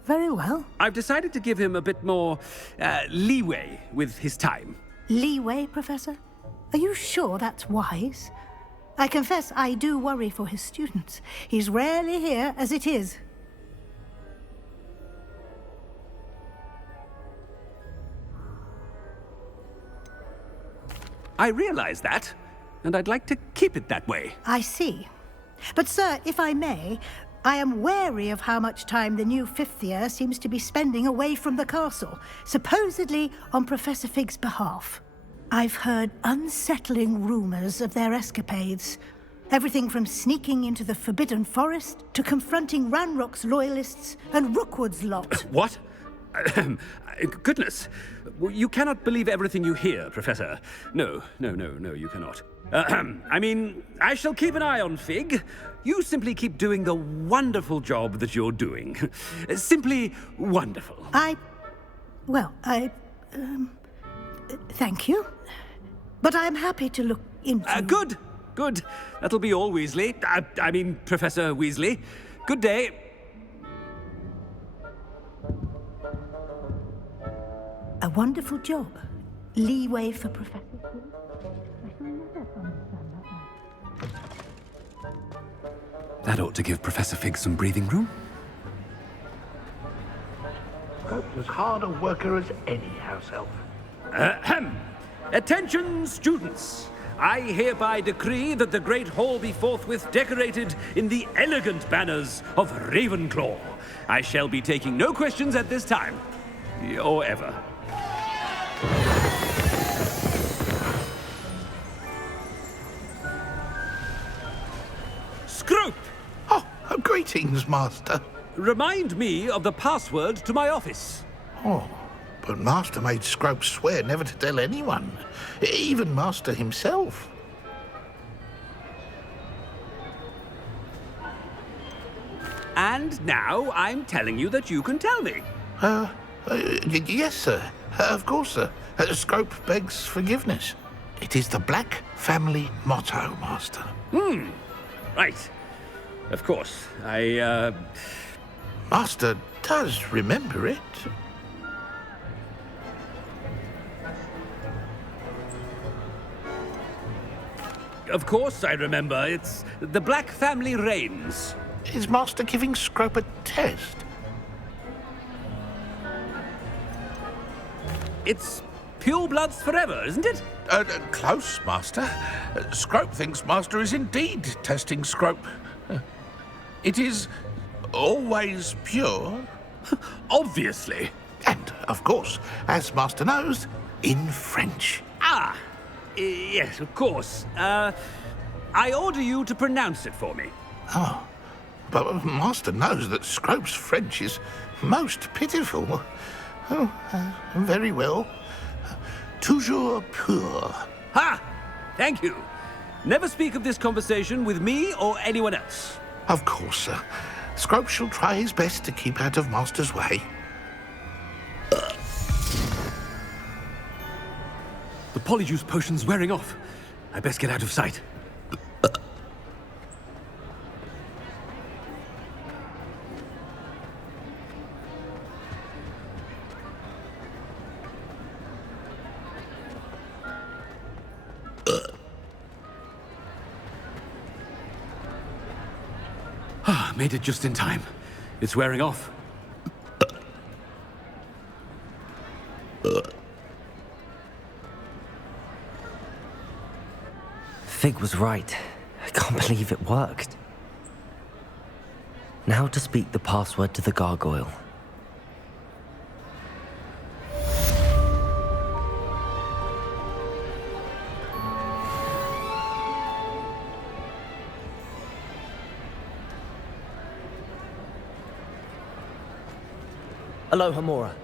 very well. I've decided to give him a bit more, leeway with his time. Leeway, Professor? Are you sure that's wise? I confess I do worry for his students. He's rarely here as it is. I realize that, and I'd like to keep it that way. I see. But, sir, if I may, I am wary of how much time the new fifth year seems to be spending away from the castle, supposedly on Professor Fig's behalf. I've heard unsettling rumors of their escapades. Everything from sneaking into the Forbidden Forest to confronting Ranrock's loyalists and Rookwood's lot. What? Goodness. You cannot believe everything you hear, Professor. No, you cannot. I mean, I shall keep an eye on Fig. You simply keep doing the wonderful job that you're doing. Simply wonderful. Thank you. But I'm happy to look into... Good. That'll be all, Weasley. I mean, Professor Weasley. Good day. A wonderful job. Leeway for Professor Fig. I shall never understand that now. That ought to give Professor Fig some breathing room. Scope's as hard a worker as any house elf. Attention, students! I hereby decree that the Great Hall be forthwith decorated in the elegant banners of Ravenclaw. I shall be taking no questions at this time. Or ever. Scrope! Oh, greetings, Master. Remind me of the password to my office. Oh, but Master made Scrope swear never to tell anyone, even Master himself. And now I'm telling you that you can tell me. Yes, sir. Of course, sir. Scrope begs forgiveness. It is the Black family motto, Master. Right. Of course. Master does remember it. Of course I remember. It's the Black family reigns. Is Master giving Scrope a test? It's purebloods forever, isn't it? Close, Master. Scrope thinks Master is indeed testing Scrope. It is always pure. Obviously. And, of course, as Master knows, in French. Yes, of course. I order you to pronounce it for me. Oh, but Master knows that Scrope's French is most pitiful. Oh, very well. Toujours pur. Ha! Thank you. Never speak of this conversation with me or anyone else. Of course, sir. Scrope shall try his best to keep out of Master's way. The polyjuice potion's wearing off. I best get out of sight. Made it just in time. It's wearing off. Fig was right. I can't believe it worked. Now to speak the password to the gargoyle. Aloha, Mora.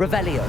Revelio.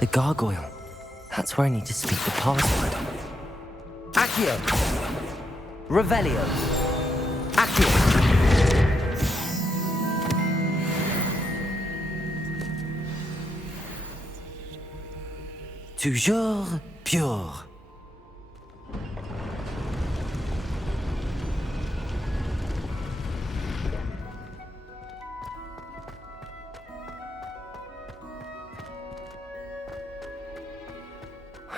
The gargoyle. That's where I need to speak the password. Accio. Revelio. Accio. Toujours pure.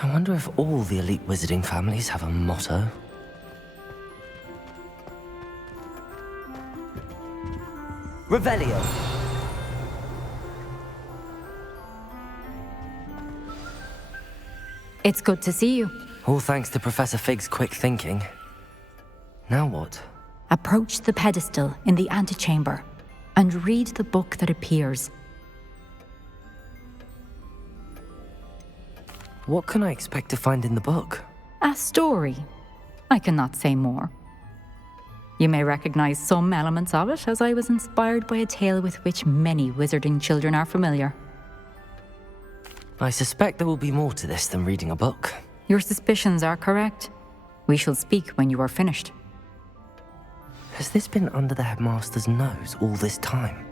I wonder if all the elite wizarding families have a motto. Revelio. It's good to see you. All thanks to Professor Fig's quick thinking. Now what? Approach the pedestal in the antechamber and read the book that appears. What can I expect to find in the book? A story. I cannot say more. You may recognize some elements of it, as I was inspired by a tale with which many wizarding children are familiar. I suspect there will be more to this than reading a book. Your suspicions are correct. We shall speak when you are finished. Has this been under the headmaster's nose all this time?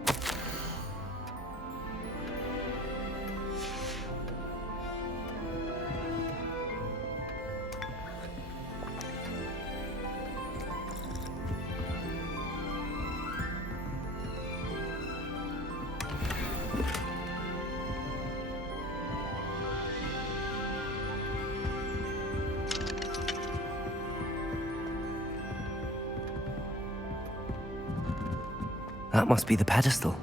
That must be the pedestal.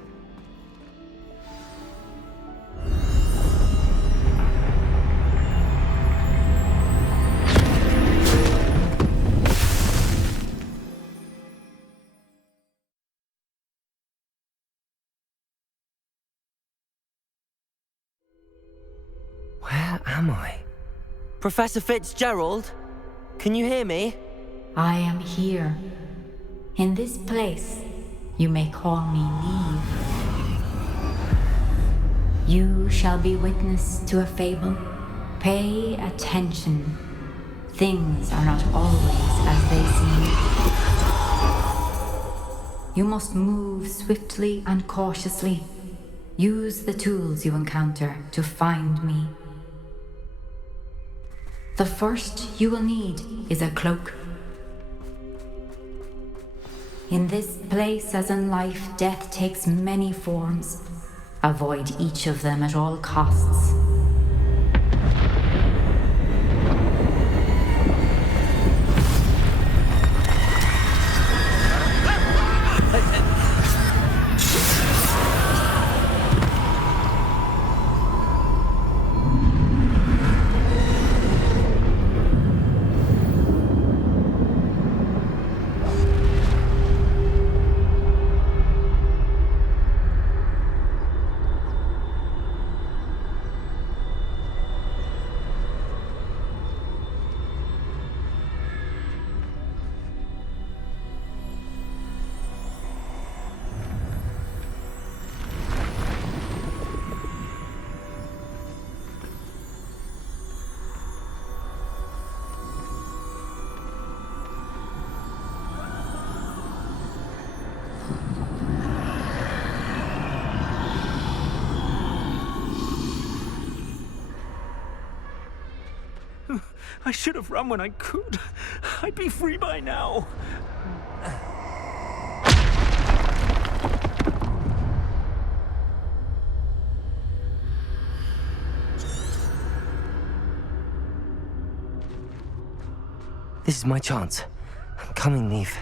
Where am I? Professor Fitzgerald? Can you hear me? I am here. In this place, you may call me Neve. You shall be witness to a fable. Pay attention. Things are not always as they seem. You must move swiftly and cautiously. Use the tools you encounter to find me. The first you will need is a cloak. In this place, as in life, death takes many forms. Avoid each of them at all costs. I should have run when I could. I'd be free by now. This is my chance. I'm coming, Neve.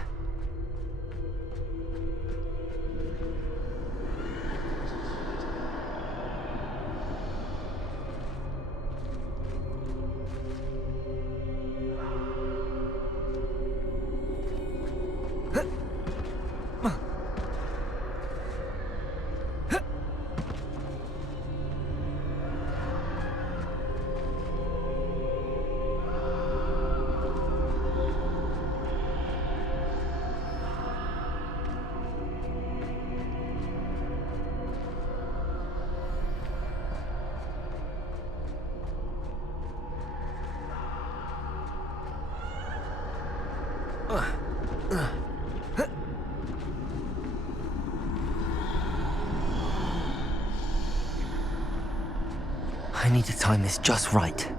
I need to time this just right.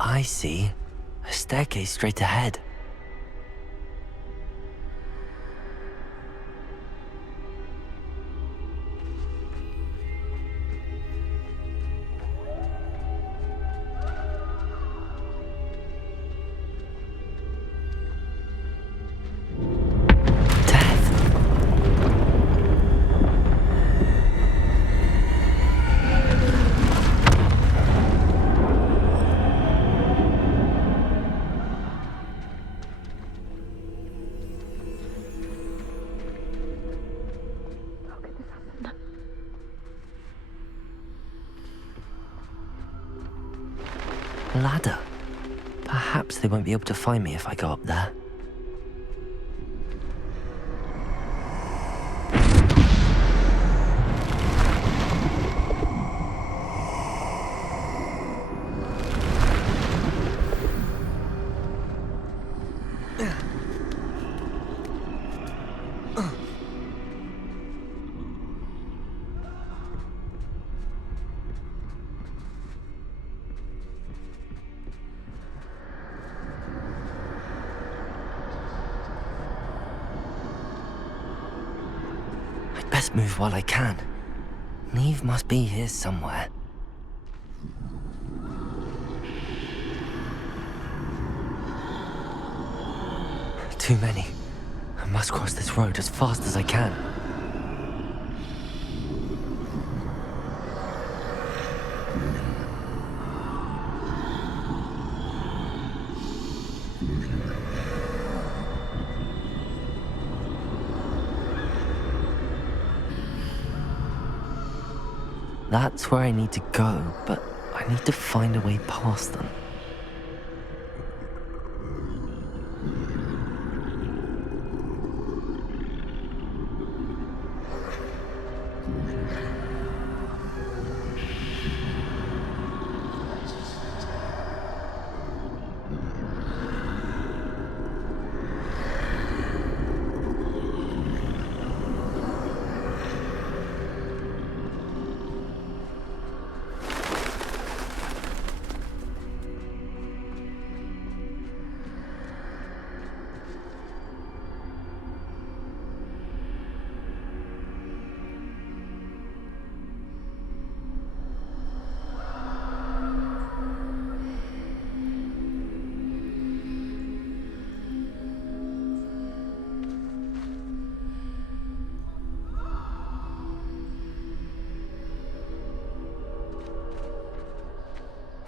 I see. A staircase straight ahead. Ladder. Perhaps they won't be able to find me if I go up there. Best move while I can. Neve must be here somewhere. Too many. I must cross this road as fast as I can. That's where I need to go, but I need to find a way past them.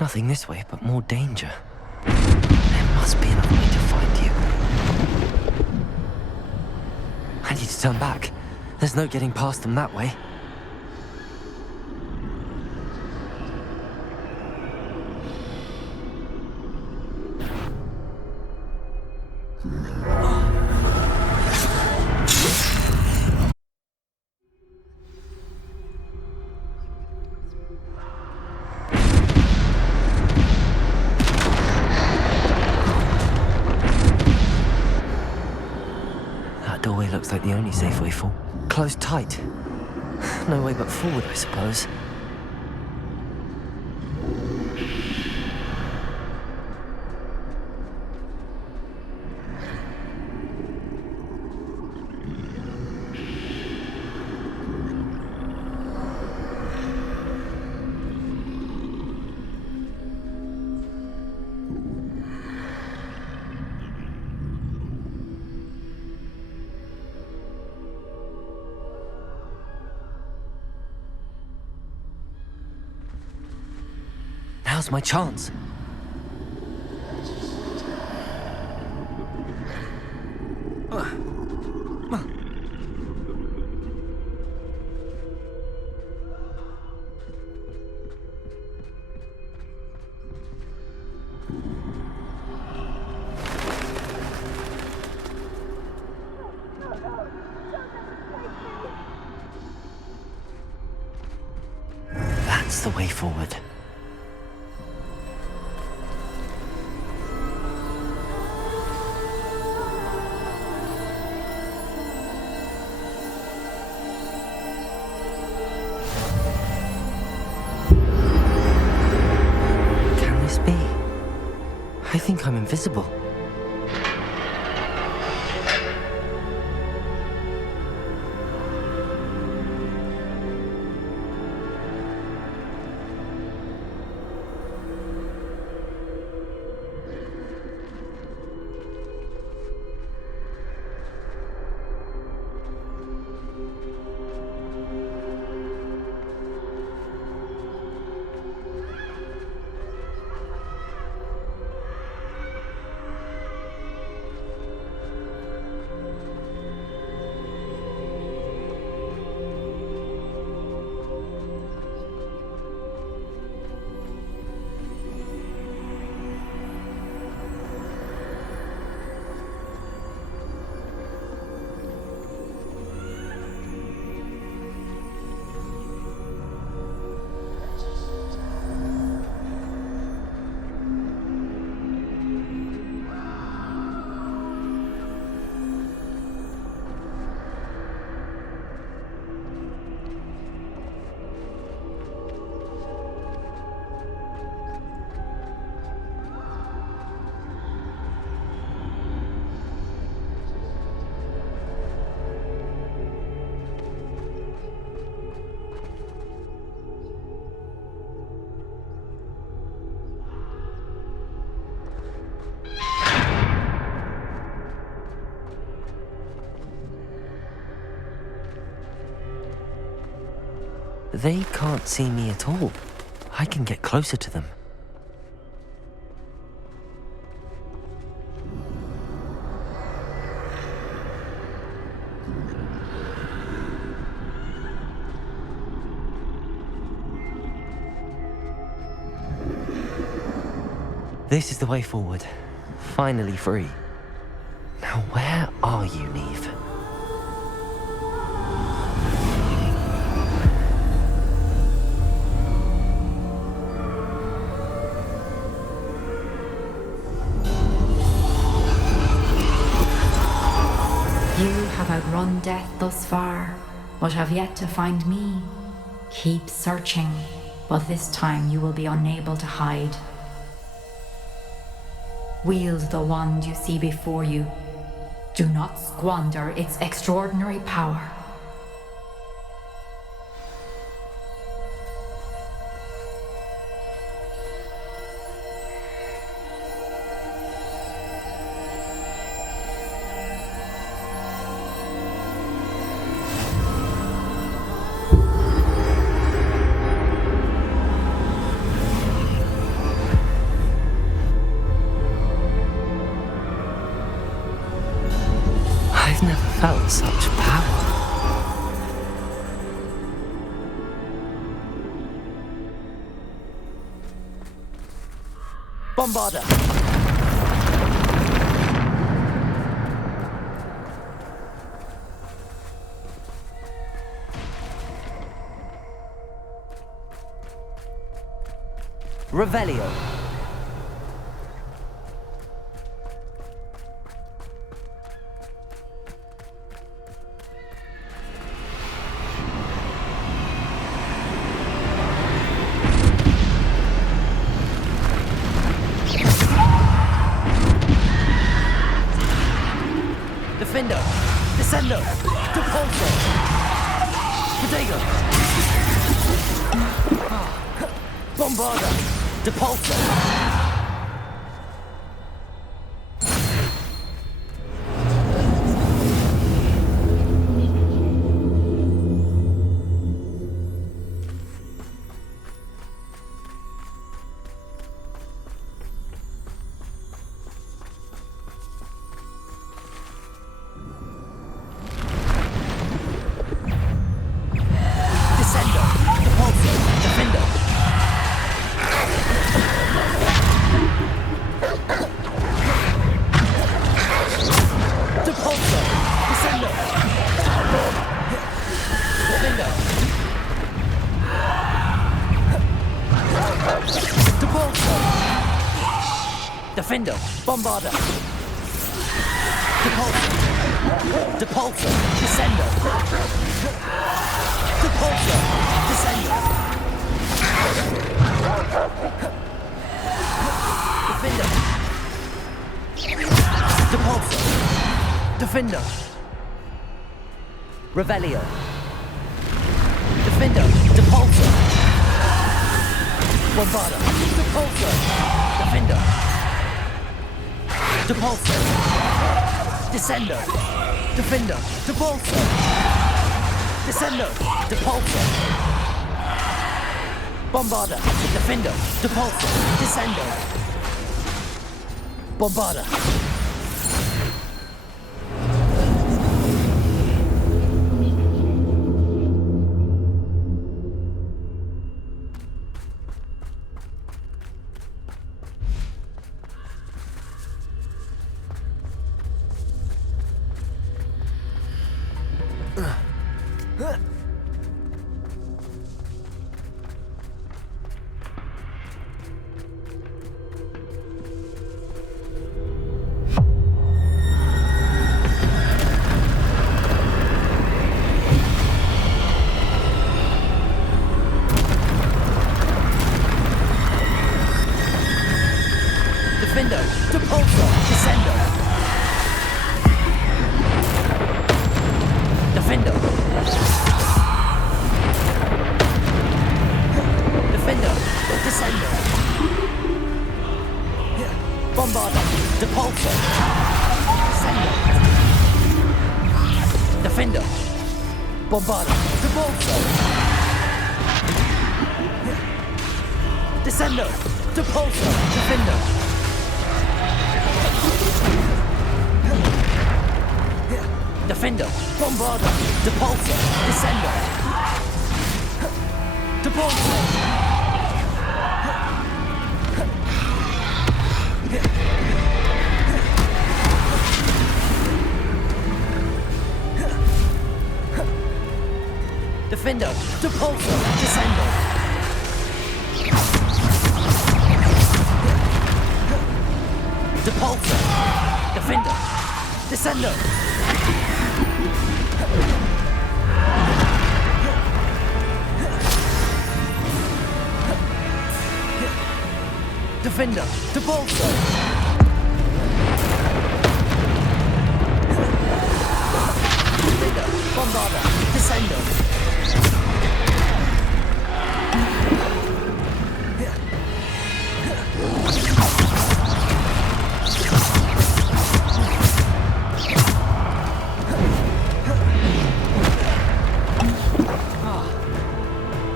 Nothing this way, but more danger. There must be another way to find you. I need to turn back. There's no getting past them that way. That doorway looks like the only safe way forward. Closed tight. No way but forward, I suppose. Now's my chance. That's the way forward. I think I'm invisible. They can't see me at all. I can get closer to them. This is the way forward. Finally free. Now where are you, Neve? You have outrun death thus far, but have yet to find me. Keep searching, but this time you will be unable to hide. Wield the wand you see before you. Do not squander its extraordinary power. I've never felt such power. Bombarder! Revelio. Defender. Descendo. Depulso. Protego. Bombarder. Depulso. Defender, Bombarder. Depulso. Depulso. Descendo. Depulso. Descendo. Defender. Depulso. Defender. Revelio. Defender. Depulso. Bombarder. Depulso. Defender. Depulso. Descendo. Defender. Depulso. Descendo. Depulso. Bombarder. Defender. Depulso. Descendo. Bombarder. Defender, Depulso, Descendo. Defender. Defender, Descendo. Bombarder, Depulso, Descendo. Defender. Bombarder, Depulso. Descendo. Depulso. Defender. Defender. Bombarder. Depulso. Descendo. Depulso. Defender. Depulso. Descendo. Depulso. Defender. Descendo. Defender. Depulso. Defender. Bombarder. Descendo.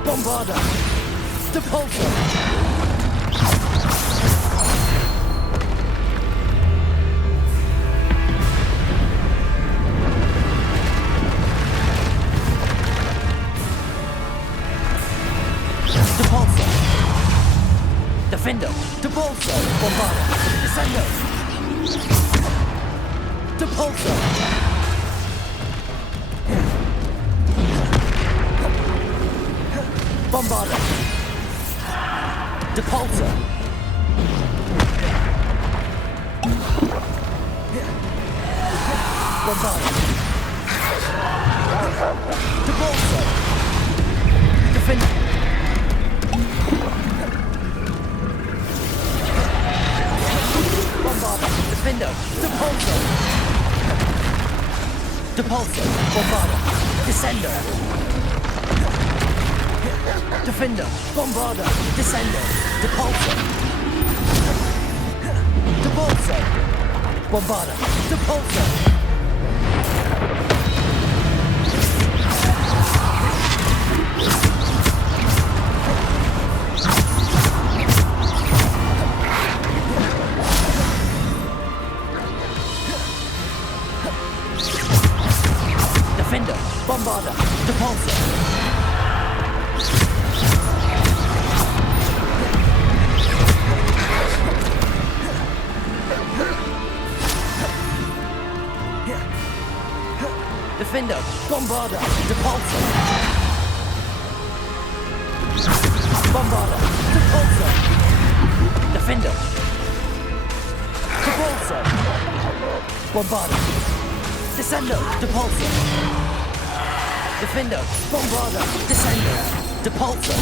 Bombarder. Depulso. Defender. Depulso. Depulso! Bombarda! Descendo! Depulso! Bombarda! Depulso! Bombarda! Depulso! Defend! Bombarda! Defendo! Depulso! Depulso! Bombarda! Descendo! Defender! Bombarda! Descendo! Depulso! Depulso! Bombarda! Depulso! Defender! Bombarda! Depulso! Defender! Bombarda! Depulso! Bombarda! Depulso! Defender! Depulso! Bombarda! Descendo! Depulso! Defender! Bombarda! Descendo! Depulso!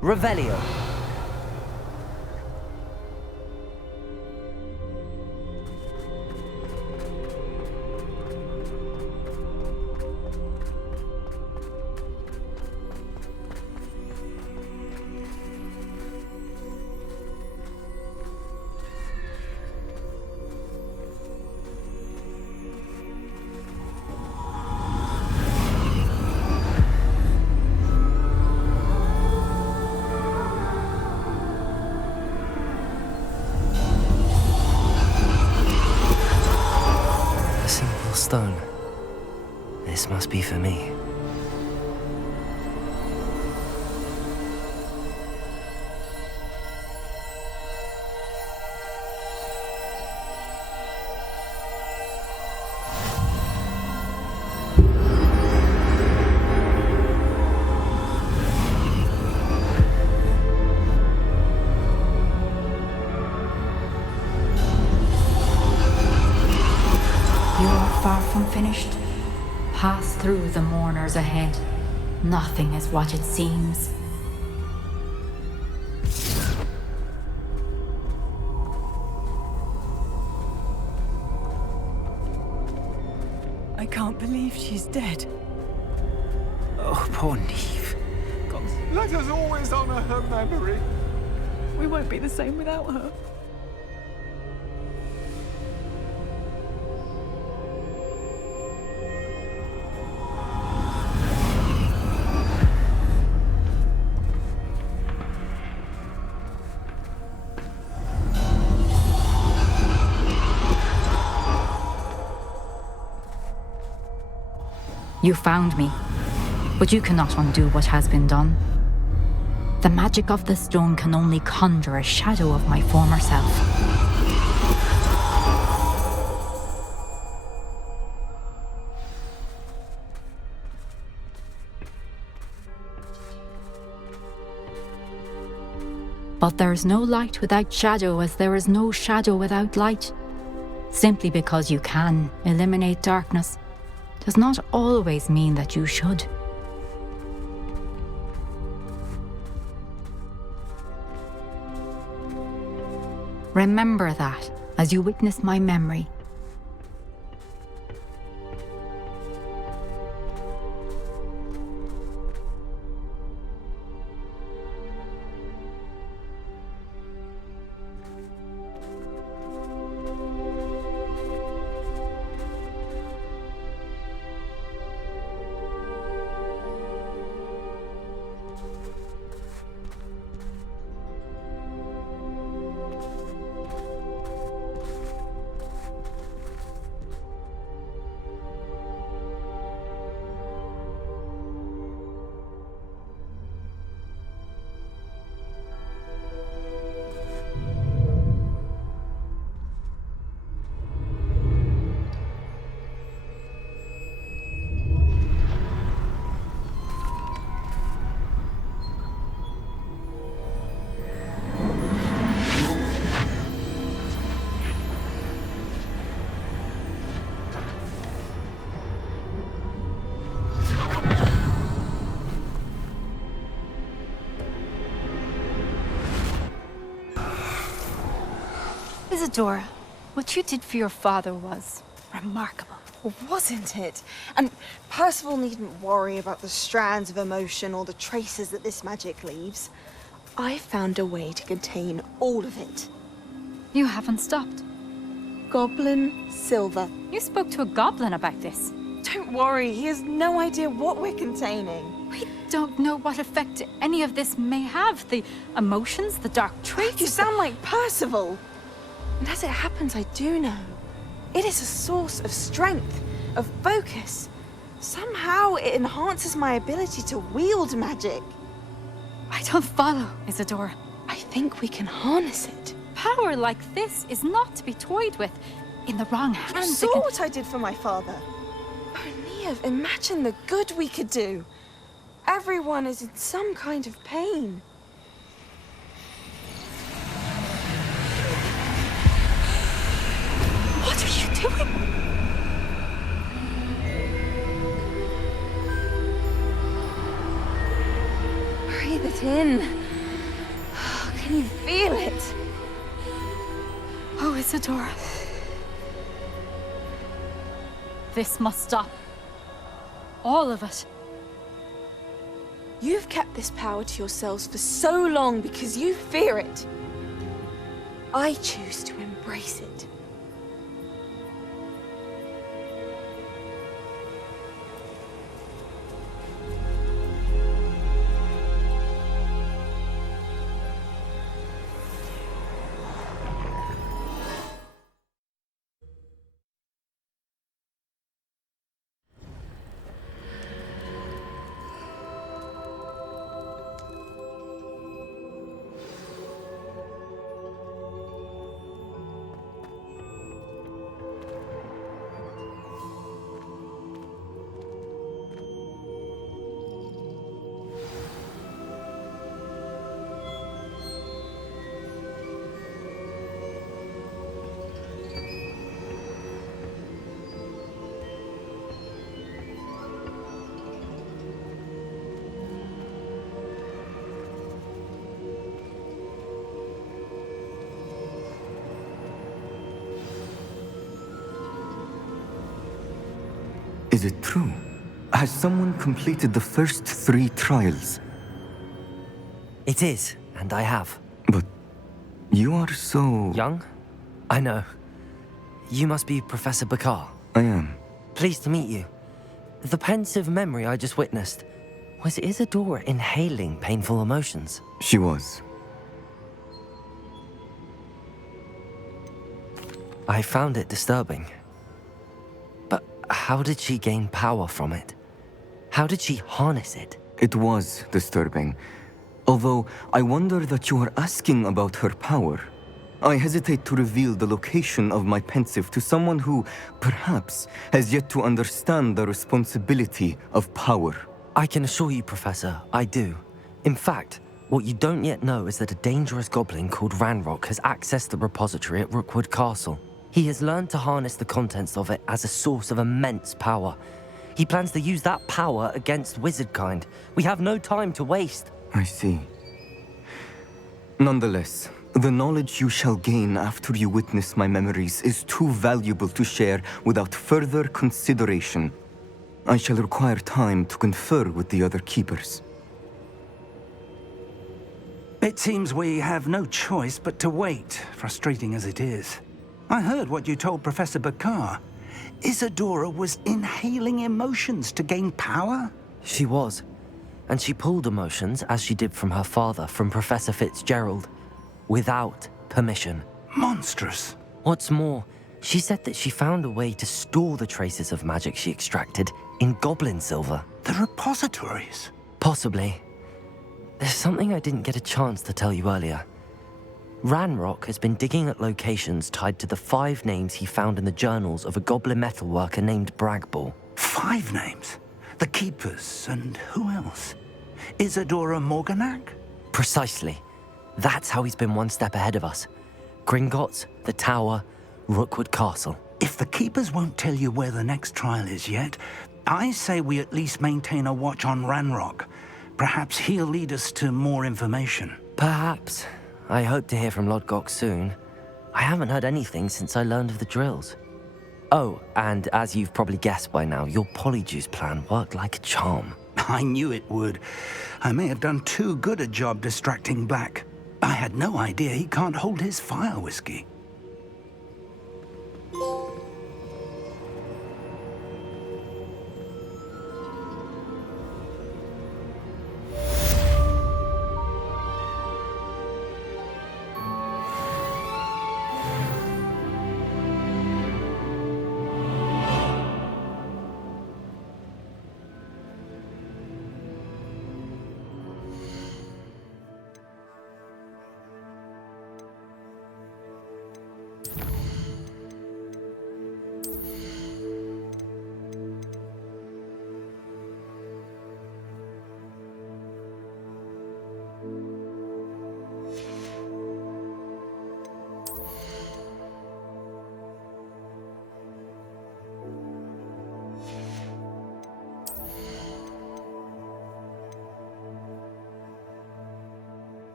Revelio. Stone. This must be for me. Far from finished. Pass through the mourners ahead. Nothing is what it seems. I can't believe she's dead. Oh, poor Neve. God, let us always honor her memory. We won't be the same without her. You found me, but you cannot undo what has been done. The magic of the stone can only conjure a shadow of my former self. But there is no light without shadow, as there is no shadow without light. Simply because you can eliminate darkness does not always mean that you should. Remember that as you witness my memory. Isadora, what you did for your father was remarkable. Well, wasn't it? And Percival needn't worry about the strands of emotion or the traces that this magic leaves. I found a way to contain all of it. You haven't stopped. Goblin silver. You spoke to a goblin about this. Don't worry, he has no idea what we're containing. We don't know what effect any of this may have. The emotions, the dark traits. You sound like Percival. And as it happens, I do know. It is a source of strength, of focus. Somehow it enhances my ability to wield magic. I don't follow, Isadora. I think we can harness it. Power like this is not to be toyed with. In the wrong hands, You saw what I did for my father. Oh, Neve, imagine the good we could do. Everyone is in some kind of pain. What are you doing? Breathe it in. Can you feel it? Oh, Isadora. This must stop. All of it. You've kept this power to yourselves for so long because you fear it. I choose to embrace it. Is it true? Has someone completed the first 3 trials? It is, and I have. But you are so... Young? I know. You must be Professor Bakar. I am. Pleased to meet you. The pensive memory I just witnessed, was Isadora inhaling painful emotions? She was. I found it disturbing. But how did she gain power from it? How did she harness it? It was disturbing. Although I wonder that you are asking about her power. I hesitate to reveal the location of my pensive to someone who, perhaps, has yet to understand the responsibility of power. I can assure you, Professor, I do. In fact, what you don't yet know is that a dangerous goblin called Ranrock has accessed the repository at Rookwood Castle. He has learned to harness the contents of it as a source of immense power. He plans to use that power against wizardkind. We have no time to waste. I see. Nonetheless, the knowledge you shall gain after you witness my memories is too valuable to share without further consideration. I shall require time to confer with the other keepers. It seems we have no choice but to wait, frustrating as it is. I heard what you told Professor Bakar. Isadora was inhaling emotions to gain power? She was. And she pulled emotions, as she did from her father, from Professor Fitzgerald, without permission. Monstrous. What's more, she said that she found a way to store the traces of magic she extracted in goblin silver. The repositories? Possibly. There's something I didn't get a chance to tell you earlier. Ranrock has been digging at locations tied to the 5 names he found in the journals of a goblin metalworker named Bragball. 5 names? The Keepers, and who else? Isadora Morganac? Precisely. That's how he's been one step ahead of us. Gringotts, the Tower, Rookwood Castle. If the Keepers won't tell you where the next trial is yet, I say we at least maintain a watch on Ranrock. Perhaps he'll lead us to more information. Perhaps. I hope to hear from Lodgok soon. I haven't heard anything since I learned of the drills. Oh, and as you've probably guessed by now, your Polyjuice plan worked like a charm. I knew it would. I may have done too good a job distracting Black. I had no idea he can't hold his fire whiskey.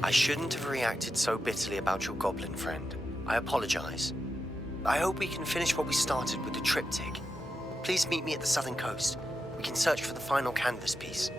I shouldn't have reacted so bitterly about your goblin friend. I apologize. I hope we can finish what we started with the triptych. Please meet me at the southern coast. We can search for the final canvas piece.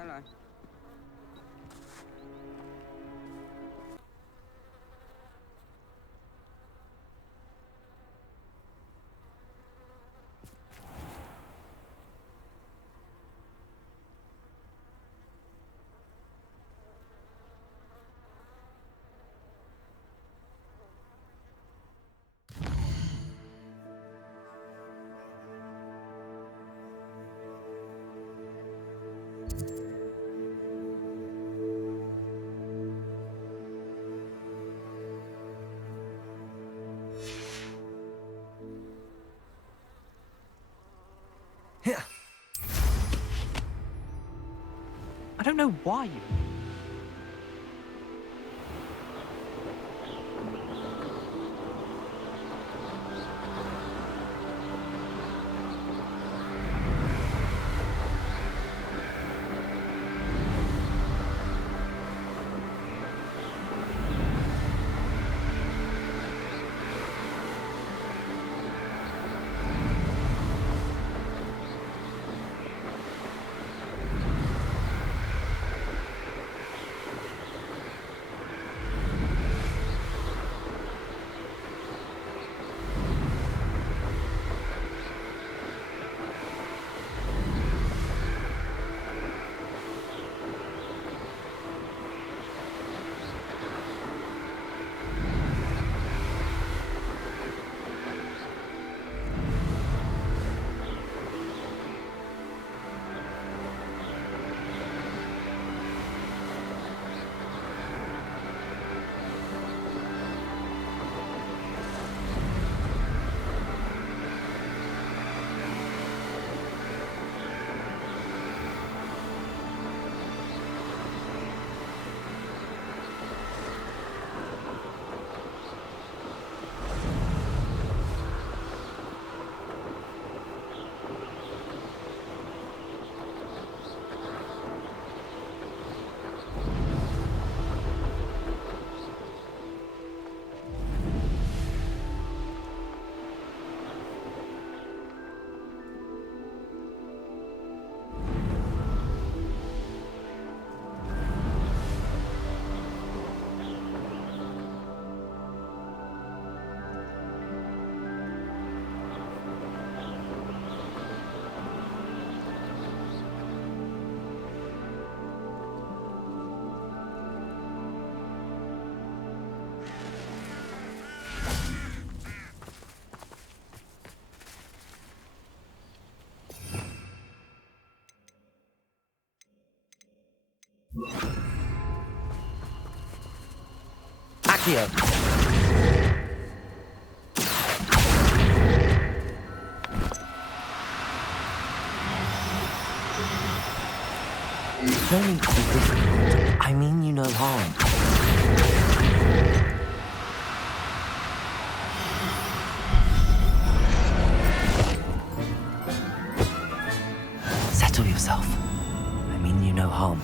Hello. I don't know why you... Accio! No need to be difficult. I mean you no harm. Settle yourself. I mean you no harm.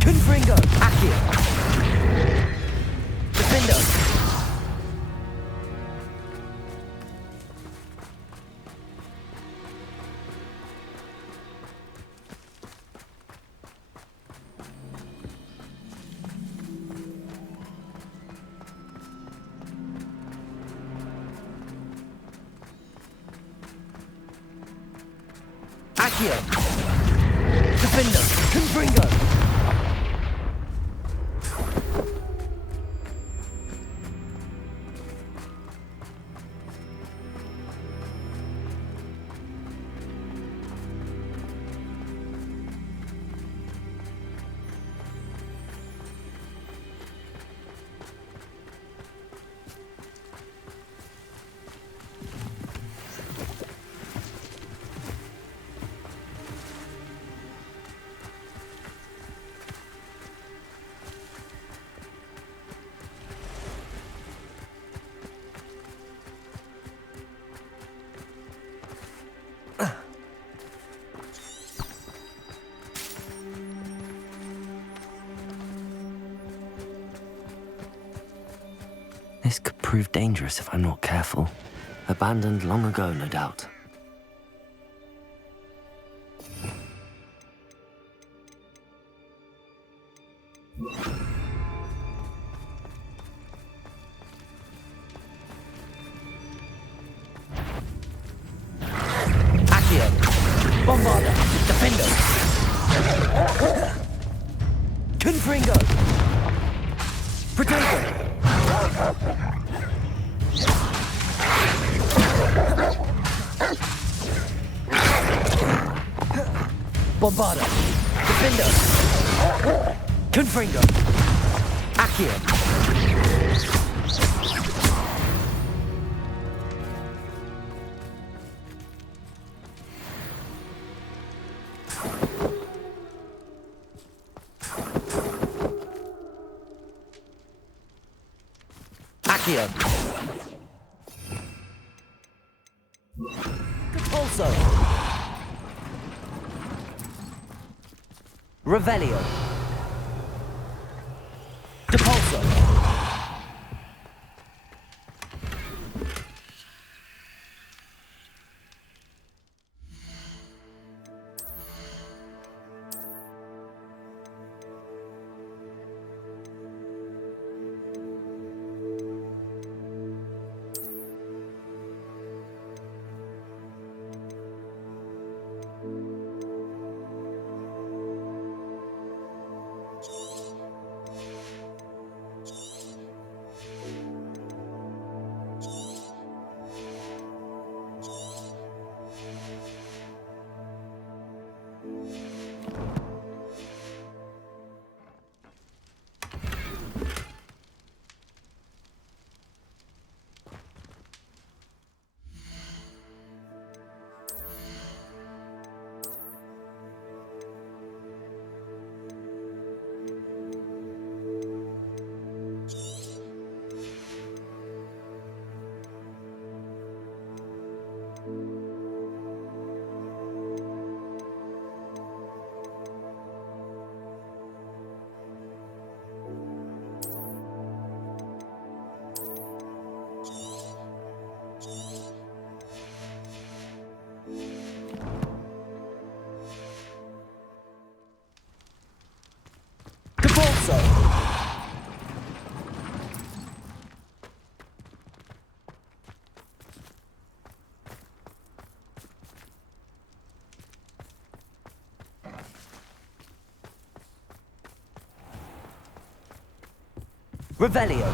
Confringo! Accio! Defendo! Accio! Defendo! Confringo! prove dangerous if I'm not careful. Abandoned long ago, no doubt. Accio! Bombarda! Defender! Confringo! Protego! Bombarda! Defender! Confringo! Accio! Accio! Repulso! Revelio! Depulso! Revelio!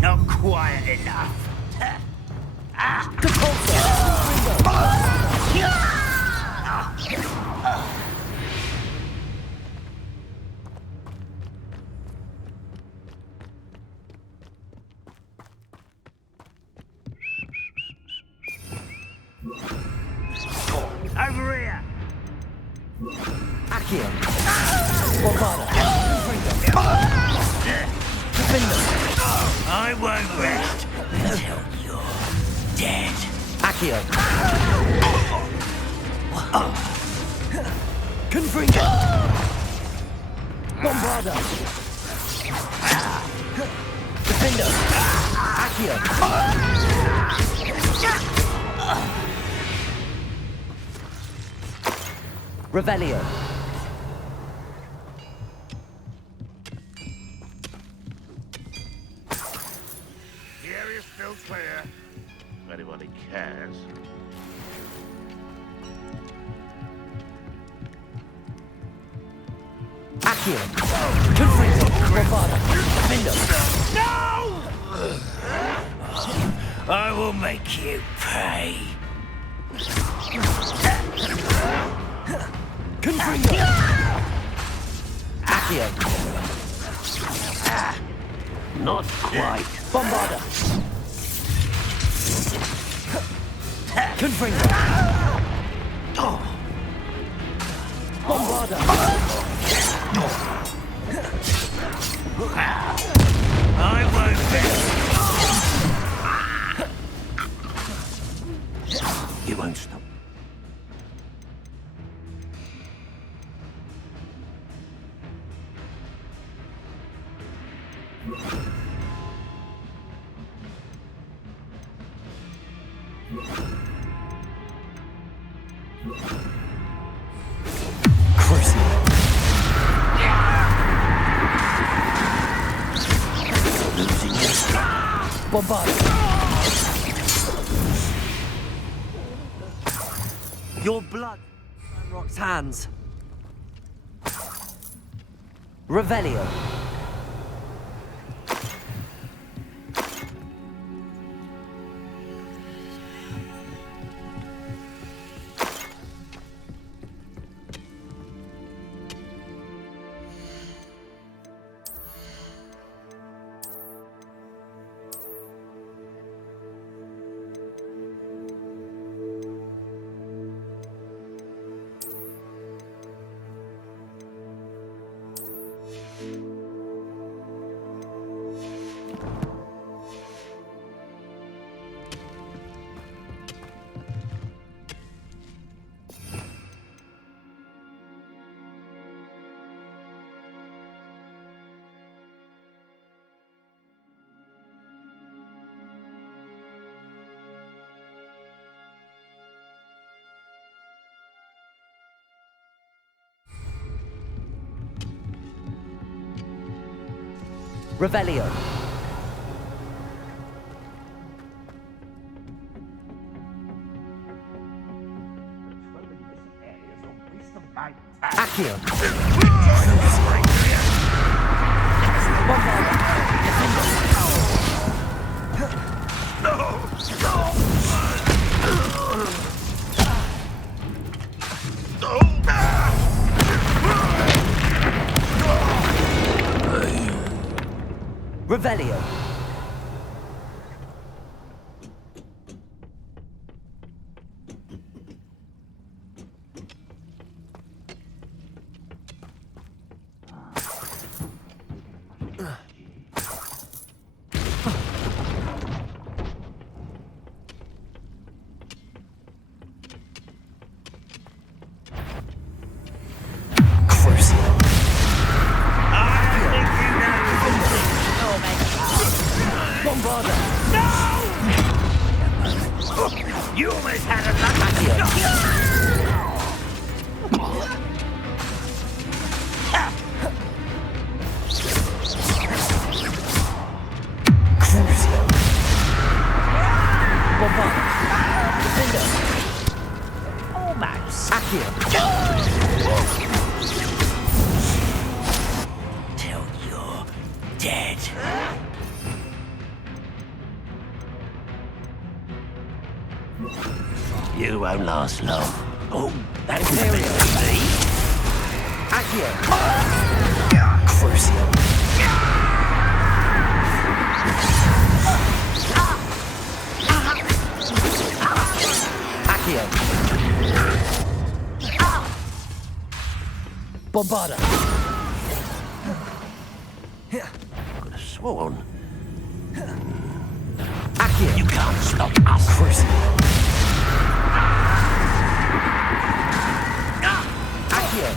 Not quiet enough. Over here! Accio. Bombarda. I won't rest until you're dead. Accio. Confringo. Bombarda. Defender. Accio. Revelio. Here is still clear. If anybody cares. Accio. Confringo. Bombarda. Defender. No! I will make you pay. Confringo. Accio. Not quite. Bombarda. Confringo. Bombarda. I won't bet. You won't stop. Bombarda. Your blood on Rock's hands. Revelio. Revelio. Accio. Bombarda. Revelio. dead. You won't last long. Oh, that's very me. Accio! Crucio! Accio! Bombarda! Could have sworn. Accio! You can't stop us. Crucio! Accio!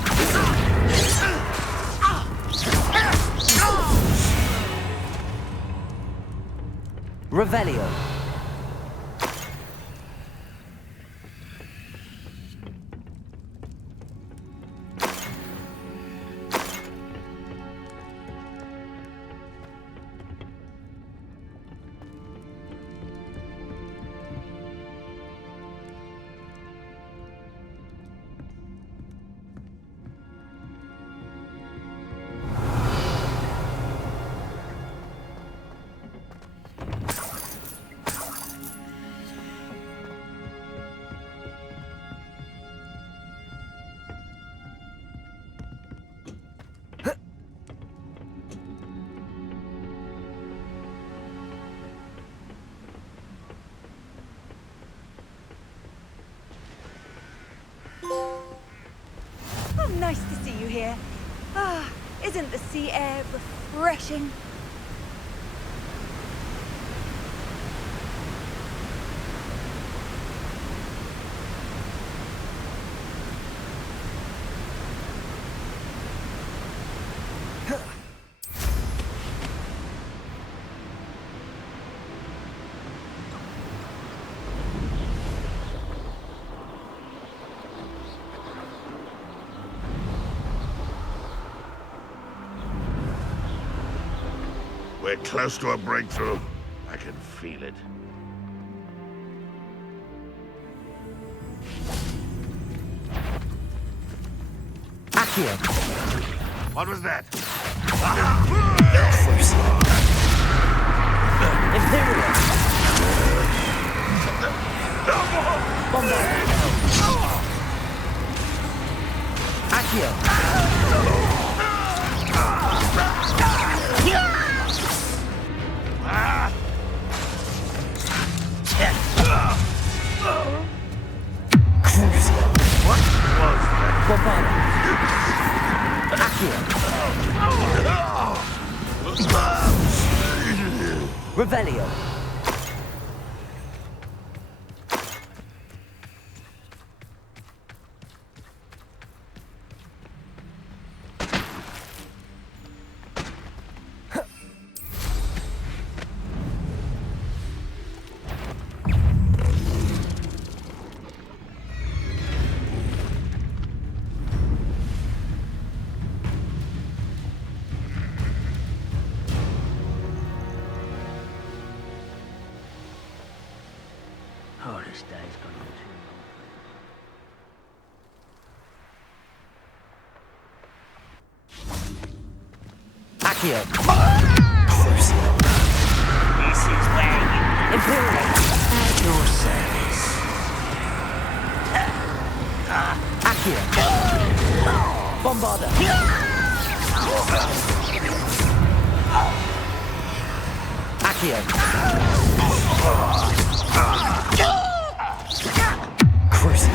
Revelio! Oh, nice to see you here. Ah, isn't the sea air refreshing? We're close to a breakthrough. I can feel it. Accio! What was that? Imperial! Bombarda! Accio! What was that? Bombarda! Accio! Revelio! Oh, this day's gone on too long. Accio! This is where you Imperial! at your service. Accio! Bombarda! Accio! Crucio!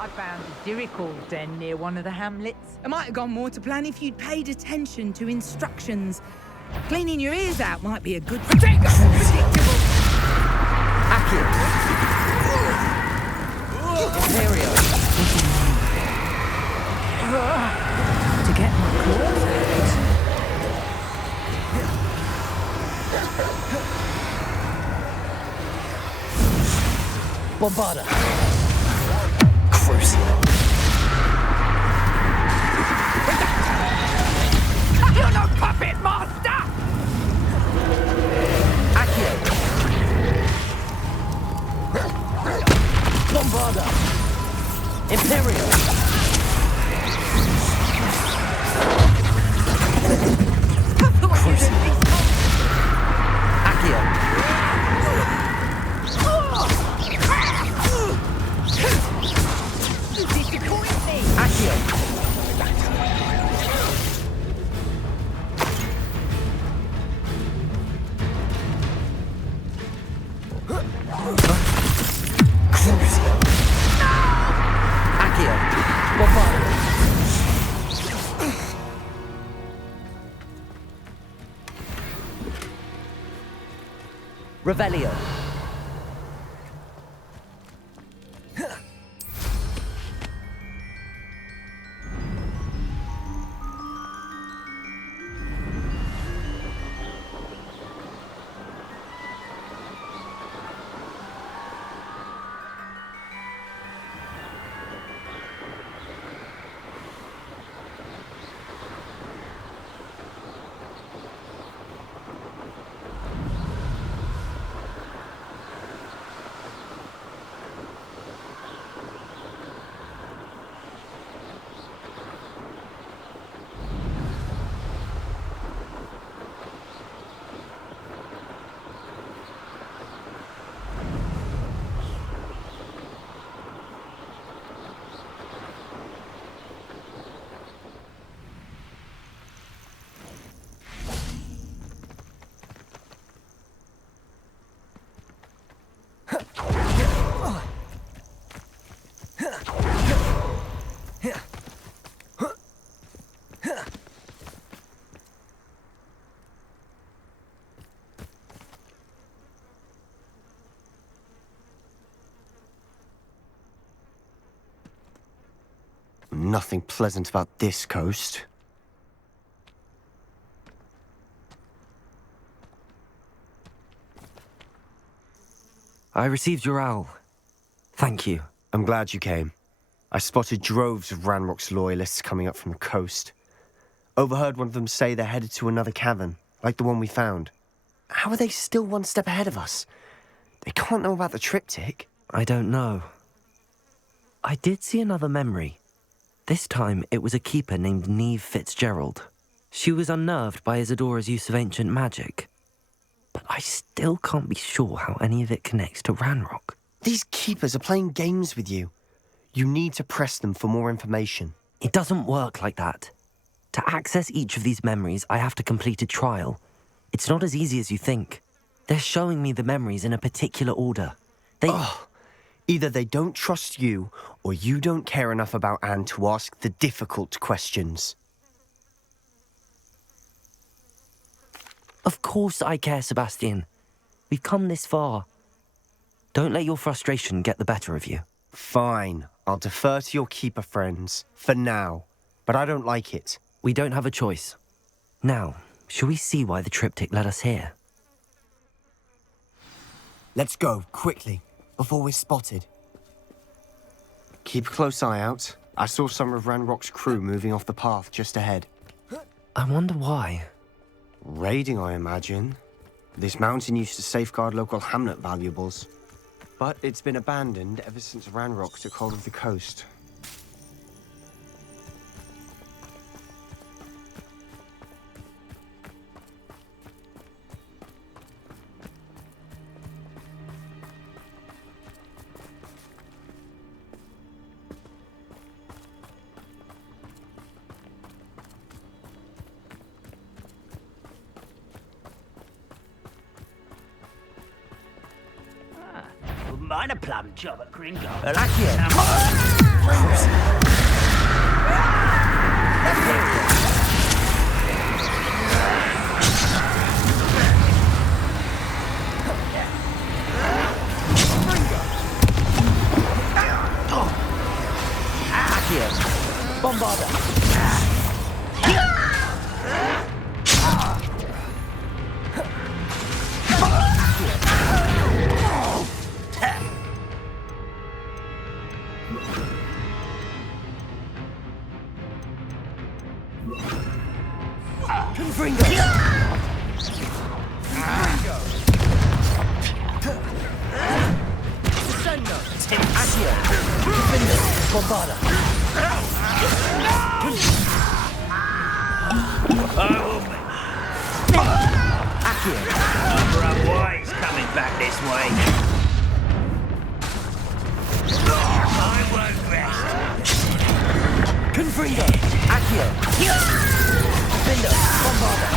I found a Dirical den near one of the hamlets. It might have gone more to plan if you'd paid attention to instructions. Cleaning your ears out might be a good thing. Predictable. Accio! Imperial! To get my claws out. Bombarda. Crucial. You're no puppet master! Accio. Bombarda. Imperial. Crucial. Accio. Accio. Accio. Bombarda. Revelio. Nothing pleasant about this coast. I received your owl. Thank you. I'm glad you came. I spotted droves of Ranrock's loyalists coming up from the coast. Overheard one of them say they're headed to another cavern, like the one we found. How are they still one step ahead of us? They can't know about the triptych. I don't know. I did see another memory. This time, it was a keeper named Neve Fitzgerald. She was unnerved by Isadora's use of ancient magic. But I still can't be sure how any of it connects to Ranrock. These keepers are playing games with you. You need to press them for more information. It doesn't work like that. To access each of these memories, I have to complete a trial. It's not as easy as you think. They're showing me the memories in a particular order. Either they don't trust you, or you don't care enough about Anne to ask the difficult questions. Of course I care, Sebastian. We've come this far. Don't let your frustration get the better of you. Fine. I'll defer to your keeper friends, for now. But I don't like it. We don't have a choice. Now, shall we see why the triptych led us here? Let's go, quickly, before we're spotted. Keep a close eye out. I saw some of Ranrock's crew moving off the path just ahead. I wonder why. Raiding, I imagine. This mountain used to safeguard local hamlet valuables. But it's been abandoned ever since Ranrock took hold of the coast. Mind a plum job at Gringo. Bombarda. Bombarda. Accio. Number up ways coming back this way. I won't rest. Confringo. Accio. Bindo. Bombarda.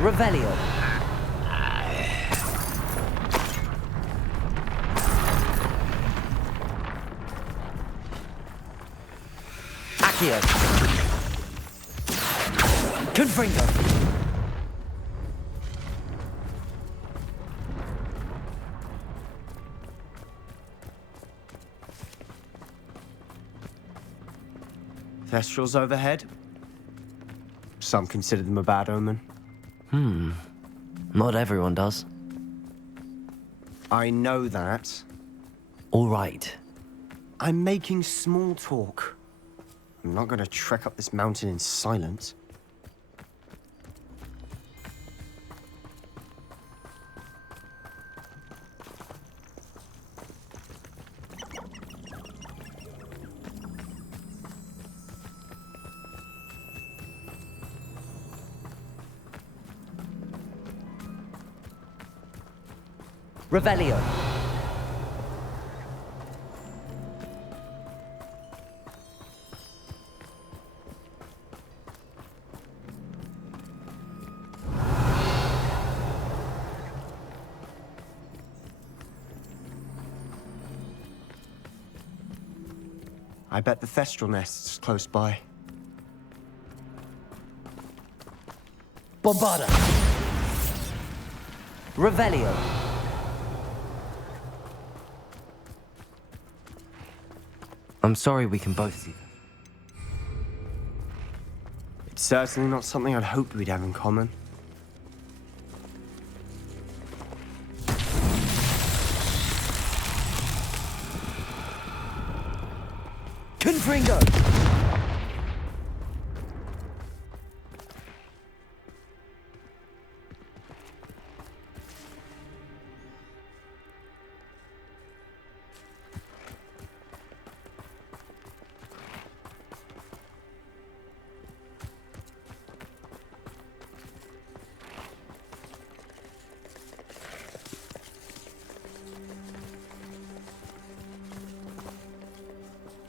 Revelio. Accio. Confringo. Thestrals overhead. Some consider them a bad omen. Not everyone does. I know that. All right. I'm making small talk. I'm not going to trek up this mountain in silence. Revelio. I bet the Thestral nest's close by. Bombarda. Revelio. I'm sorry we can both see that. It's certainly not something I'd hoped we'd have in common. Confringo.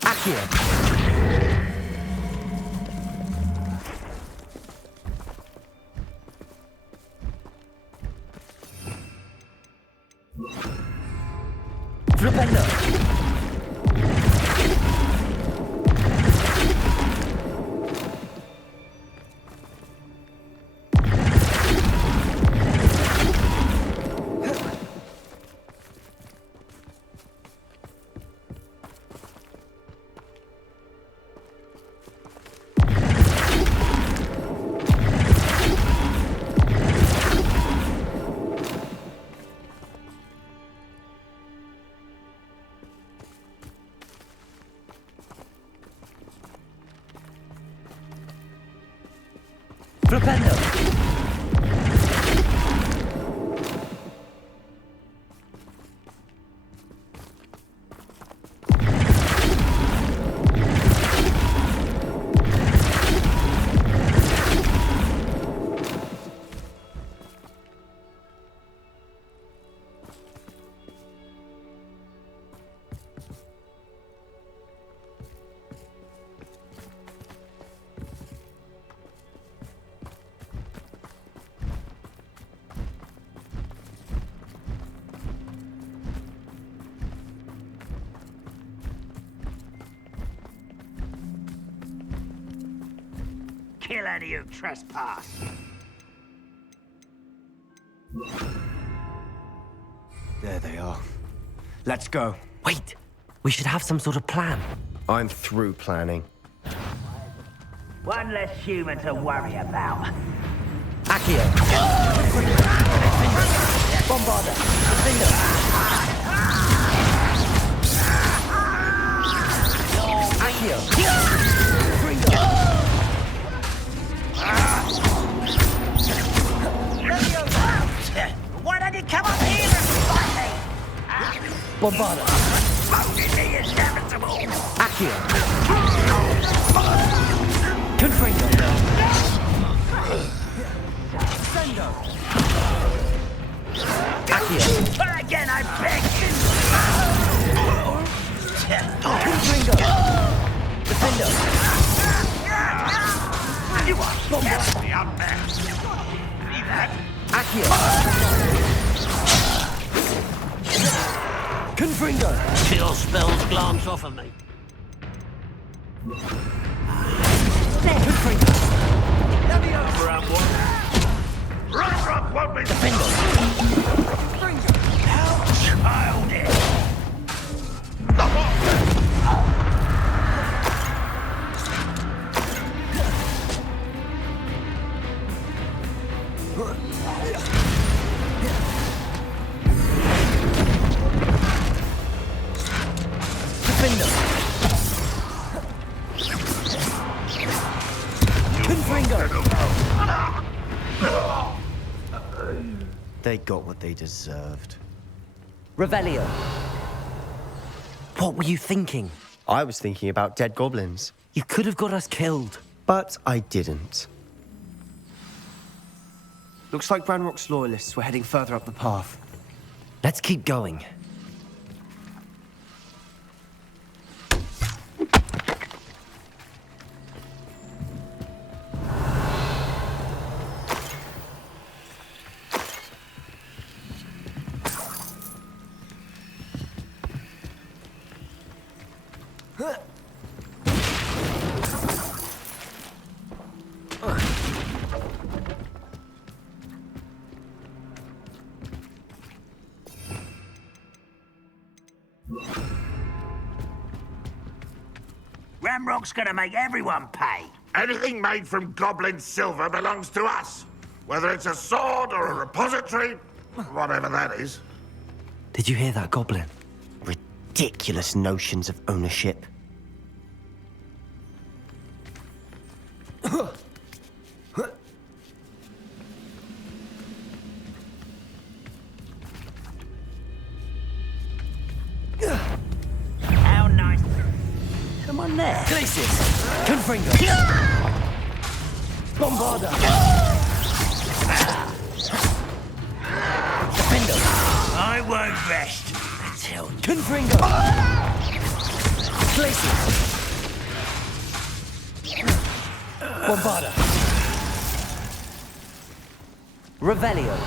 Accio. Flipendo. Flipendo. Kill any who trespass. There they are. Let's go. Wait! We should have some sort of plan. I'm through planning. One less human to worry about. Accio. Bombarda. Bindo. Accio. Confringo. Why don't you come up here and fight me? Bombarda. Accio. Confringo. Sendo. Accio. Again, I beg. Confringo. Defendo. You are nasty out there. See that? Accio. Confringo. Chill spells glance off of me. Confringo. Ranrock won't be Defendo. How childish. Defendo. Confringo. They got what they deserved. Revelio. What were you thinking? I was thinking about dead goblins. You could have got us killed. But I didn't. Looks like Ranrock's loyalists were heading further up the path. Let's keep going. Ramrock's gonna make everyone pay. Anything made from goblin silver belongs to us. Whether it's a sword or a repository, whatever that is. Did you hear that, Goblin? Ridiculous notions of ownership. How nice. Come on there. Glacius. Confringo. Bombarda. Defendo. I won't rest until... Confringo. Glacius. Bombarda. Revelio.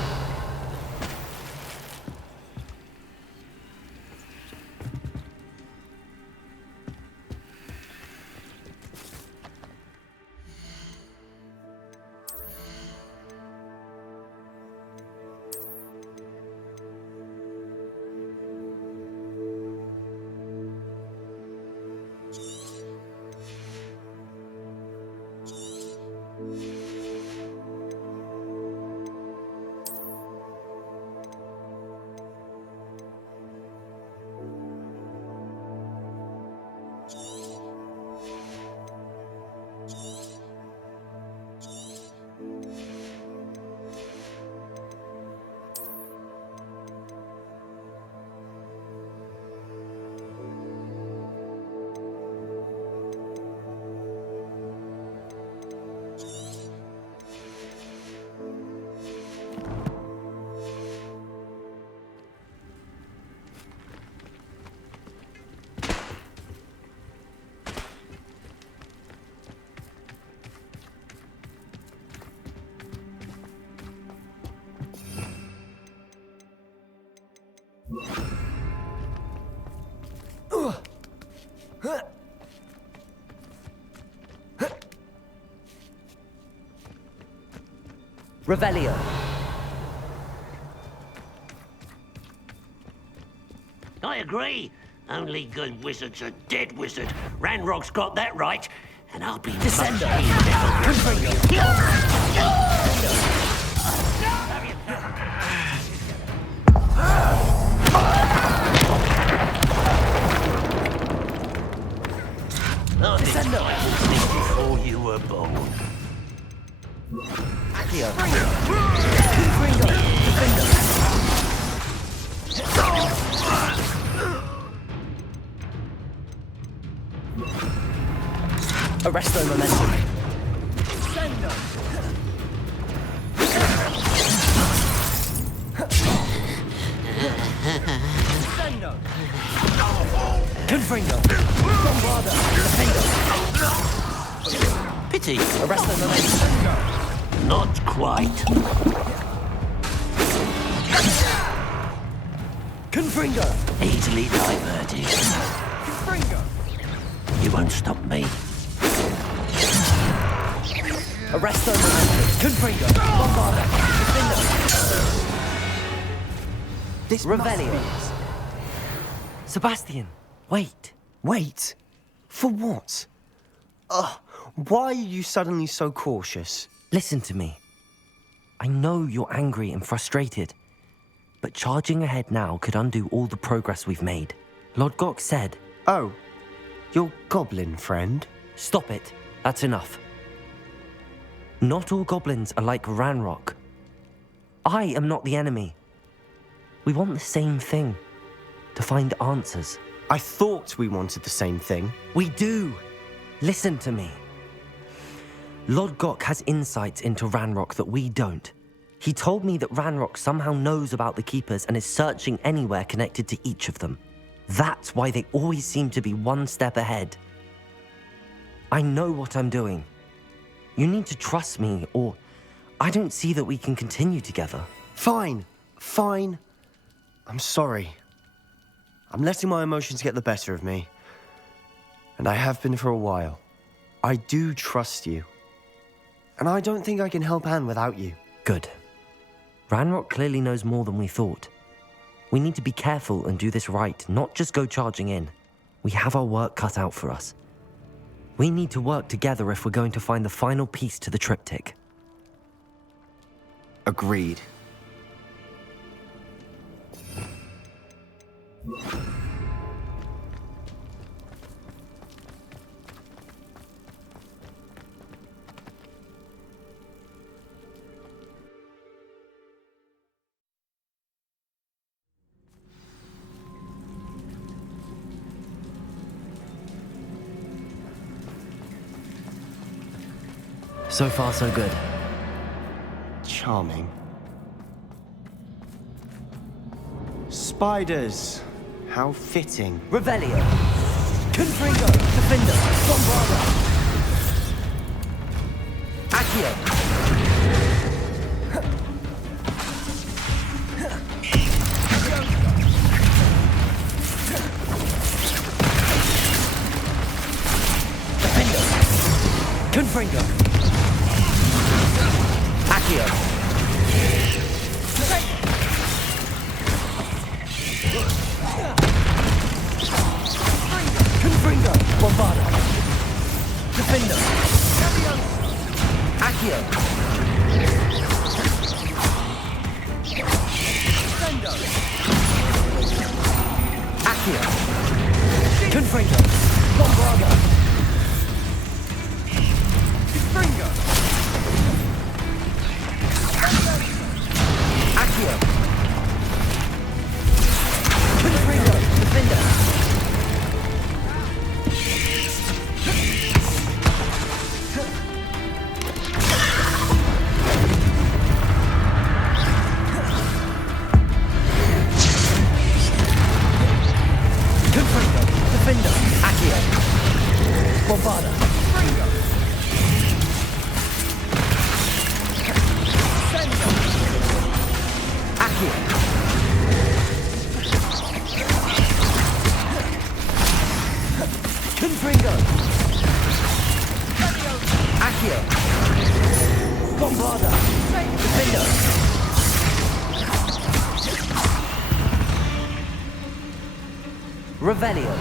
Revelio. I agree. Only good wizards are dead wizard. Ranrock's got that right, and I'll be Descendo. Descendo. Before you were born. Accio. Confringo. Defendo. Arresto momentum. Sendo. Sendo. Confringo. Bombarda. Defendo. Pity. Arresto momentum. Not quite. Confringo. Easily diverted. Confringo. You won't stop me. Arresto momentum. Confringo. Bombarda. Defendo. This Revelio. Sebastian, wait. Wait? For what? Why are you suddenly so cautious? Listen to me. I know you're angry and frustrated, but charging ahead now could undo all the progress we've made. Lord Gok said... Oh, your goblin friend? Stop it. That's enough. Not all goblins are like Ranrock. I am not the enemy. We want the same thing. To find answers. I thought we wanted the same thing. We do. Listen to me. Lord Gok has insights into Ranrock that we don't. He told me that Ranrock somehow knows about the Keepers and is searching anywhere connected to each of them. That's why they always seem to be one step ahead. I know what I'm doing. You need to trust me, or I don't see that we can continue together. Fine. Fine. I'm sorry. I'm letting my emotions get the better of me. And I have been for a while. I do trust you. And I don't think I can help Anne without you. Good. Ranrock clearly knows more than we thought. We need to be careful and do this right, not just go charging in. We have our work cut out for us. We need to work together if we're going to find the final piece to the triptych. Agreed. So far, so good. Charming. Spiders. How fitting. Revelio. Confringo. Defender. Bombarda. Accio. Defender. Confringo. Accio. Confringo. Bombarda. Defender. Accio. Accio. Confringo. Bombarda. Confringo. Accio. Confringo. Defender. Confringo. Defender. Accio. Bombarda. Confringo. Sendo. Accio. Confringo. Accio. Bombarda. Defender. Revelio.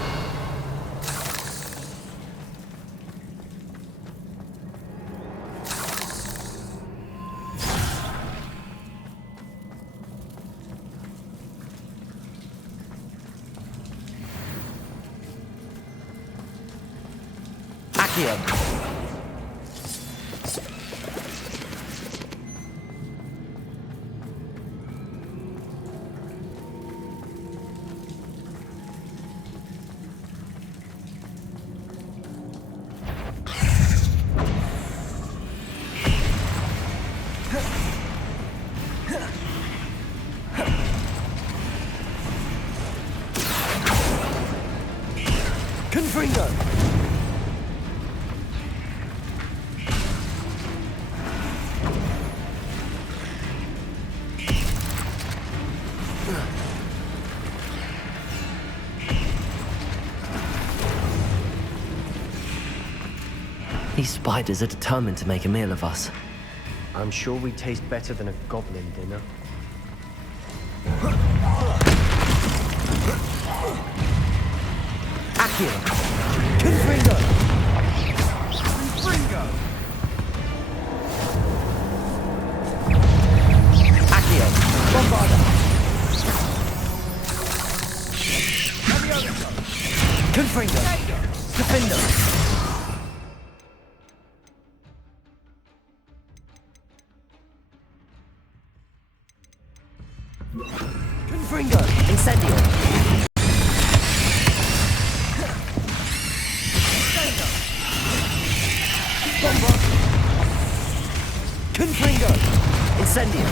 Accio. Confringo! These spiders are determined to make a meal of us. I'm sure we taste better than a goblin dinner. Accio! Confringo! Confringo! Accio! Bombarda! Confringo! Defendo! Confringo! Incendio! Confringo! Incendio!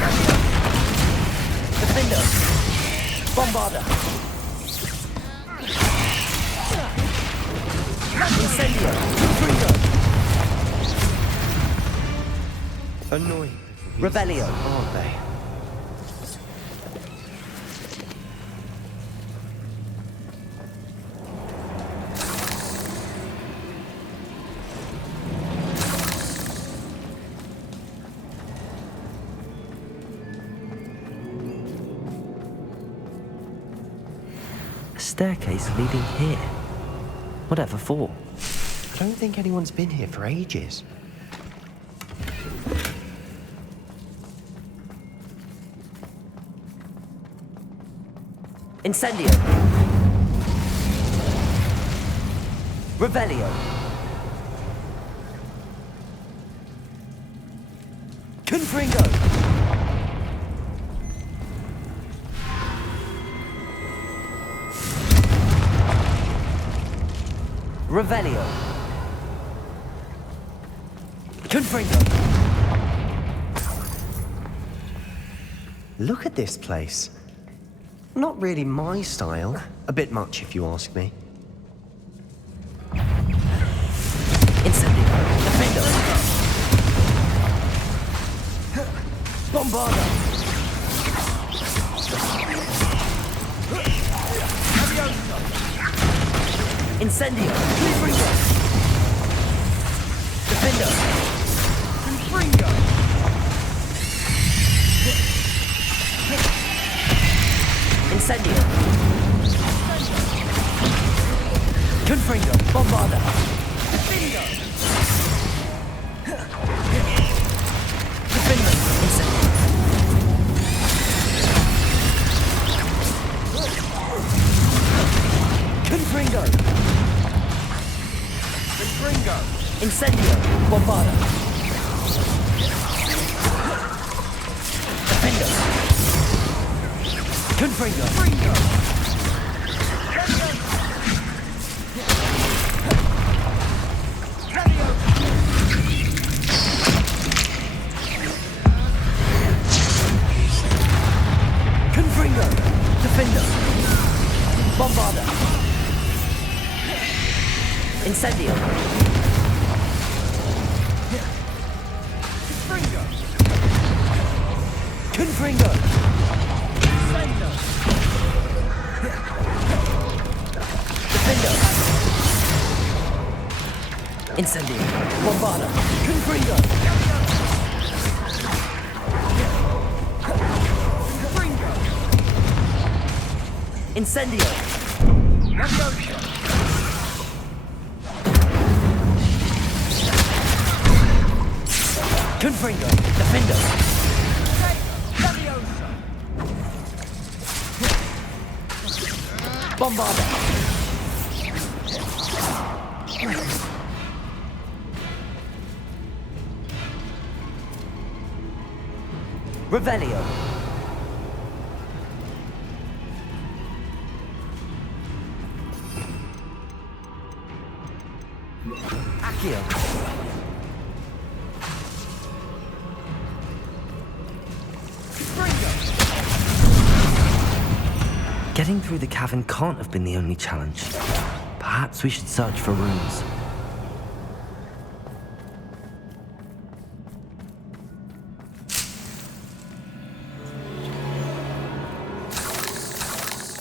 Defendo! Bombarda! Incendio! Confringo! Annoying. Revelio! Aren't they? Staircase leading here. Whatever for? I don't think anyone's been here for ages. Incendio! Revelio! Confringo! Revelio! Confringo! Look at this place. Not really my style. A bit much, if you ask me. Incendio! Defendo! Bombarda! Incendio! Confringo! Defendo! Confringo! Incendio! Confringo! Bombarda! Defendo! Defendo! Incendio! Confringo! Confringo! Incendio! Bombarda! Defendo! Confringo! Confringo! Confringo! Defendo! Bombarda! Incendio! Confringo! Confringo! Defendo! Incendio! Bombarda! Confringo! Confringo! Incendio! Confringo! Defendo! Bombarda! Revelio! Accio! Getting through the cavern can't have been the only challenge. Perhaps Perhaps we should search for runes.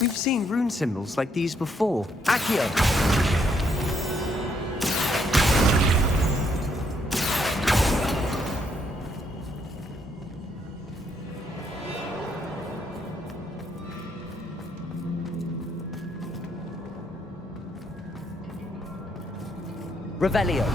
We've seen rune symbols like these before. Accio! Revelio.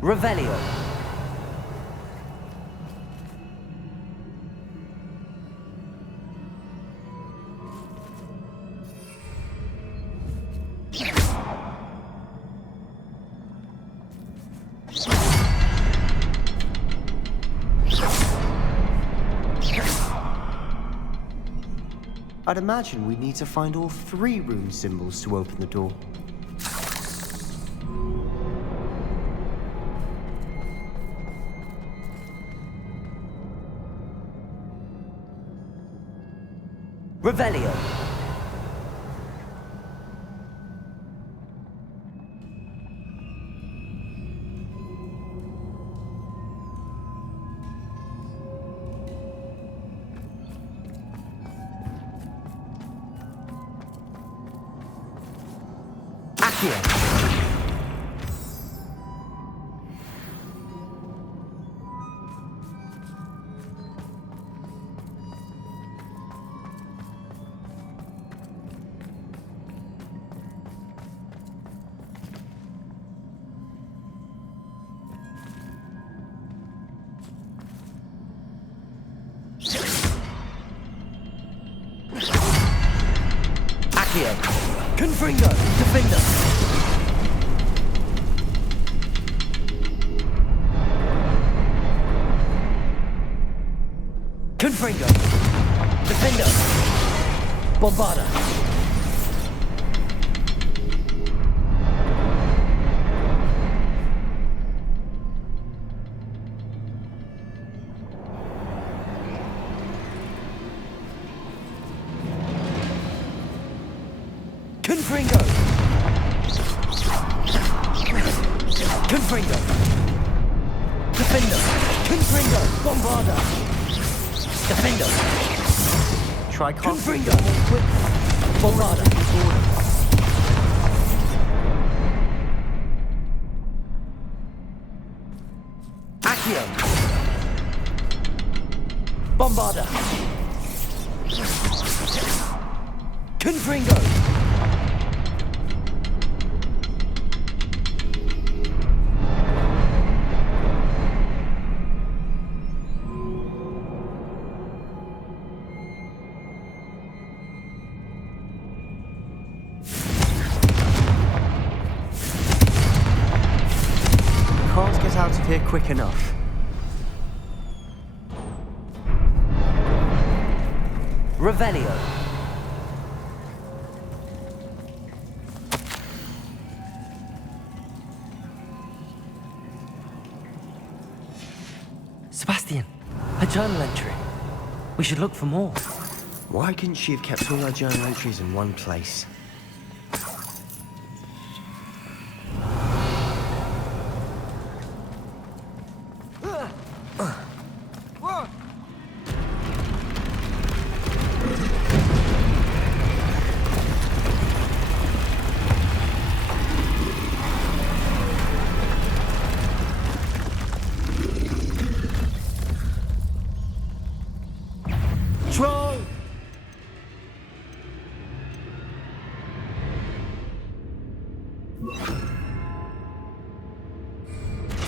Revelio. I'd imagine we need to find all 3 rune symbols to open the door. Revelio. Confringo, defender. Confringo, defender. Bombarda. Confringo! Confringo! Defender! Confringo! Bombarda! Defender! Try Confringo! Bombarda! Accio! Bombarda! Confringo! Can't get out of here quick enough. Revelio. Sebastian, a journal entry. We should look for more. Why couldn't she have kept all her journal entries in one place?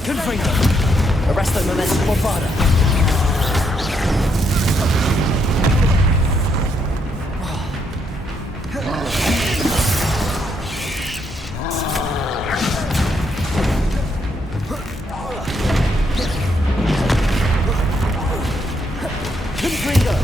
Confringo! Arresto momentum Bombarda! Confringo!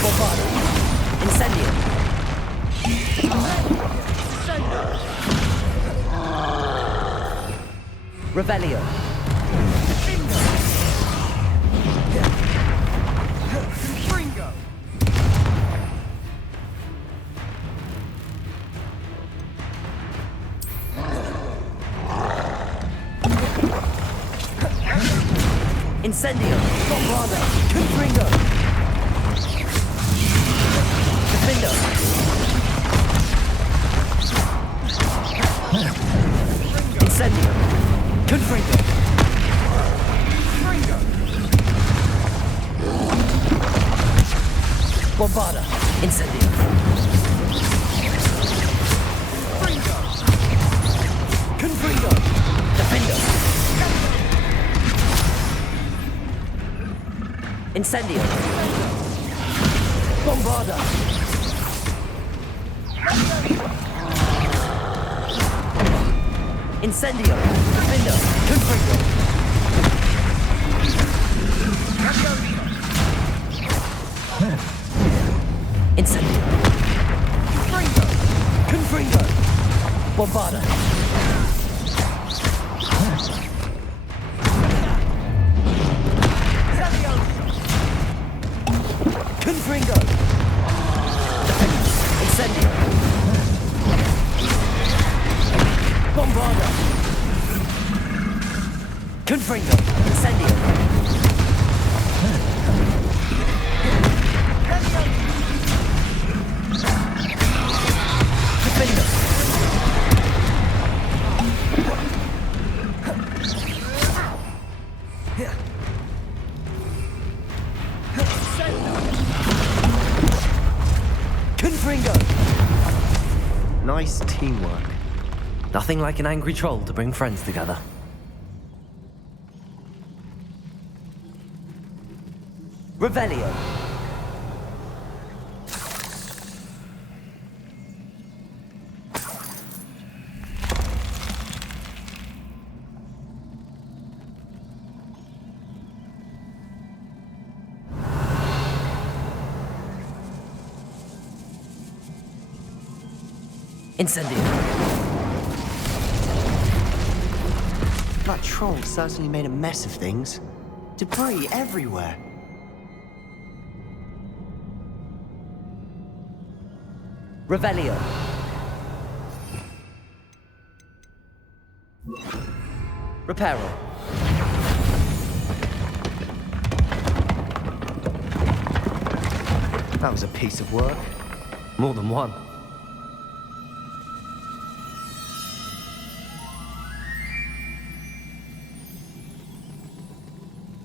Bombarda. Incendium. Revelio. Incendio. Bombarda. Confringo. Defendo. Incendio. Confringo. Bombarda. Incendio. Confringo. Defendo. Incendio. Bombarda. Incendio. Defendo. Confringo. Incendio. Confringo. Bombarda. Confringo. Incendio. Bombarda. Confringo. Incendio. Defendo. Confringo. Nice teamwork. Nothing like an angry troll to bring friends together. Revelio. Incendio. That troll certainly made a mess of things. Debris everywhere. Revelio. Reparo. That was a piece of work. More than one.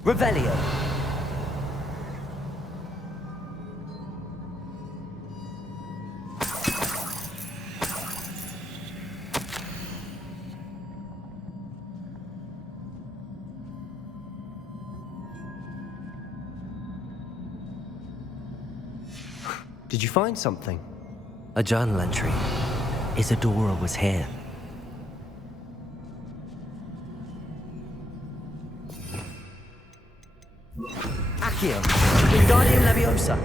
Revelio. Did you find something? A journal entry. Isadora was here. Accio. Wingardium Leviosa.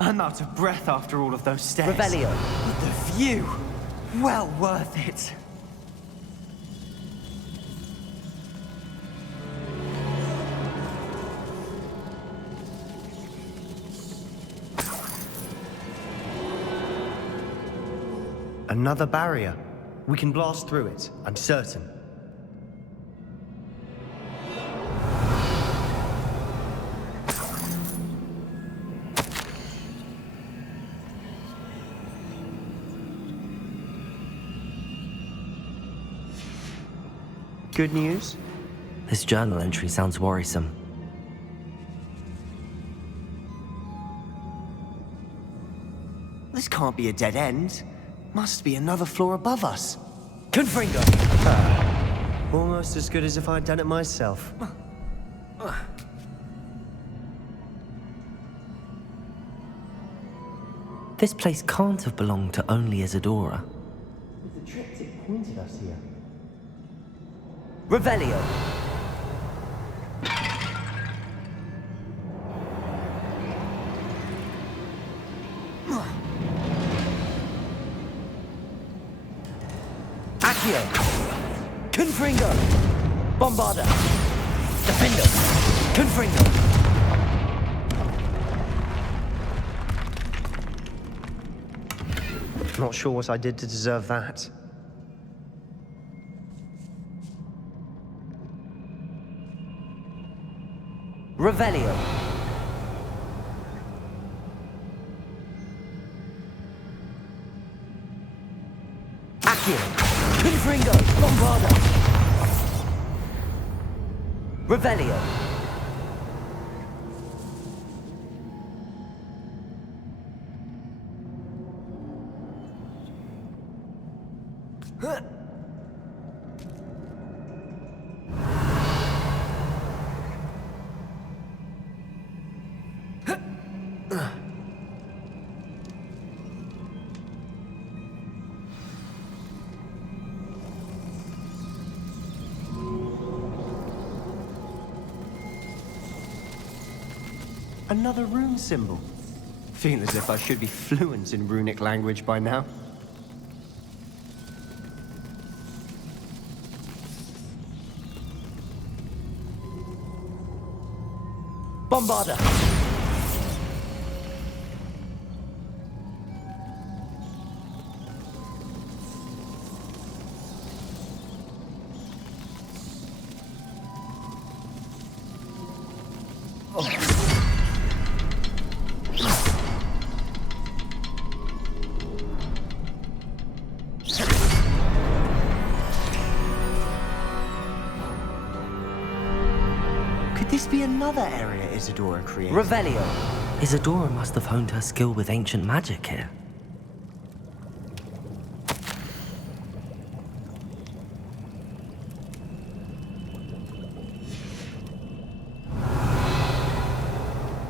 I'm out of breath after all of those stairs. Revelio. But the view! Well worth it. Another barrier. We can blast through it, I'm certain. Good news? This journal entry sounds worrisome. This can't be a dead end. Must be another floor above us. Confringo! Almost as good as if I'd done it myself. This place can't have belonged to only Isadora. But the triptych pointed us here. Revelio! Accio! Confringo! Bombarda! Defendo! Confringo! Not sure what I did to deserve that. Revelio! Accio! Confringo! Bombarda! Revelio! Another rune symbol. Feel as if I should be fluent in runic language by now. Bombarda! Could this be another area Isadora created? Revelio! Isadora must have honed her skill with ancient magic here.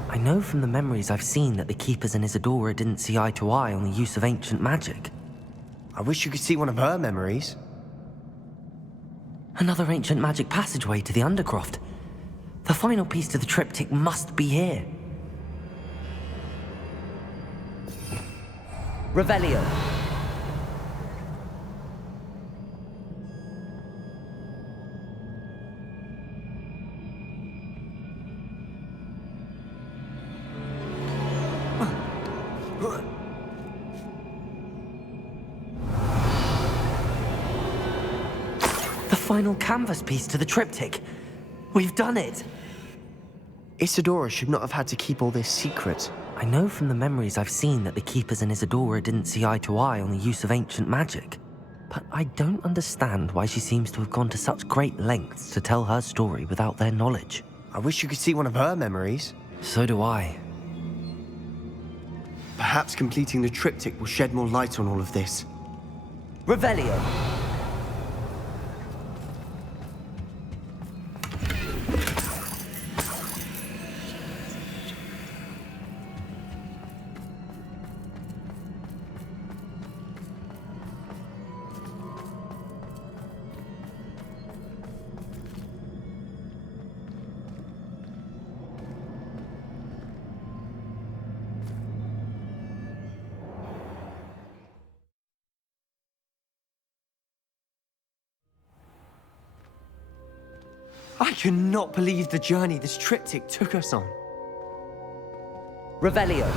I know from the memories I've seen that the Keepers and Isadora didn't see eye to eye on the use of ancient magic. I wish you could see one of her memories. Another ancient magic passageway to the Undercroft. The final piece to the triptych must be here. Revelio. The final canvas piece to the triptych. We've done it! Isadora should not have had to keep all this secret. I know from the memories I've seen that the Keepers and Isadora didn't see eye to eye on the use of ancient magic. But I don't understand why she seems to have gone to such great lengths to tell her story without their knowledge. I wish you could see one of her memories. So do I. Perhaps completing the triptych will shed more light on all of this. Revelio. I cannot believe the journey this triptych took us on. Revelio.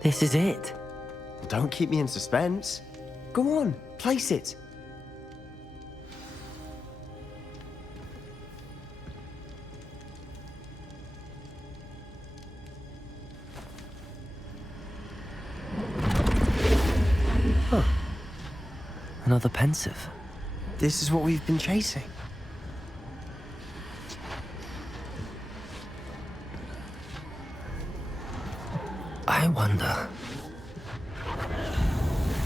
This is it. Don't keep me in suspense. Go on, place it. Huh. Another pensive. This is what we've been chasing. I wonder.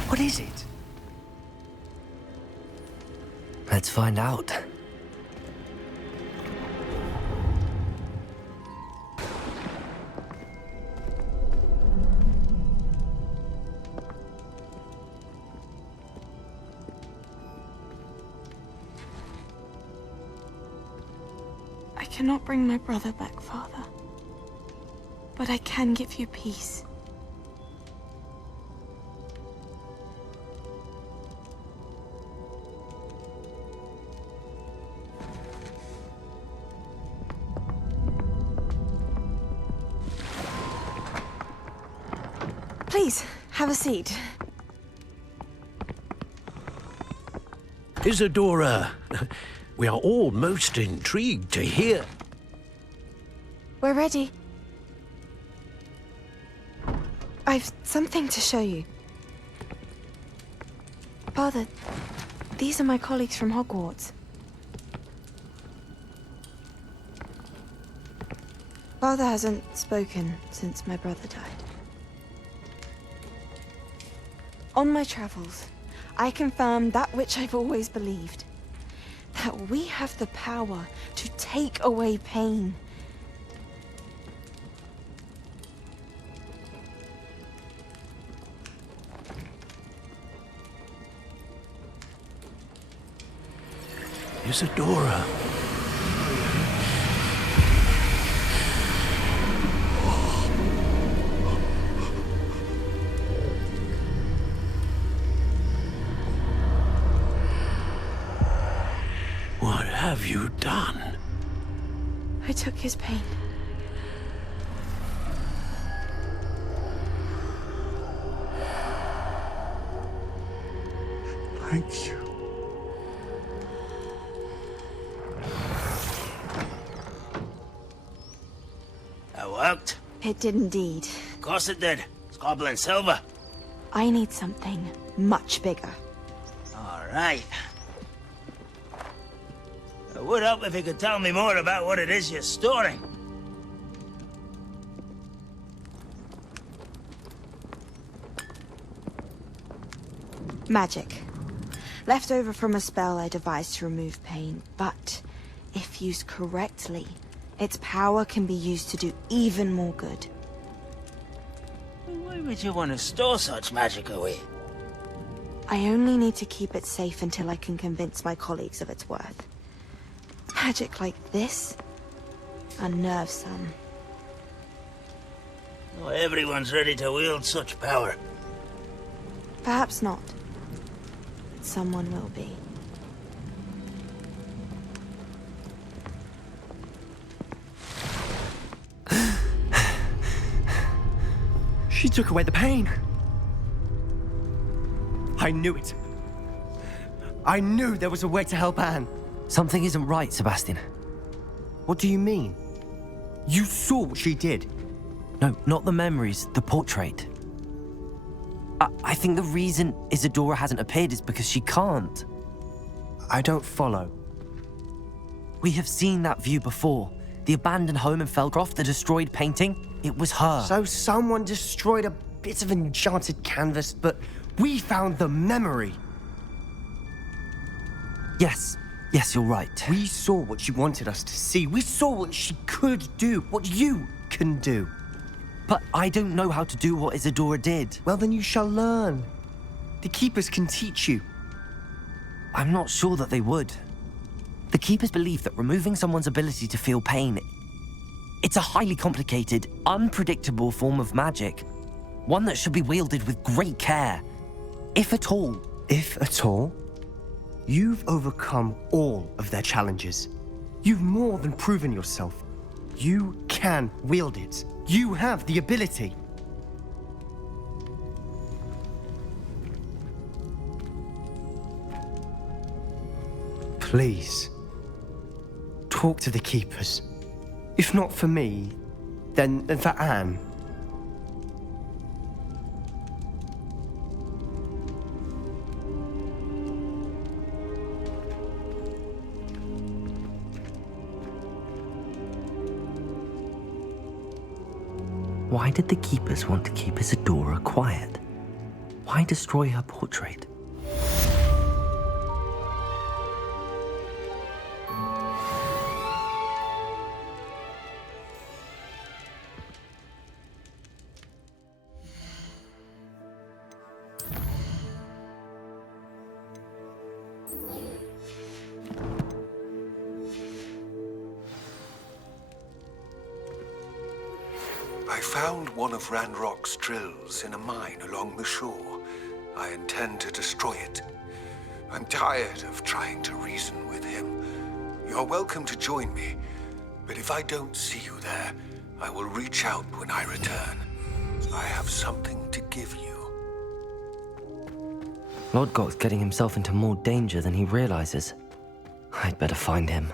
What is it? Let's find out. cannot bring my brother back, Father. But I can give you peace. Please, have a seat. Isadora, we are all most intrigued to hear. We're ready. I've something to show you. Father, these are my colleagues from Hogwarts. Father hasn't spoken since my brother died. On my travels, I confirmed that which I've always believed. That we have the power to take away pain. Isadora. What have you done? I took his pain. Thank you. That worked? It did indeed. Of course it did. It's goblin silver. I need something much bigger. All right. It would help if you could tell me more about what it is you're storing. Magic. Left over from a spell I devised to remove pain, but if used correctly, its power can be used to do even more good. Why would you want to store such magic away? I only need to keep it safe until I can convince my colleagues of its worth. Magic like this unnerves some. Not everyone's ready to wield such power. Perhaps not. But someone will be. She took away the pain. I knew it. I knew there was a way to help Anne. Something isn't right, Sebastian. What do you mean? You saw what she did. No, not the memories, the portrait. I think the reason Isadora hasn't appeared is because she can't. I don't follow. We have seen that view before. The abandoned home in Felcroft, the destroyed painting, it was her. So someone destroyed a bit of enchanted canvas, but we found the memory. Yes, you're right. We saw what she wanted us to see. We saw what she could do, what you can do. But I don't know how to do what Isadora did. Well, then you shall learn. The Keepers can teach you. I'm not sure that they would. The Keepers believe that removing someone's ability to feel pain, it's a highly complicated, unpredictable form of magic. One that should be wielded with great care. If at all. If at all? You've overcome all of their challenges. You've more than proven yourself. You can wield it. You have the ability. Please, talk to the Keepers. If not for me, then for Anne. Why did the Keepers want to keep Isadora quiet? Why destroy her portrait? I found one of Ranrock's drills in a mine along the shore. I intend to destroy it. I'm tired of trying to reason with him. You're welcome to join me, but if I don't see you there, I will reach out when I return. I have something to give you. Lodgok's getting himself into more danger than he realizes. I'd better find him.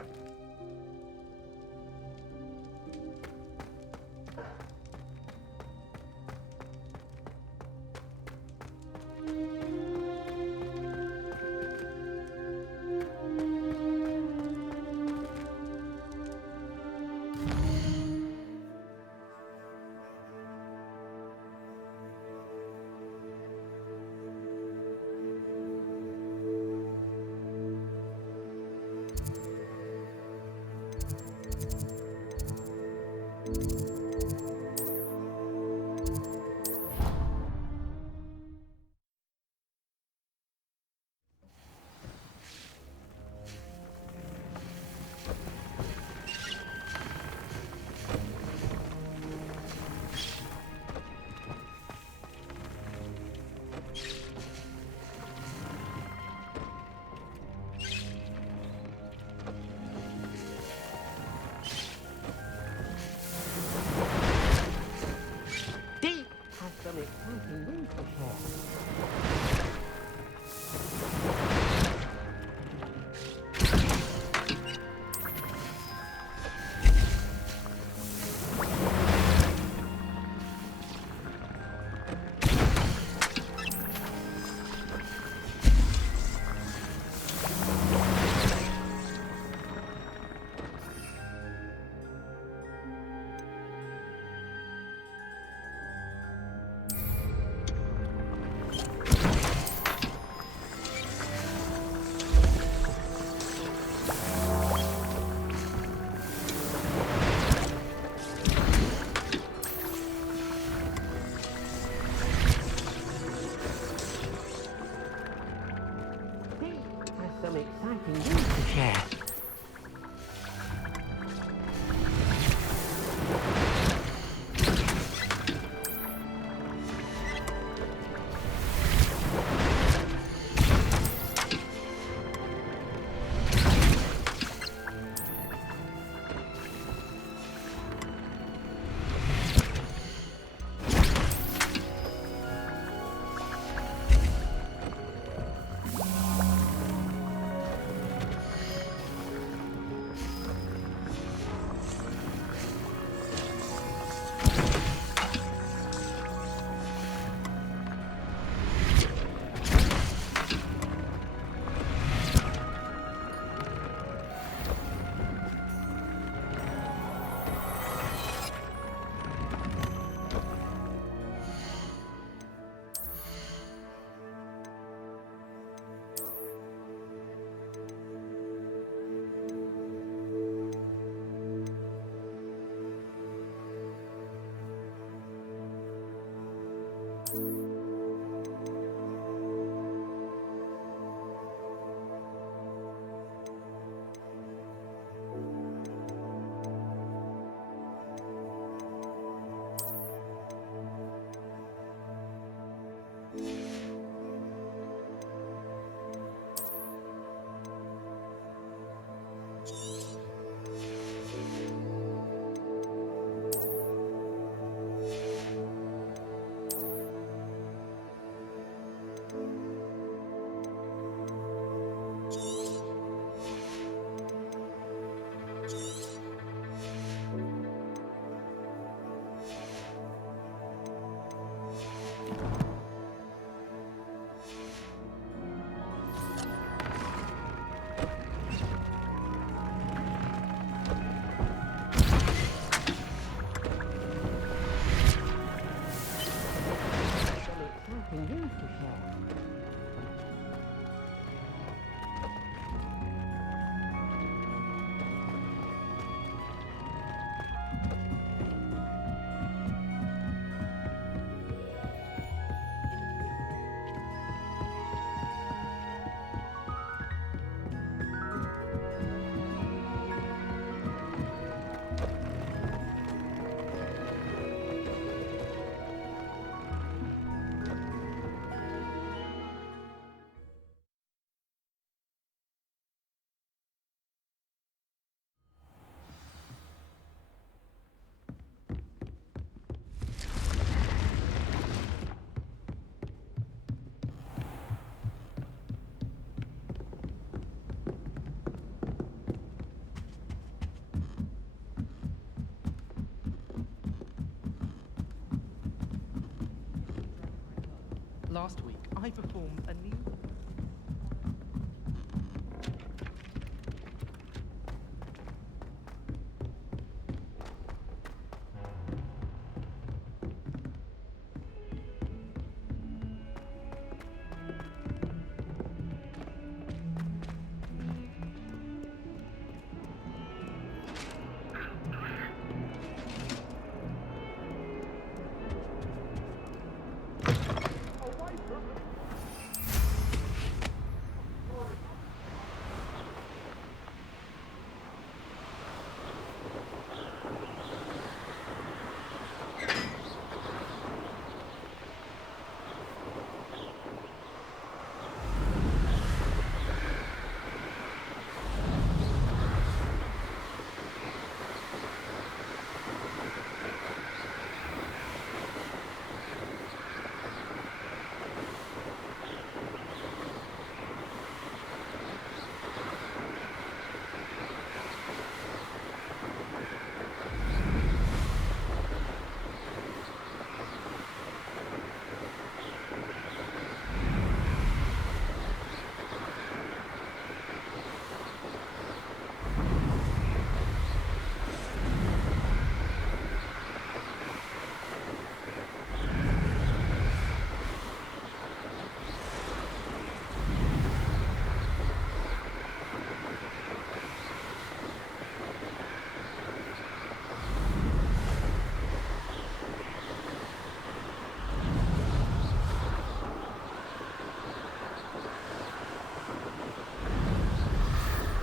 I perform a new...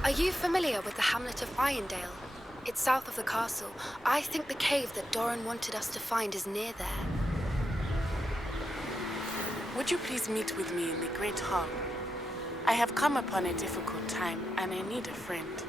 Are you familiar with the hamlet of Irondale? It's south of the castle. I think the cave that Doran wanted us to find is near there. Would you please meet with me in the Great Hall? I have come upon a difficult time, and I need a friend.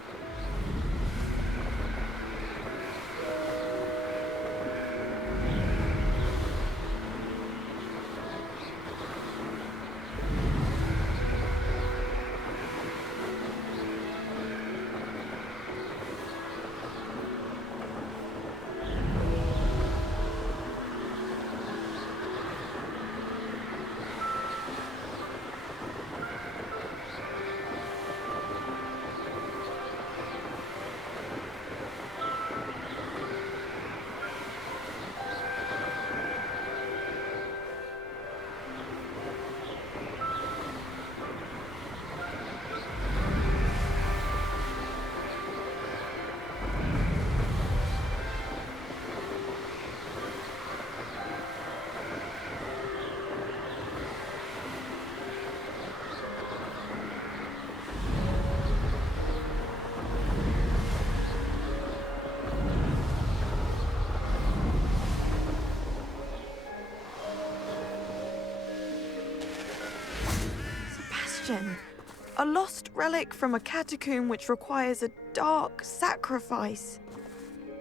A lost relic from a catacomb which requires a dark sacrifice.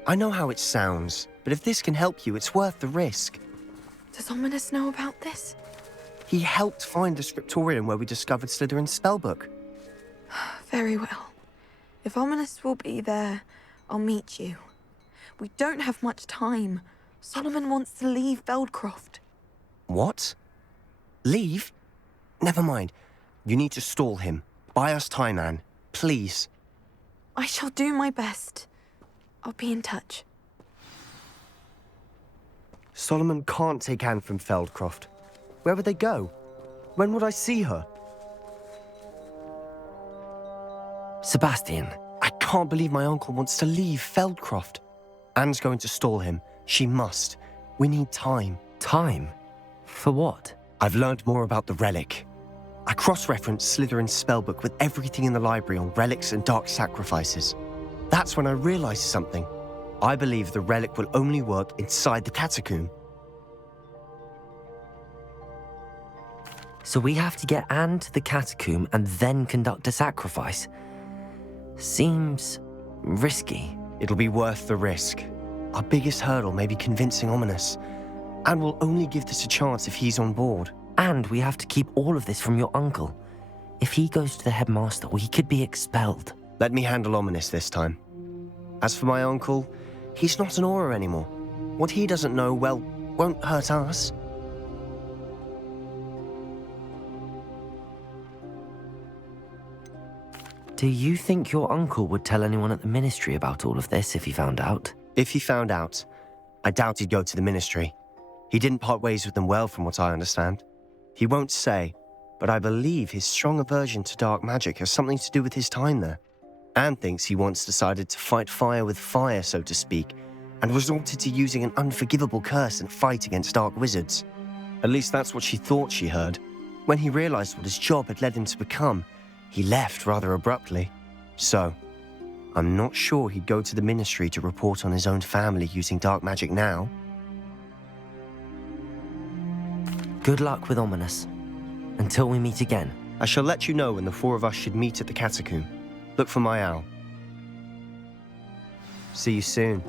I know how it sounds, but if this can help you, it's worth the risk. Does Ominous know about this? He helped find the scriptorium where we discovered Slytherin's spellbook. Very well. If Ominous will be there, I'll meet you. We don't have much time. Solomon wants to leave Feldcroft. What? Leave? Never mind. You need to stall him. Buy us time, Anne. Please. I shall do my best. I'll be in touch. Solomon can't take Anne from Feldcroft. Where would they go? When would I see her? Sebastian. I can't believe my uncle wants to leave Feldcroft. Anne's going to stall him. She must. We need time. Time? For what? I've learned more about the relic. I cross-referenced Slytherin's spellbook with everything in the library on relics and dark sacrifices. That's when I realized something. I believe the relic will only work inside the catacomb. So we have to get Anne to the catacomb and then conduct a sacrifice. Seems risky. It'll be worth the risk. Our biggest hurdle may be convincing Ominous. And we'll only give this a chance if he's on board. And we have to keep all of this from your uncle. If he goes to the headmaster, he could be expelled. Let me handle Ominous this time. As for my uncle, he's not an Auror anymore. What he doesn't know, well, won't hurt us. Do you think your uncle would tell anyone at the Ministry about all of this if he found out? If he found out, I doubt he'd go to the Ministry. He didn't part ways with them well, from what I understand. He won't say, but I believe his strong aversion to dark magic has something to do with his time there. Anne thinks he once decided to fight fire with fire, so to speak, and resorted to using an unforgivable curse in a fight against dark wizards. At least that's what she thought she heard. When he realized what his job had led him to become, he left rather abruptly. So, I'm not sure he'd go to the Ministry to report on his own family using dark magic now. Good luck with Ominous. Until we meet again. I shall let you know when the four of us should meet at the catacomb. Look for my owl. See you soon.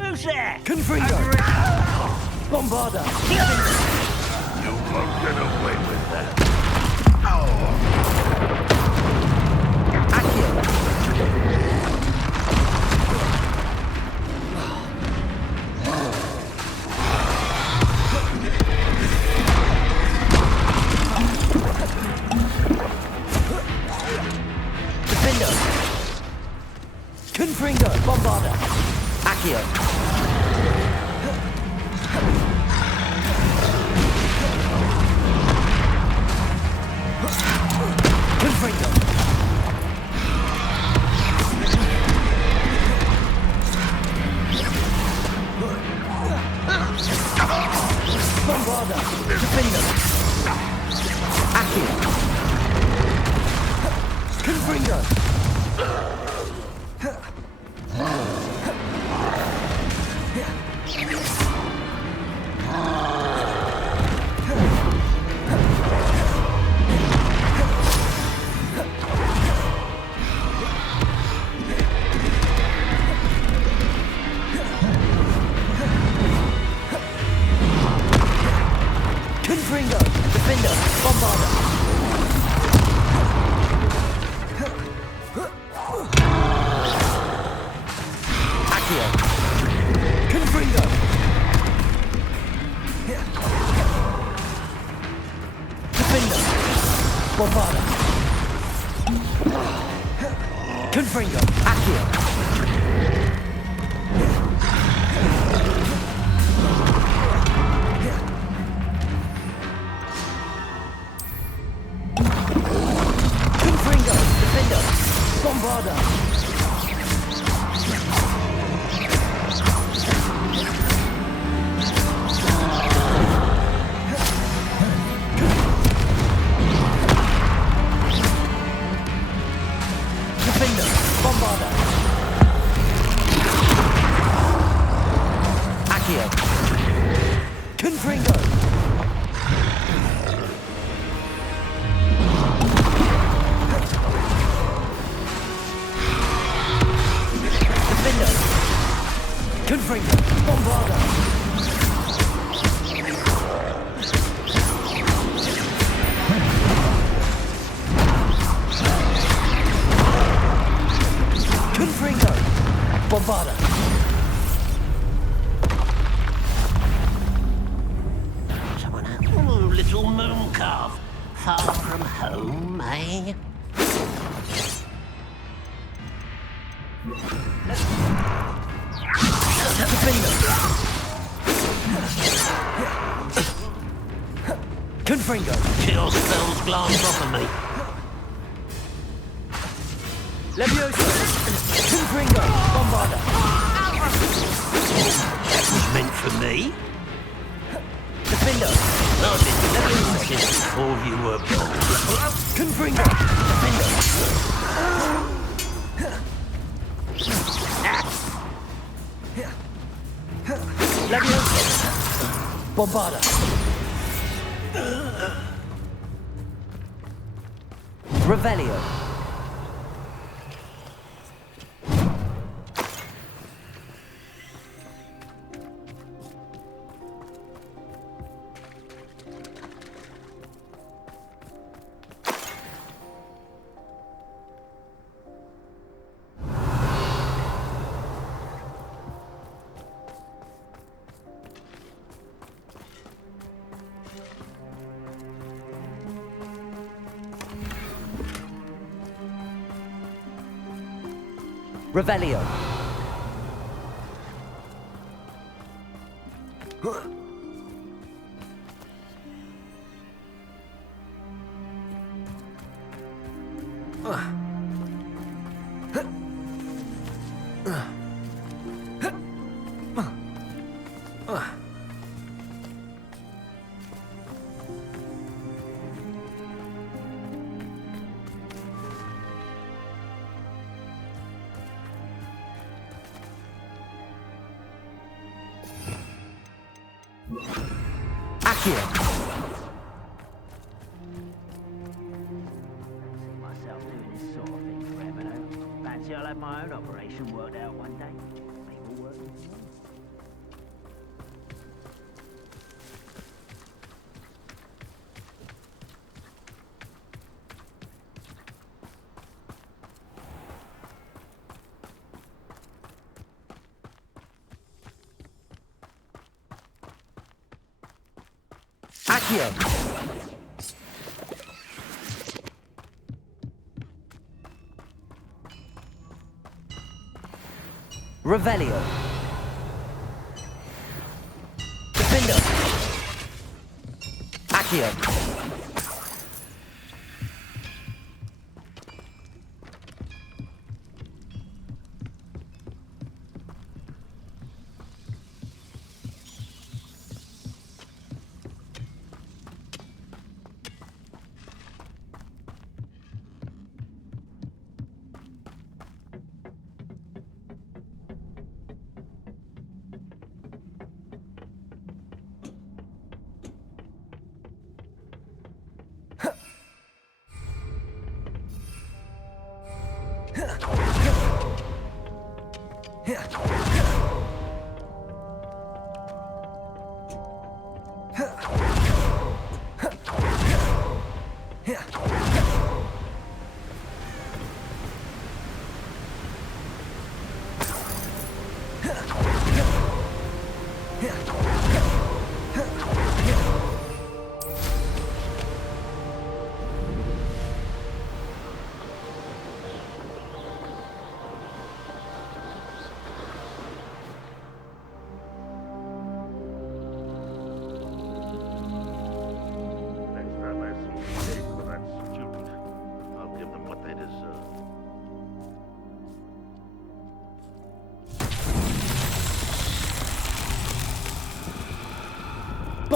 Who's there? Confringo! Bombarda! You won't get away with that. Confringo! Bombarda! Accio! Confringo! Bombarda! Defender! Bombarda! Accio! Confringo! Defender! Bombarda! Confringo! Accio! Confringo! Defender! Bombarda! Defender! Bombarda! Accio! Confringo! Defender! Confringo! Bombarda! Confringo! Bombarda! Oh, little moon calf. Far from home, eh? Confringo! Chill spells glance off of me. Levioso! Confringo! Bombarda! That was meant for me. Defender! I've been doing this before you were born. Confringo! Defender! Levioso! Bombarda! Revelio! Revelio. Accio. Myself doing this sort of thing forever, though. Fancy I'll have my own operation worked out one day. People working for me. Accio. Revelio. Defender. Accio.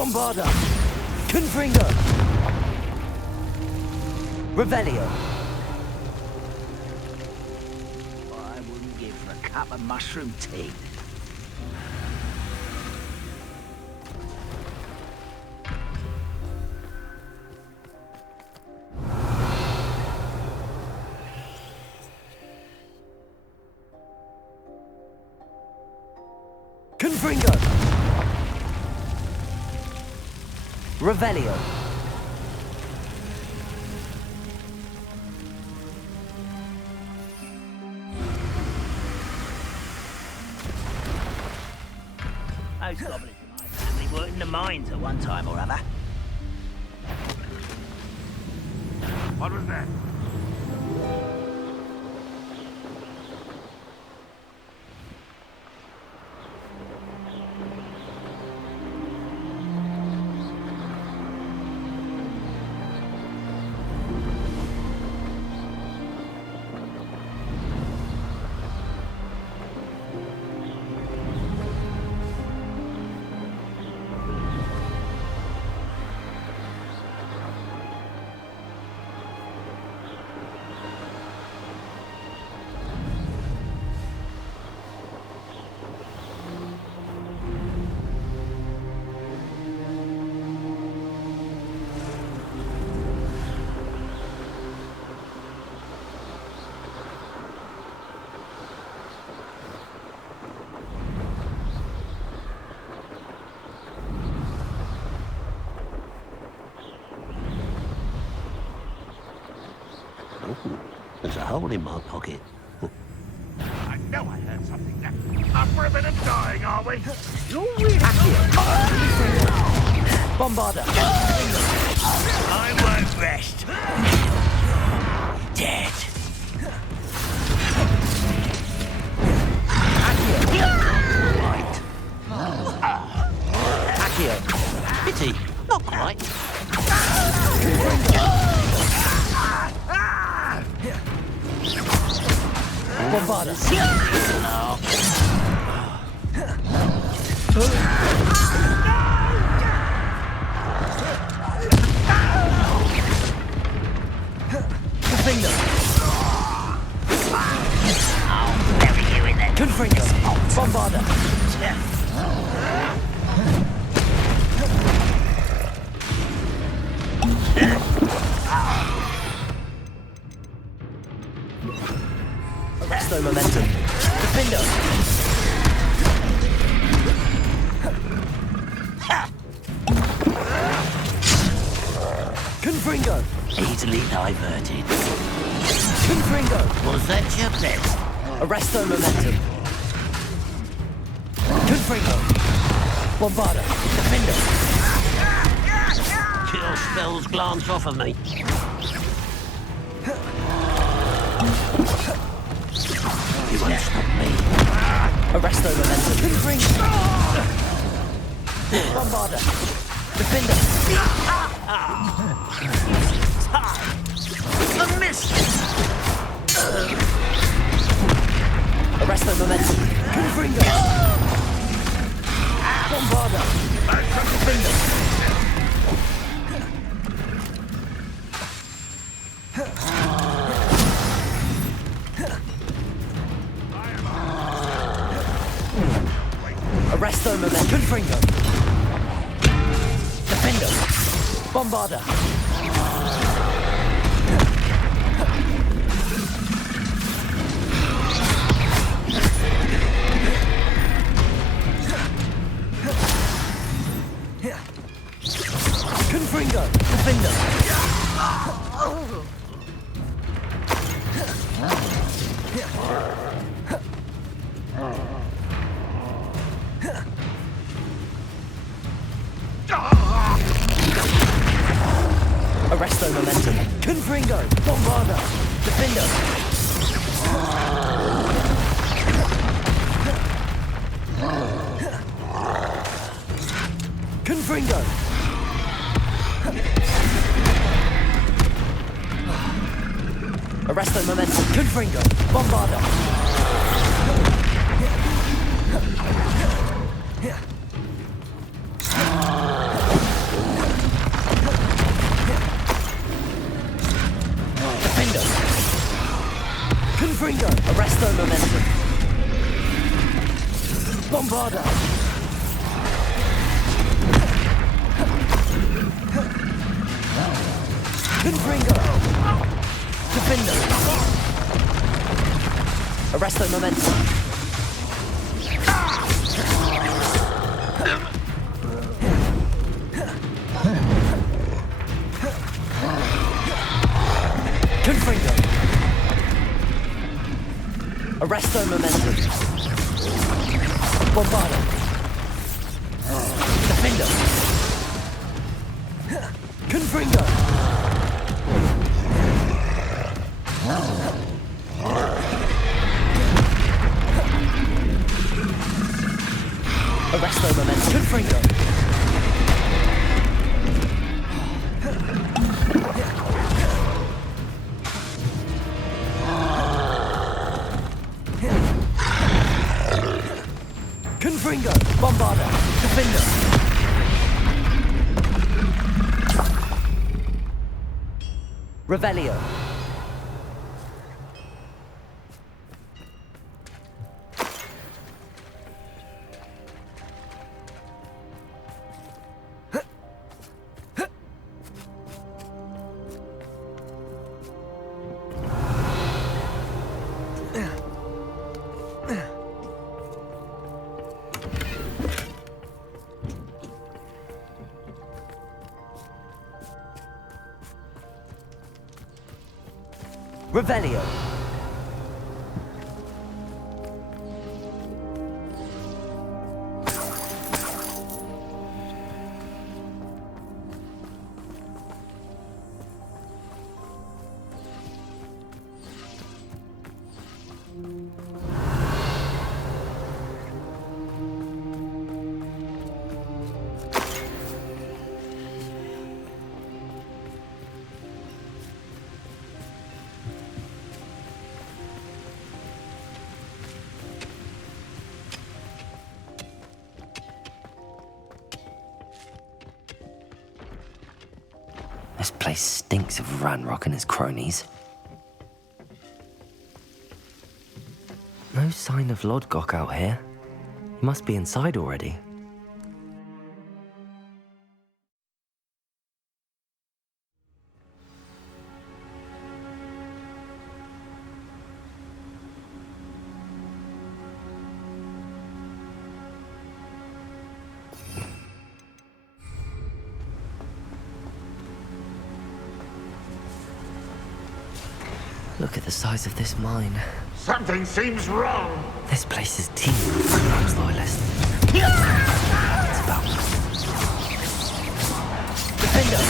Bombarda! Confringo! Revelio! I wouldn't give for a cup of mushroom tea. Confringo! Revelio! Those goblins in my family were in the mines at one time or other. What was that? There's a hole in my pocket. I know I heard something there. Up for a bit of dying, are we? You're really... Bombarda! I won't rest. Dead. Accio! Pity. Not quite. Bombarda! Confringo! I'll bury you in that. Confringo! Bombarda! Arresto momentum. Defendo! Confringo! Easily diverted. Confringo! Was that your best? Arresto momentum. Confringo! Bombarda! Defendo! Kill spells glance off of me. You won't stop me. Arresto momentum. Confringo! Bombarda! Defendo! A miss! Arresto momentum. Confringo! Bombarda! Defendo! Arresto momentum. Confringo! Defendo! Bombarda! Confringo! Defendo! Arresto momentum. Confringo! Bombarda! Defendo! Confringo! Arresto momentum. Confringo! Bombarda! Confringo! Arresto momentum! Bombarda! Confringo! Defender! Arresto momentum! Confringo! Arresto momentum! Bombarda! Defender! Confringo! Arresto momentum! Confringo! Confringo! Bombarda! Defender! Revelio! Revelio! This place stinks of Ranrock and his cronies. No sign of Lodgok out here. He must be inside already. Look at the size of this mine. Something seems wrong. This place is teeming with Ranrock's loyalists. It's about Defender!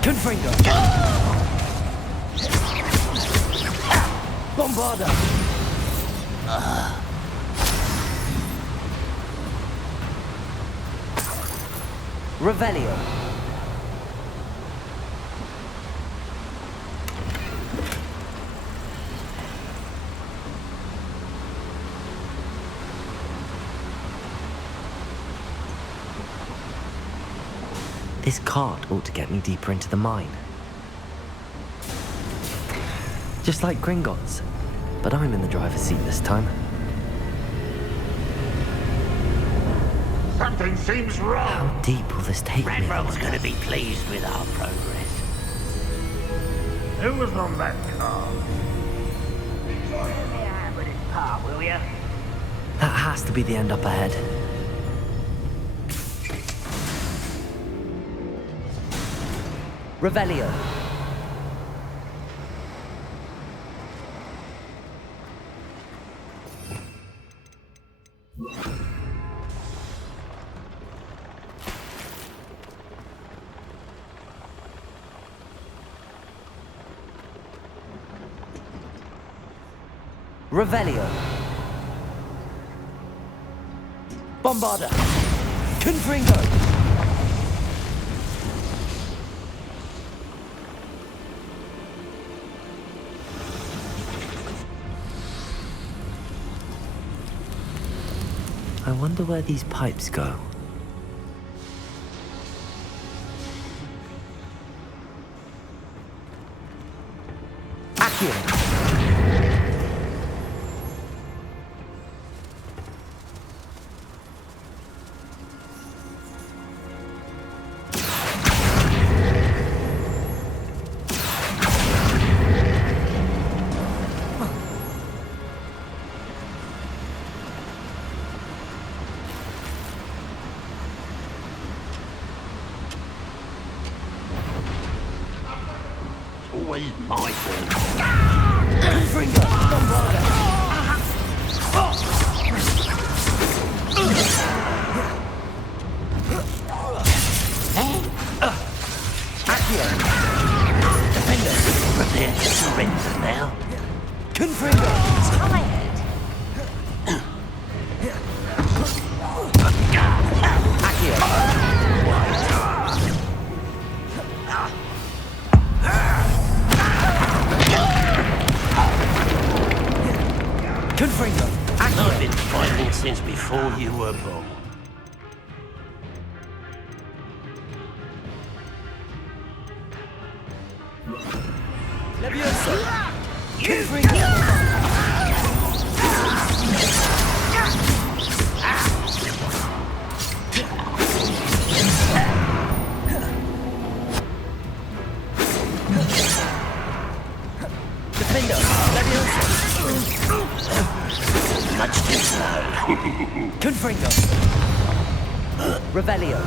Confringo! Bombarda! Revelio! This cart ought to get me deeper into the mine. Just like Gringotts, but I'm in the driver's seat this time. Something seems wrong. How deep will this take me? Ranrock's going to be pleased with our progress. Who was on that car? Enjoy your hand with his part, will ya? That has to be the end up ahead. Revelio! Revelio! Bombarda! Confringo! I wonder where these pipes go. Accio. Always my fault. Confringo. Bombarda. Accio. Defender. Prepare to surrender now. Confringo. Tired. Accio. Confringo. I've been fighting since before you were born. Levioso. Confringo. Defender. Levioso. Much too slow. Confringo. Revelio.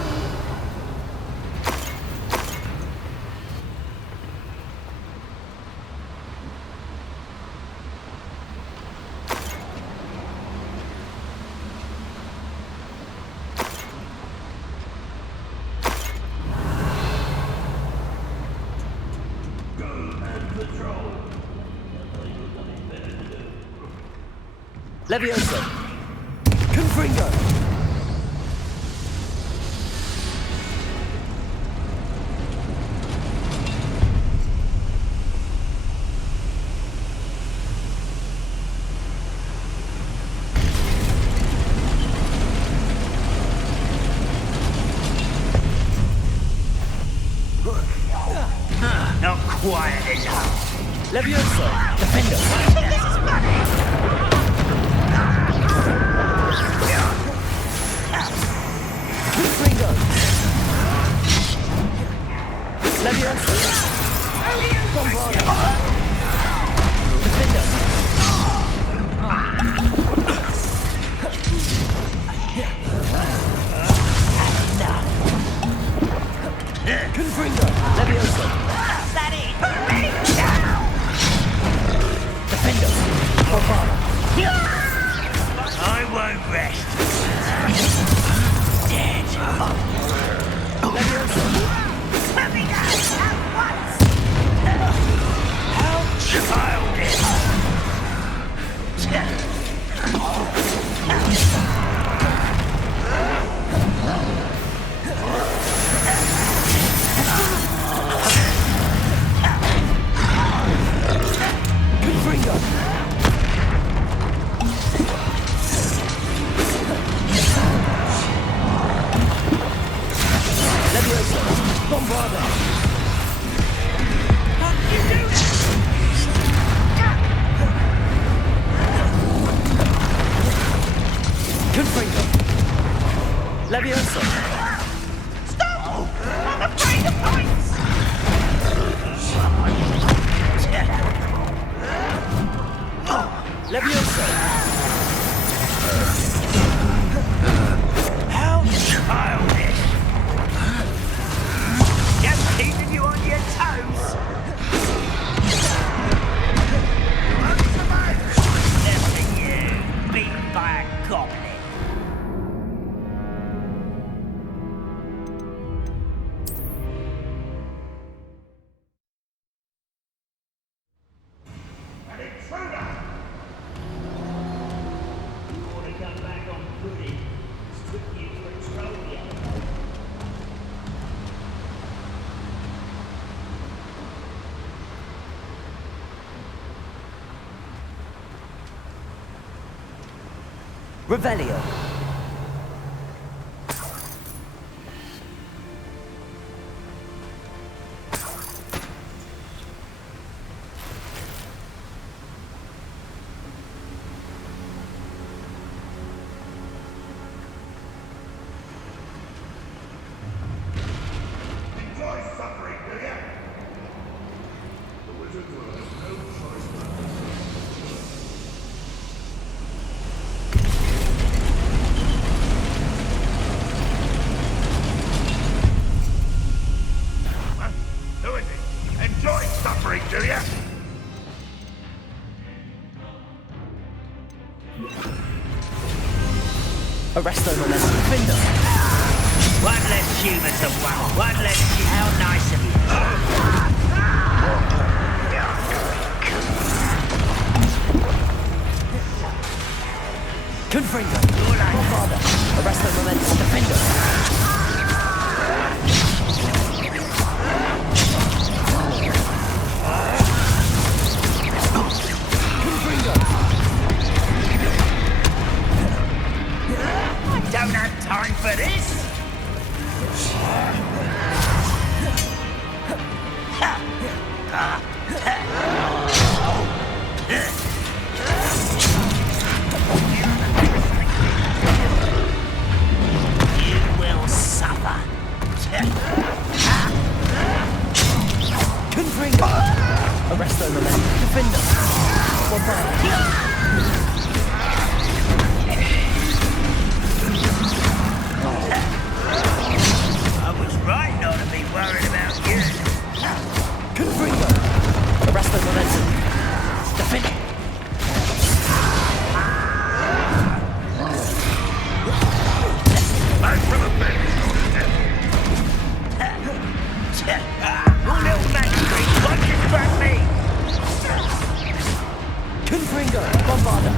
Levioso. Confringo. Not quiet enough. Levioso. Defender. Confringo. Levioso. Bombarda. Defender. Confringo. Levioso. That it? Defender. Bombarda. I won't rest. Dead. Levioso. Let me go at once. How childish. Confringo. Levioso. Bombarda. Confringo. Levioso. Stop! I'm afraid of heights. Levioso. How childish. Just keeping you on your toes. What's the matter? Left to you, beaten by a goblin. An intruder! You want to come back on footing? Took you to a trophy. Revelio. Arresto momentum. Defender. One less human to one less human. How nice of you. Confringo. Father. Arresto momentum. Defender. Don't have time for this! You will suffer. Confringo. Arresto momentum. Defender. I was right not to be worried about you. Confringo. Arresto momentum. Defender. Back from the bench. Little magic, what can grab me? Confringo. Bombarder.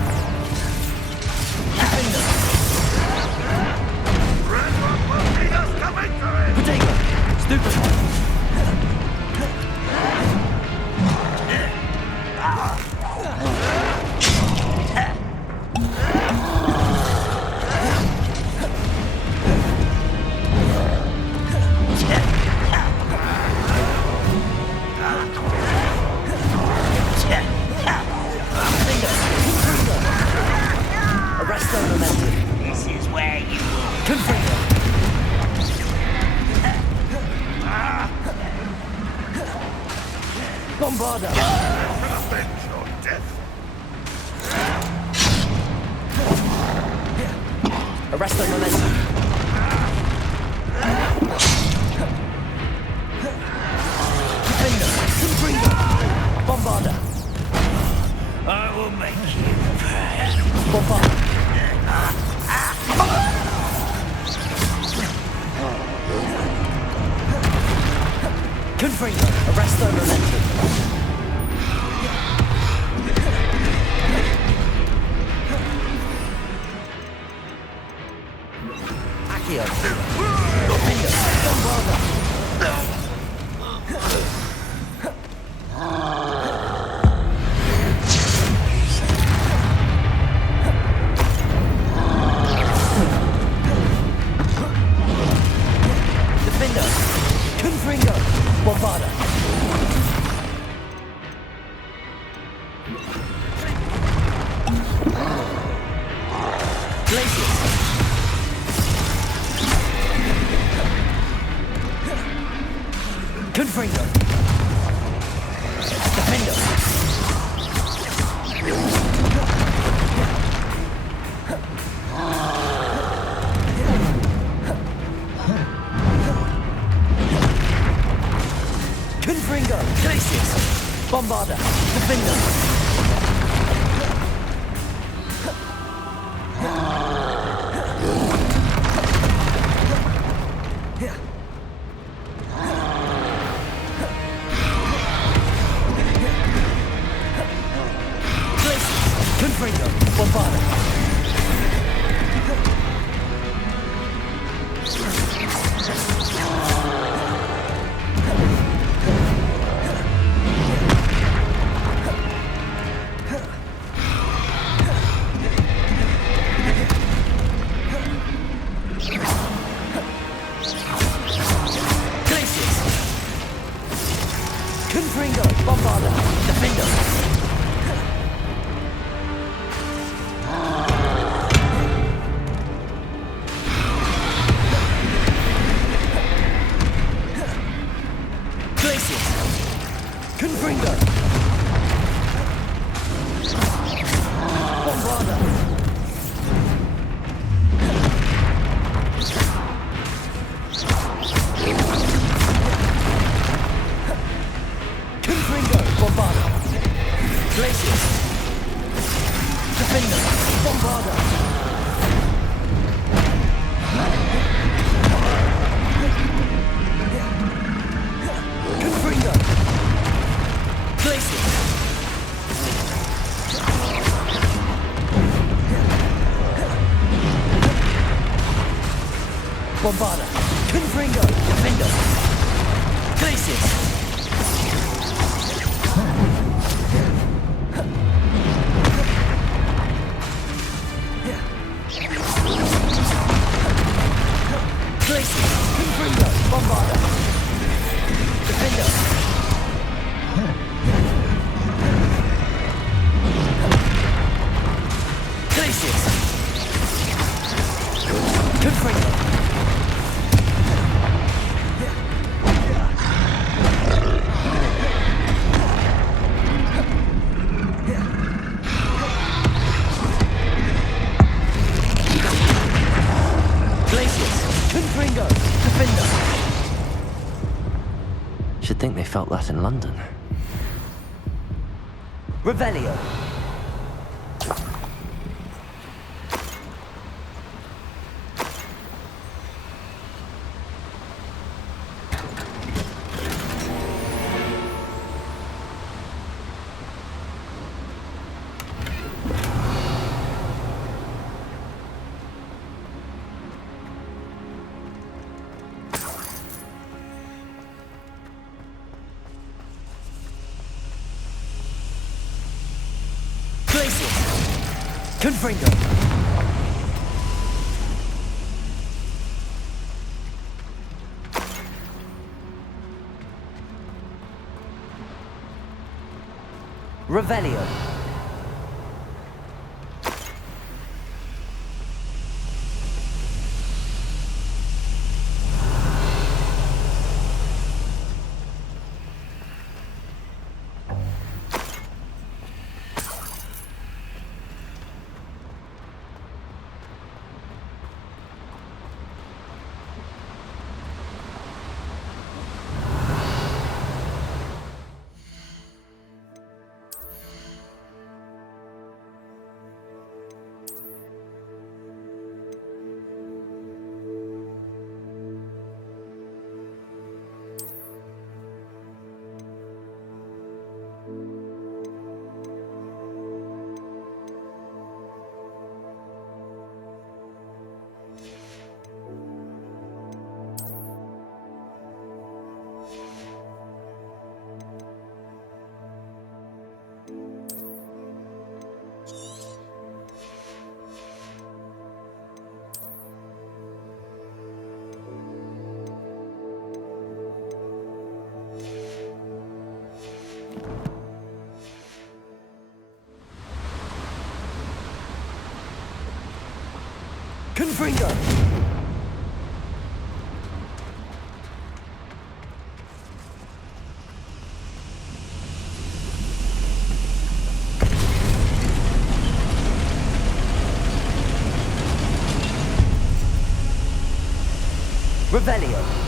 Defender. Potato. Stupefy. Arresto momentum. This is where you will. Confringo. Bombarder. Arresto momentum. Defender. Confringo. Bombarder. I will make you pay. Bombarder. Confringo. Arresto momentum. Accio. Defender. Bombarder. Defender. Confringo. Bombarder. Glacius. Confringo. Defender. Confringo. Glacius. Bombarder. Defender. Confringo. Bombarder. Glacius. Confringo. Bombarder. Defender. Confringo. Bombarder. Confringo. Bombarder. Bombarda. Confringo. Defender. Glacius. Glacius. Confringo. Bombarda. Defender. Glacius. Confringo. Should think they felt that in London. Revelio. Confringo. Revelio. Confringo. Revelio.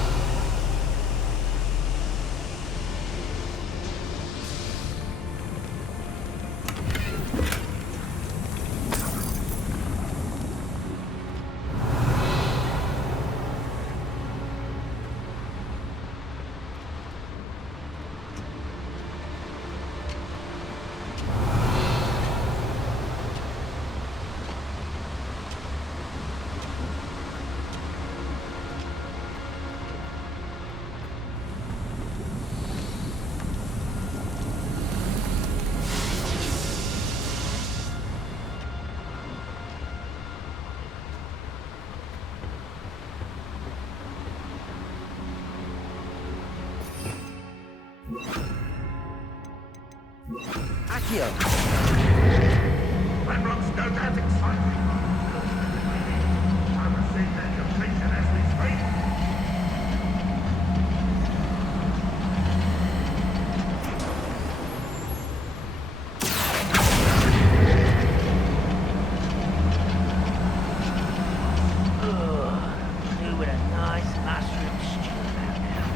Accio. Ranrock's no doubt exciting. I will see their completion as we speak. Do with a nice mushroom stew about now.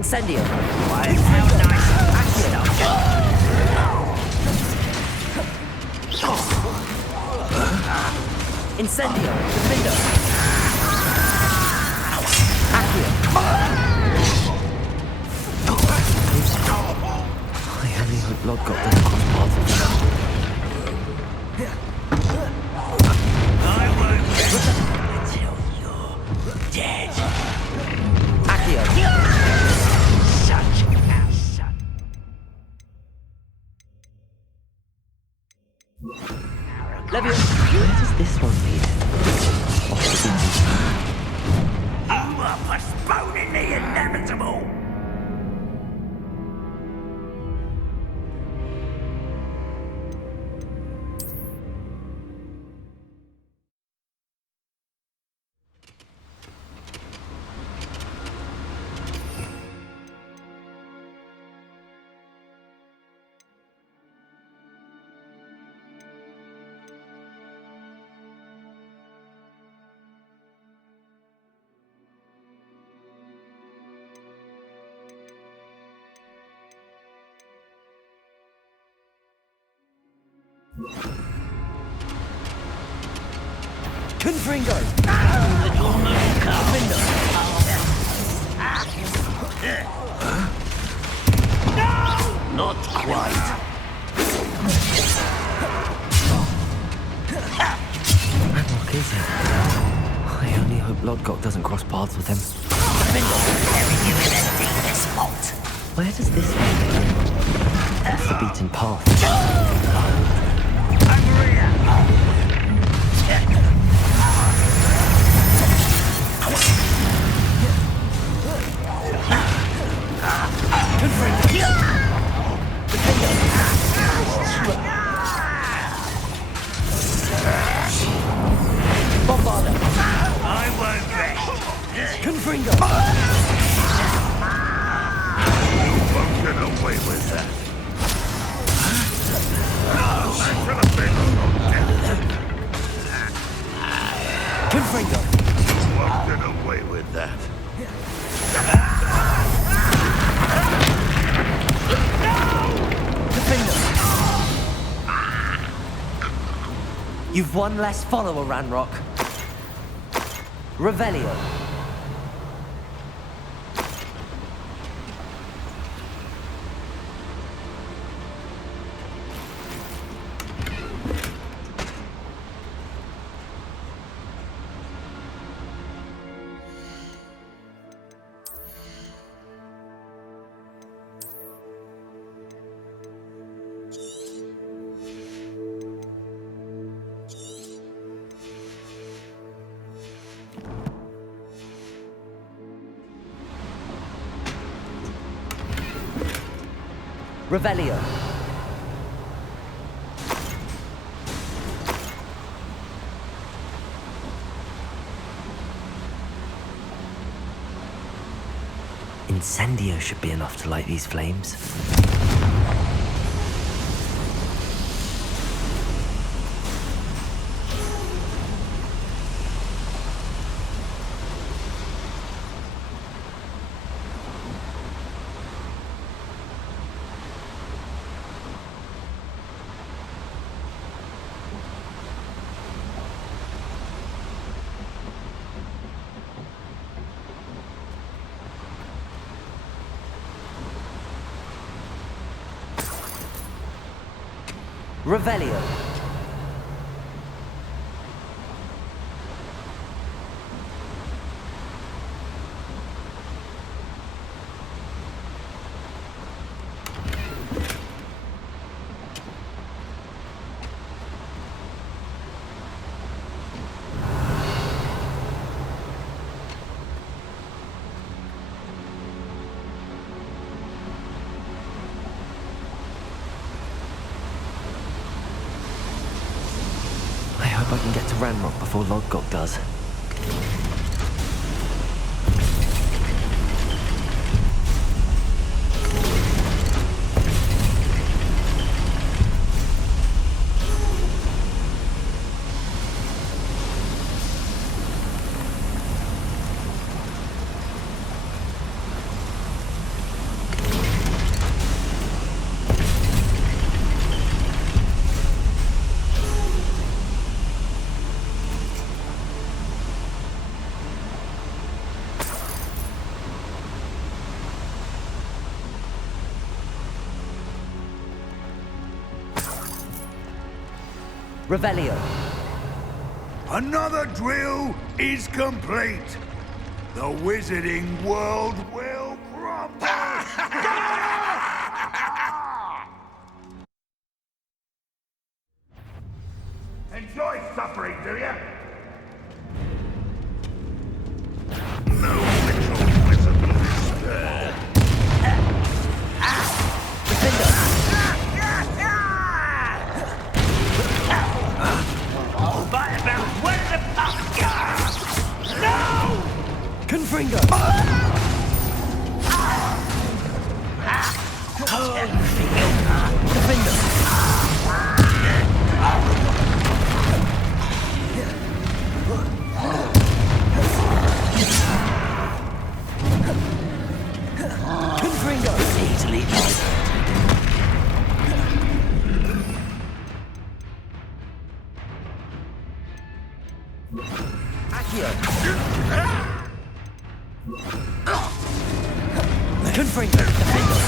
Incendio. Incendio. Defendo. I only hope Lodgok doesn't cross paths with them. I won't rest until you're dead. Accio. Such a son. Levio. Where does this one lead? You are postponing the inevitable. Confringo. The dormant carpenter. No! Not quite. Ranrock, is it? I only hope Lodgok doesn't cross paths with him. Where does this one lead? That's the beaten path. Bombarda. I won't rest. Confringo. You won't get away with that. I should have been Confringo. You won't get away with that. You've one less follower, Ranrock. Revelio. Revelio. Incendio should be enough to light these flames. Revelio. I can get to Ranrock before Lodgok does. Revelio. Another drill is complete. The wizarding world will crumble. Enjoy suffering, do you? No ritual wizard will stir. Oh, but about where the fuck? No! Confringo. Defender. Confringo. Easily Accio. Confringo. Defender.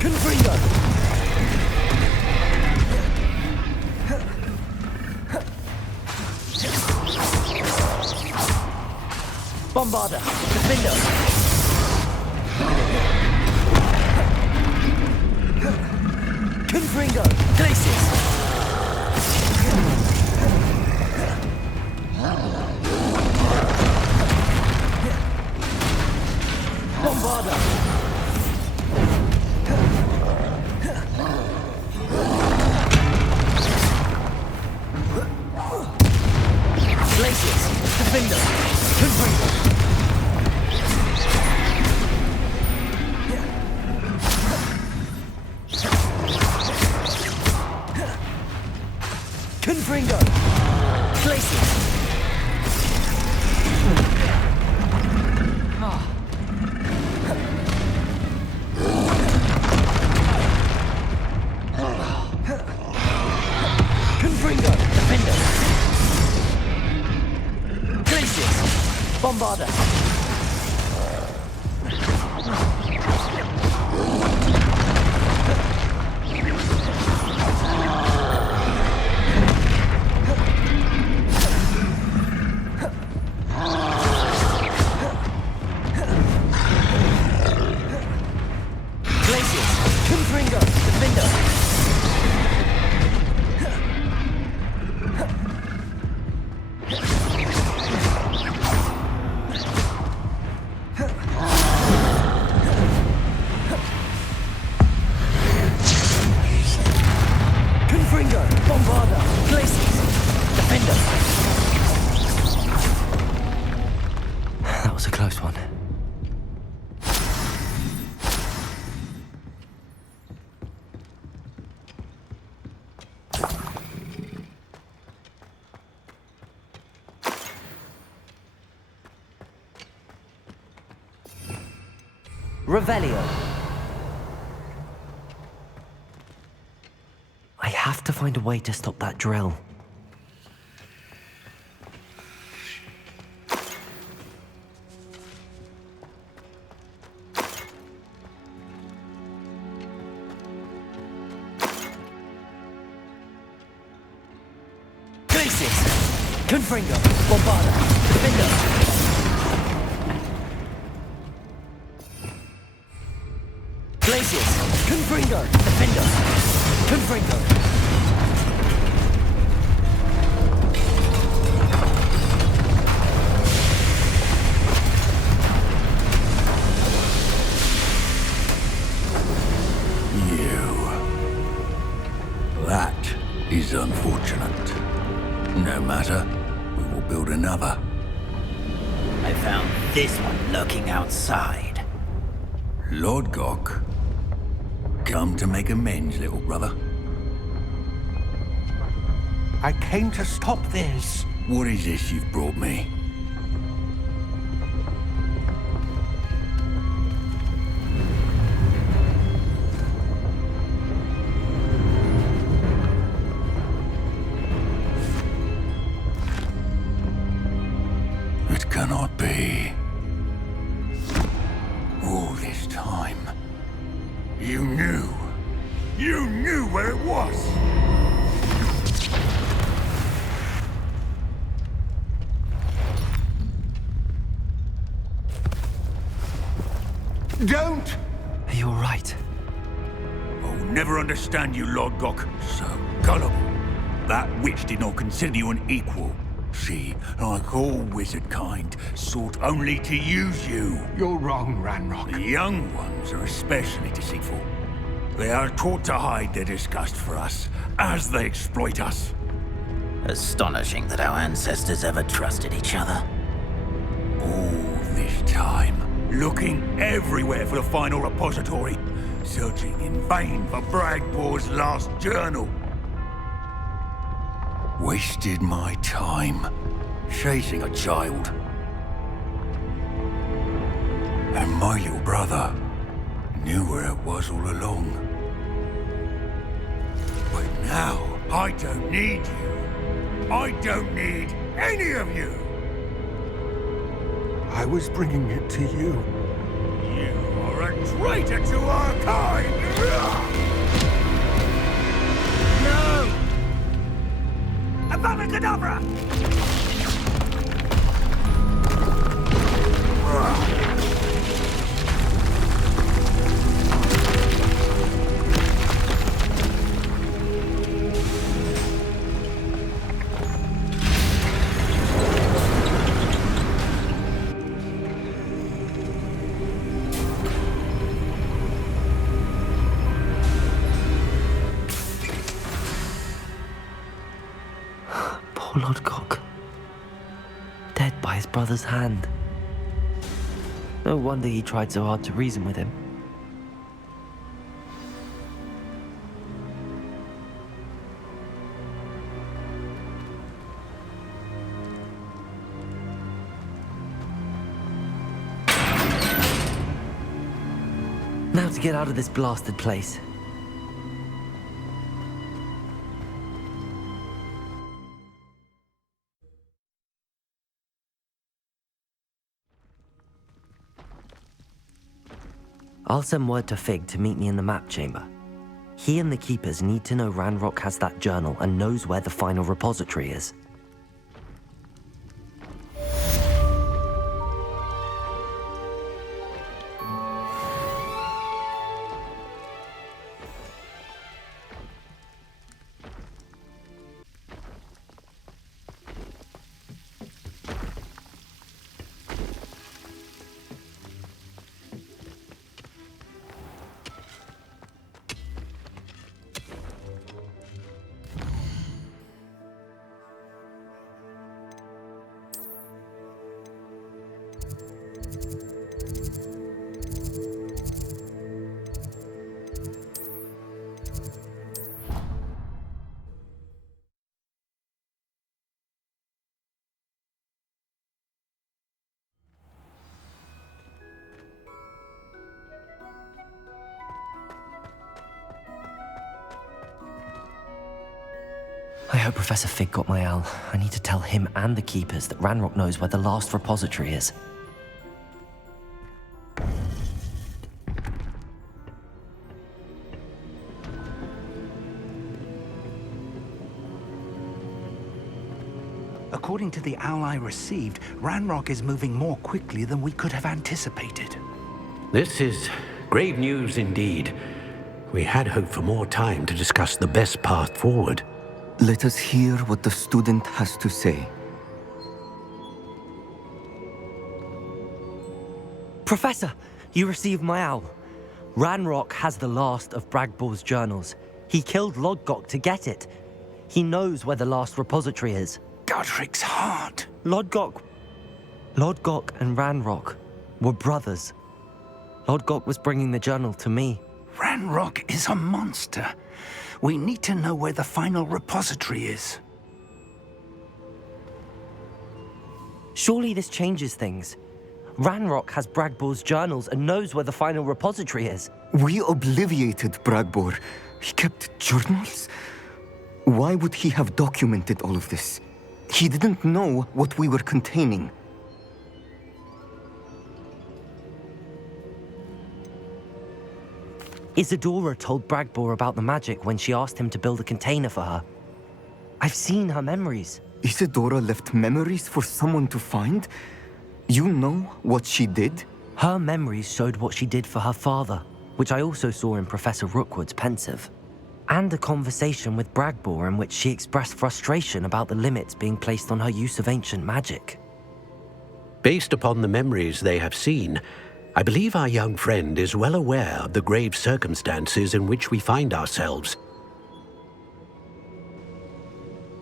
Confringo! Bombarda! Defender! Confringo! Glacius! Bombarda! Glacius! Defender! Confringo! Confringo! Glacius! Confringo! Defender! Glacius! Bombarda! Glacius! Confringo! Defender! Confringo! Bombarda! Glacius! Defender! That was a close one. Revelio. I have to find a way to stop that drill. Glacius! Confringo! Bombarda! Defender! Glacius! Confringo! Defender! Confringo! That is unfortunate. No matter, we will build another. I found this one lurking outside. Lord Gok, come to make amends, little brother. I came to stop this. What is this you've brought me? It cannot be. All this time, you knew where it was. Don't! Are you alright? I'll never understand you, Lord Gok. So gullible. That witch did not consider you an equal. She, like all wizard kind, sought only to use you. You're wrong, Ranrock. The young ones are especially deceitful. They are taught to hide their disgust for us, as they exploit us. Astonishing that our ancestors ever trusted each other. All this time, looking everywhere for the final repository, searching in vain for Bragbor's last journal. Wasted my time chasing a child. And my little brother knew where it was all along. But now, I don't need you. I don't need any of you. I was bringing it to you. You are a traitor to our kind! No! Avada Kedavra! Poor Lord Gok. Dead by his brother's hand. No wonder he tried so hard to reason with him. Now to get out of this blasted place. I'll send word to Fig to meet me in the map chamber. He and the Keepers need to know Ranrock has that journal and knows where the final repository is. I hope Professor Fig got my owl. I need to tell him and the Keepers that Ranrock knows where the last repository is. According to the owl I received, Ranrock is moving more quickly than we could have anticipated. This is grave news indeed. We had hoped for more time to discuss the best path forward. Let us hear what the student has to say. Professor, you received my owl. Ranrock has the last of Bragbor's journals. He killed Lord Gok to get it. He knows where the last repository is. Godric's heart. Lord Gok and Ranrock were brothers. Lodgok was bringing the journal to me. Ranrock is a monster. We need to know where the final repository is. Surely this changes things. Ranrock has Bragbor's journals and knows where the final repository is. We obliviated Bragbor. He kept journals? Why would he have documented all of this? He didn't know what we were containing. Isadora told Bragbor about the magic when she asked him to build a container for her. I've seen her memories. Isadora left memories for someone to find? You know what she did? Her memories showed what she did for her father, which I also saw in Professor Rookwood's pensive. And a conversation with Bragbor in which she expressed frustration about the limits being placed on her use of ancient magic. Based upon the memories they have seen, I believe our young friend is well aware of the grave circumstances in which we find ourselves.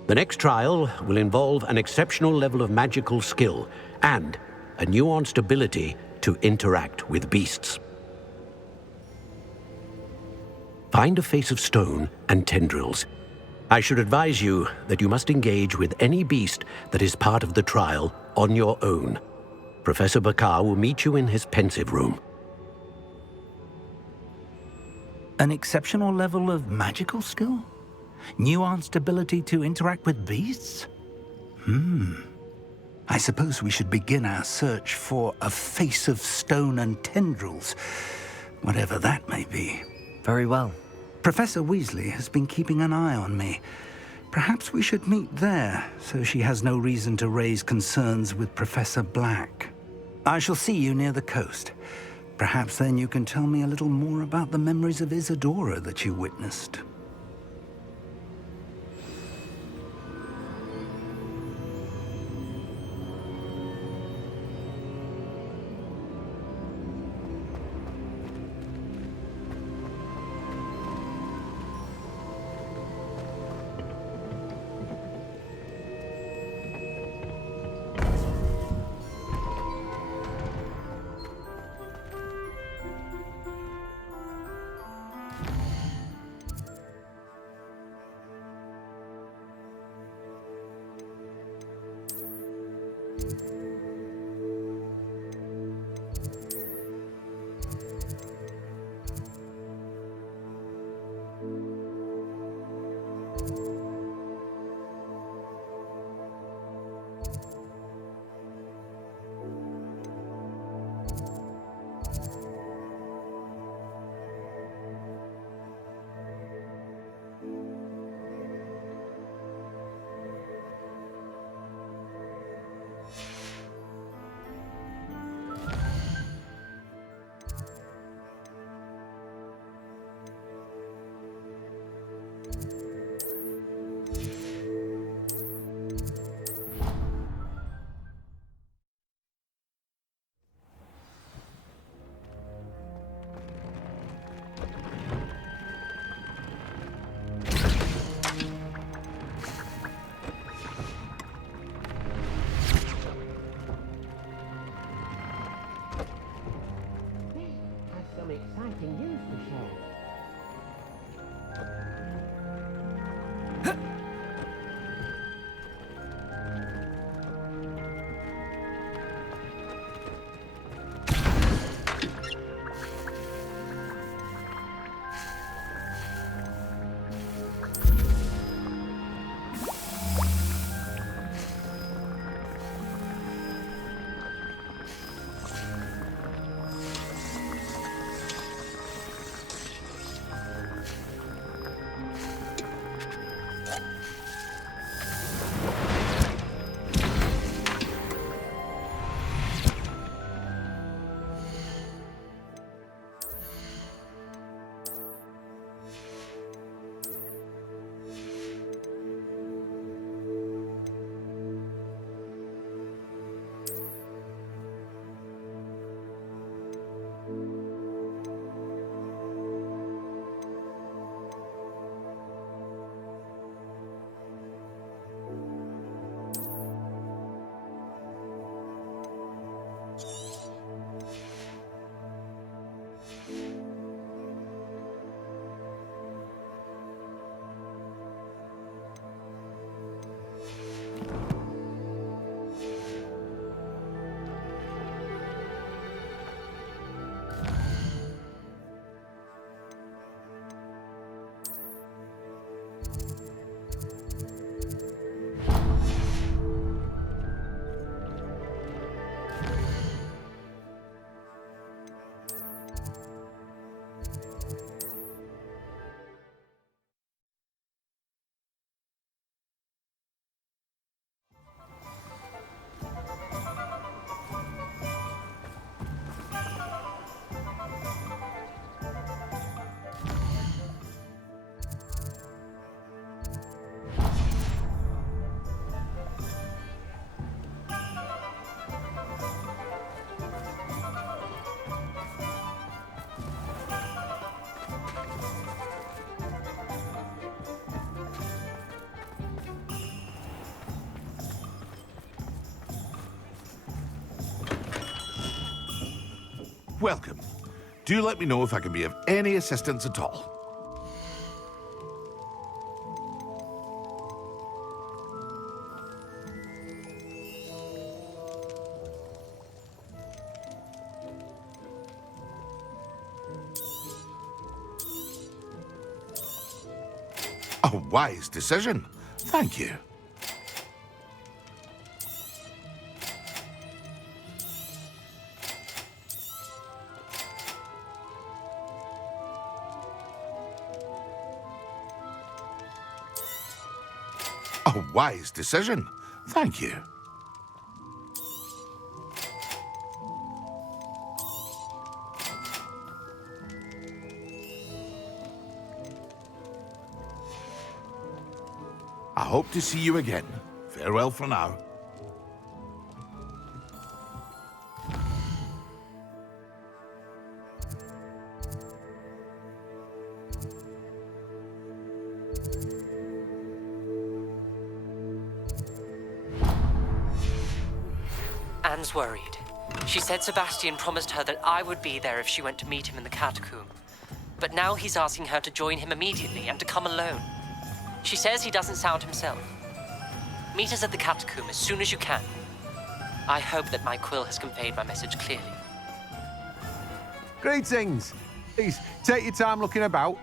The next trial will involve an exceptional level of magical skill and a nuanced ability to interact with beasts. Find a face of stone and tendrils. I should advise you that you must engage with any beast that is part of the trial on your own. Professor Bakar will meet you in his pensive room. An exceptional level of magical skill? Nuanced ability to interact with beasts? I suppose we should begin our search for a face of stone and tendrils, whatever that may be. Very well. Professor Weasley has been keeping an eye on me. Perhaps we should meet there, so she has no reason to raise concerns with Professor Black. I shall see you near the coast. Perhaps then you can tell me a little more about the memories of Isadora that you witnessed. welcome. Do let me know if I can be of any assistance at all. A wise decision. Thank you. A wise decision. Thank you. I hope to see you again. Farewell for now. Anne's worried. She said Sebastian promised her that I would be there if she went to meet him in the catacomb. But now he's asking her to join him immediately and to come alone. She says he doesn't sound himself. Meet us at the catacomb as soon as you can. I hope that my quill has conveyed my message clearly. Greetings. Please, take your time looking about.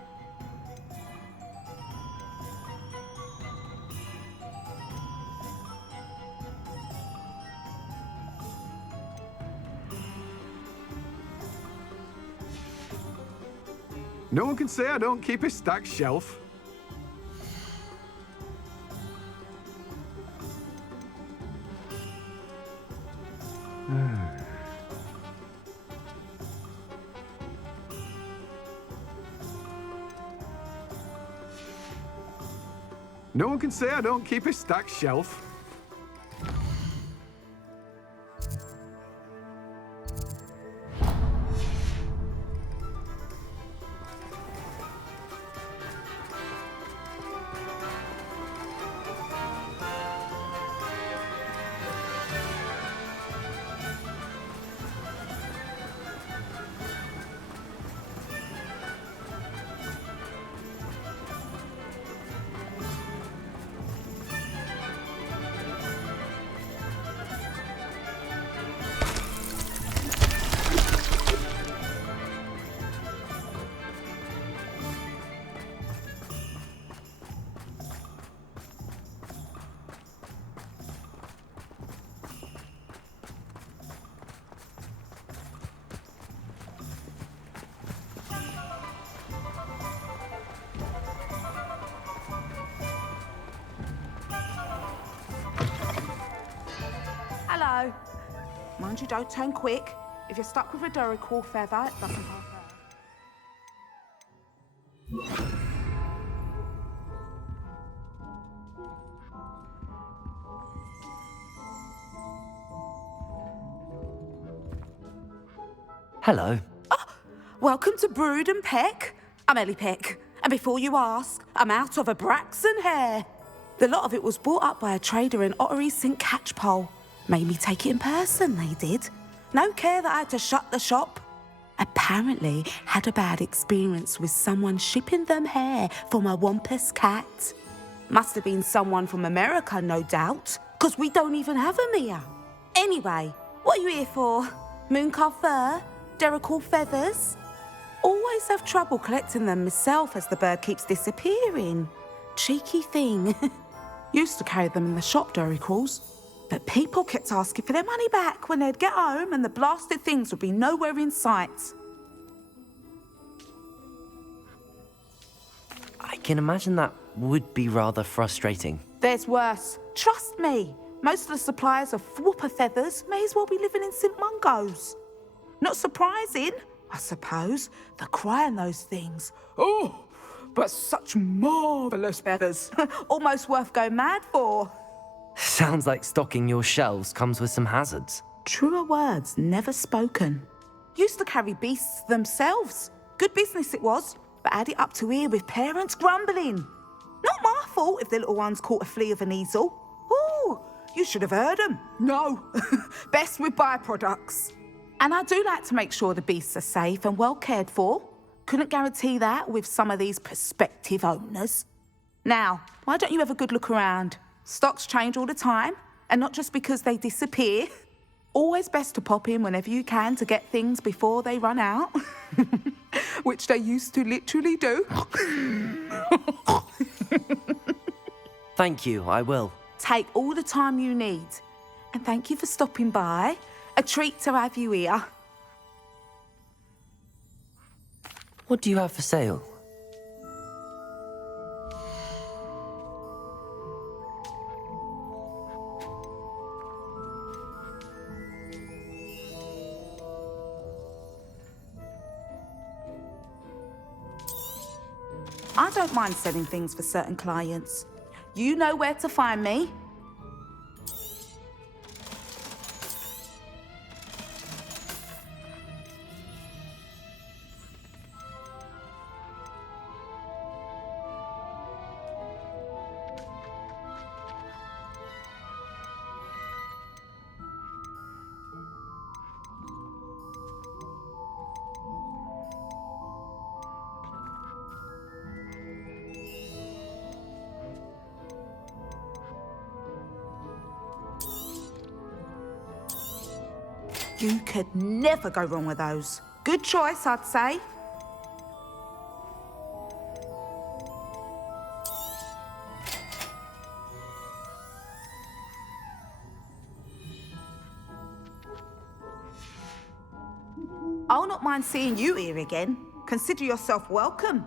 No one can say I don't keep a stacked shelf. No one can say I don't keep a stacked shelf. Hello. Mind you don't turn quick. If you're stuck with a Duracell feather, it doesn't hurt. Hello. Welcome to Brood and Peck. I'm Ellie Peck, and before you ask, I'm out of a Braxton hair. The lot of it was bought up by a trader in Ottery St. Catchpole. Made me take it in person, they did. No care that I had to shut the shop. Apparently had a bad experience with someone shipping them hair for my Wampus cat. Must have been someone from America, no doubt, because we don't even have them here. Anyway, what are you here for? Mooncar fur? Duracell feathers? Always have trouble collecting them myself as the bird keeps disappearing. Cheeky thing. Used to carry them in the shop, Duracalls. But people kept asking for their money back when they'd get home and the blasted things would be nowhere in sight. I can imagine that would be rather frustrating. There's worse. Trust me. Most of the suppliers of whooper feathers may as well be living in St. Mungo's. Not surprising, I suppose, the cry in those things. Oh, but such marvellous feathers. Almost worth going mad for. Sounds like stocking your shelves comes with some hazards. Truer words never spoken. Used to carry beasts themselves. Good business it was, but had it up to here with parents grumbling. Not my fault if the little ones caught a flea of an easel. Ooh, you should have heard them. No, best with byproducts. And I do like to make sure the beasts are safe and well cared for. Couldn't guarantee that with some of these prospective owners. Now, why don't you have a good look around? Stocks change all the time, and not just because they disappear. Always best to pop in whenever you can to get things before they run out. Which they used to literally do. Thank you, I will. Take all the time you need. And thank you for stopping by. A treat to have you here. What do you have for sale? I don't mind selling things for certain clients. You know where to find me. You could never go wrong with those. Good choice, I'd say. I'll not mind seeing you here again. Consider yourself welcome.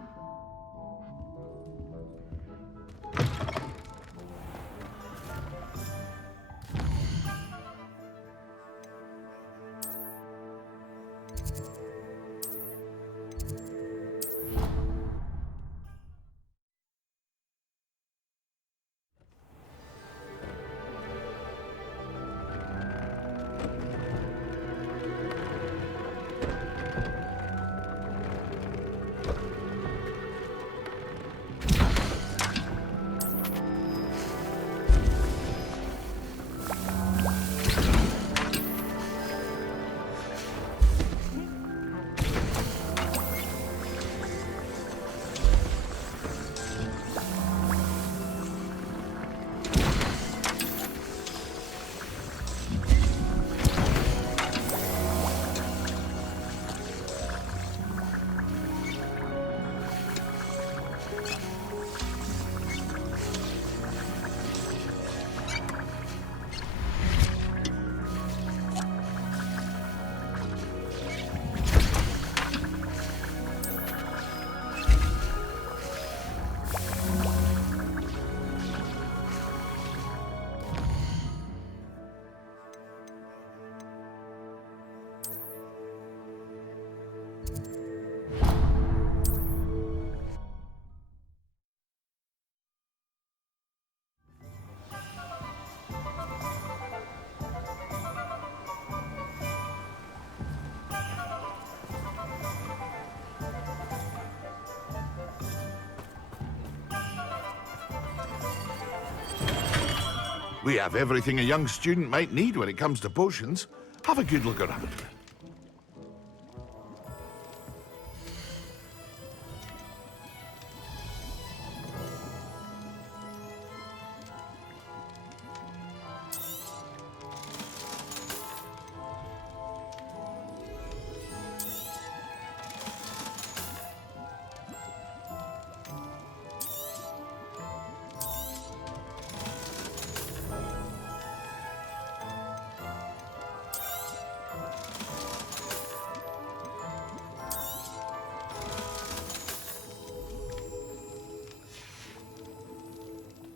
We have everything a young student might need when it comes to potions. Have a good look around.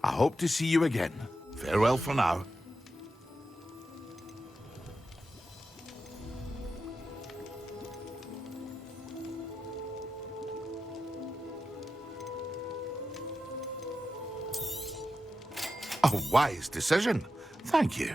I hope to see you again. Farewell for now. A wise decision. Thank you.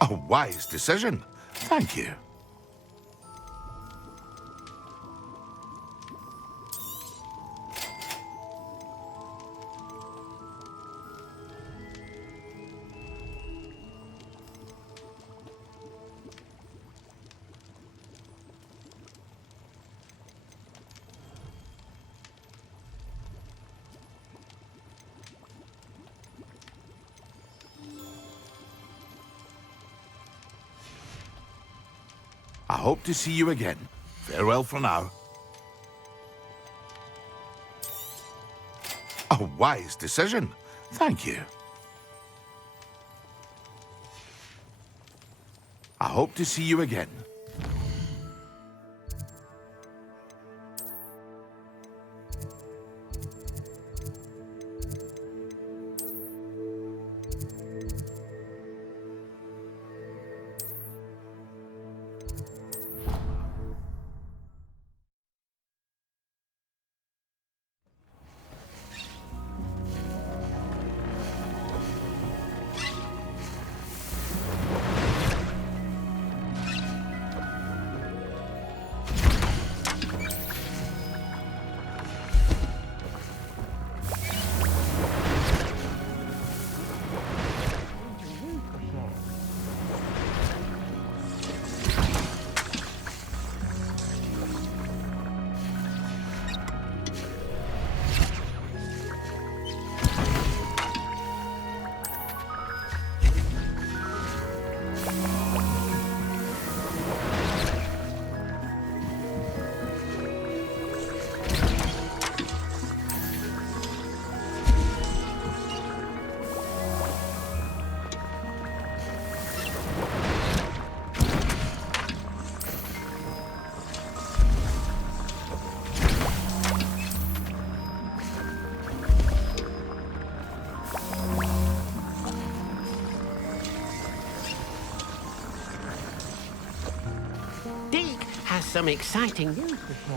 A wise decision. Thank you. I hope to see you again. Farewell for now. A wise decision. Thank you. I hope to see you again. Some exciting news to share.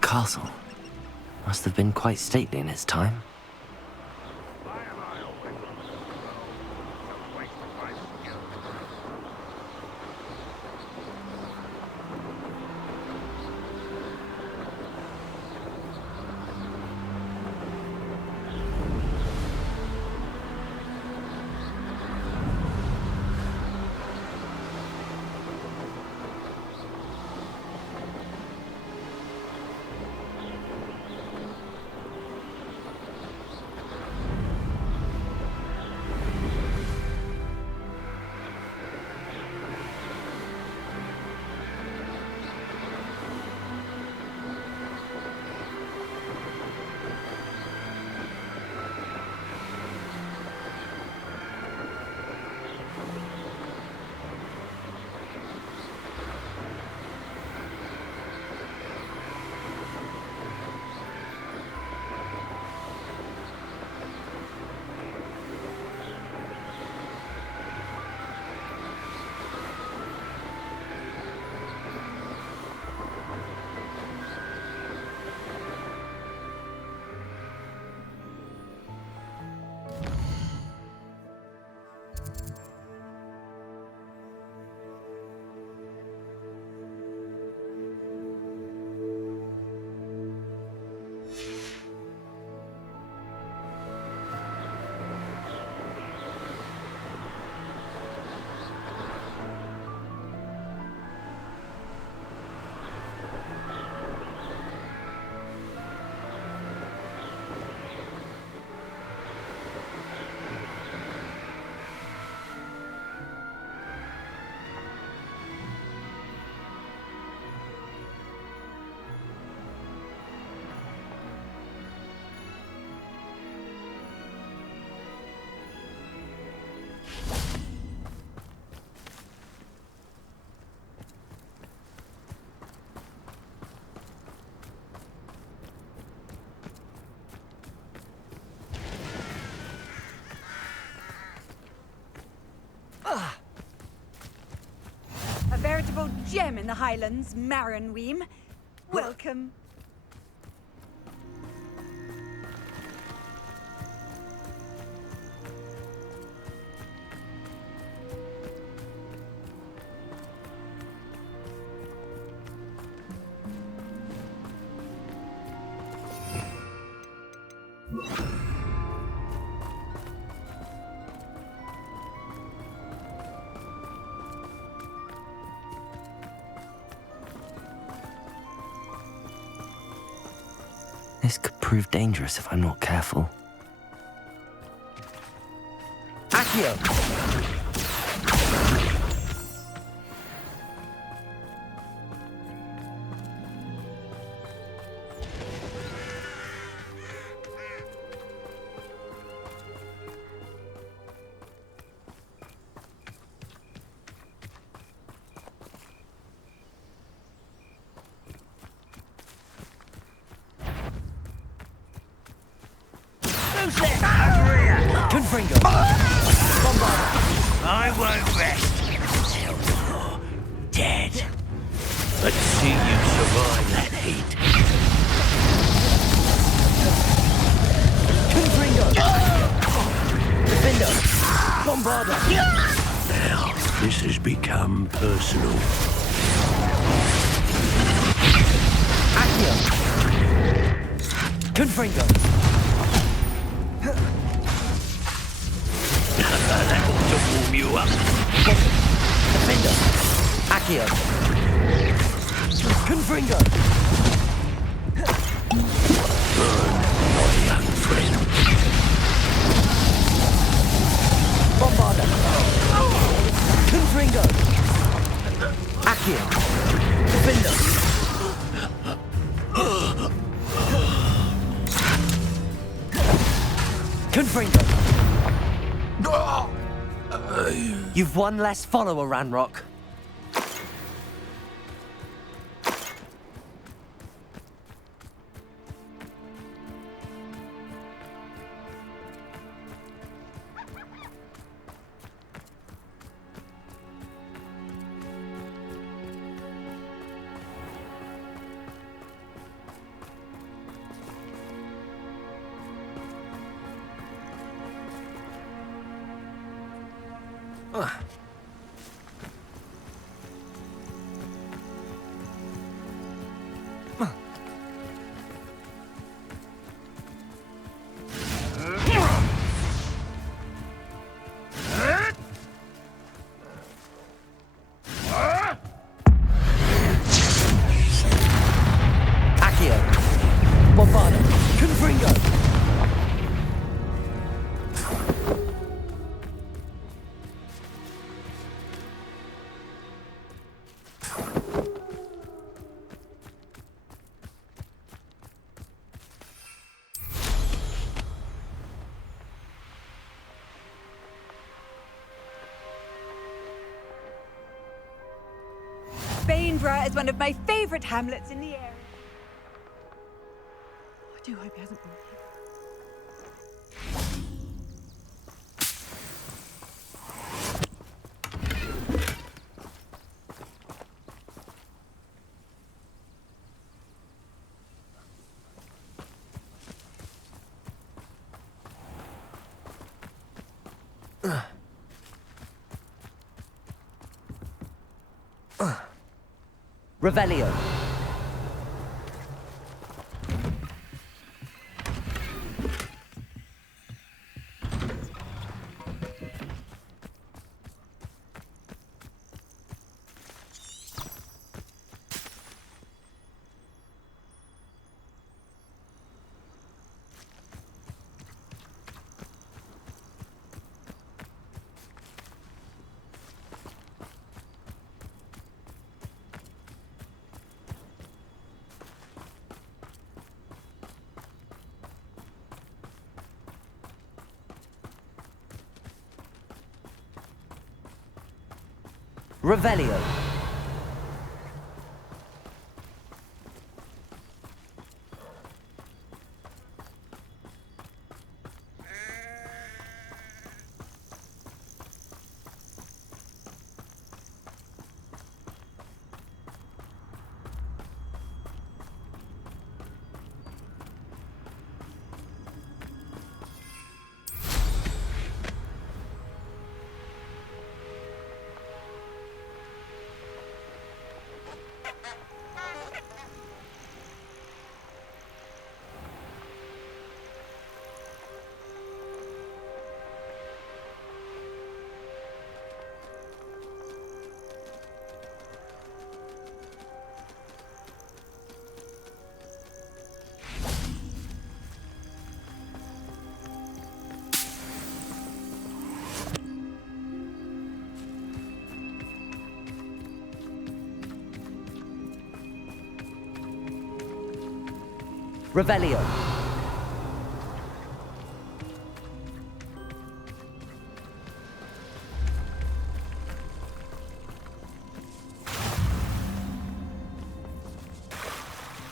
Castle. Must have been quite stately in its time. A veritable gem in the Highlands, Maranweem. Welcome. This could prove dangerous if I'm not careful. Accio! Confringo! Bombard! I won't rest until you're dead. Let's see you survive that heat. Confringo! Defendo! Bombarda! Now, this has become personal. Accio! Confringo! That ought to warm you up. Defendo! Accio! Confringo! Burn, my young friend. Bombarda! Confringo! Accio! Defendo! Confringo! You've one less follower, Ranrock. Accio! Bombarda! Confringo! Bainborough is one of my favourite hamlets in the area. I do hope he hasn't been. Revelio. Revelio. Revelio.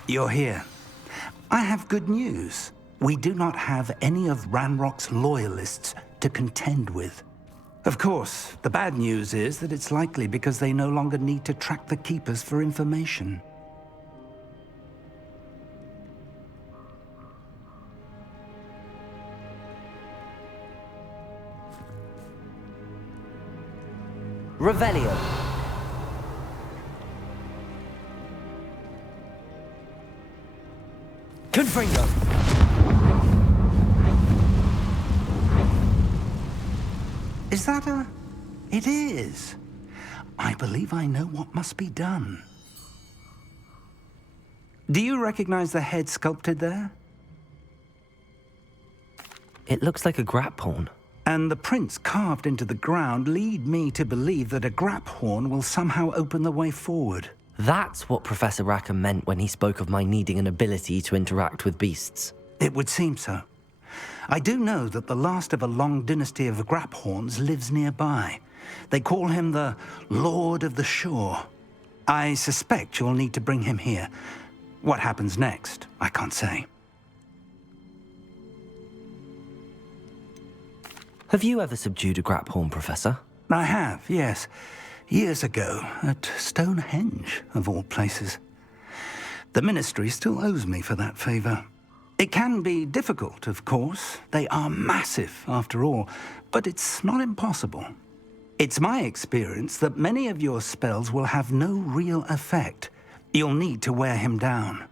You're here. I have good news. We do not have any of Ranrock's loyalists to contend with. Of course, the bad news is that it's likely because they no longer need to track the Keepers for information. Revelio. Confringo. Is that a... It is. I believe I know what must be done. Do you recognize the head sculpted there? It looks like a grap horn. And the prints carved into the ground lead me to believe that a grap horn will somehow open the way forward. That's what Professor Rackham meant when he spoke of my needing an ability to interact with beasts. It would seem so. I do know that the last of a long dynasty of grap horns lives nearby. They call him the Lord of the Shore. I suspect you'll need to bring him here. What happens next, I can't say. Have you ever subdued a grap horn, Professor? I have, yes. Years ago, at Stonehenge, of all places. The Ministry still owes me for that favor. It can be difficult, of course. They are massive, after all, but it's not impossible. It's my experience that many of your spells will have no real effect. You'll need to wear him down.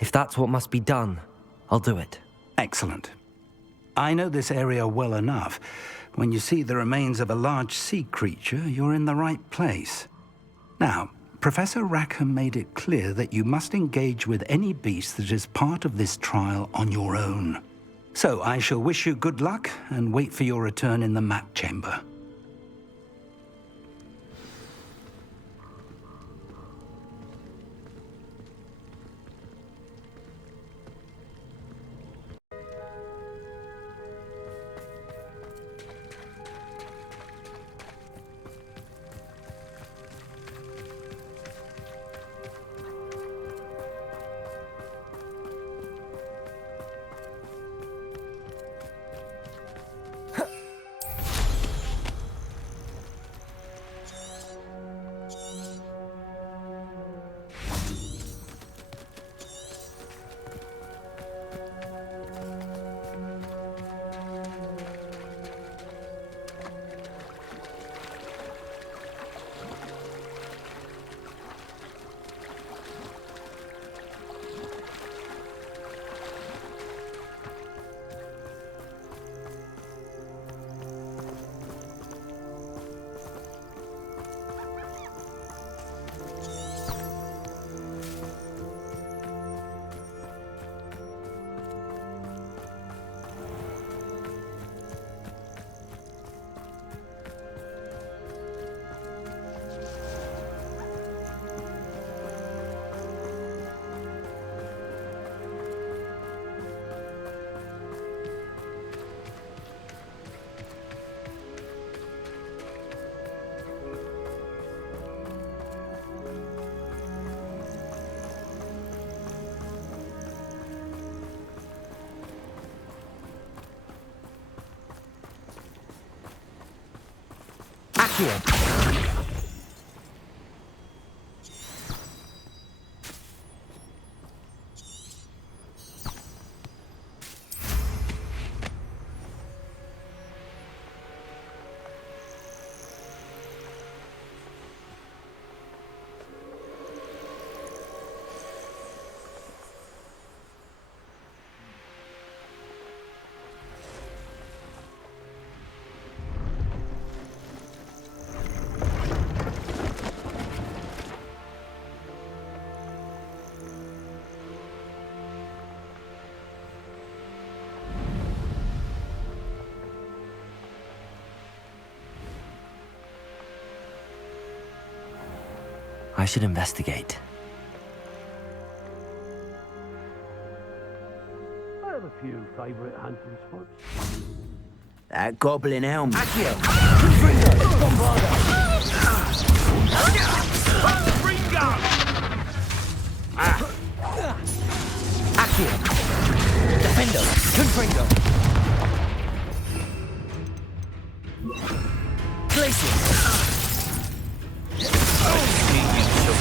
If that's what must be done, I'll do it. Excellent. I know this area well enough. When you see the remains of a large sea creature, you're in the right place. Now, Professor Rackham made it clear that you must engage with any beast that is part of this trial on your own. So I shall wish you good luck and wait for your return in the map chamber. Here. I should investigate. favourite hunting spots? That goblin helmet. Accio! Confringo! Bombarda! Accio! Defendo! Confringo! Glacier!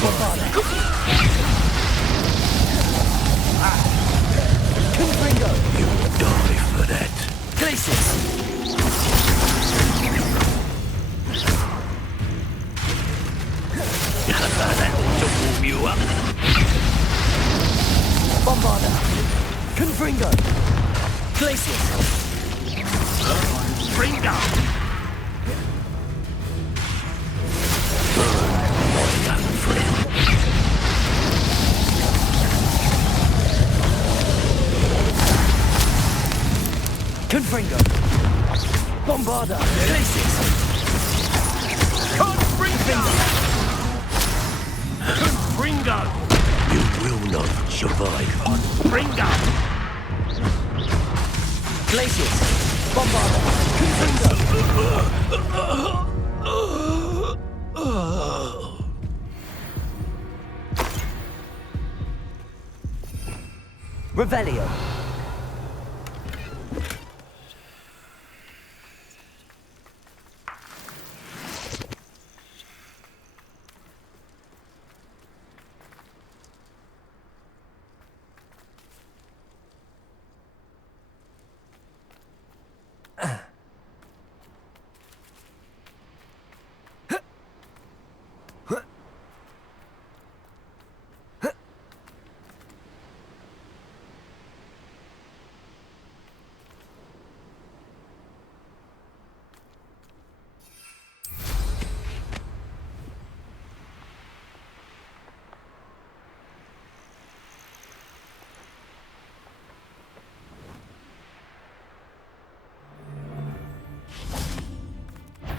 Bombarda! Confringo! You'll die for that. Glacier! That ought to warm you up. Bombarda! Confringo! Glacier! Confringo! Confringo! Bombarda! Glacier! Confringo! Confringo! You will not survive. Confringo! Glacier! Bombarda! Confringo! Revelio!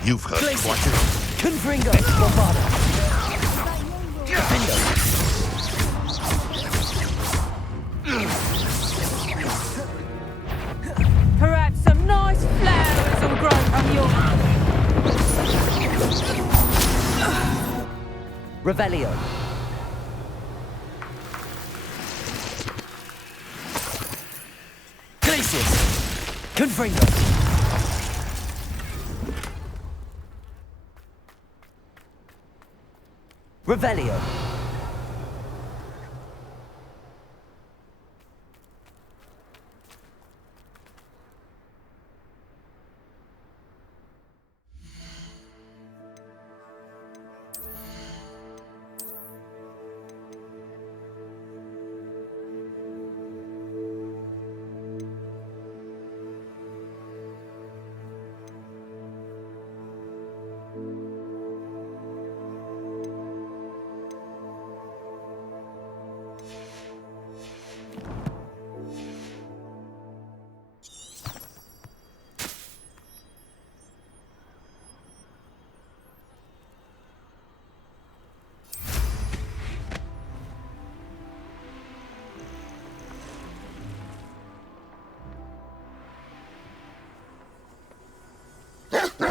You've heard Glacier! quite enough. Confringo! Bombarda! Defendo! Perhaps some nice flowers will grow from your... Revelio! Glacier! Confringo! Revelio!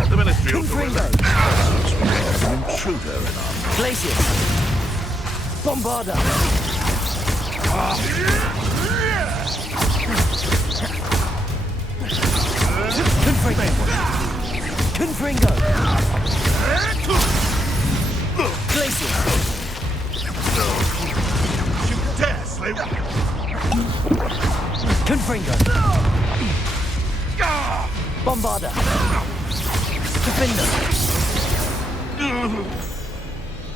The Ministry of Confringo! an intruder in our... Glacier! Bombarda! Confringo! Confringo! Glacier! You dare slay one! Confringo! Bombarda! Defender!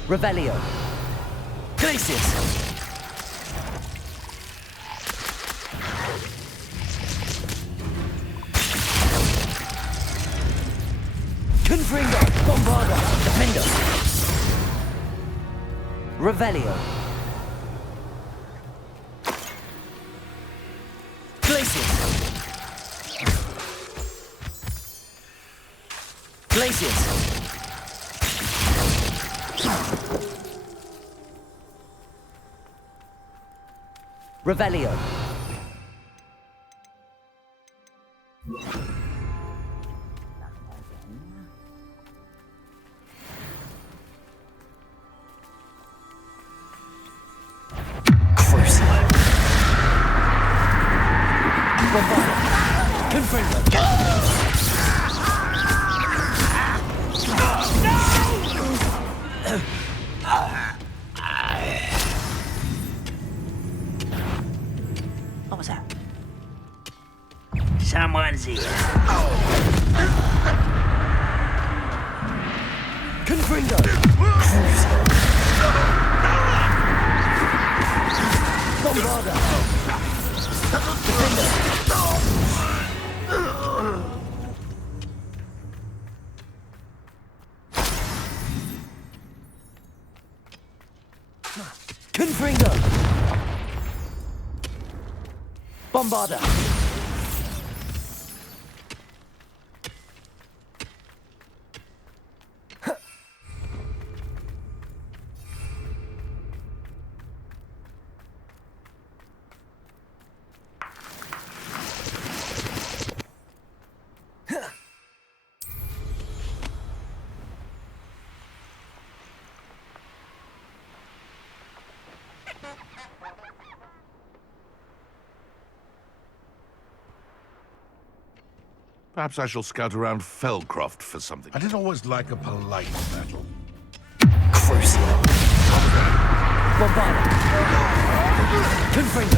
Revelio! Glacier! Confringo! Bombarda! Defender! Revelio! Glacier! Glacier! Revelio! What was that? Someone's here. Confringo! Bombarda! Defender! Confringo! Bombarda! Perhaps I shall scout around Felcroft for something. I did always like a polite battle. Crucial. Bombarda. Confringo.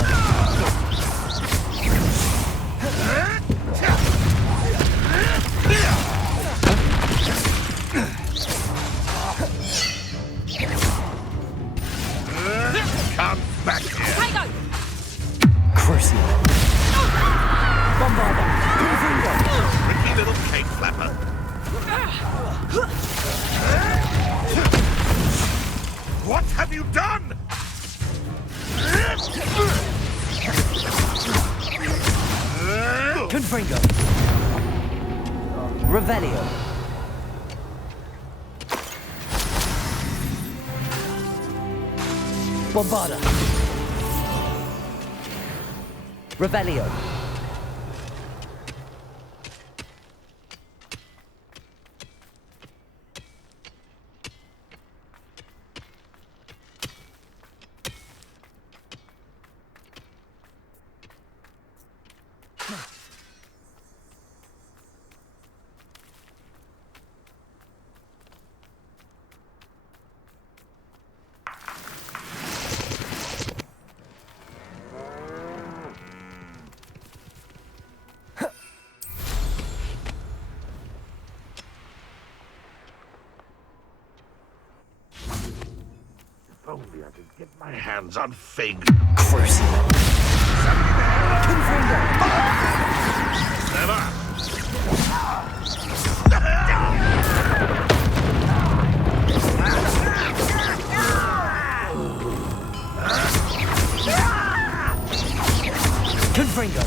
Come back here. Tango! Crucial. Bombarda. Confringo. Tricky little cake flapper. What have you done? Confringo. Revelio. Bombarda. Revelio. If only I could get my hands on Fig. Crucial. Confringo. Never. Confringo.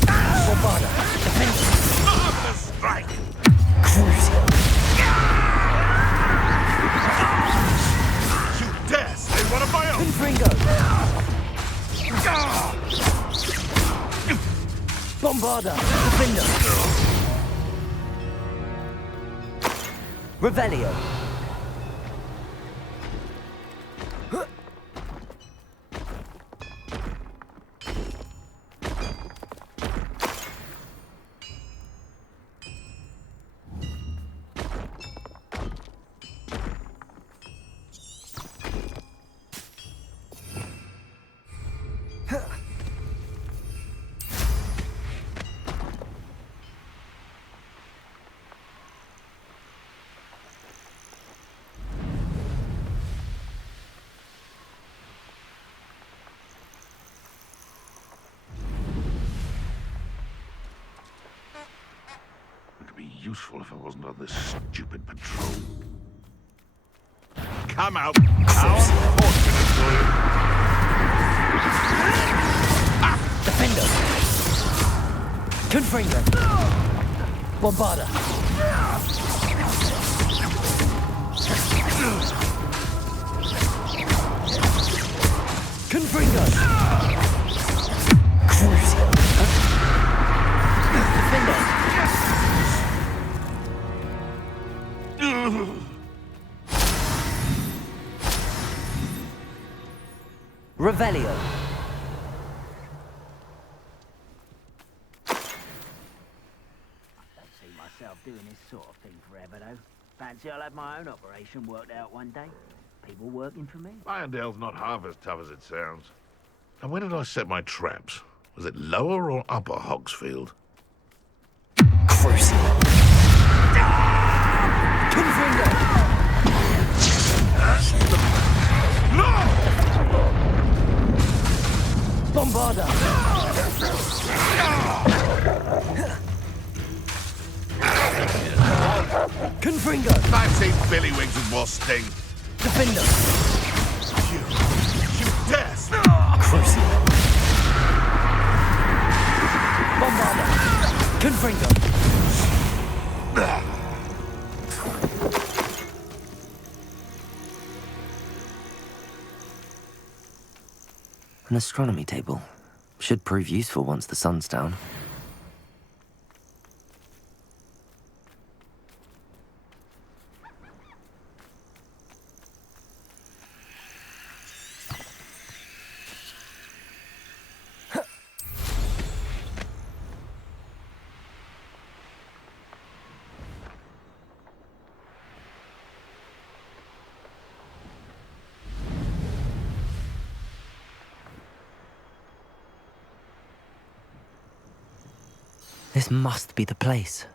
Bombarda. Defender. Marvelous strike. Crucial. You dare say one of my own. Confringo. Bombarda. Defender. Revelio. It'd be useful if I wasn't on this stupid patrol. Come out. How unfortunate for you. Defender. Confringo. Bombarda. Confringo. Crucial. Defender. Revelio. doing this sort of thing forever, though. Fancy I'll have my own operation worked out one day. People working for me. Irondale's not half as tough as it sounds. And where did I set my traps? Was it lower or upper Hogsfield? Crucible. Bombarda! Confringo! I've seen Billy Wings with more sting. Defender! You dare! Crucible! Bombarda! Confringo! An astronomy table. Should prove useful once the sun's down. This must be the place.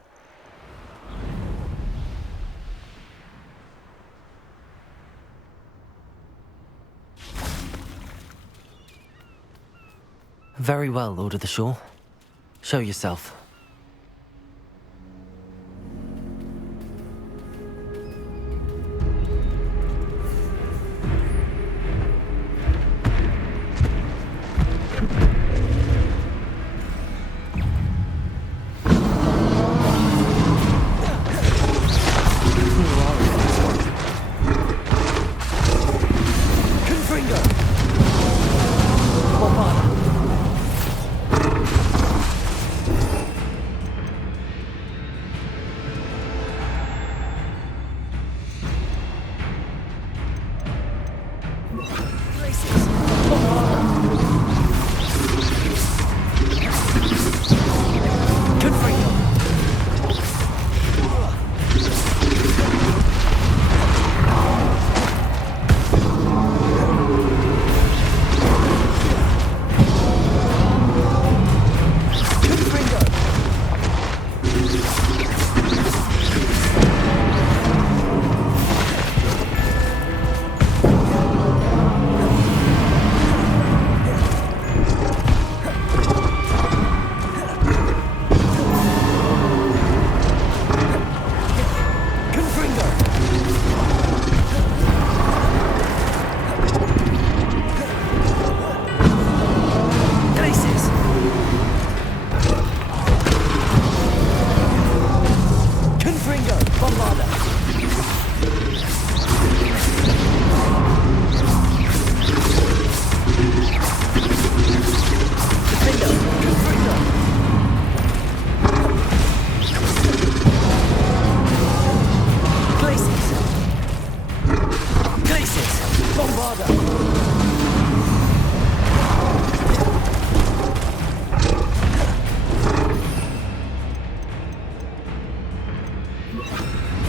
Very well, Lord of the Shore. Show yourself.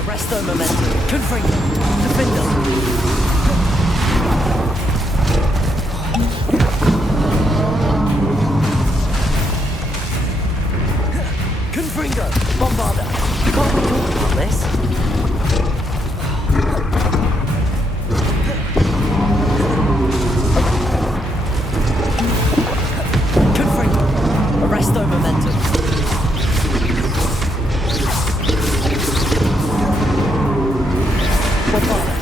Arresto momentum. Confringo. Defender. Confringo. Bombarda. Can't we talk about this? Confringo. Arresto momentum. Bombarda.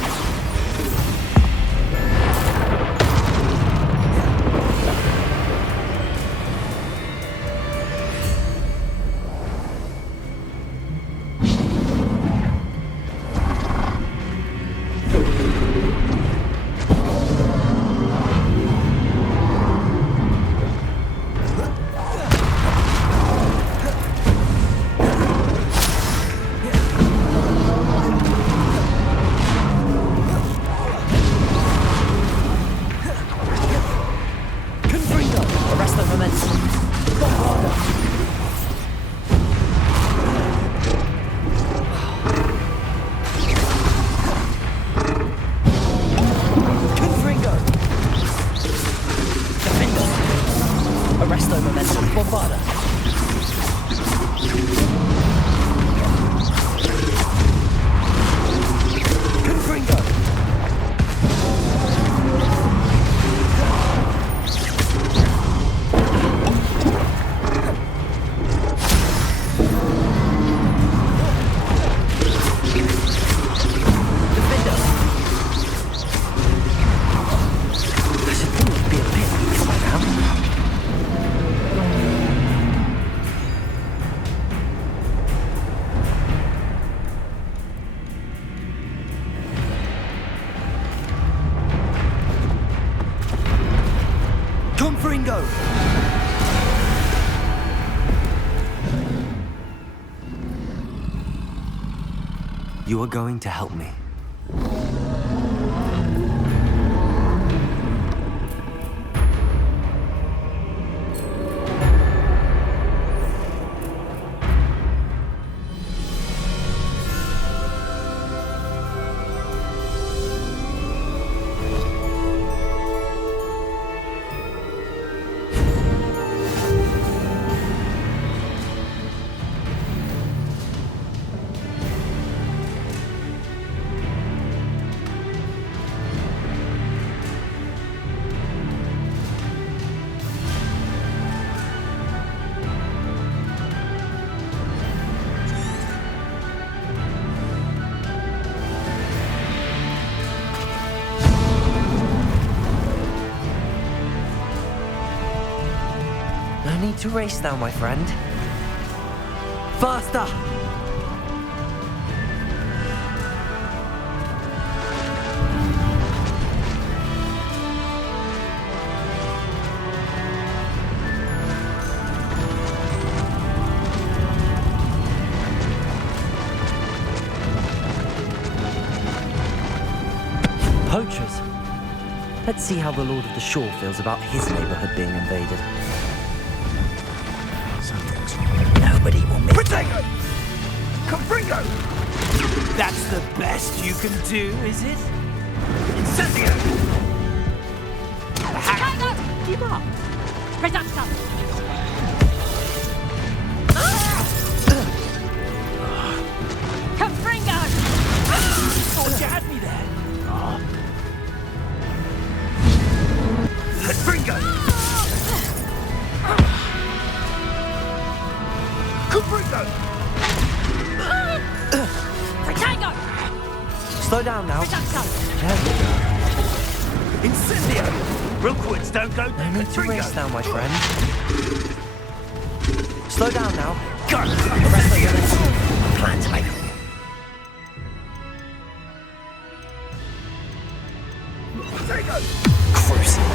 go! You are going to help me. No need to race now, my friend. Faster! Poachers. Let's see how the Lord of the Shore feels about his neighborhood being invaded. Nobody will miss Protego! Confringo! That's the best you can do, is it? Incendio! Protego! Give up! Reduction! Confringo! Thought you had me there. Confringo! Confringo! Protego! Slow down now. Reduction! There we go. Incendio! Brookwoods don't go No need to race now, my friend. Slow down now. Go! Plan to make Cruising.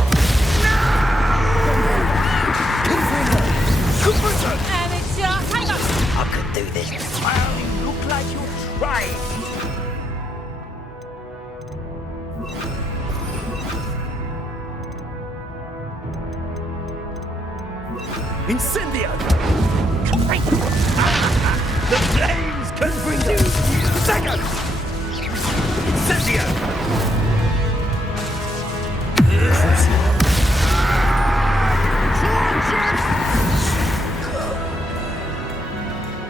Amateur! Hang on! I could do this. Well, you look like you're trying. Incendio! The flames can bring you! Second! Incendio!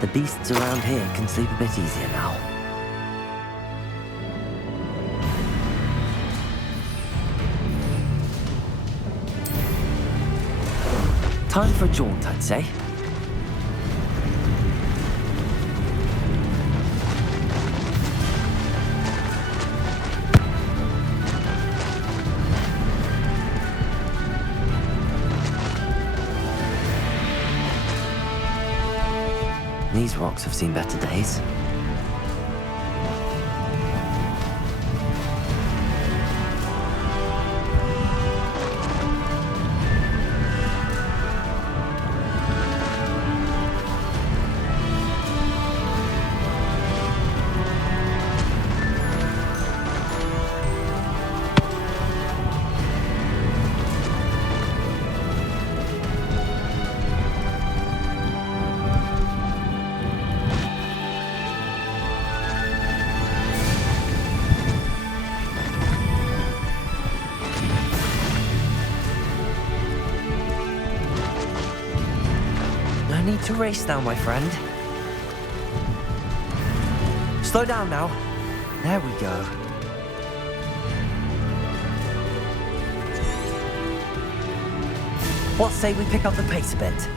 The beasts around here can sleep a bit easier now. Time for a jaunt, I'd say. These rocks have seen better days. No need to race now, my friend. Slow down now. There we go. What say we pick up the pace a bit?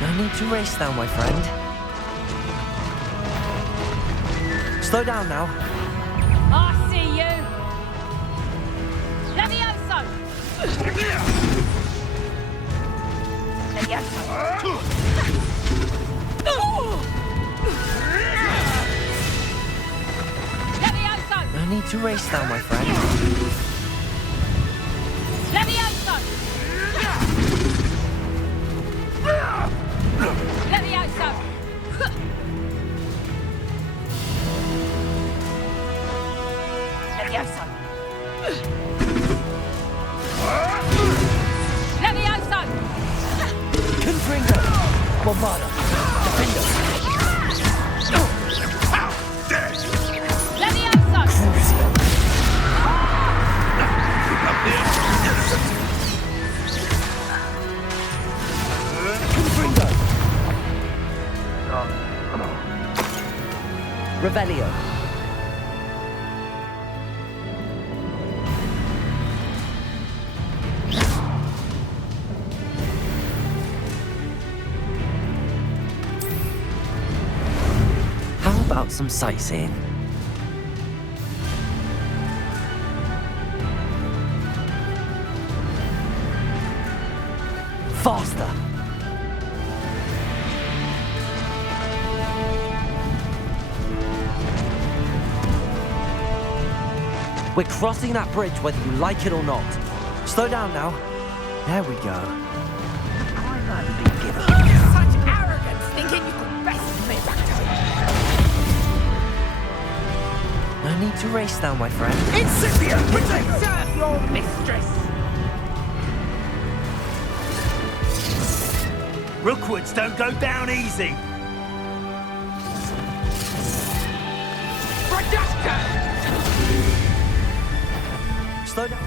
No need to race now, my friend. Slow down now. I see you! Levioso! Levioso! to race now, my friend. Levioso! Levioso! Levioso! Levioso! Confringo! Bombarda! Defender! Levioso! Confringo! Revelio. How about some sightseeing? Faster! We're crossing that bridge whether you like it or not. Slow down now. There we go. Such arrogance, thinking you could best me, Racto. No need to race now, my friend. Incipio! Serve your mistress! Rookwoods don't go down easy! Reducto! Slow down.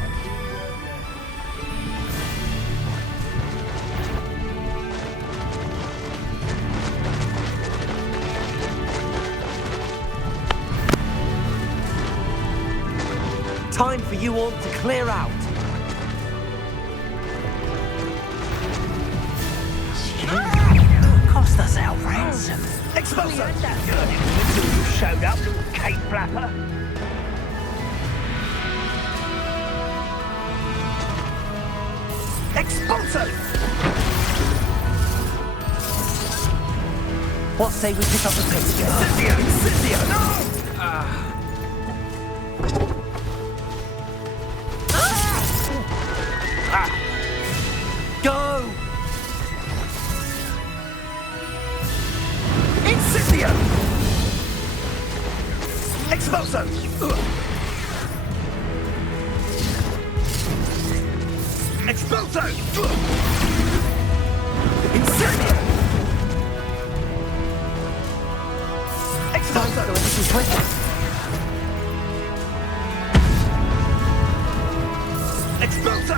Time for you all to clear out. Cost us our ransom. Expulso! Until you showed up, Cape Flapper. Expulso! What say we pick up the pace? Incendio! Incendio! No! Go! Incendio! Expulso! Expulso! Incendio! Expulso! Expulso!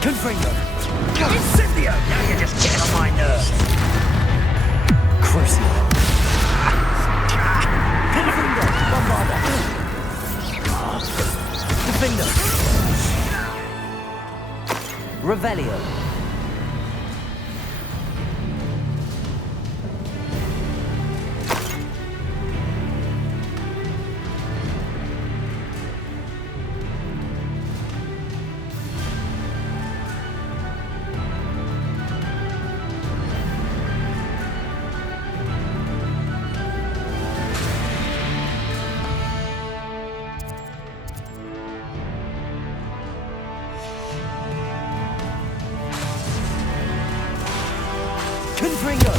Confringo! Incendio! Now you're just getting on my nerves. Crucial. Confringo! Bombarda! Defender! Revelio. Confringo!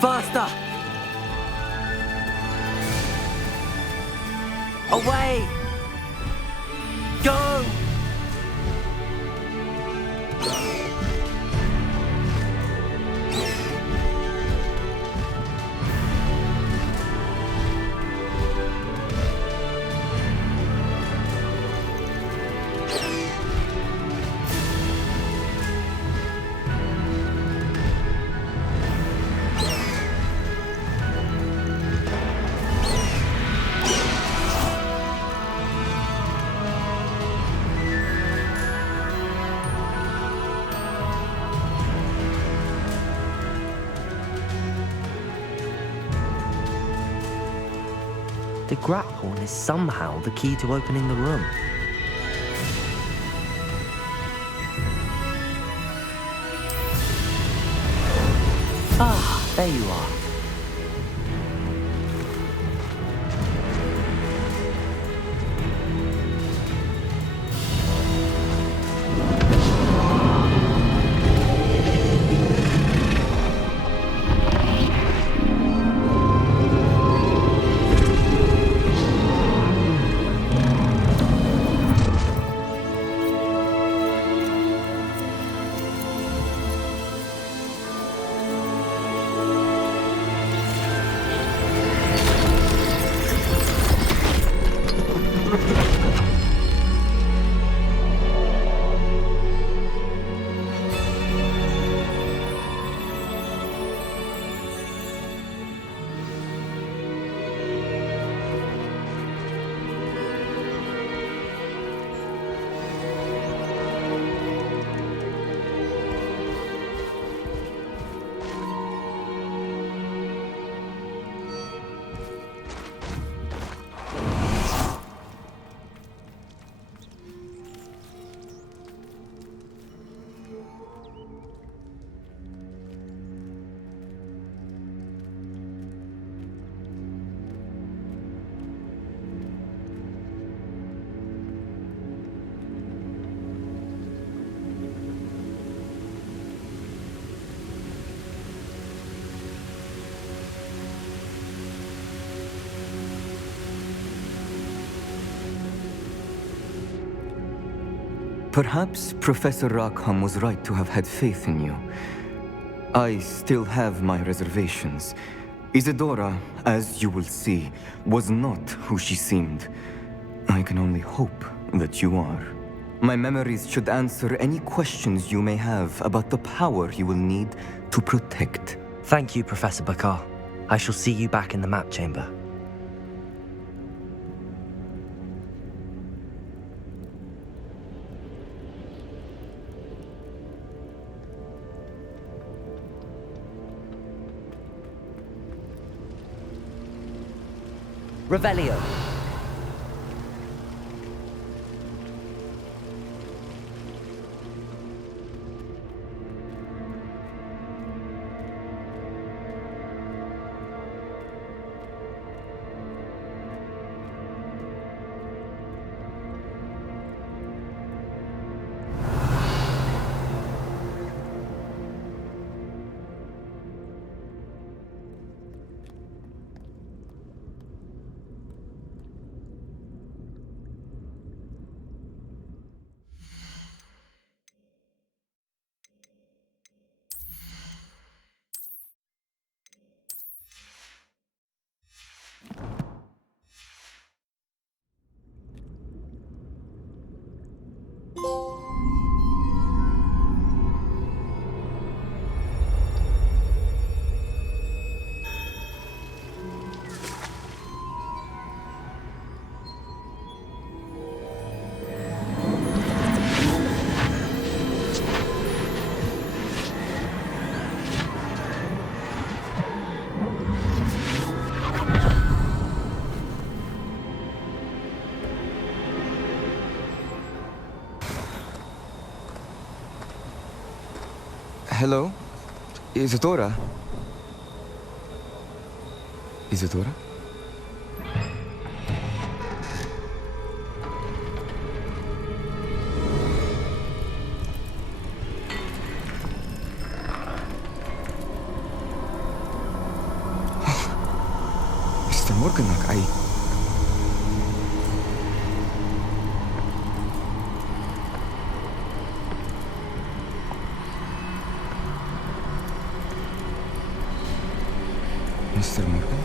Faster! Away! Go! The grapple is somehow the key to opening the room. Ah, there you are. Perhaps Professor Rackham was right to have had faith in you. I still have my reservations. Isadora, as you will see, was not who she seemed. I can only hope that you are. My memories should answer any questions you may have about the power you will need to protect. Thank you, Professor Bakar. I shall see you back in the map chamber. Revelio. Hello? Isadora? Isadora? Mr. Morganach, Mr. Morgan?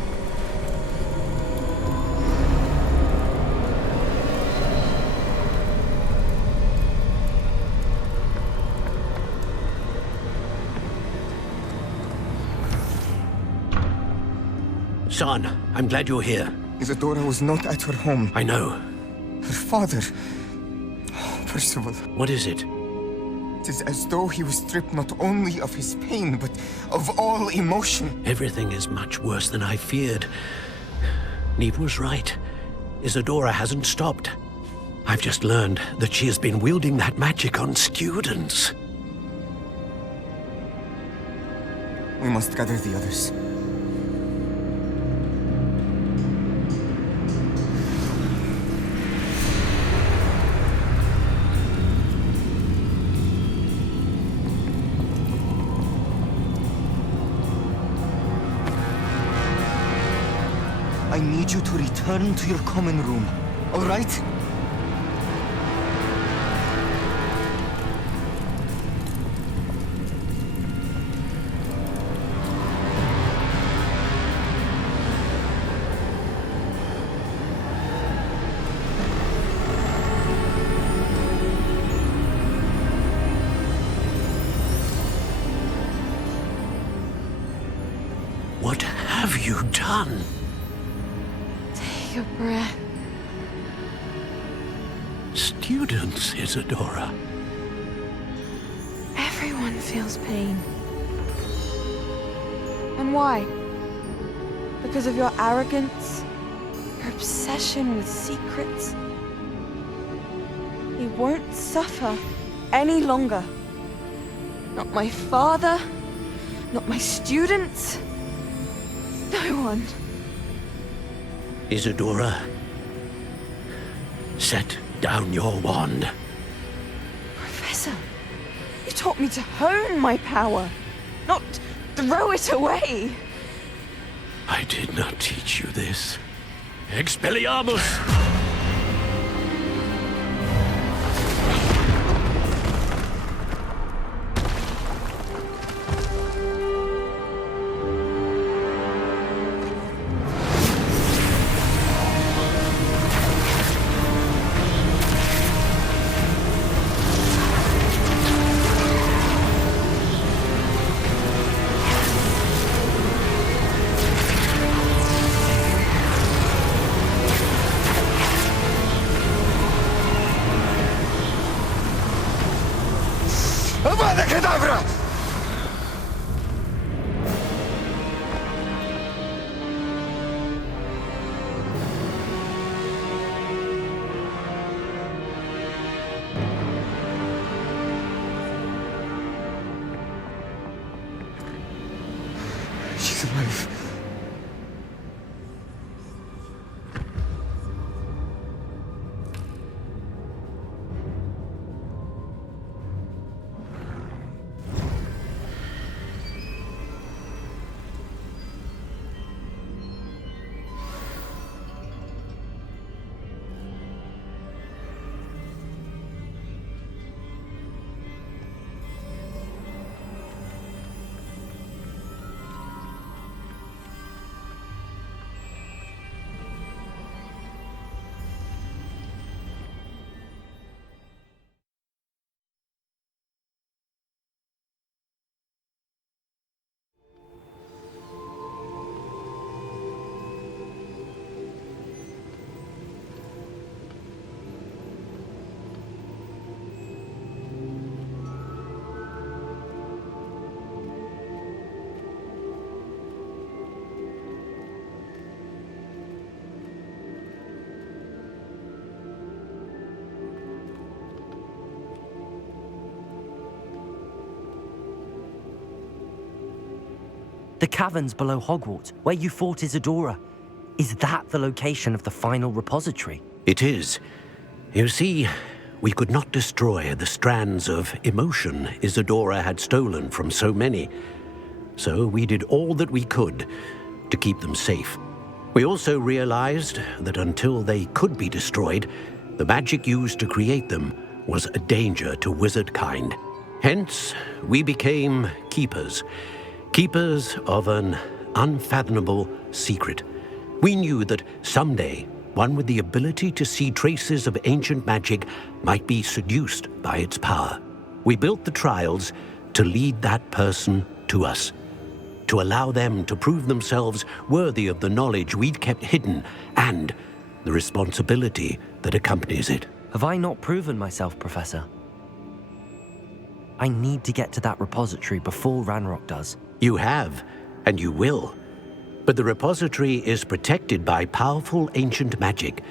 Son, I'm glad you're here. Isadora was not at her home. I know. Her father... Percival. What is it? It is as though he was stripped not only of his pain, but of all emotion. Everything is much worse than I feared. Neve was right. Isadora hasn't stopped. I've just learned that she has been wielding that magic on students. We must gather the others. I need you to return to your common room, all right? What have you done? Take a breath. Students, Isadora. Everyone feels pain. And why? Because of your arrogance? Your obsession with secrets? He won't suffer any longer. Not my father, not my students, no one. Isadora, set down your wand. Professor, you taught me to hone my power, not throw it away. I did not teach you this. Expelliarmus! Avada Kedavra! She's alive. The caverns below Hogwarts, where you fought Isadora. Is that the location of the final repository? It is. You see, we could not destroy the strands of emotion Isadora had stolen from so many. So we did all that we could to keep them safe. We also realized that until they could be destroyed, the magic used to create them was a danger to wizard kind. Hence, we became keepers. Keepers of an unfathomable secret. We knew that someday, one with the ability to see traces of ancient magic might be seduced by its power. We built the trials to lead that person to us, to allow them to prove themselves worthy of the knowledge we'd kept hidden and the responsibility that accompanies it. Have I not proven myself, Professor? I need to get to that repository before Ranrock does. You have, and you will. But the repository is protected by powerful ancient magic.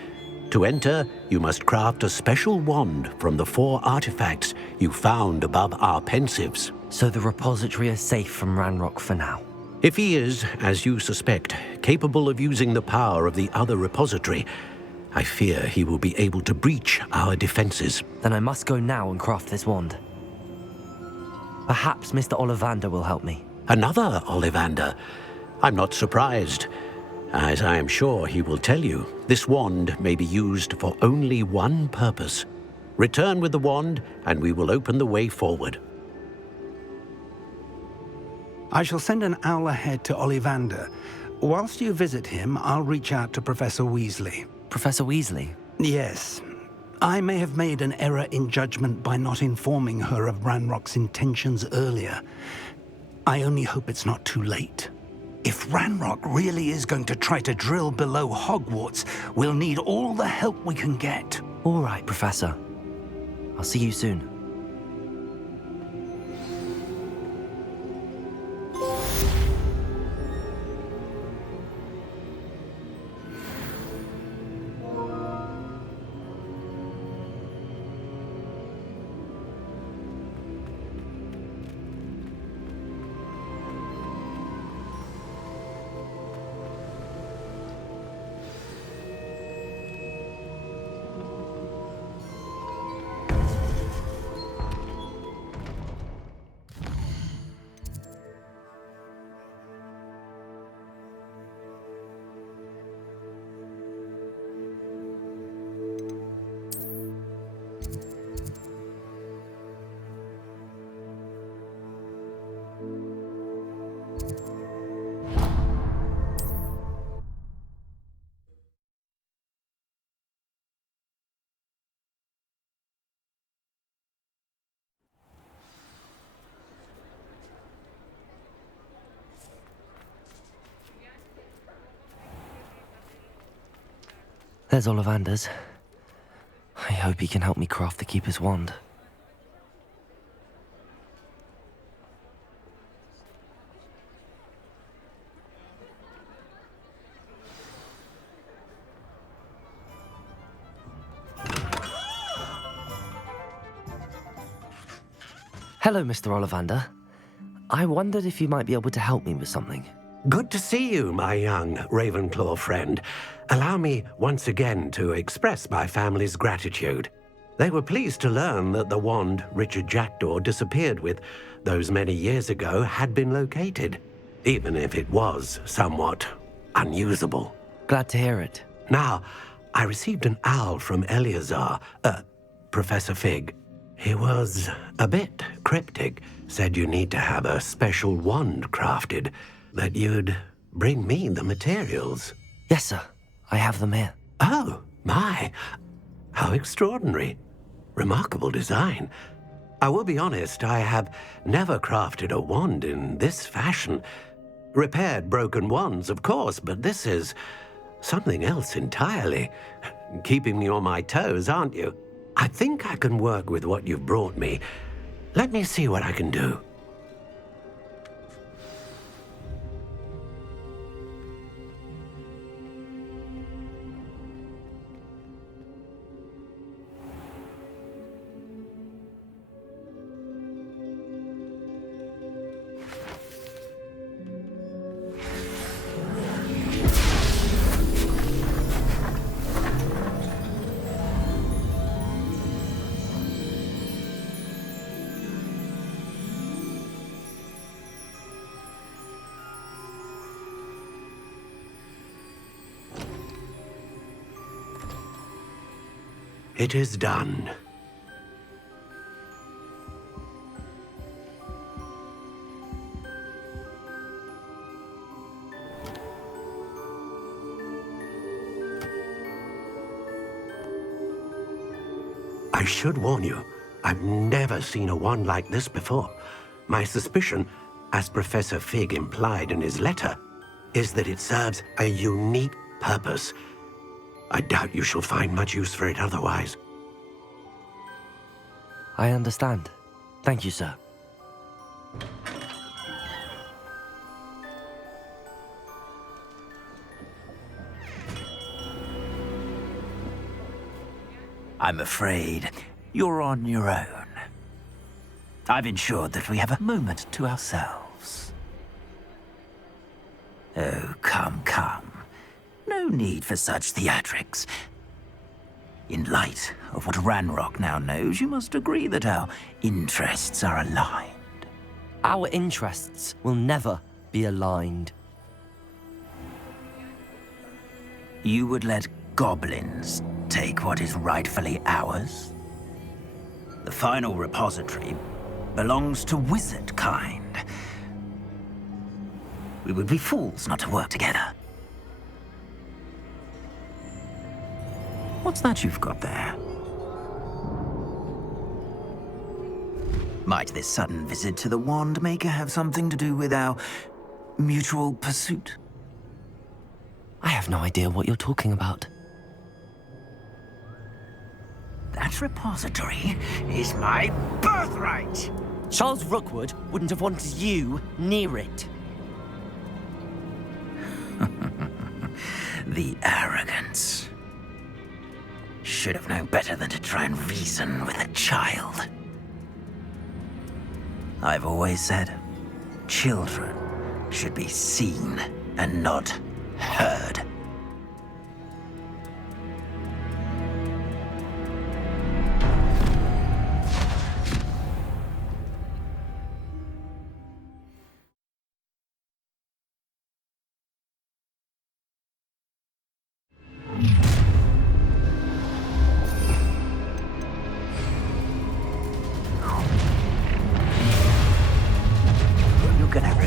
To enter, you must craft a special wand from the 4 artifacts you found above our pensives. So the repository is safe from Ranrock for now? If he is, as you suspect, capable of using the power of the other repository, I fear he will be able to breach our defenses. Then I must go now and craft this wand. Perhaps Mr. Ollivander will help me. Another Ollivander? I'm not surprised. As I am sure he will tell you, this wand may be used for only one purpose. Return with the wand, and we will open the way forward. I shall send an owl ahead to Ollivander. Whilst you visit him, I'll reach out to Professor Weasley. Professor Weasley? Yes. I may have made an error in judgment by not informing her of Ranrock's intentions earlier. I only hope it's not too late. If Ranrock really is going to try to drill below Hogwarts, we'll need all the help we can get. All right, Professor. I'll see you soon. There's Ollivander's. I hope he can help me craft the Keeper's wand. Hello, Mr. Ollivander. I wondered if you might be able to help me with something. Good to see you, my young Ravenclaw friend. Allow me once again to express my family's gratitude. They were pleased to learn that the wand Richard Jackdaw disappeared with those many years ago had been located, even if it was somewhat unusable. Glad to hear it. Now, I received an owl from Eleazar, Professor Fig. He was a bit cryptic, said you need to have a special wand crafted, that you'd bring me the materials. Yes, sir. I have them here. Oh, my. How extraordinary. Remarkable design. I will be honest, I have never crafted a wand in this fashion. Repaired broken wands, of course, but this is something else entirely. Keeping me on my toes, aren't you? I think I can work with what you've brought me. Let me see what I can do. It is done. I should warn you, I've never seen a wand like this before. My suspicion, as Professor Fig implied in his letter, is that it serves a unique purpose. I doubt you shall find much use for it otherwise. I understand. Thank you, sir. I'm afraid you're on your own. I've ensured that we have a moment to ourselves. Oh, come, come. No need for such theatrics. In light of what Ranrock now knows, you must agree that our interests are aligned. Our interests will never be aligned. You would let goblins take what is rightfully ours? The final repository belongs to wizard kind. We would be fools not to work together. What's that you've got there? Might this sudden visit to the Wand Maker have something to do with our mutual pursuit? I have no idea what you're talking about. That repository is my birthright! Charles Rookwood wouldn't have wanted you near it. The arrogance. Should have known better than to try and reason with a child. I've always said, children should be seen and not heard.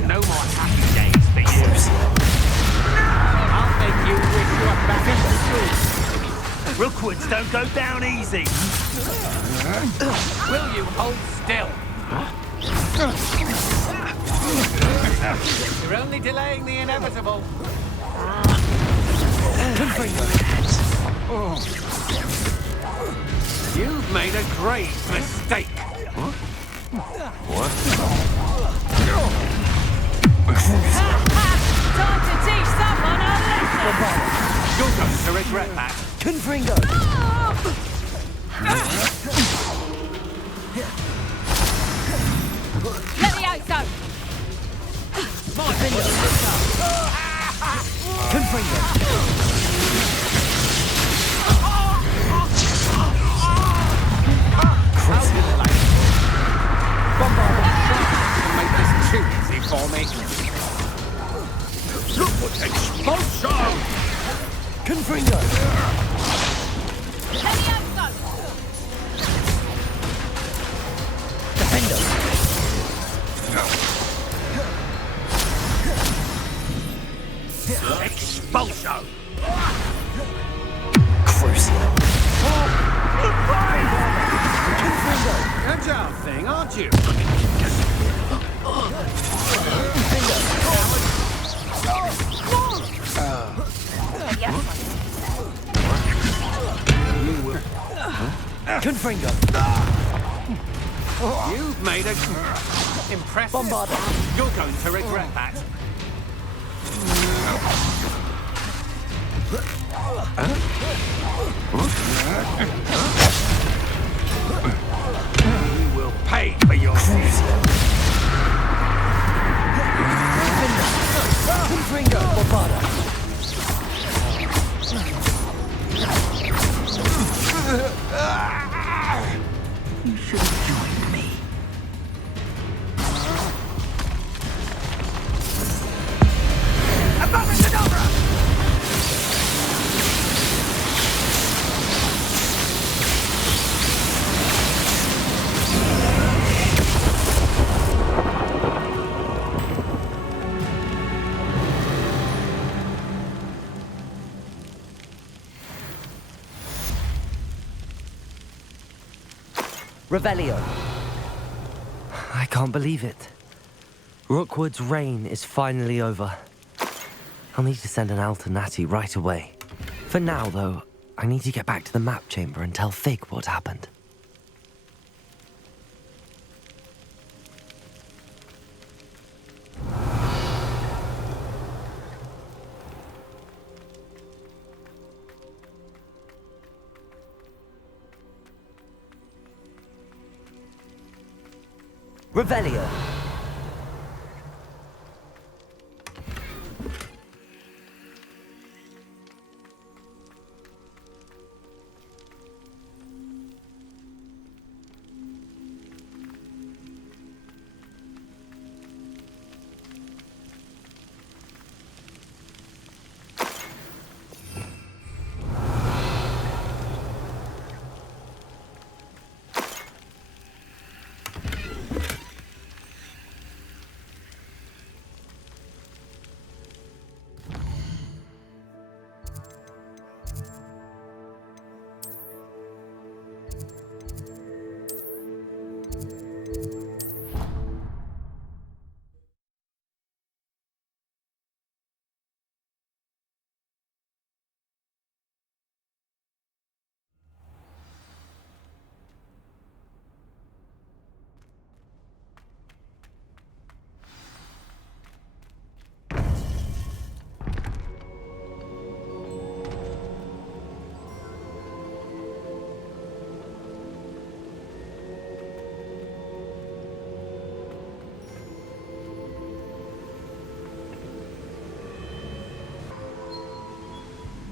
No more happy days for you. I'll make you wish you were back in school. Rookwoods don't go down easy. Will you hold still? You're only delaying the inevitable. You've made a grave mistake. What? Time to teach someone a lesson! You're going to regret that. Confringo! Let me out, so! My fingers. Confringo! Make this too easy for me. Look what's expulsion! Confringo! Let me out, so! Defender! Expulsion! Crucio! Agile thing, aren't you? Confringo! You've made a impressive. Bombarder! You're going to regret that. You will pay for your sins. Confringo! Bombarder! You should have joined me. Abracadabra! Revelio. I can't believe it. Rookwood's reign is finally over. I'll need to send an alternati right away. For now, though, I need to get back to the map chamber and tell Fig what happened. Revelio.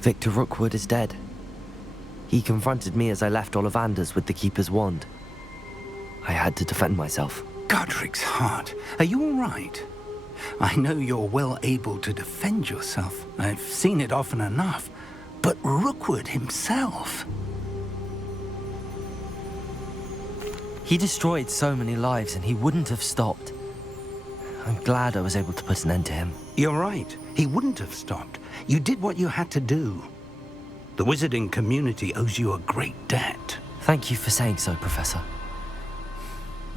Victor Rookwood is dead. He confronted me as I left Ollivander's with the Keeper's wand. I had to defend myself. Godric's heart, are you all right? I know you're well able to defend yourself. I've seen it often enough. But Rookwood himself... He destroyed so many lives and he wouldn't have stopped. I'm glad I was able to put an end to him. You're right. He wouldn't have stopped. You did what you had to do. The wizarding community owes you a great debt. Thank you for saying so, Professor.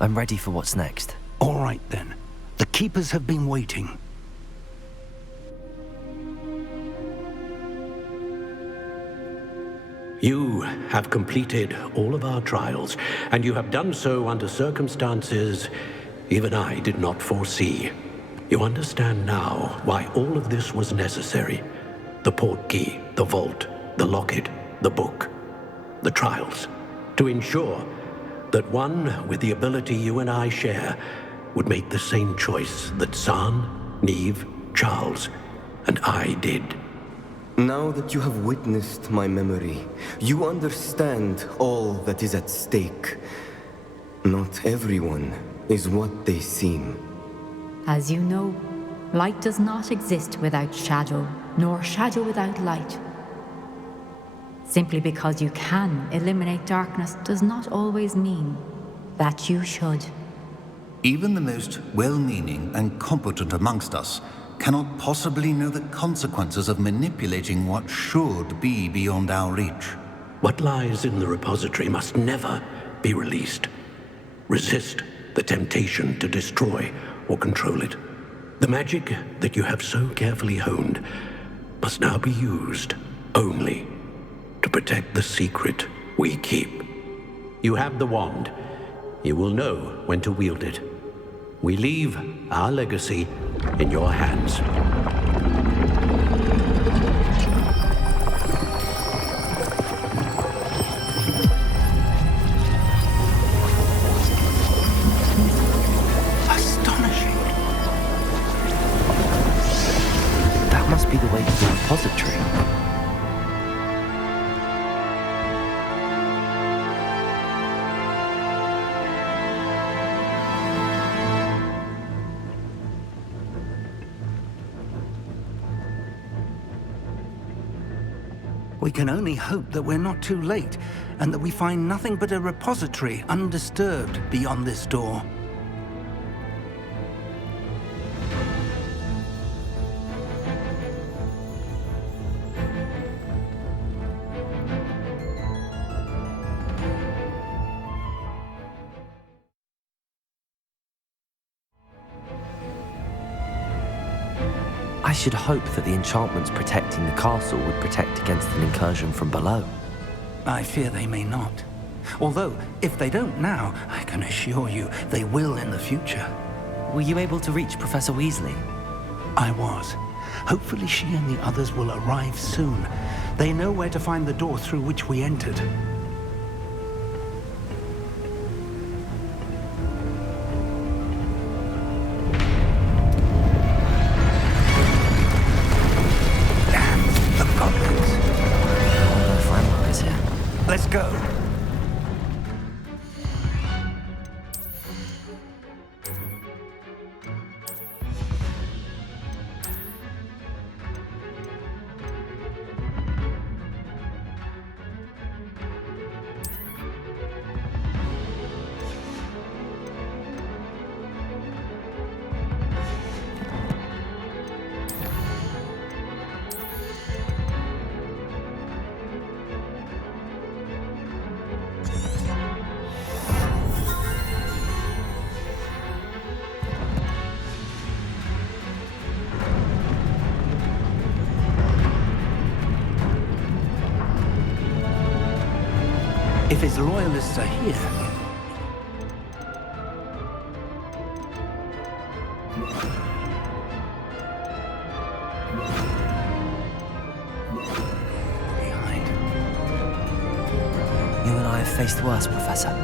I'm ready for what's next. All right, then. The Keepers have been waiting. You have completed all of our trials, and you have done so under circumstances even I did not foresee. You understand now why all of this was necessary. The portkey, the vault, the locket, the book, the trials. To ensure that one with the ability you and I share would make the same choice that San, Neve, Charles, and I did. Now that you have witnessed my memory, you understand all that is at stake. Not everyone is what they seem. As you know, light does not exist without shadow, nor shadow without light. Simply because you can eliminate darkness does not always mean that you should. Even the most well-meaning and competent amongst us cannot possibly know the consequences of manipulating what should be beyond our reach. What lies in the repository must never be released. Resist the temptation to destroy or control it. The magic that you have so carefully honed must now be used only to protect the secret we keep. You have the wand. You will know when to wield it. We leave our legacy in your hands. That must be the way to the repository. We can only hope that we're not too late, and that we find nothing but a repository undisturbed beyond this door. I should hope that the enchantments protecting the castle would protect against an incursion from below. I fear they may not. Although, if they don't now, I can assure you they will in the future. Were you able to reach Professor Weasley? I was. Hopefully she and the others will arrive soon. They know where to find the door through which we entered. Let's go. If his loyalists are here... behind. You and I have faced worse, Professor.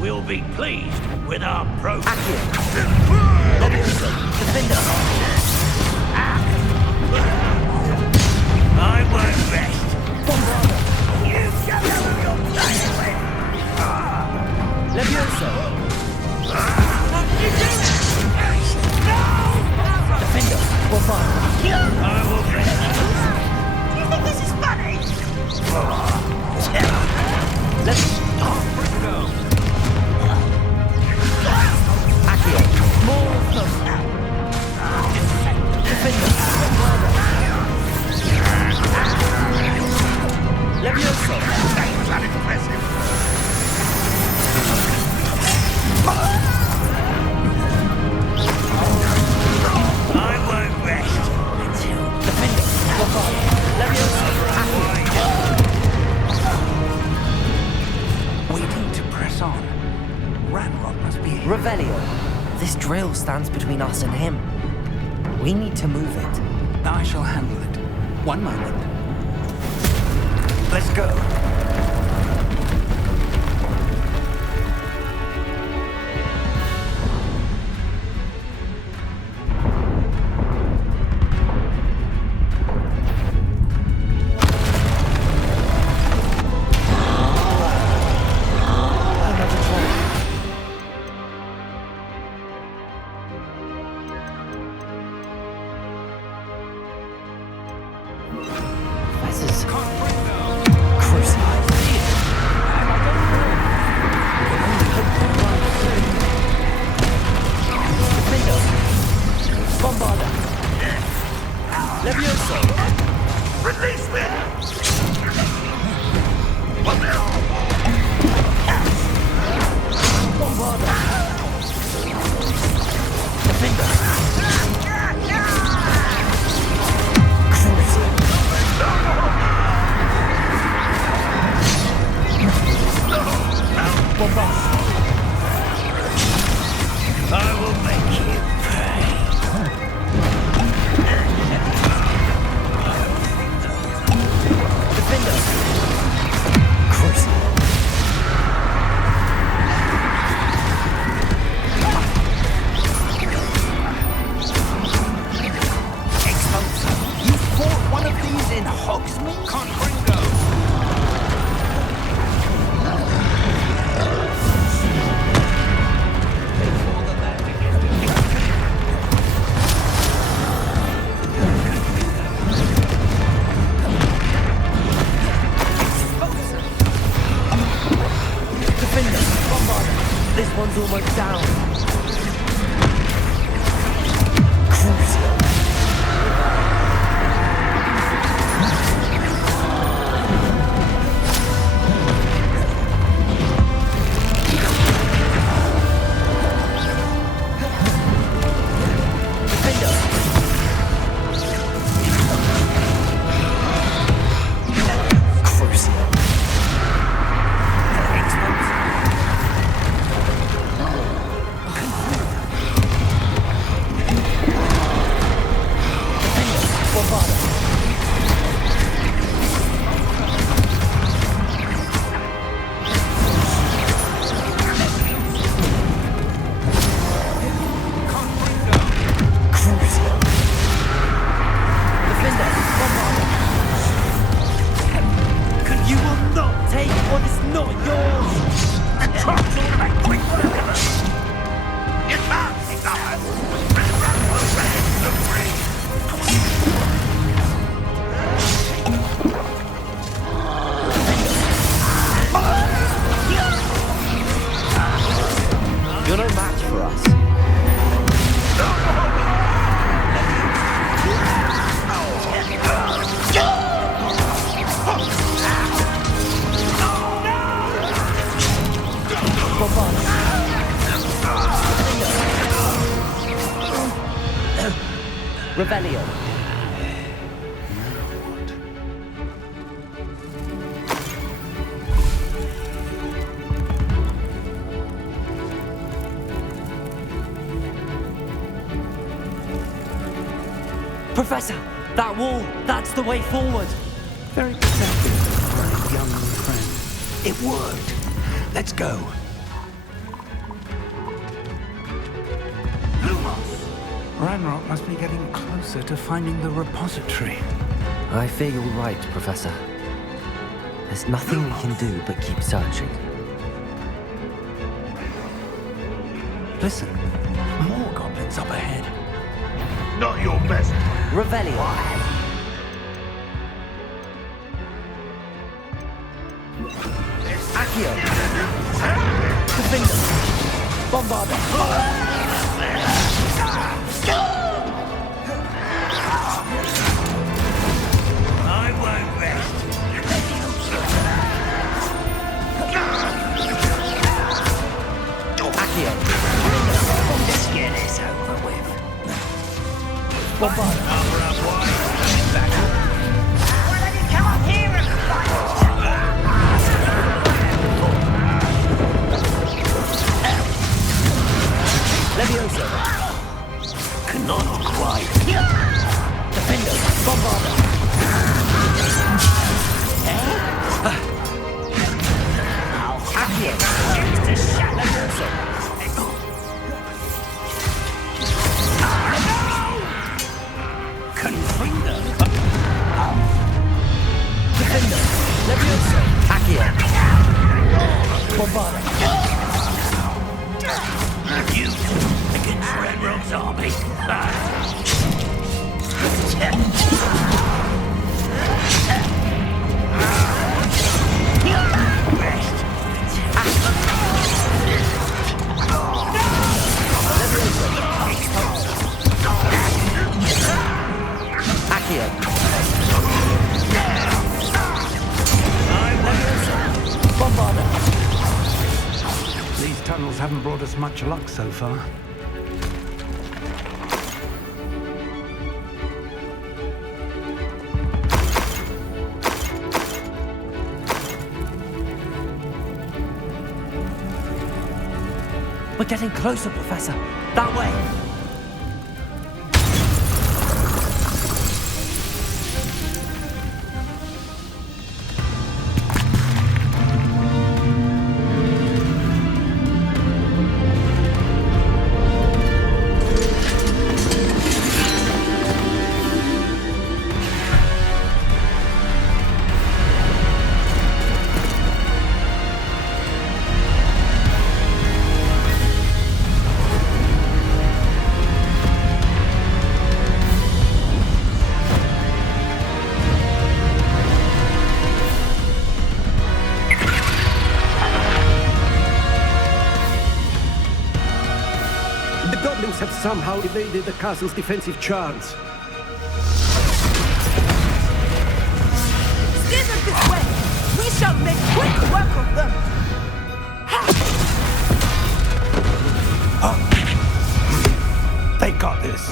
We'll be pleased with our progress. I won't rest. You shall have your play with. Levioso! What are you doing? No! Defender, I will rest. Do you think this is funny? Let's go. More of them. Defender. Levioso. That was unimpressive. I won't rest until Defender. Levioso. We need to press on. Ranrock must be here. Revelio. This drill stands between us and him. We need to move it. I shall handle it. One moment. Let's go. You're no match for us. Rebellion. Professor, that wall, that's the way forward. Very perceptive for a young friend. It worked. Let's go. Ranrock must be getting closer to finding the repository. I fear you're right, Professor. There's nothing we can do but keep searching. Listen, more goblins up ahead. Not your best. Revelio. Accio. Defender. Bombarder. I won't rest. Accio. Let's get this over with. Bombarder. Why don't you come up here and fight? Levioso. Not quite. Defender. Bombarder. Accio. Levioso. Confringo. Defender. Levioso. Accio. Bombarder. You against Ranrock's army. These tunnels haven't brought us much luck so far. We're getting closer, Professor. That way. Have somehow evaded the castle's defensive charms. Steer them this way! We shall make quick work of them! They got this.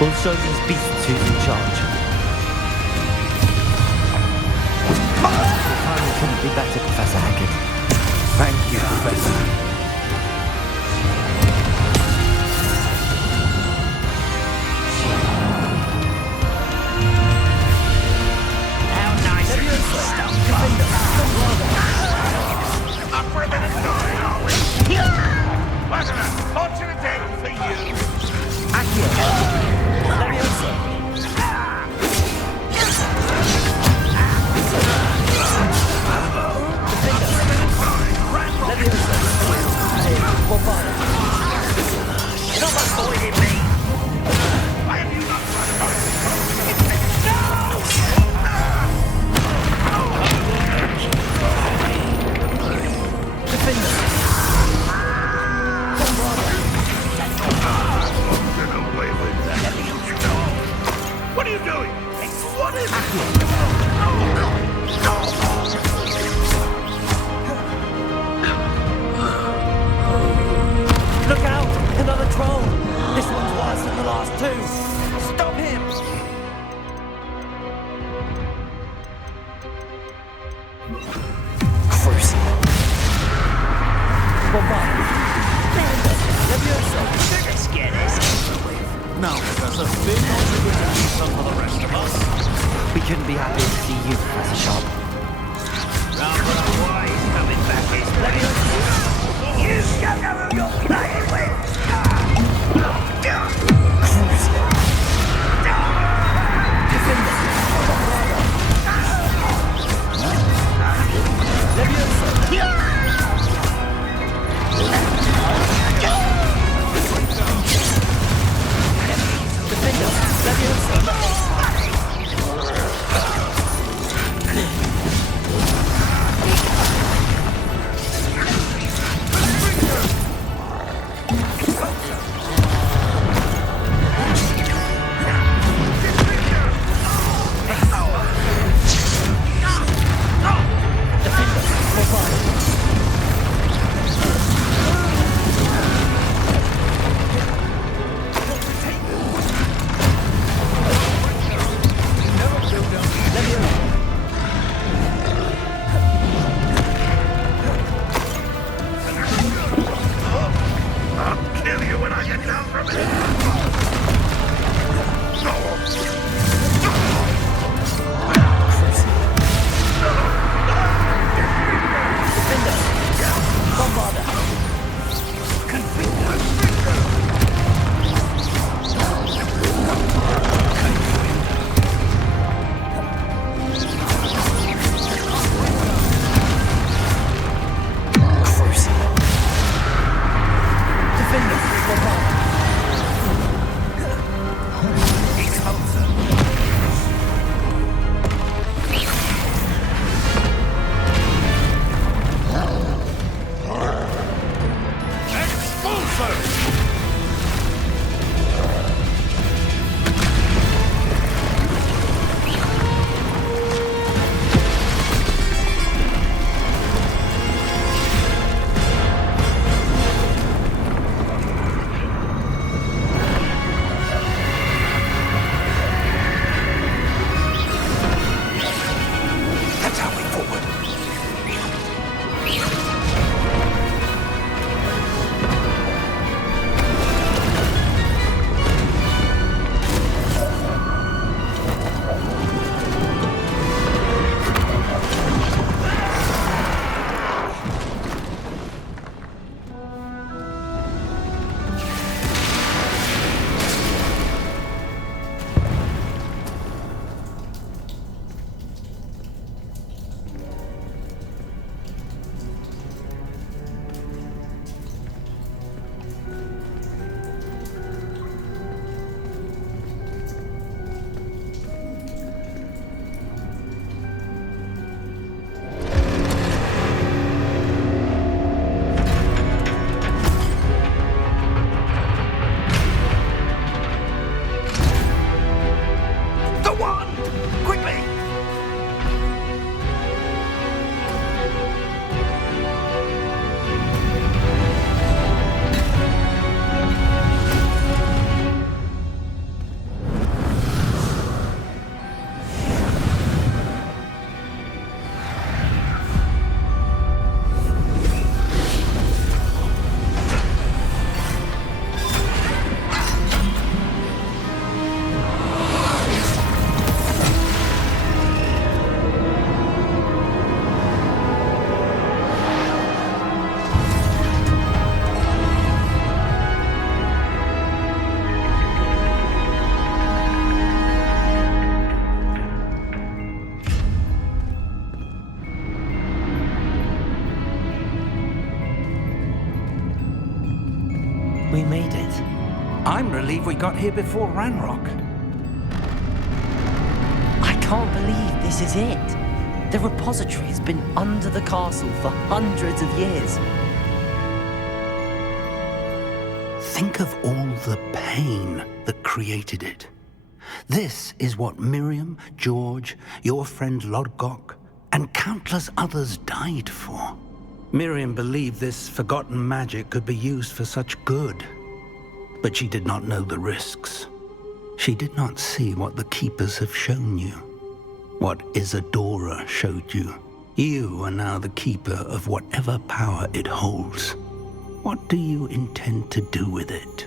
We'll show these beasts who's in charge. The timing couldn't be better, Professor Hackett. Thank you, Professor. How nice of you stuff, Up for a minute, are we? What's an unfortunate day for you? Accio. Levioso. happy to see you, Professor Sharp. Rather wise coming back this way. You don't know who you're playing with. We made it. I'm relieved we got here before Ranrock. I can't believe this is it. The repository has been under the castle for hundreds of years. Think of all the pain that created it. This is what Miriam, George, your friend Lodgok, and countless others died for. Miriam believed this forgotten magic could be used for such good, but she did not know the risks. She did not see what the Keepers have shown you, what Isadora showed you. You are now the Keeper of whatever power it holds. What do you intend to do with it?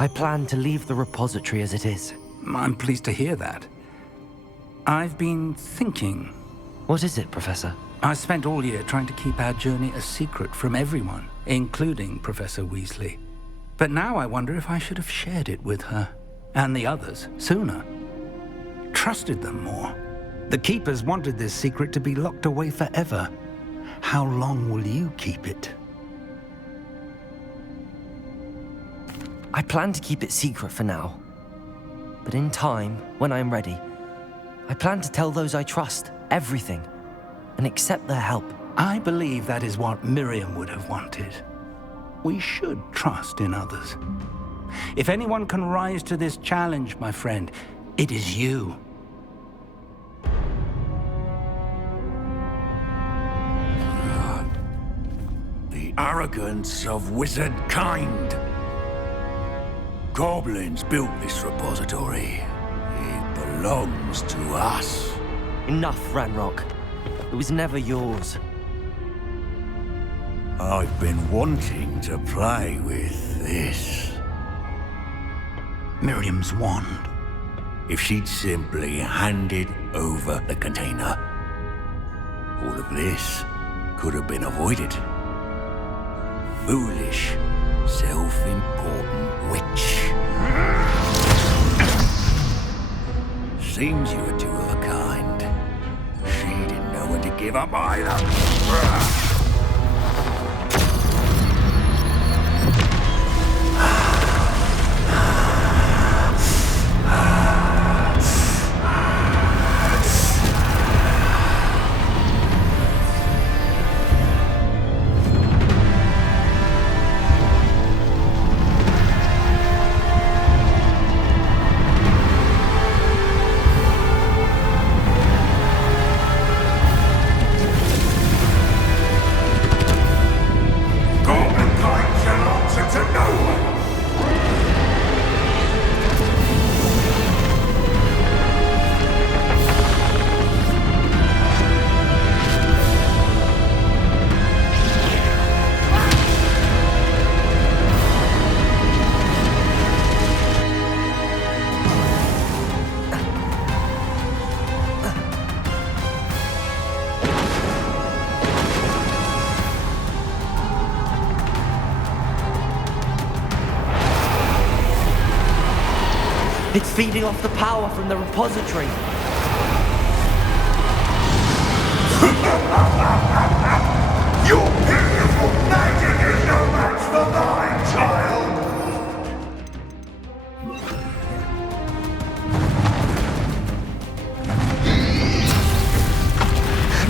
I plan to leave the repository as it is. I'm pleased to hear that. I've been thinking. What is it, Professor? I spent all year trying to keep our journey a secret from everyone, including Professor Weasley. But now I wonder if I should have shared it with her, and the others, sooner. Trusted them more. The Keepers wanted this secret to be locked away forever. How long will you keep it? I plan to keep it secret for now. But in time, when I'm ready, I plan to tell those I trust everything and accept their help. I believe that is what Miriam would have wanted. We should trust in others. If anyone can rise to this challenge, my friend, it is you. The arrogance of wizard kind. Goblins built this repository. It belongs to us. Enough, Ranrock. It was never yours. I've been wanting to play with this. Miriam's wand. If she'd simply handed over the container, all of this could have been avoided. Foolish, self-important witch. Seems you were two of a kind. She didn't know when to give up either. It's feeding off the power from the repository. Your beautiful magic is no match for mine, child!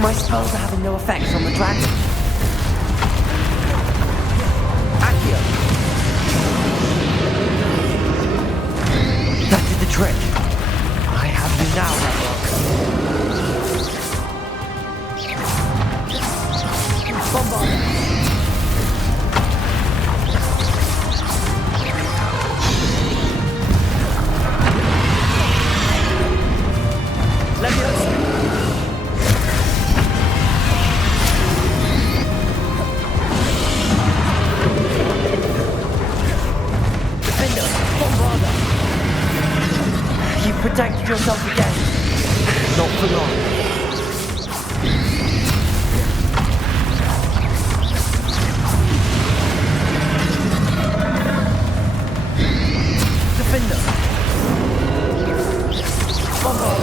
My spells are having no effect on the dragon. Accio! That did the trick. I have you now, Ranrock. Bombard! Leviosa! Defender! Bombarda! You protected yourself again. Not for long. Defender! Bombarda!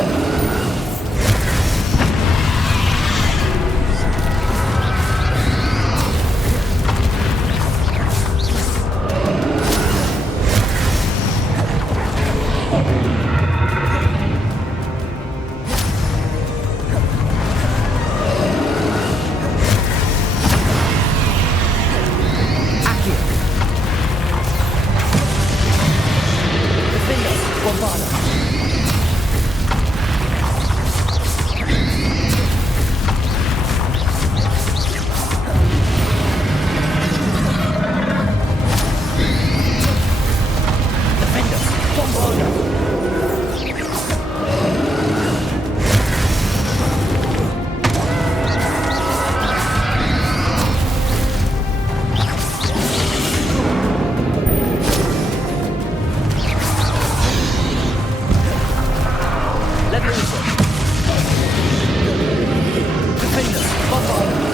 Leviosa. Defender. Bombard.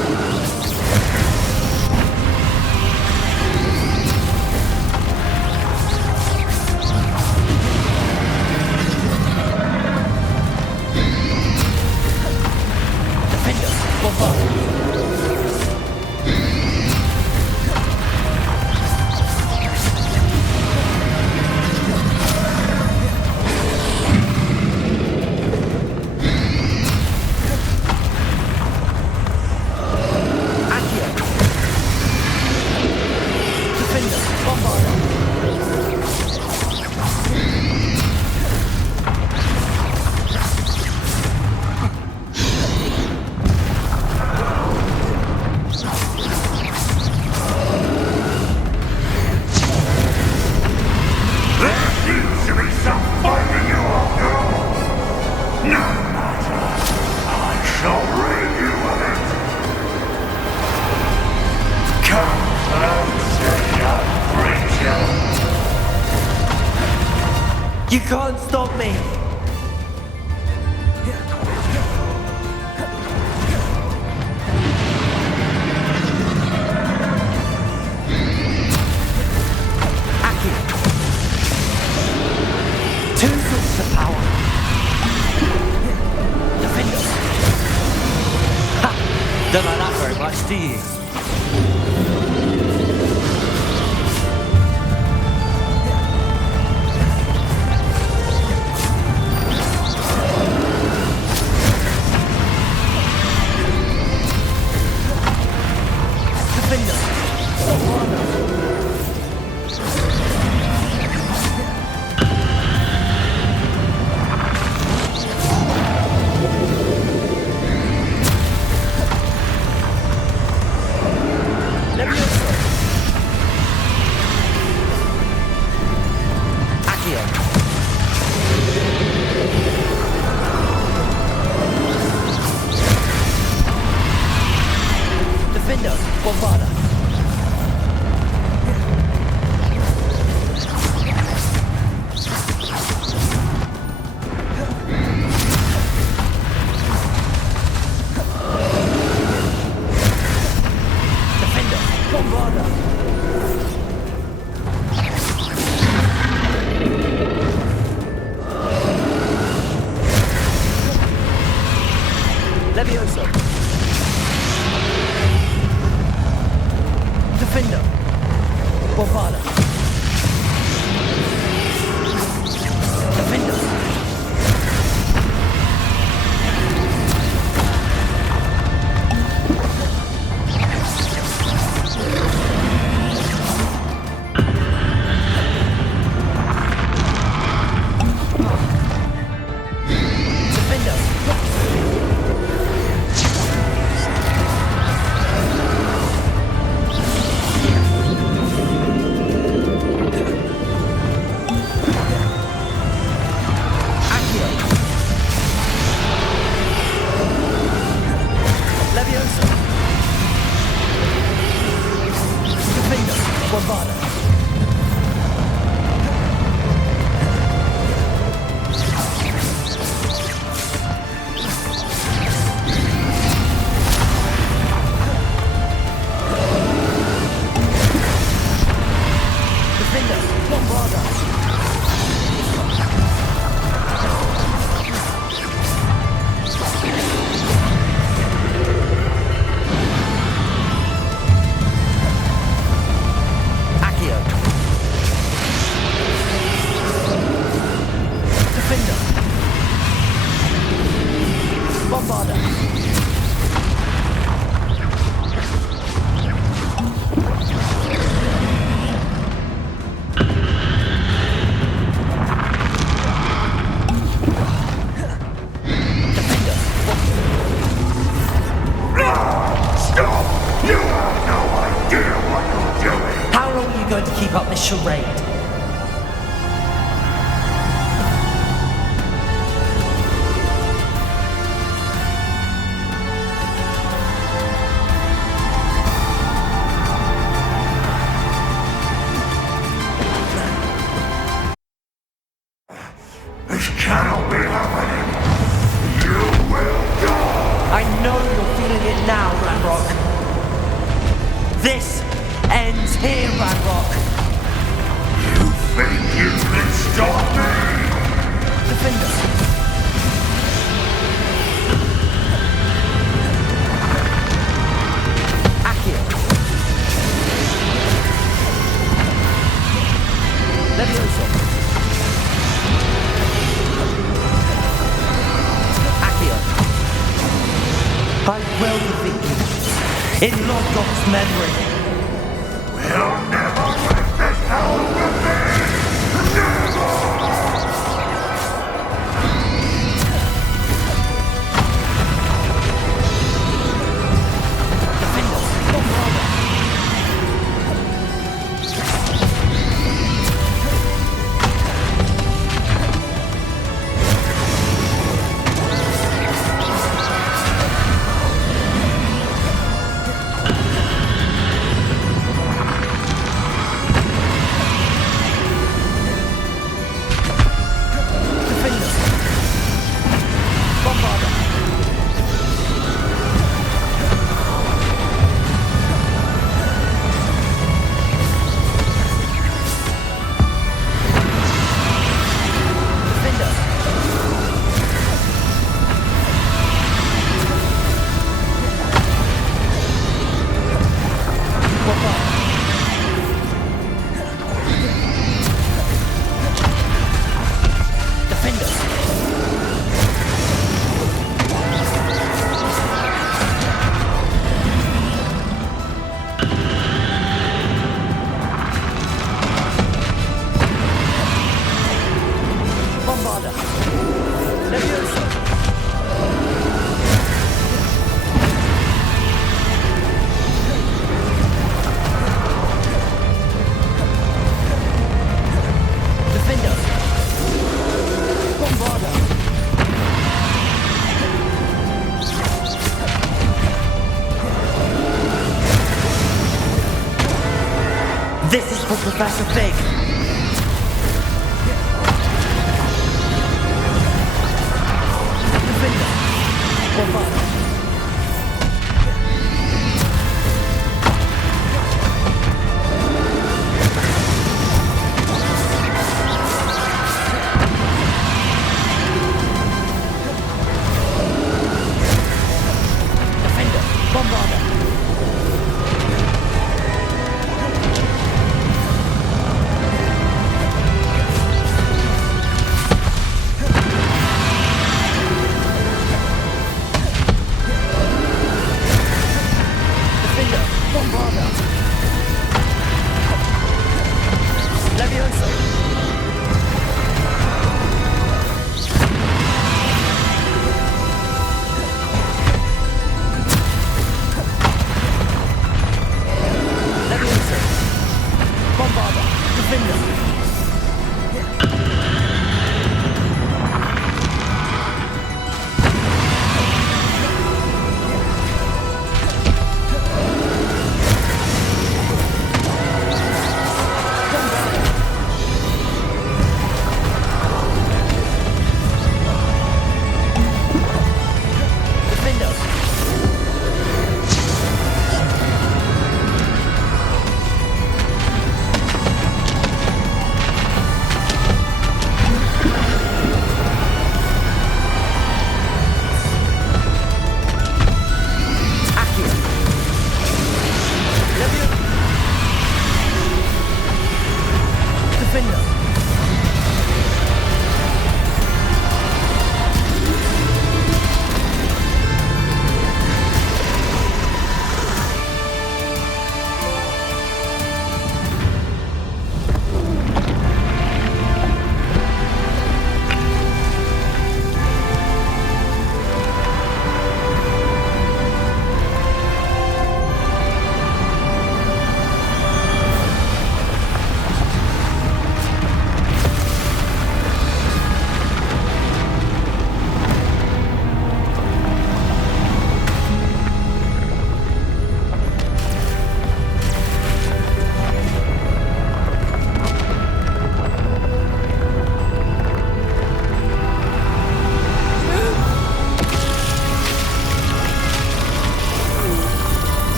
You can't stop me! Aki! Two sources of power! Defender! Ha! Don't like that very much, do you? Charade. This cannot be happening. This ends here, Ranrock. You think you can stop me? Defender. Levioso. Accio. I will defeat you in Lord God's memory. We'll never let this power from me! Never! This is for Professor Fig. Defender. Bombarda. Defender. Bombarda.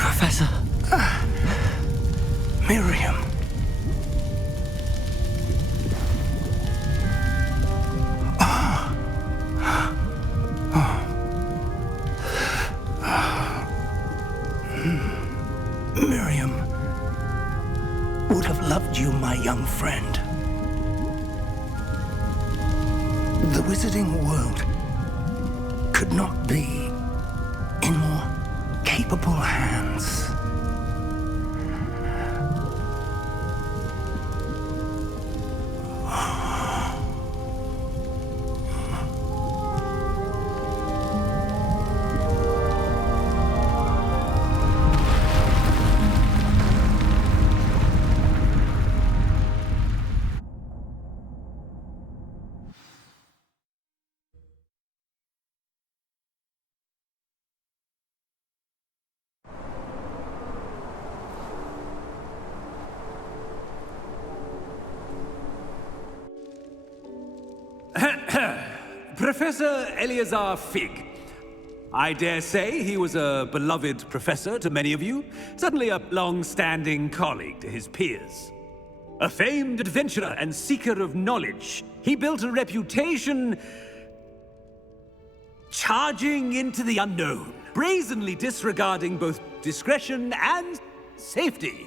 Professor. Miriam. Miriam would have loved you, my young friend. The wizarding world could not be in more capable hands. Professor Eleazar Fig. I dare say he was a beloved professor to many of you, certainly a long-standing colleague to his peers. A famed adventurer and seeker of knowledge, he built a reputation charging into the unknown, brazenly disregarding both discretion and safety,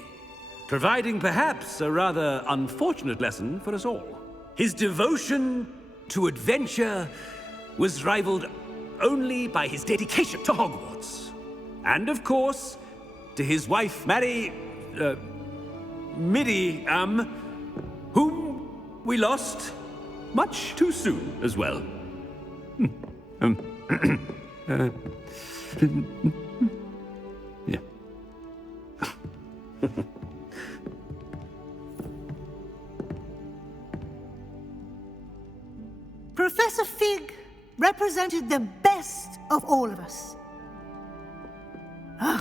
providing perhaps a rather unfortunate lesson for us all. His devotion to adventure was rivaled only by his dedication to Hogwarts. And of course, to his wife, Midi, whom we lost much too soon as well. Yeah. Professor Fig represented the best of all of us.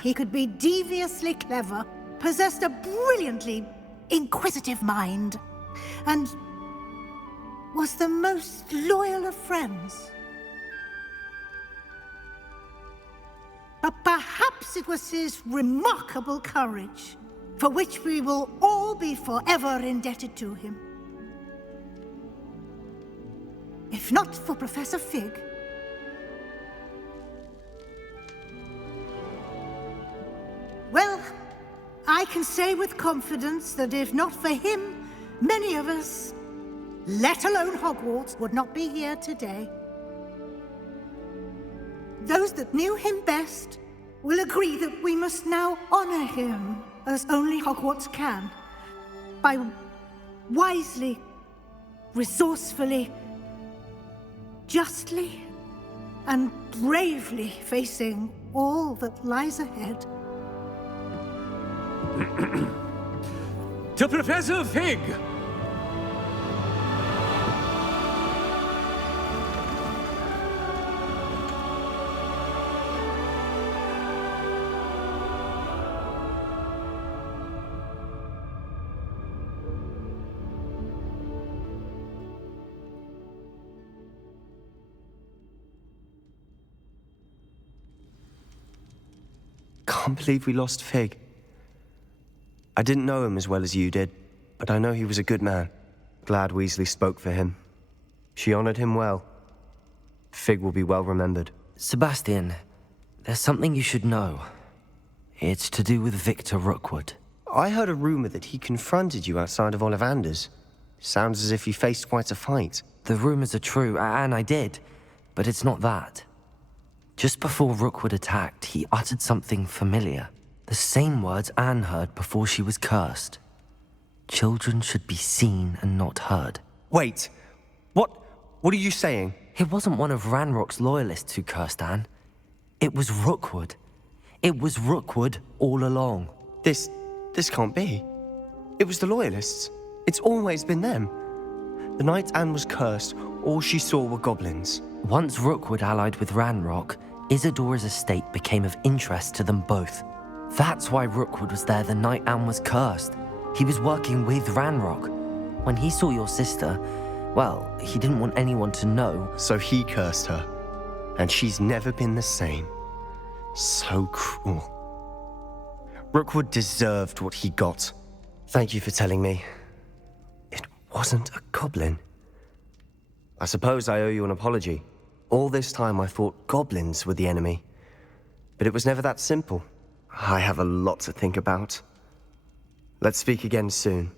He could be deviously clever, possessed a brilliantly inquisitive mind, and was the most loyal of friends. But perhaps it was his remarkable courage, for which we will all be forever indebted to him. If not for Professor Fig, well, I can say with confidence that if not for him, many of us, let alone Hogwarts, would not be here today. Those that knew him best will agree that we must now honor him as only Hogwarts can, by wisely, resourcefully, justly and bravely facing all that lies ahead. To Professor Fig! Can't believe we lost Fig. I didn't know him as well as you did, but I know he was a good man. Glad Weasley spoke for him. She honored him well. Fig will be well remembered. Sebastian, there's something you should know. It's to do with Victor Rookwood. I heard a rumor that he confronted you outside of Ollivander's. Sounds as if you faced quite a fight. The rumors are true, and I did, but it's not that. Just before Rookwood attacked, he uttered something familiar. The same words Anne heard before she was cursed. Children should be seen and not heard. Wait, what are you saying? It wasn't one of Ranrock's loyalists who cursed Anne. It was Rookwood. It was Rookwood all along. This can't be. It was the loyalists. It's always been them. The night Anne was cursed, all she saw were goblins. Once Rookwood allied with Ranrock, Isadora's estate became of interest to them both. That's why Rookwood was there the night Anne was cursed. He was working with Ranrock. When he saw your sister, well, he didn't want anyone to know. So he cursed her. and she's never been the same. So cruel. Rookwood deserved what he got. Thank you for telling me. It wasn't a goblin. I suppose I owe you an apology. All this time I thought goblins were the enemy. But it was never that simple. I have a lot to think about. Let's speak again soon.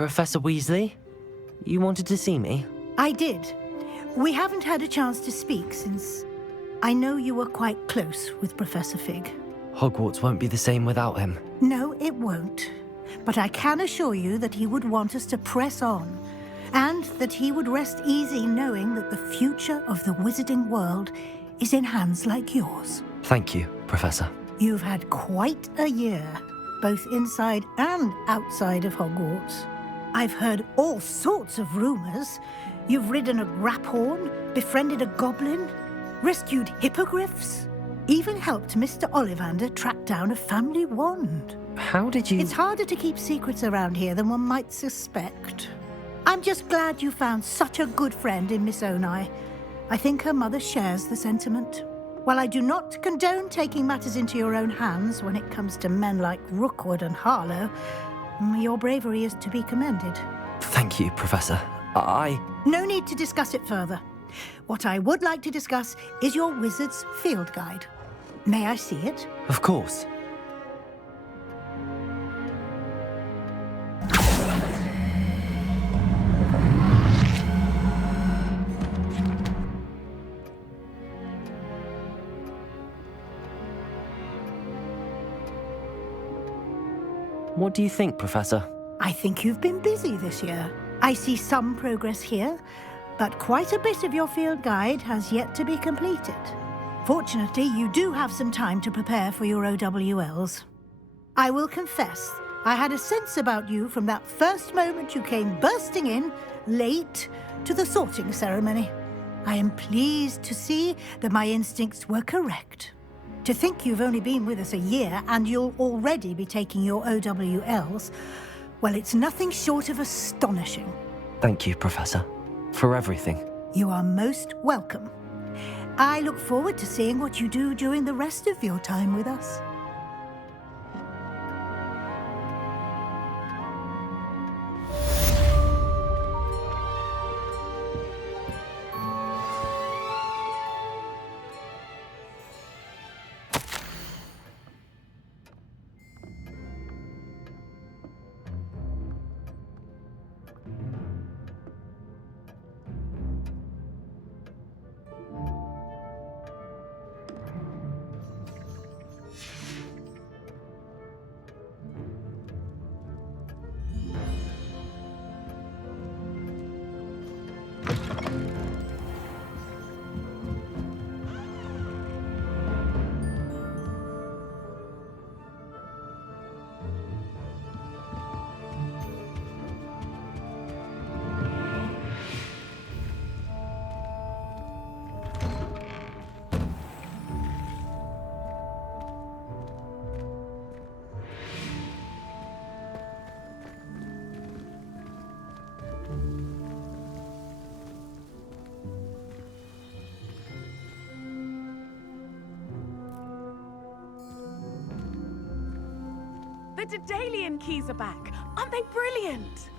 Professor Weasley? You wanted to see me? I did. We haven't had a chance to speak since I know you were quite close with Professor Fig. Hogwarts won't be the same without him. No, it won't. But I can assure you that he would want us to press on, and that he would rest easy knowing that the future of the wizarding world is in hands like yours. Thank you, Professor. You've had quite a year. both inside and outside of Hogwarts. I've heard all sorts of rumors. You've ridden a grapphorn, befriended a goblin, rescued hippogriffs, even helped Mr. Ollivander track down a family wand. How did you... It's harder to keep secrets around here than one might suspect. I'm just glad you found such a good friend in Miss Onai. I think her mother shares the sentiment. While I do not condone taking matters into your own hands when it comes to men like Rookwood and Harlow, your bravery is to be commended. Thank you, Professor. No need to discuss it further. What I would like to discuss is your wizard's field guide. May I see it? Of course. What do you think, Professor? I think you've been busy this year. I see some progress here, but quite a bit of your field guide has yet to be completed. Fortunately, you do have some time to prepare for your OWLs. I will confess, I had a sense about you from that first moment you came bursting in, late, to the sorting ceremony. I am pleased to see that my instincts were correct. To think you've only been with us a year and you'll already be taking your OWLs, well, it's nothing short of astonishing. Thank you, Professor, for everything. You are most welcome. I look forward to seeing what you do during the rest of your time with us. The Daedalian keys are back. Aren't they brilliant?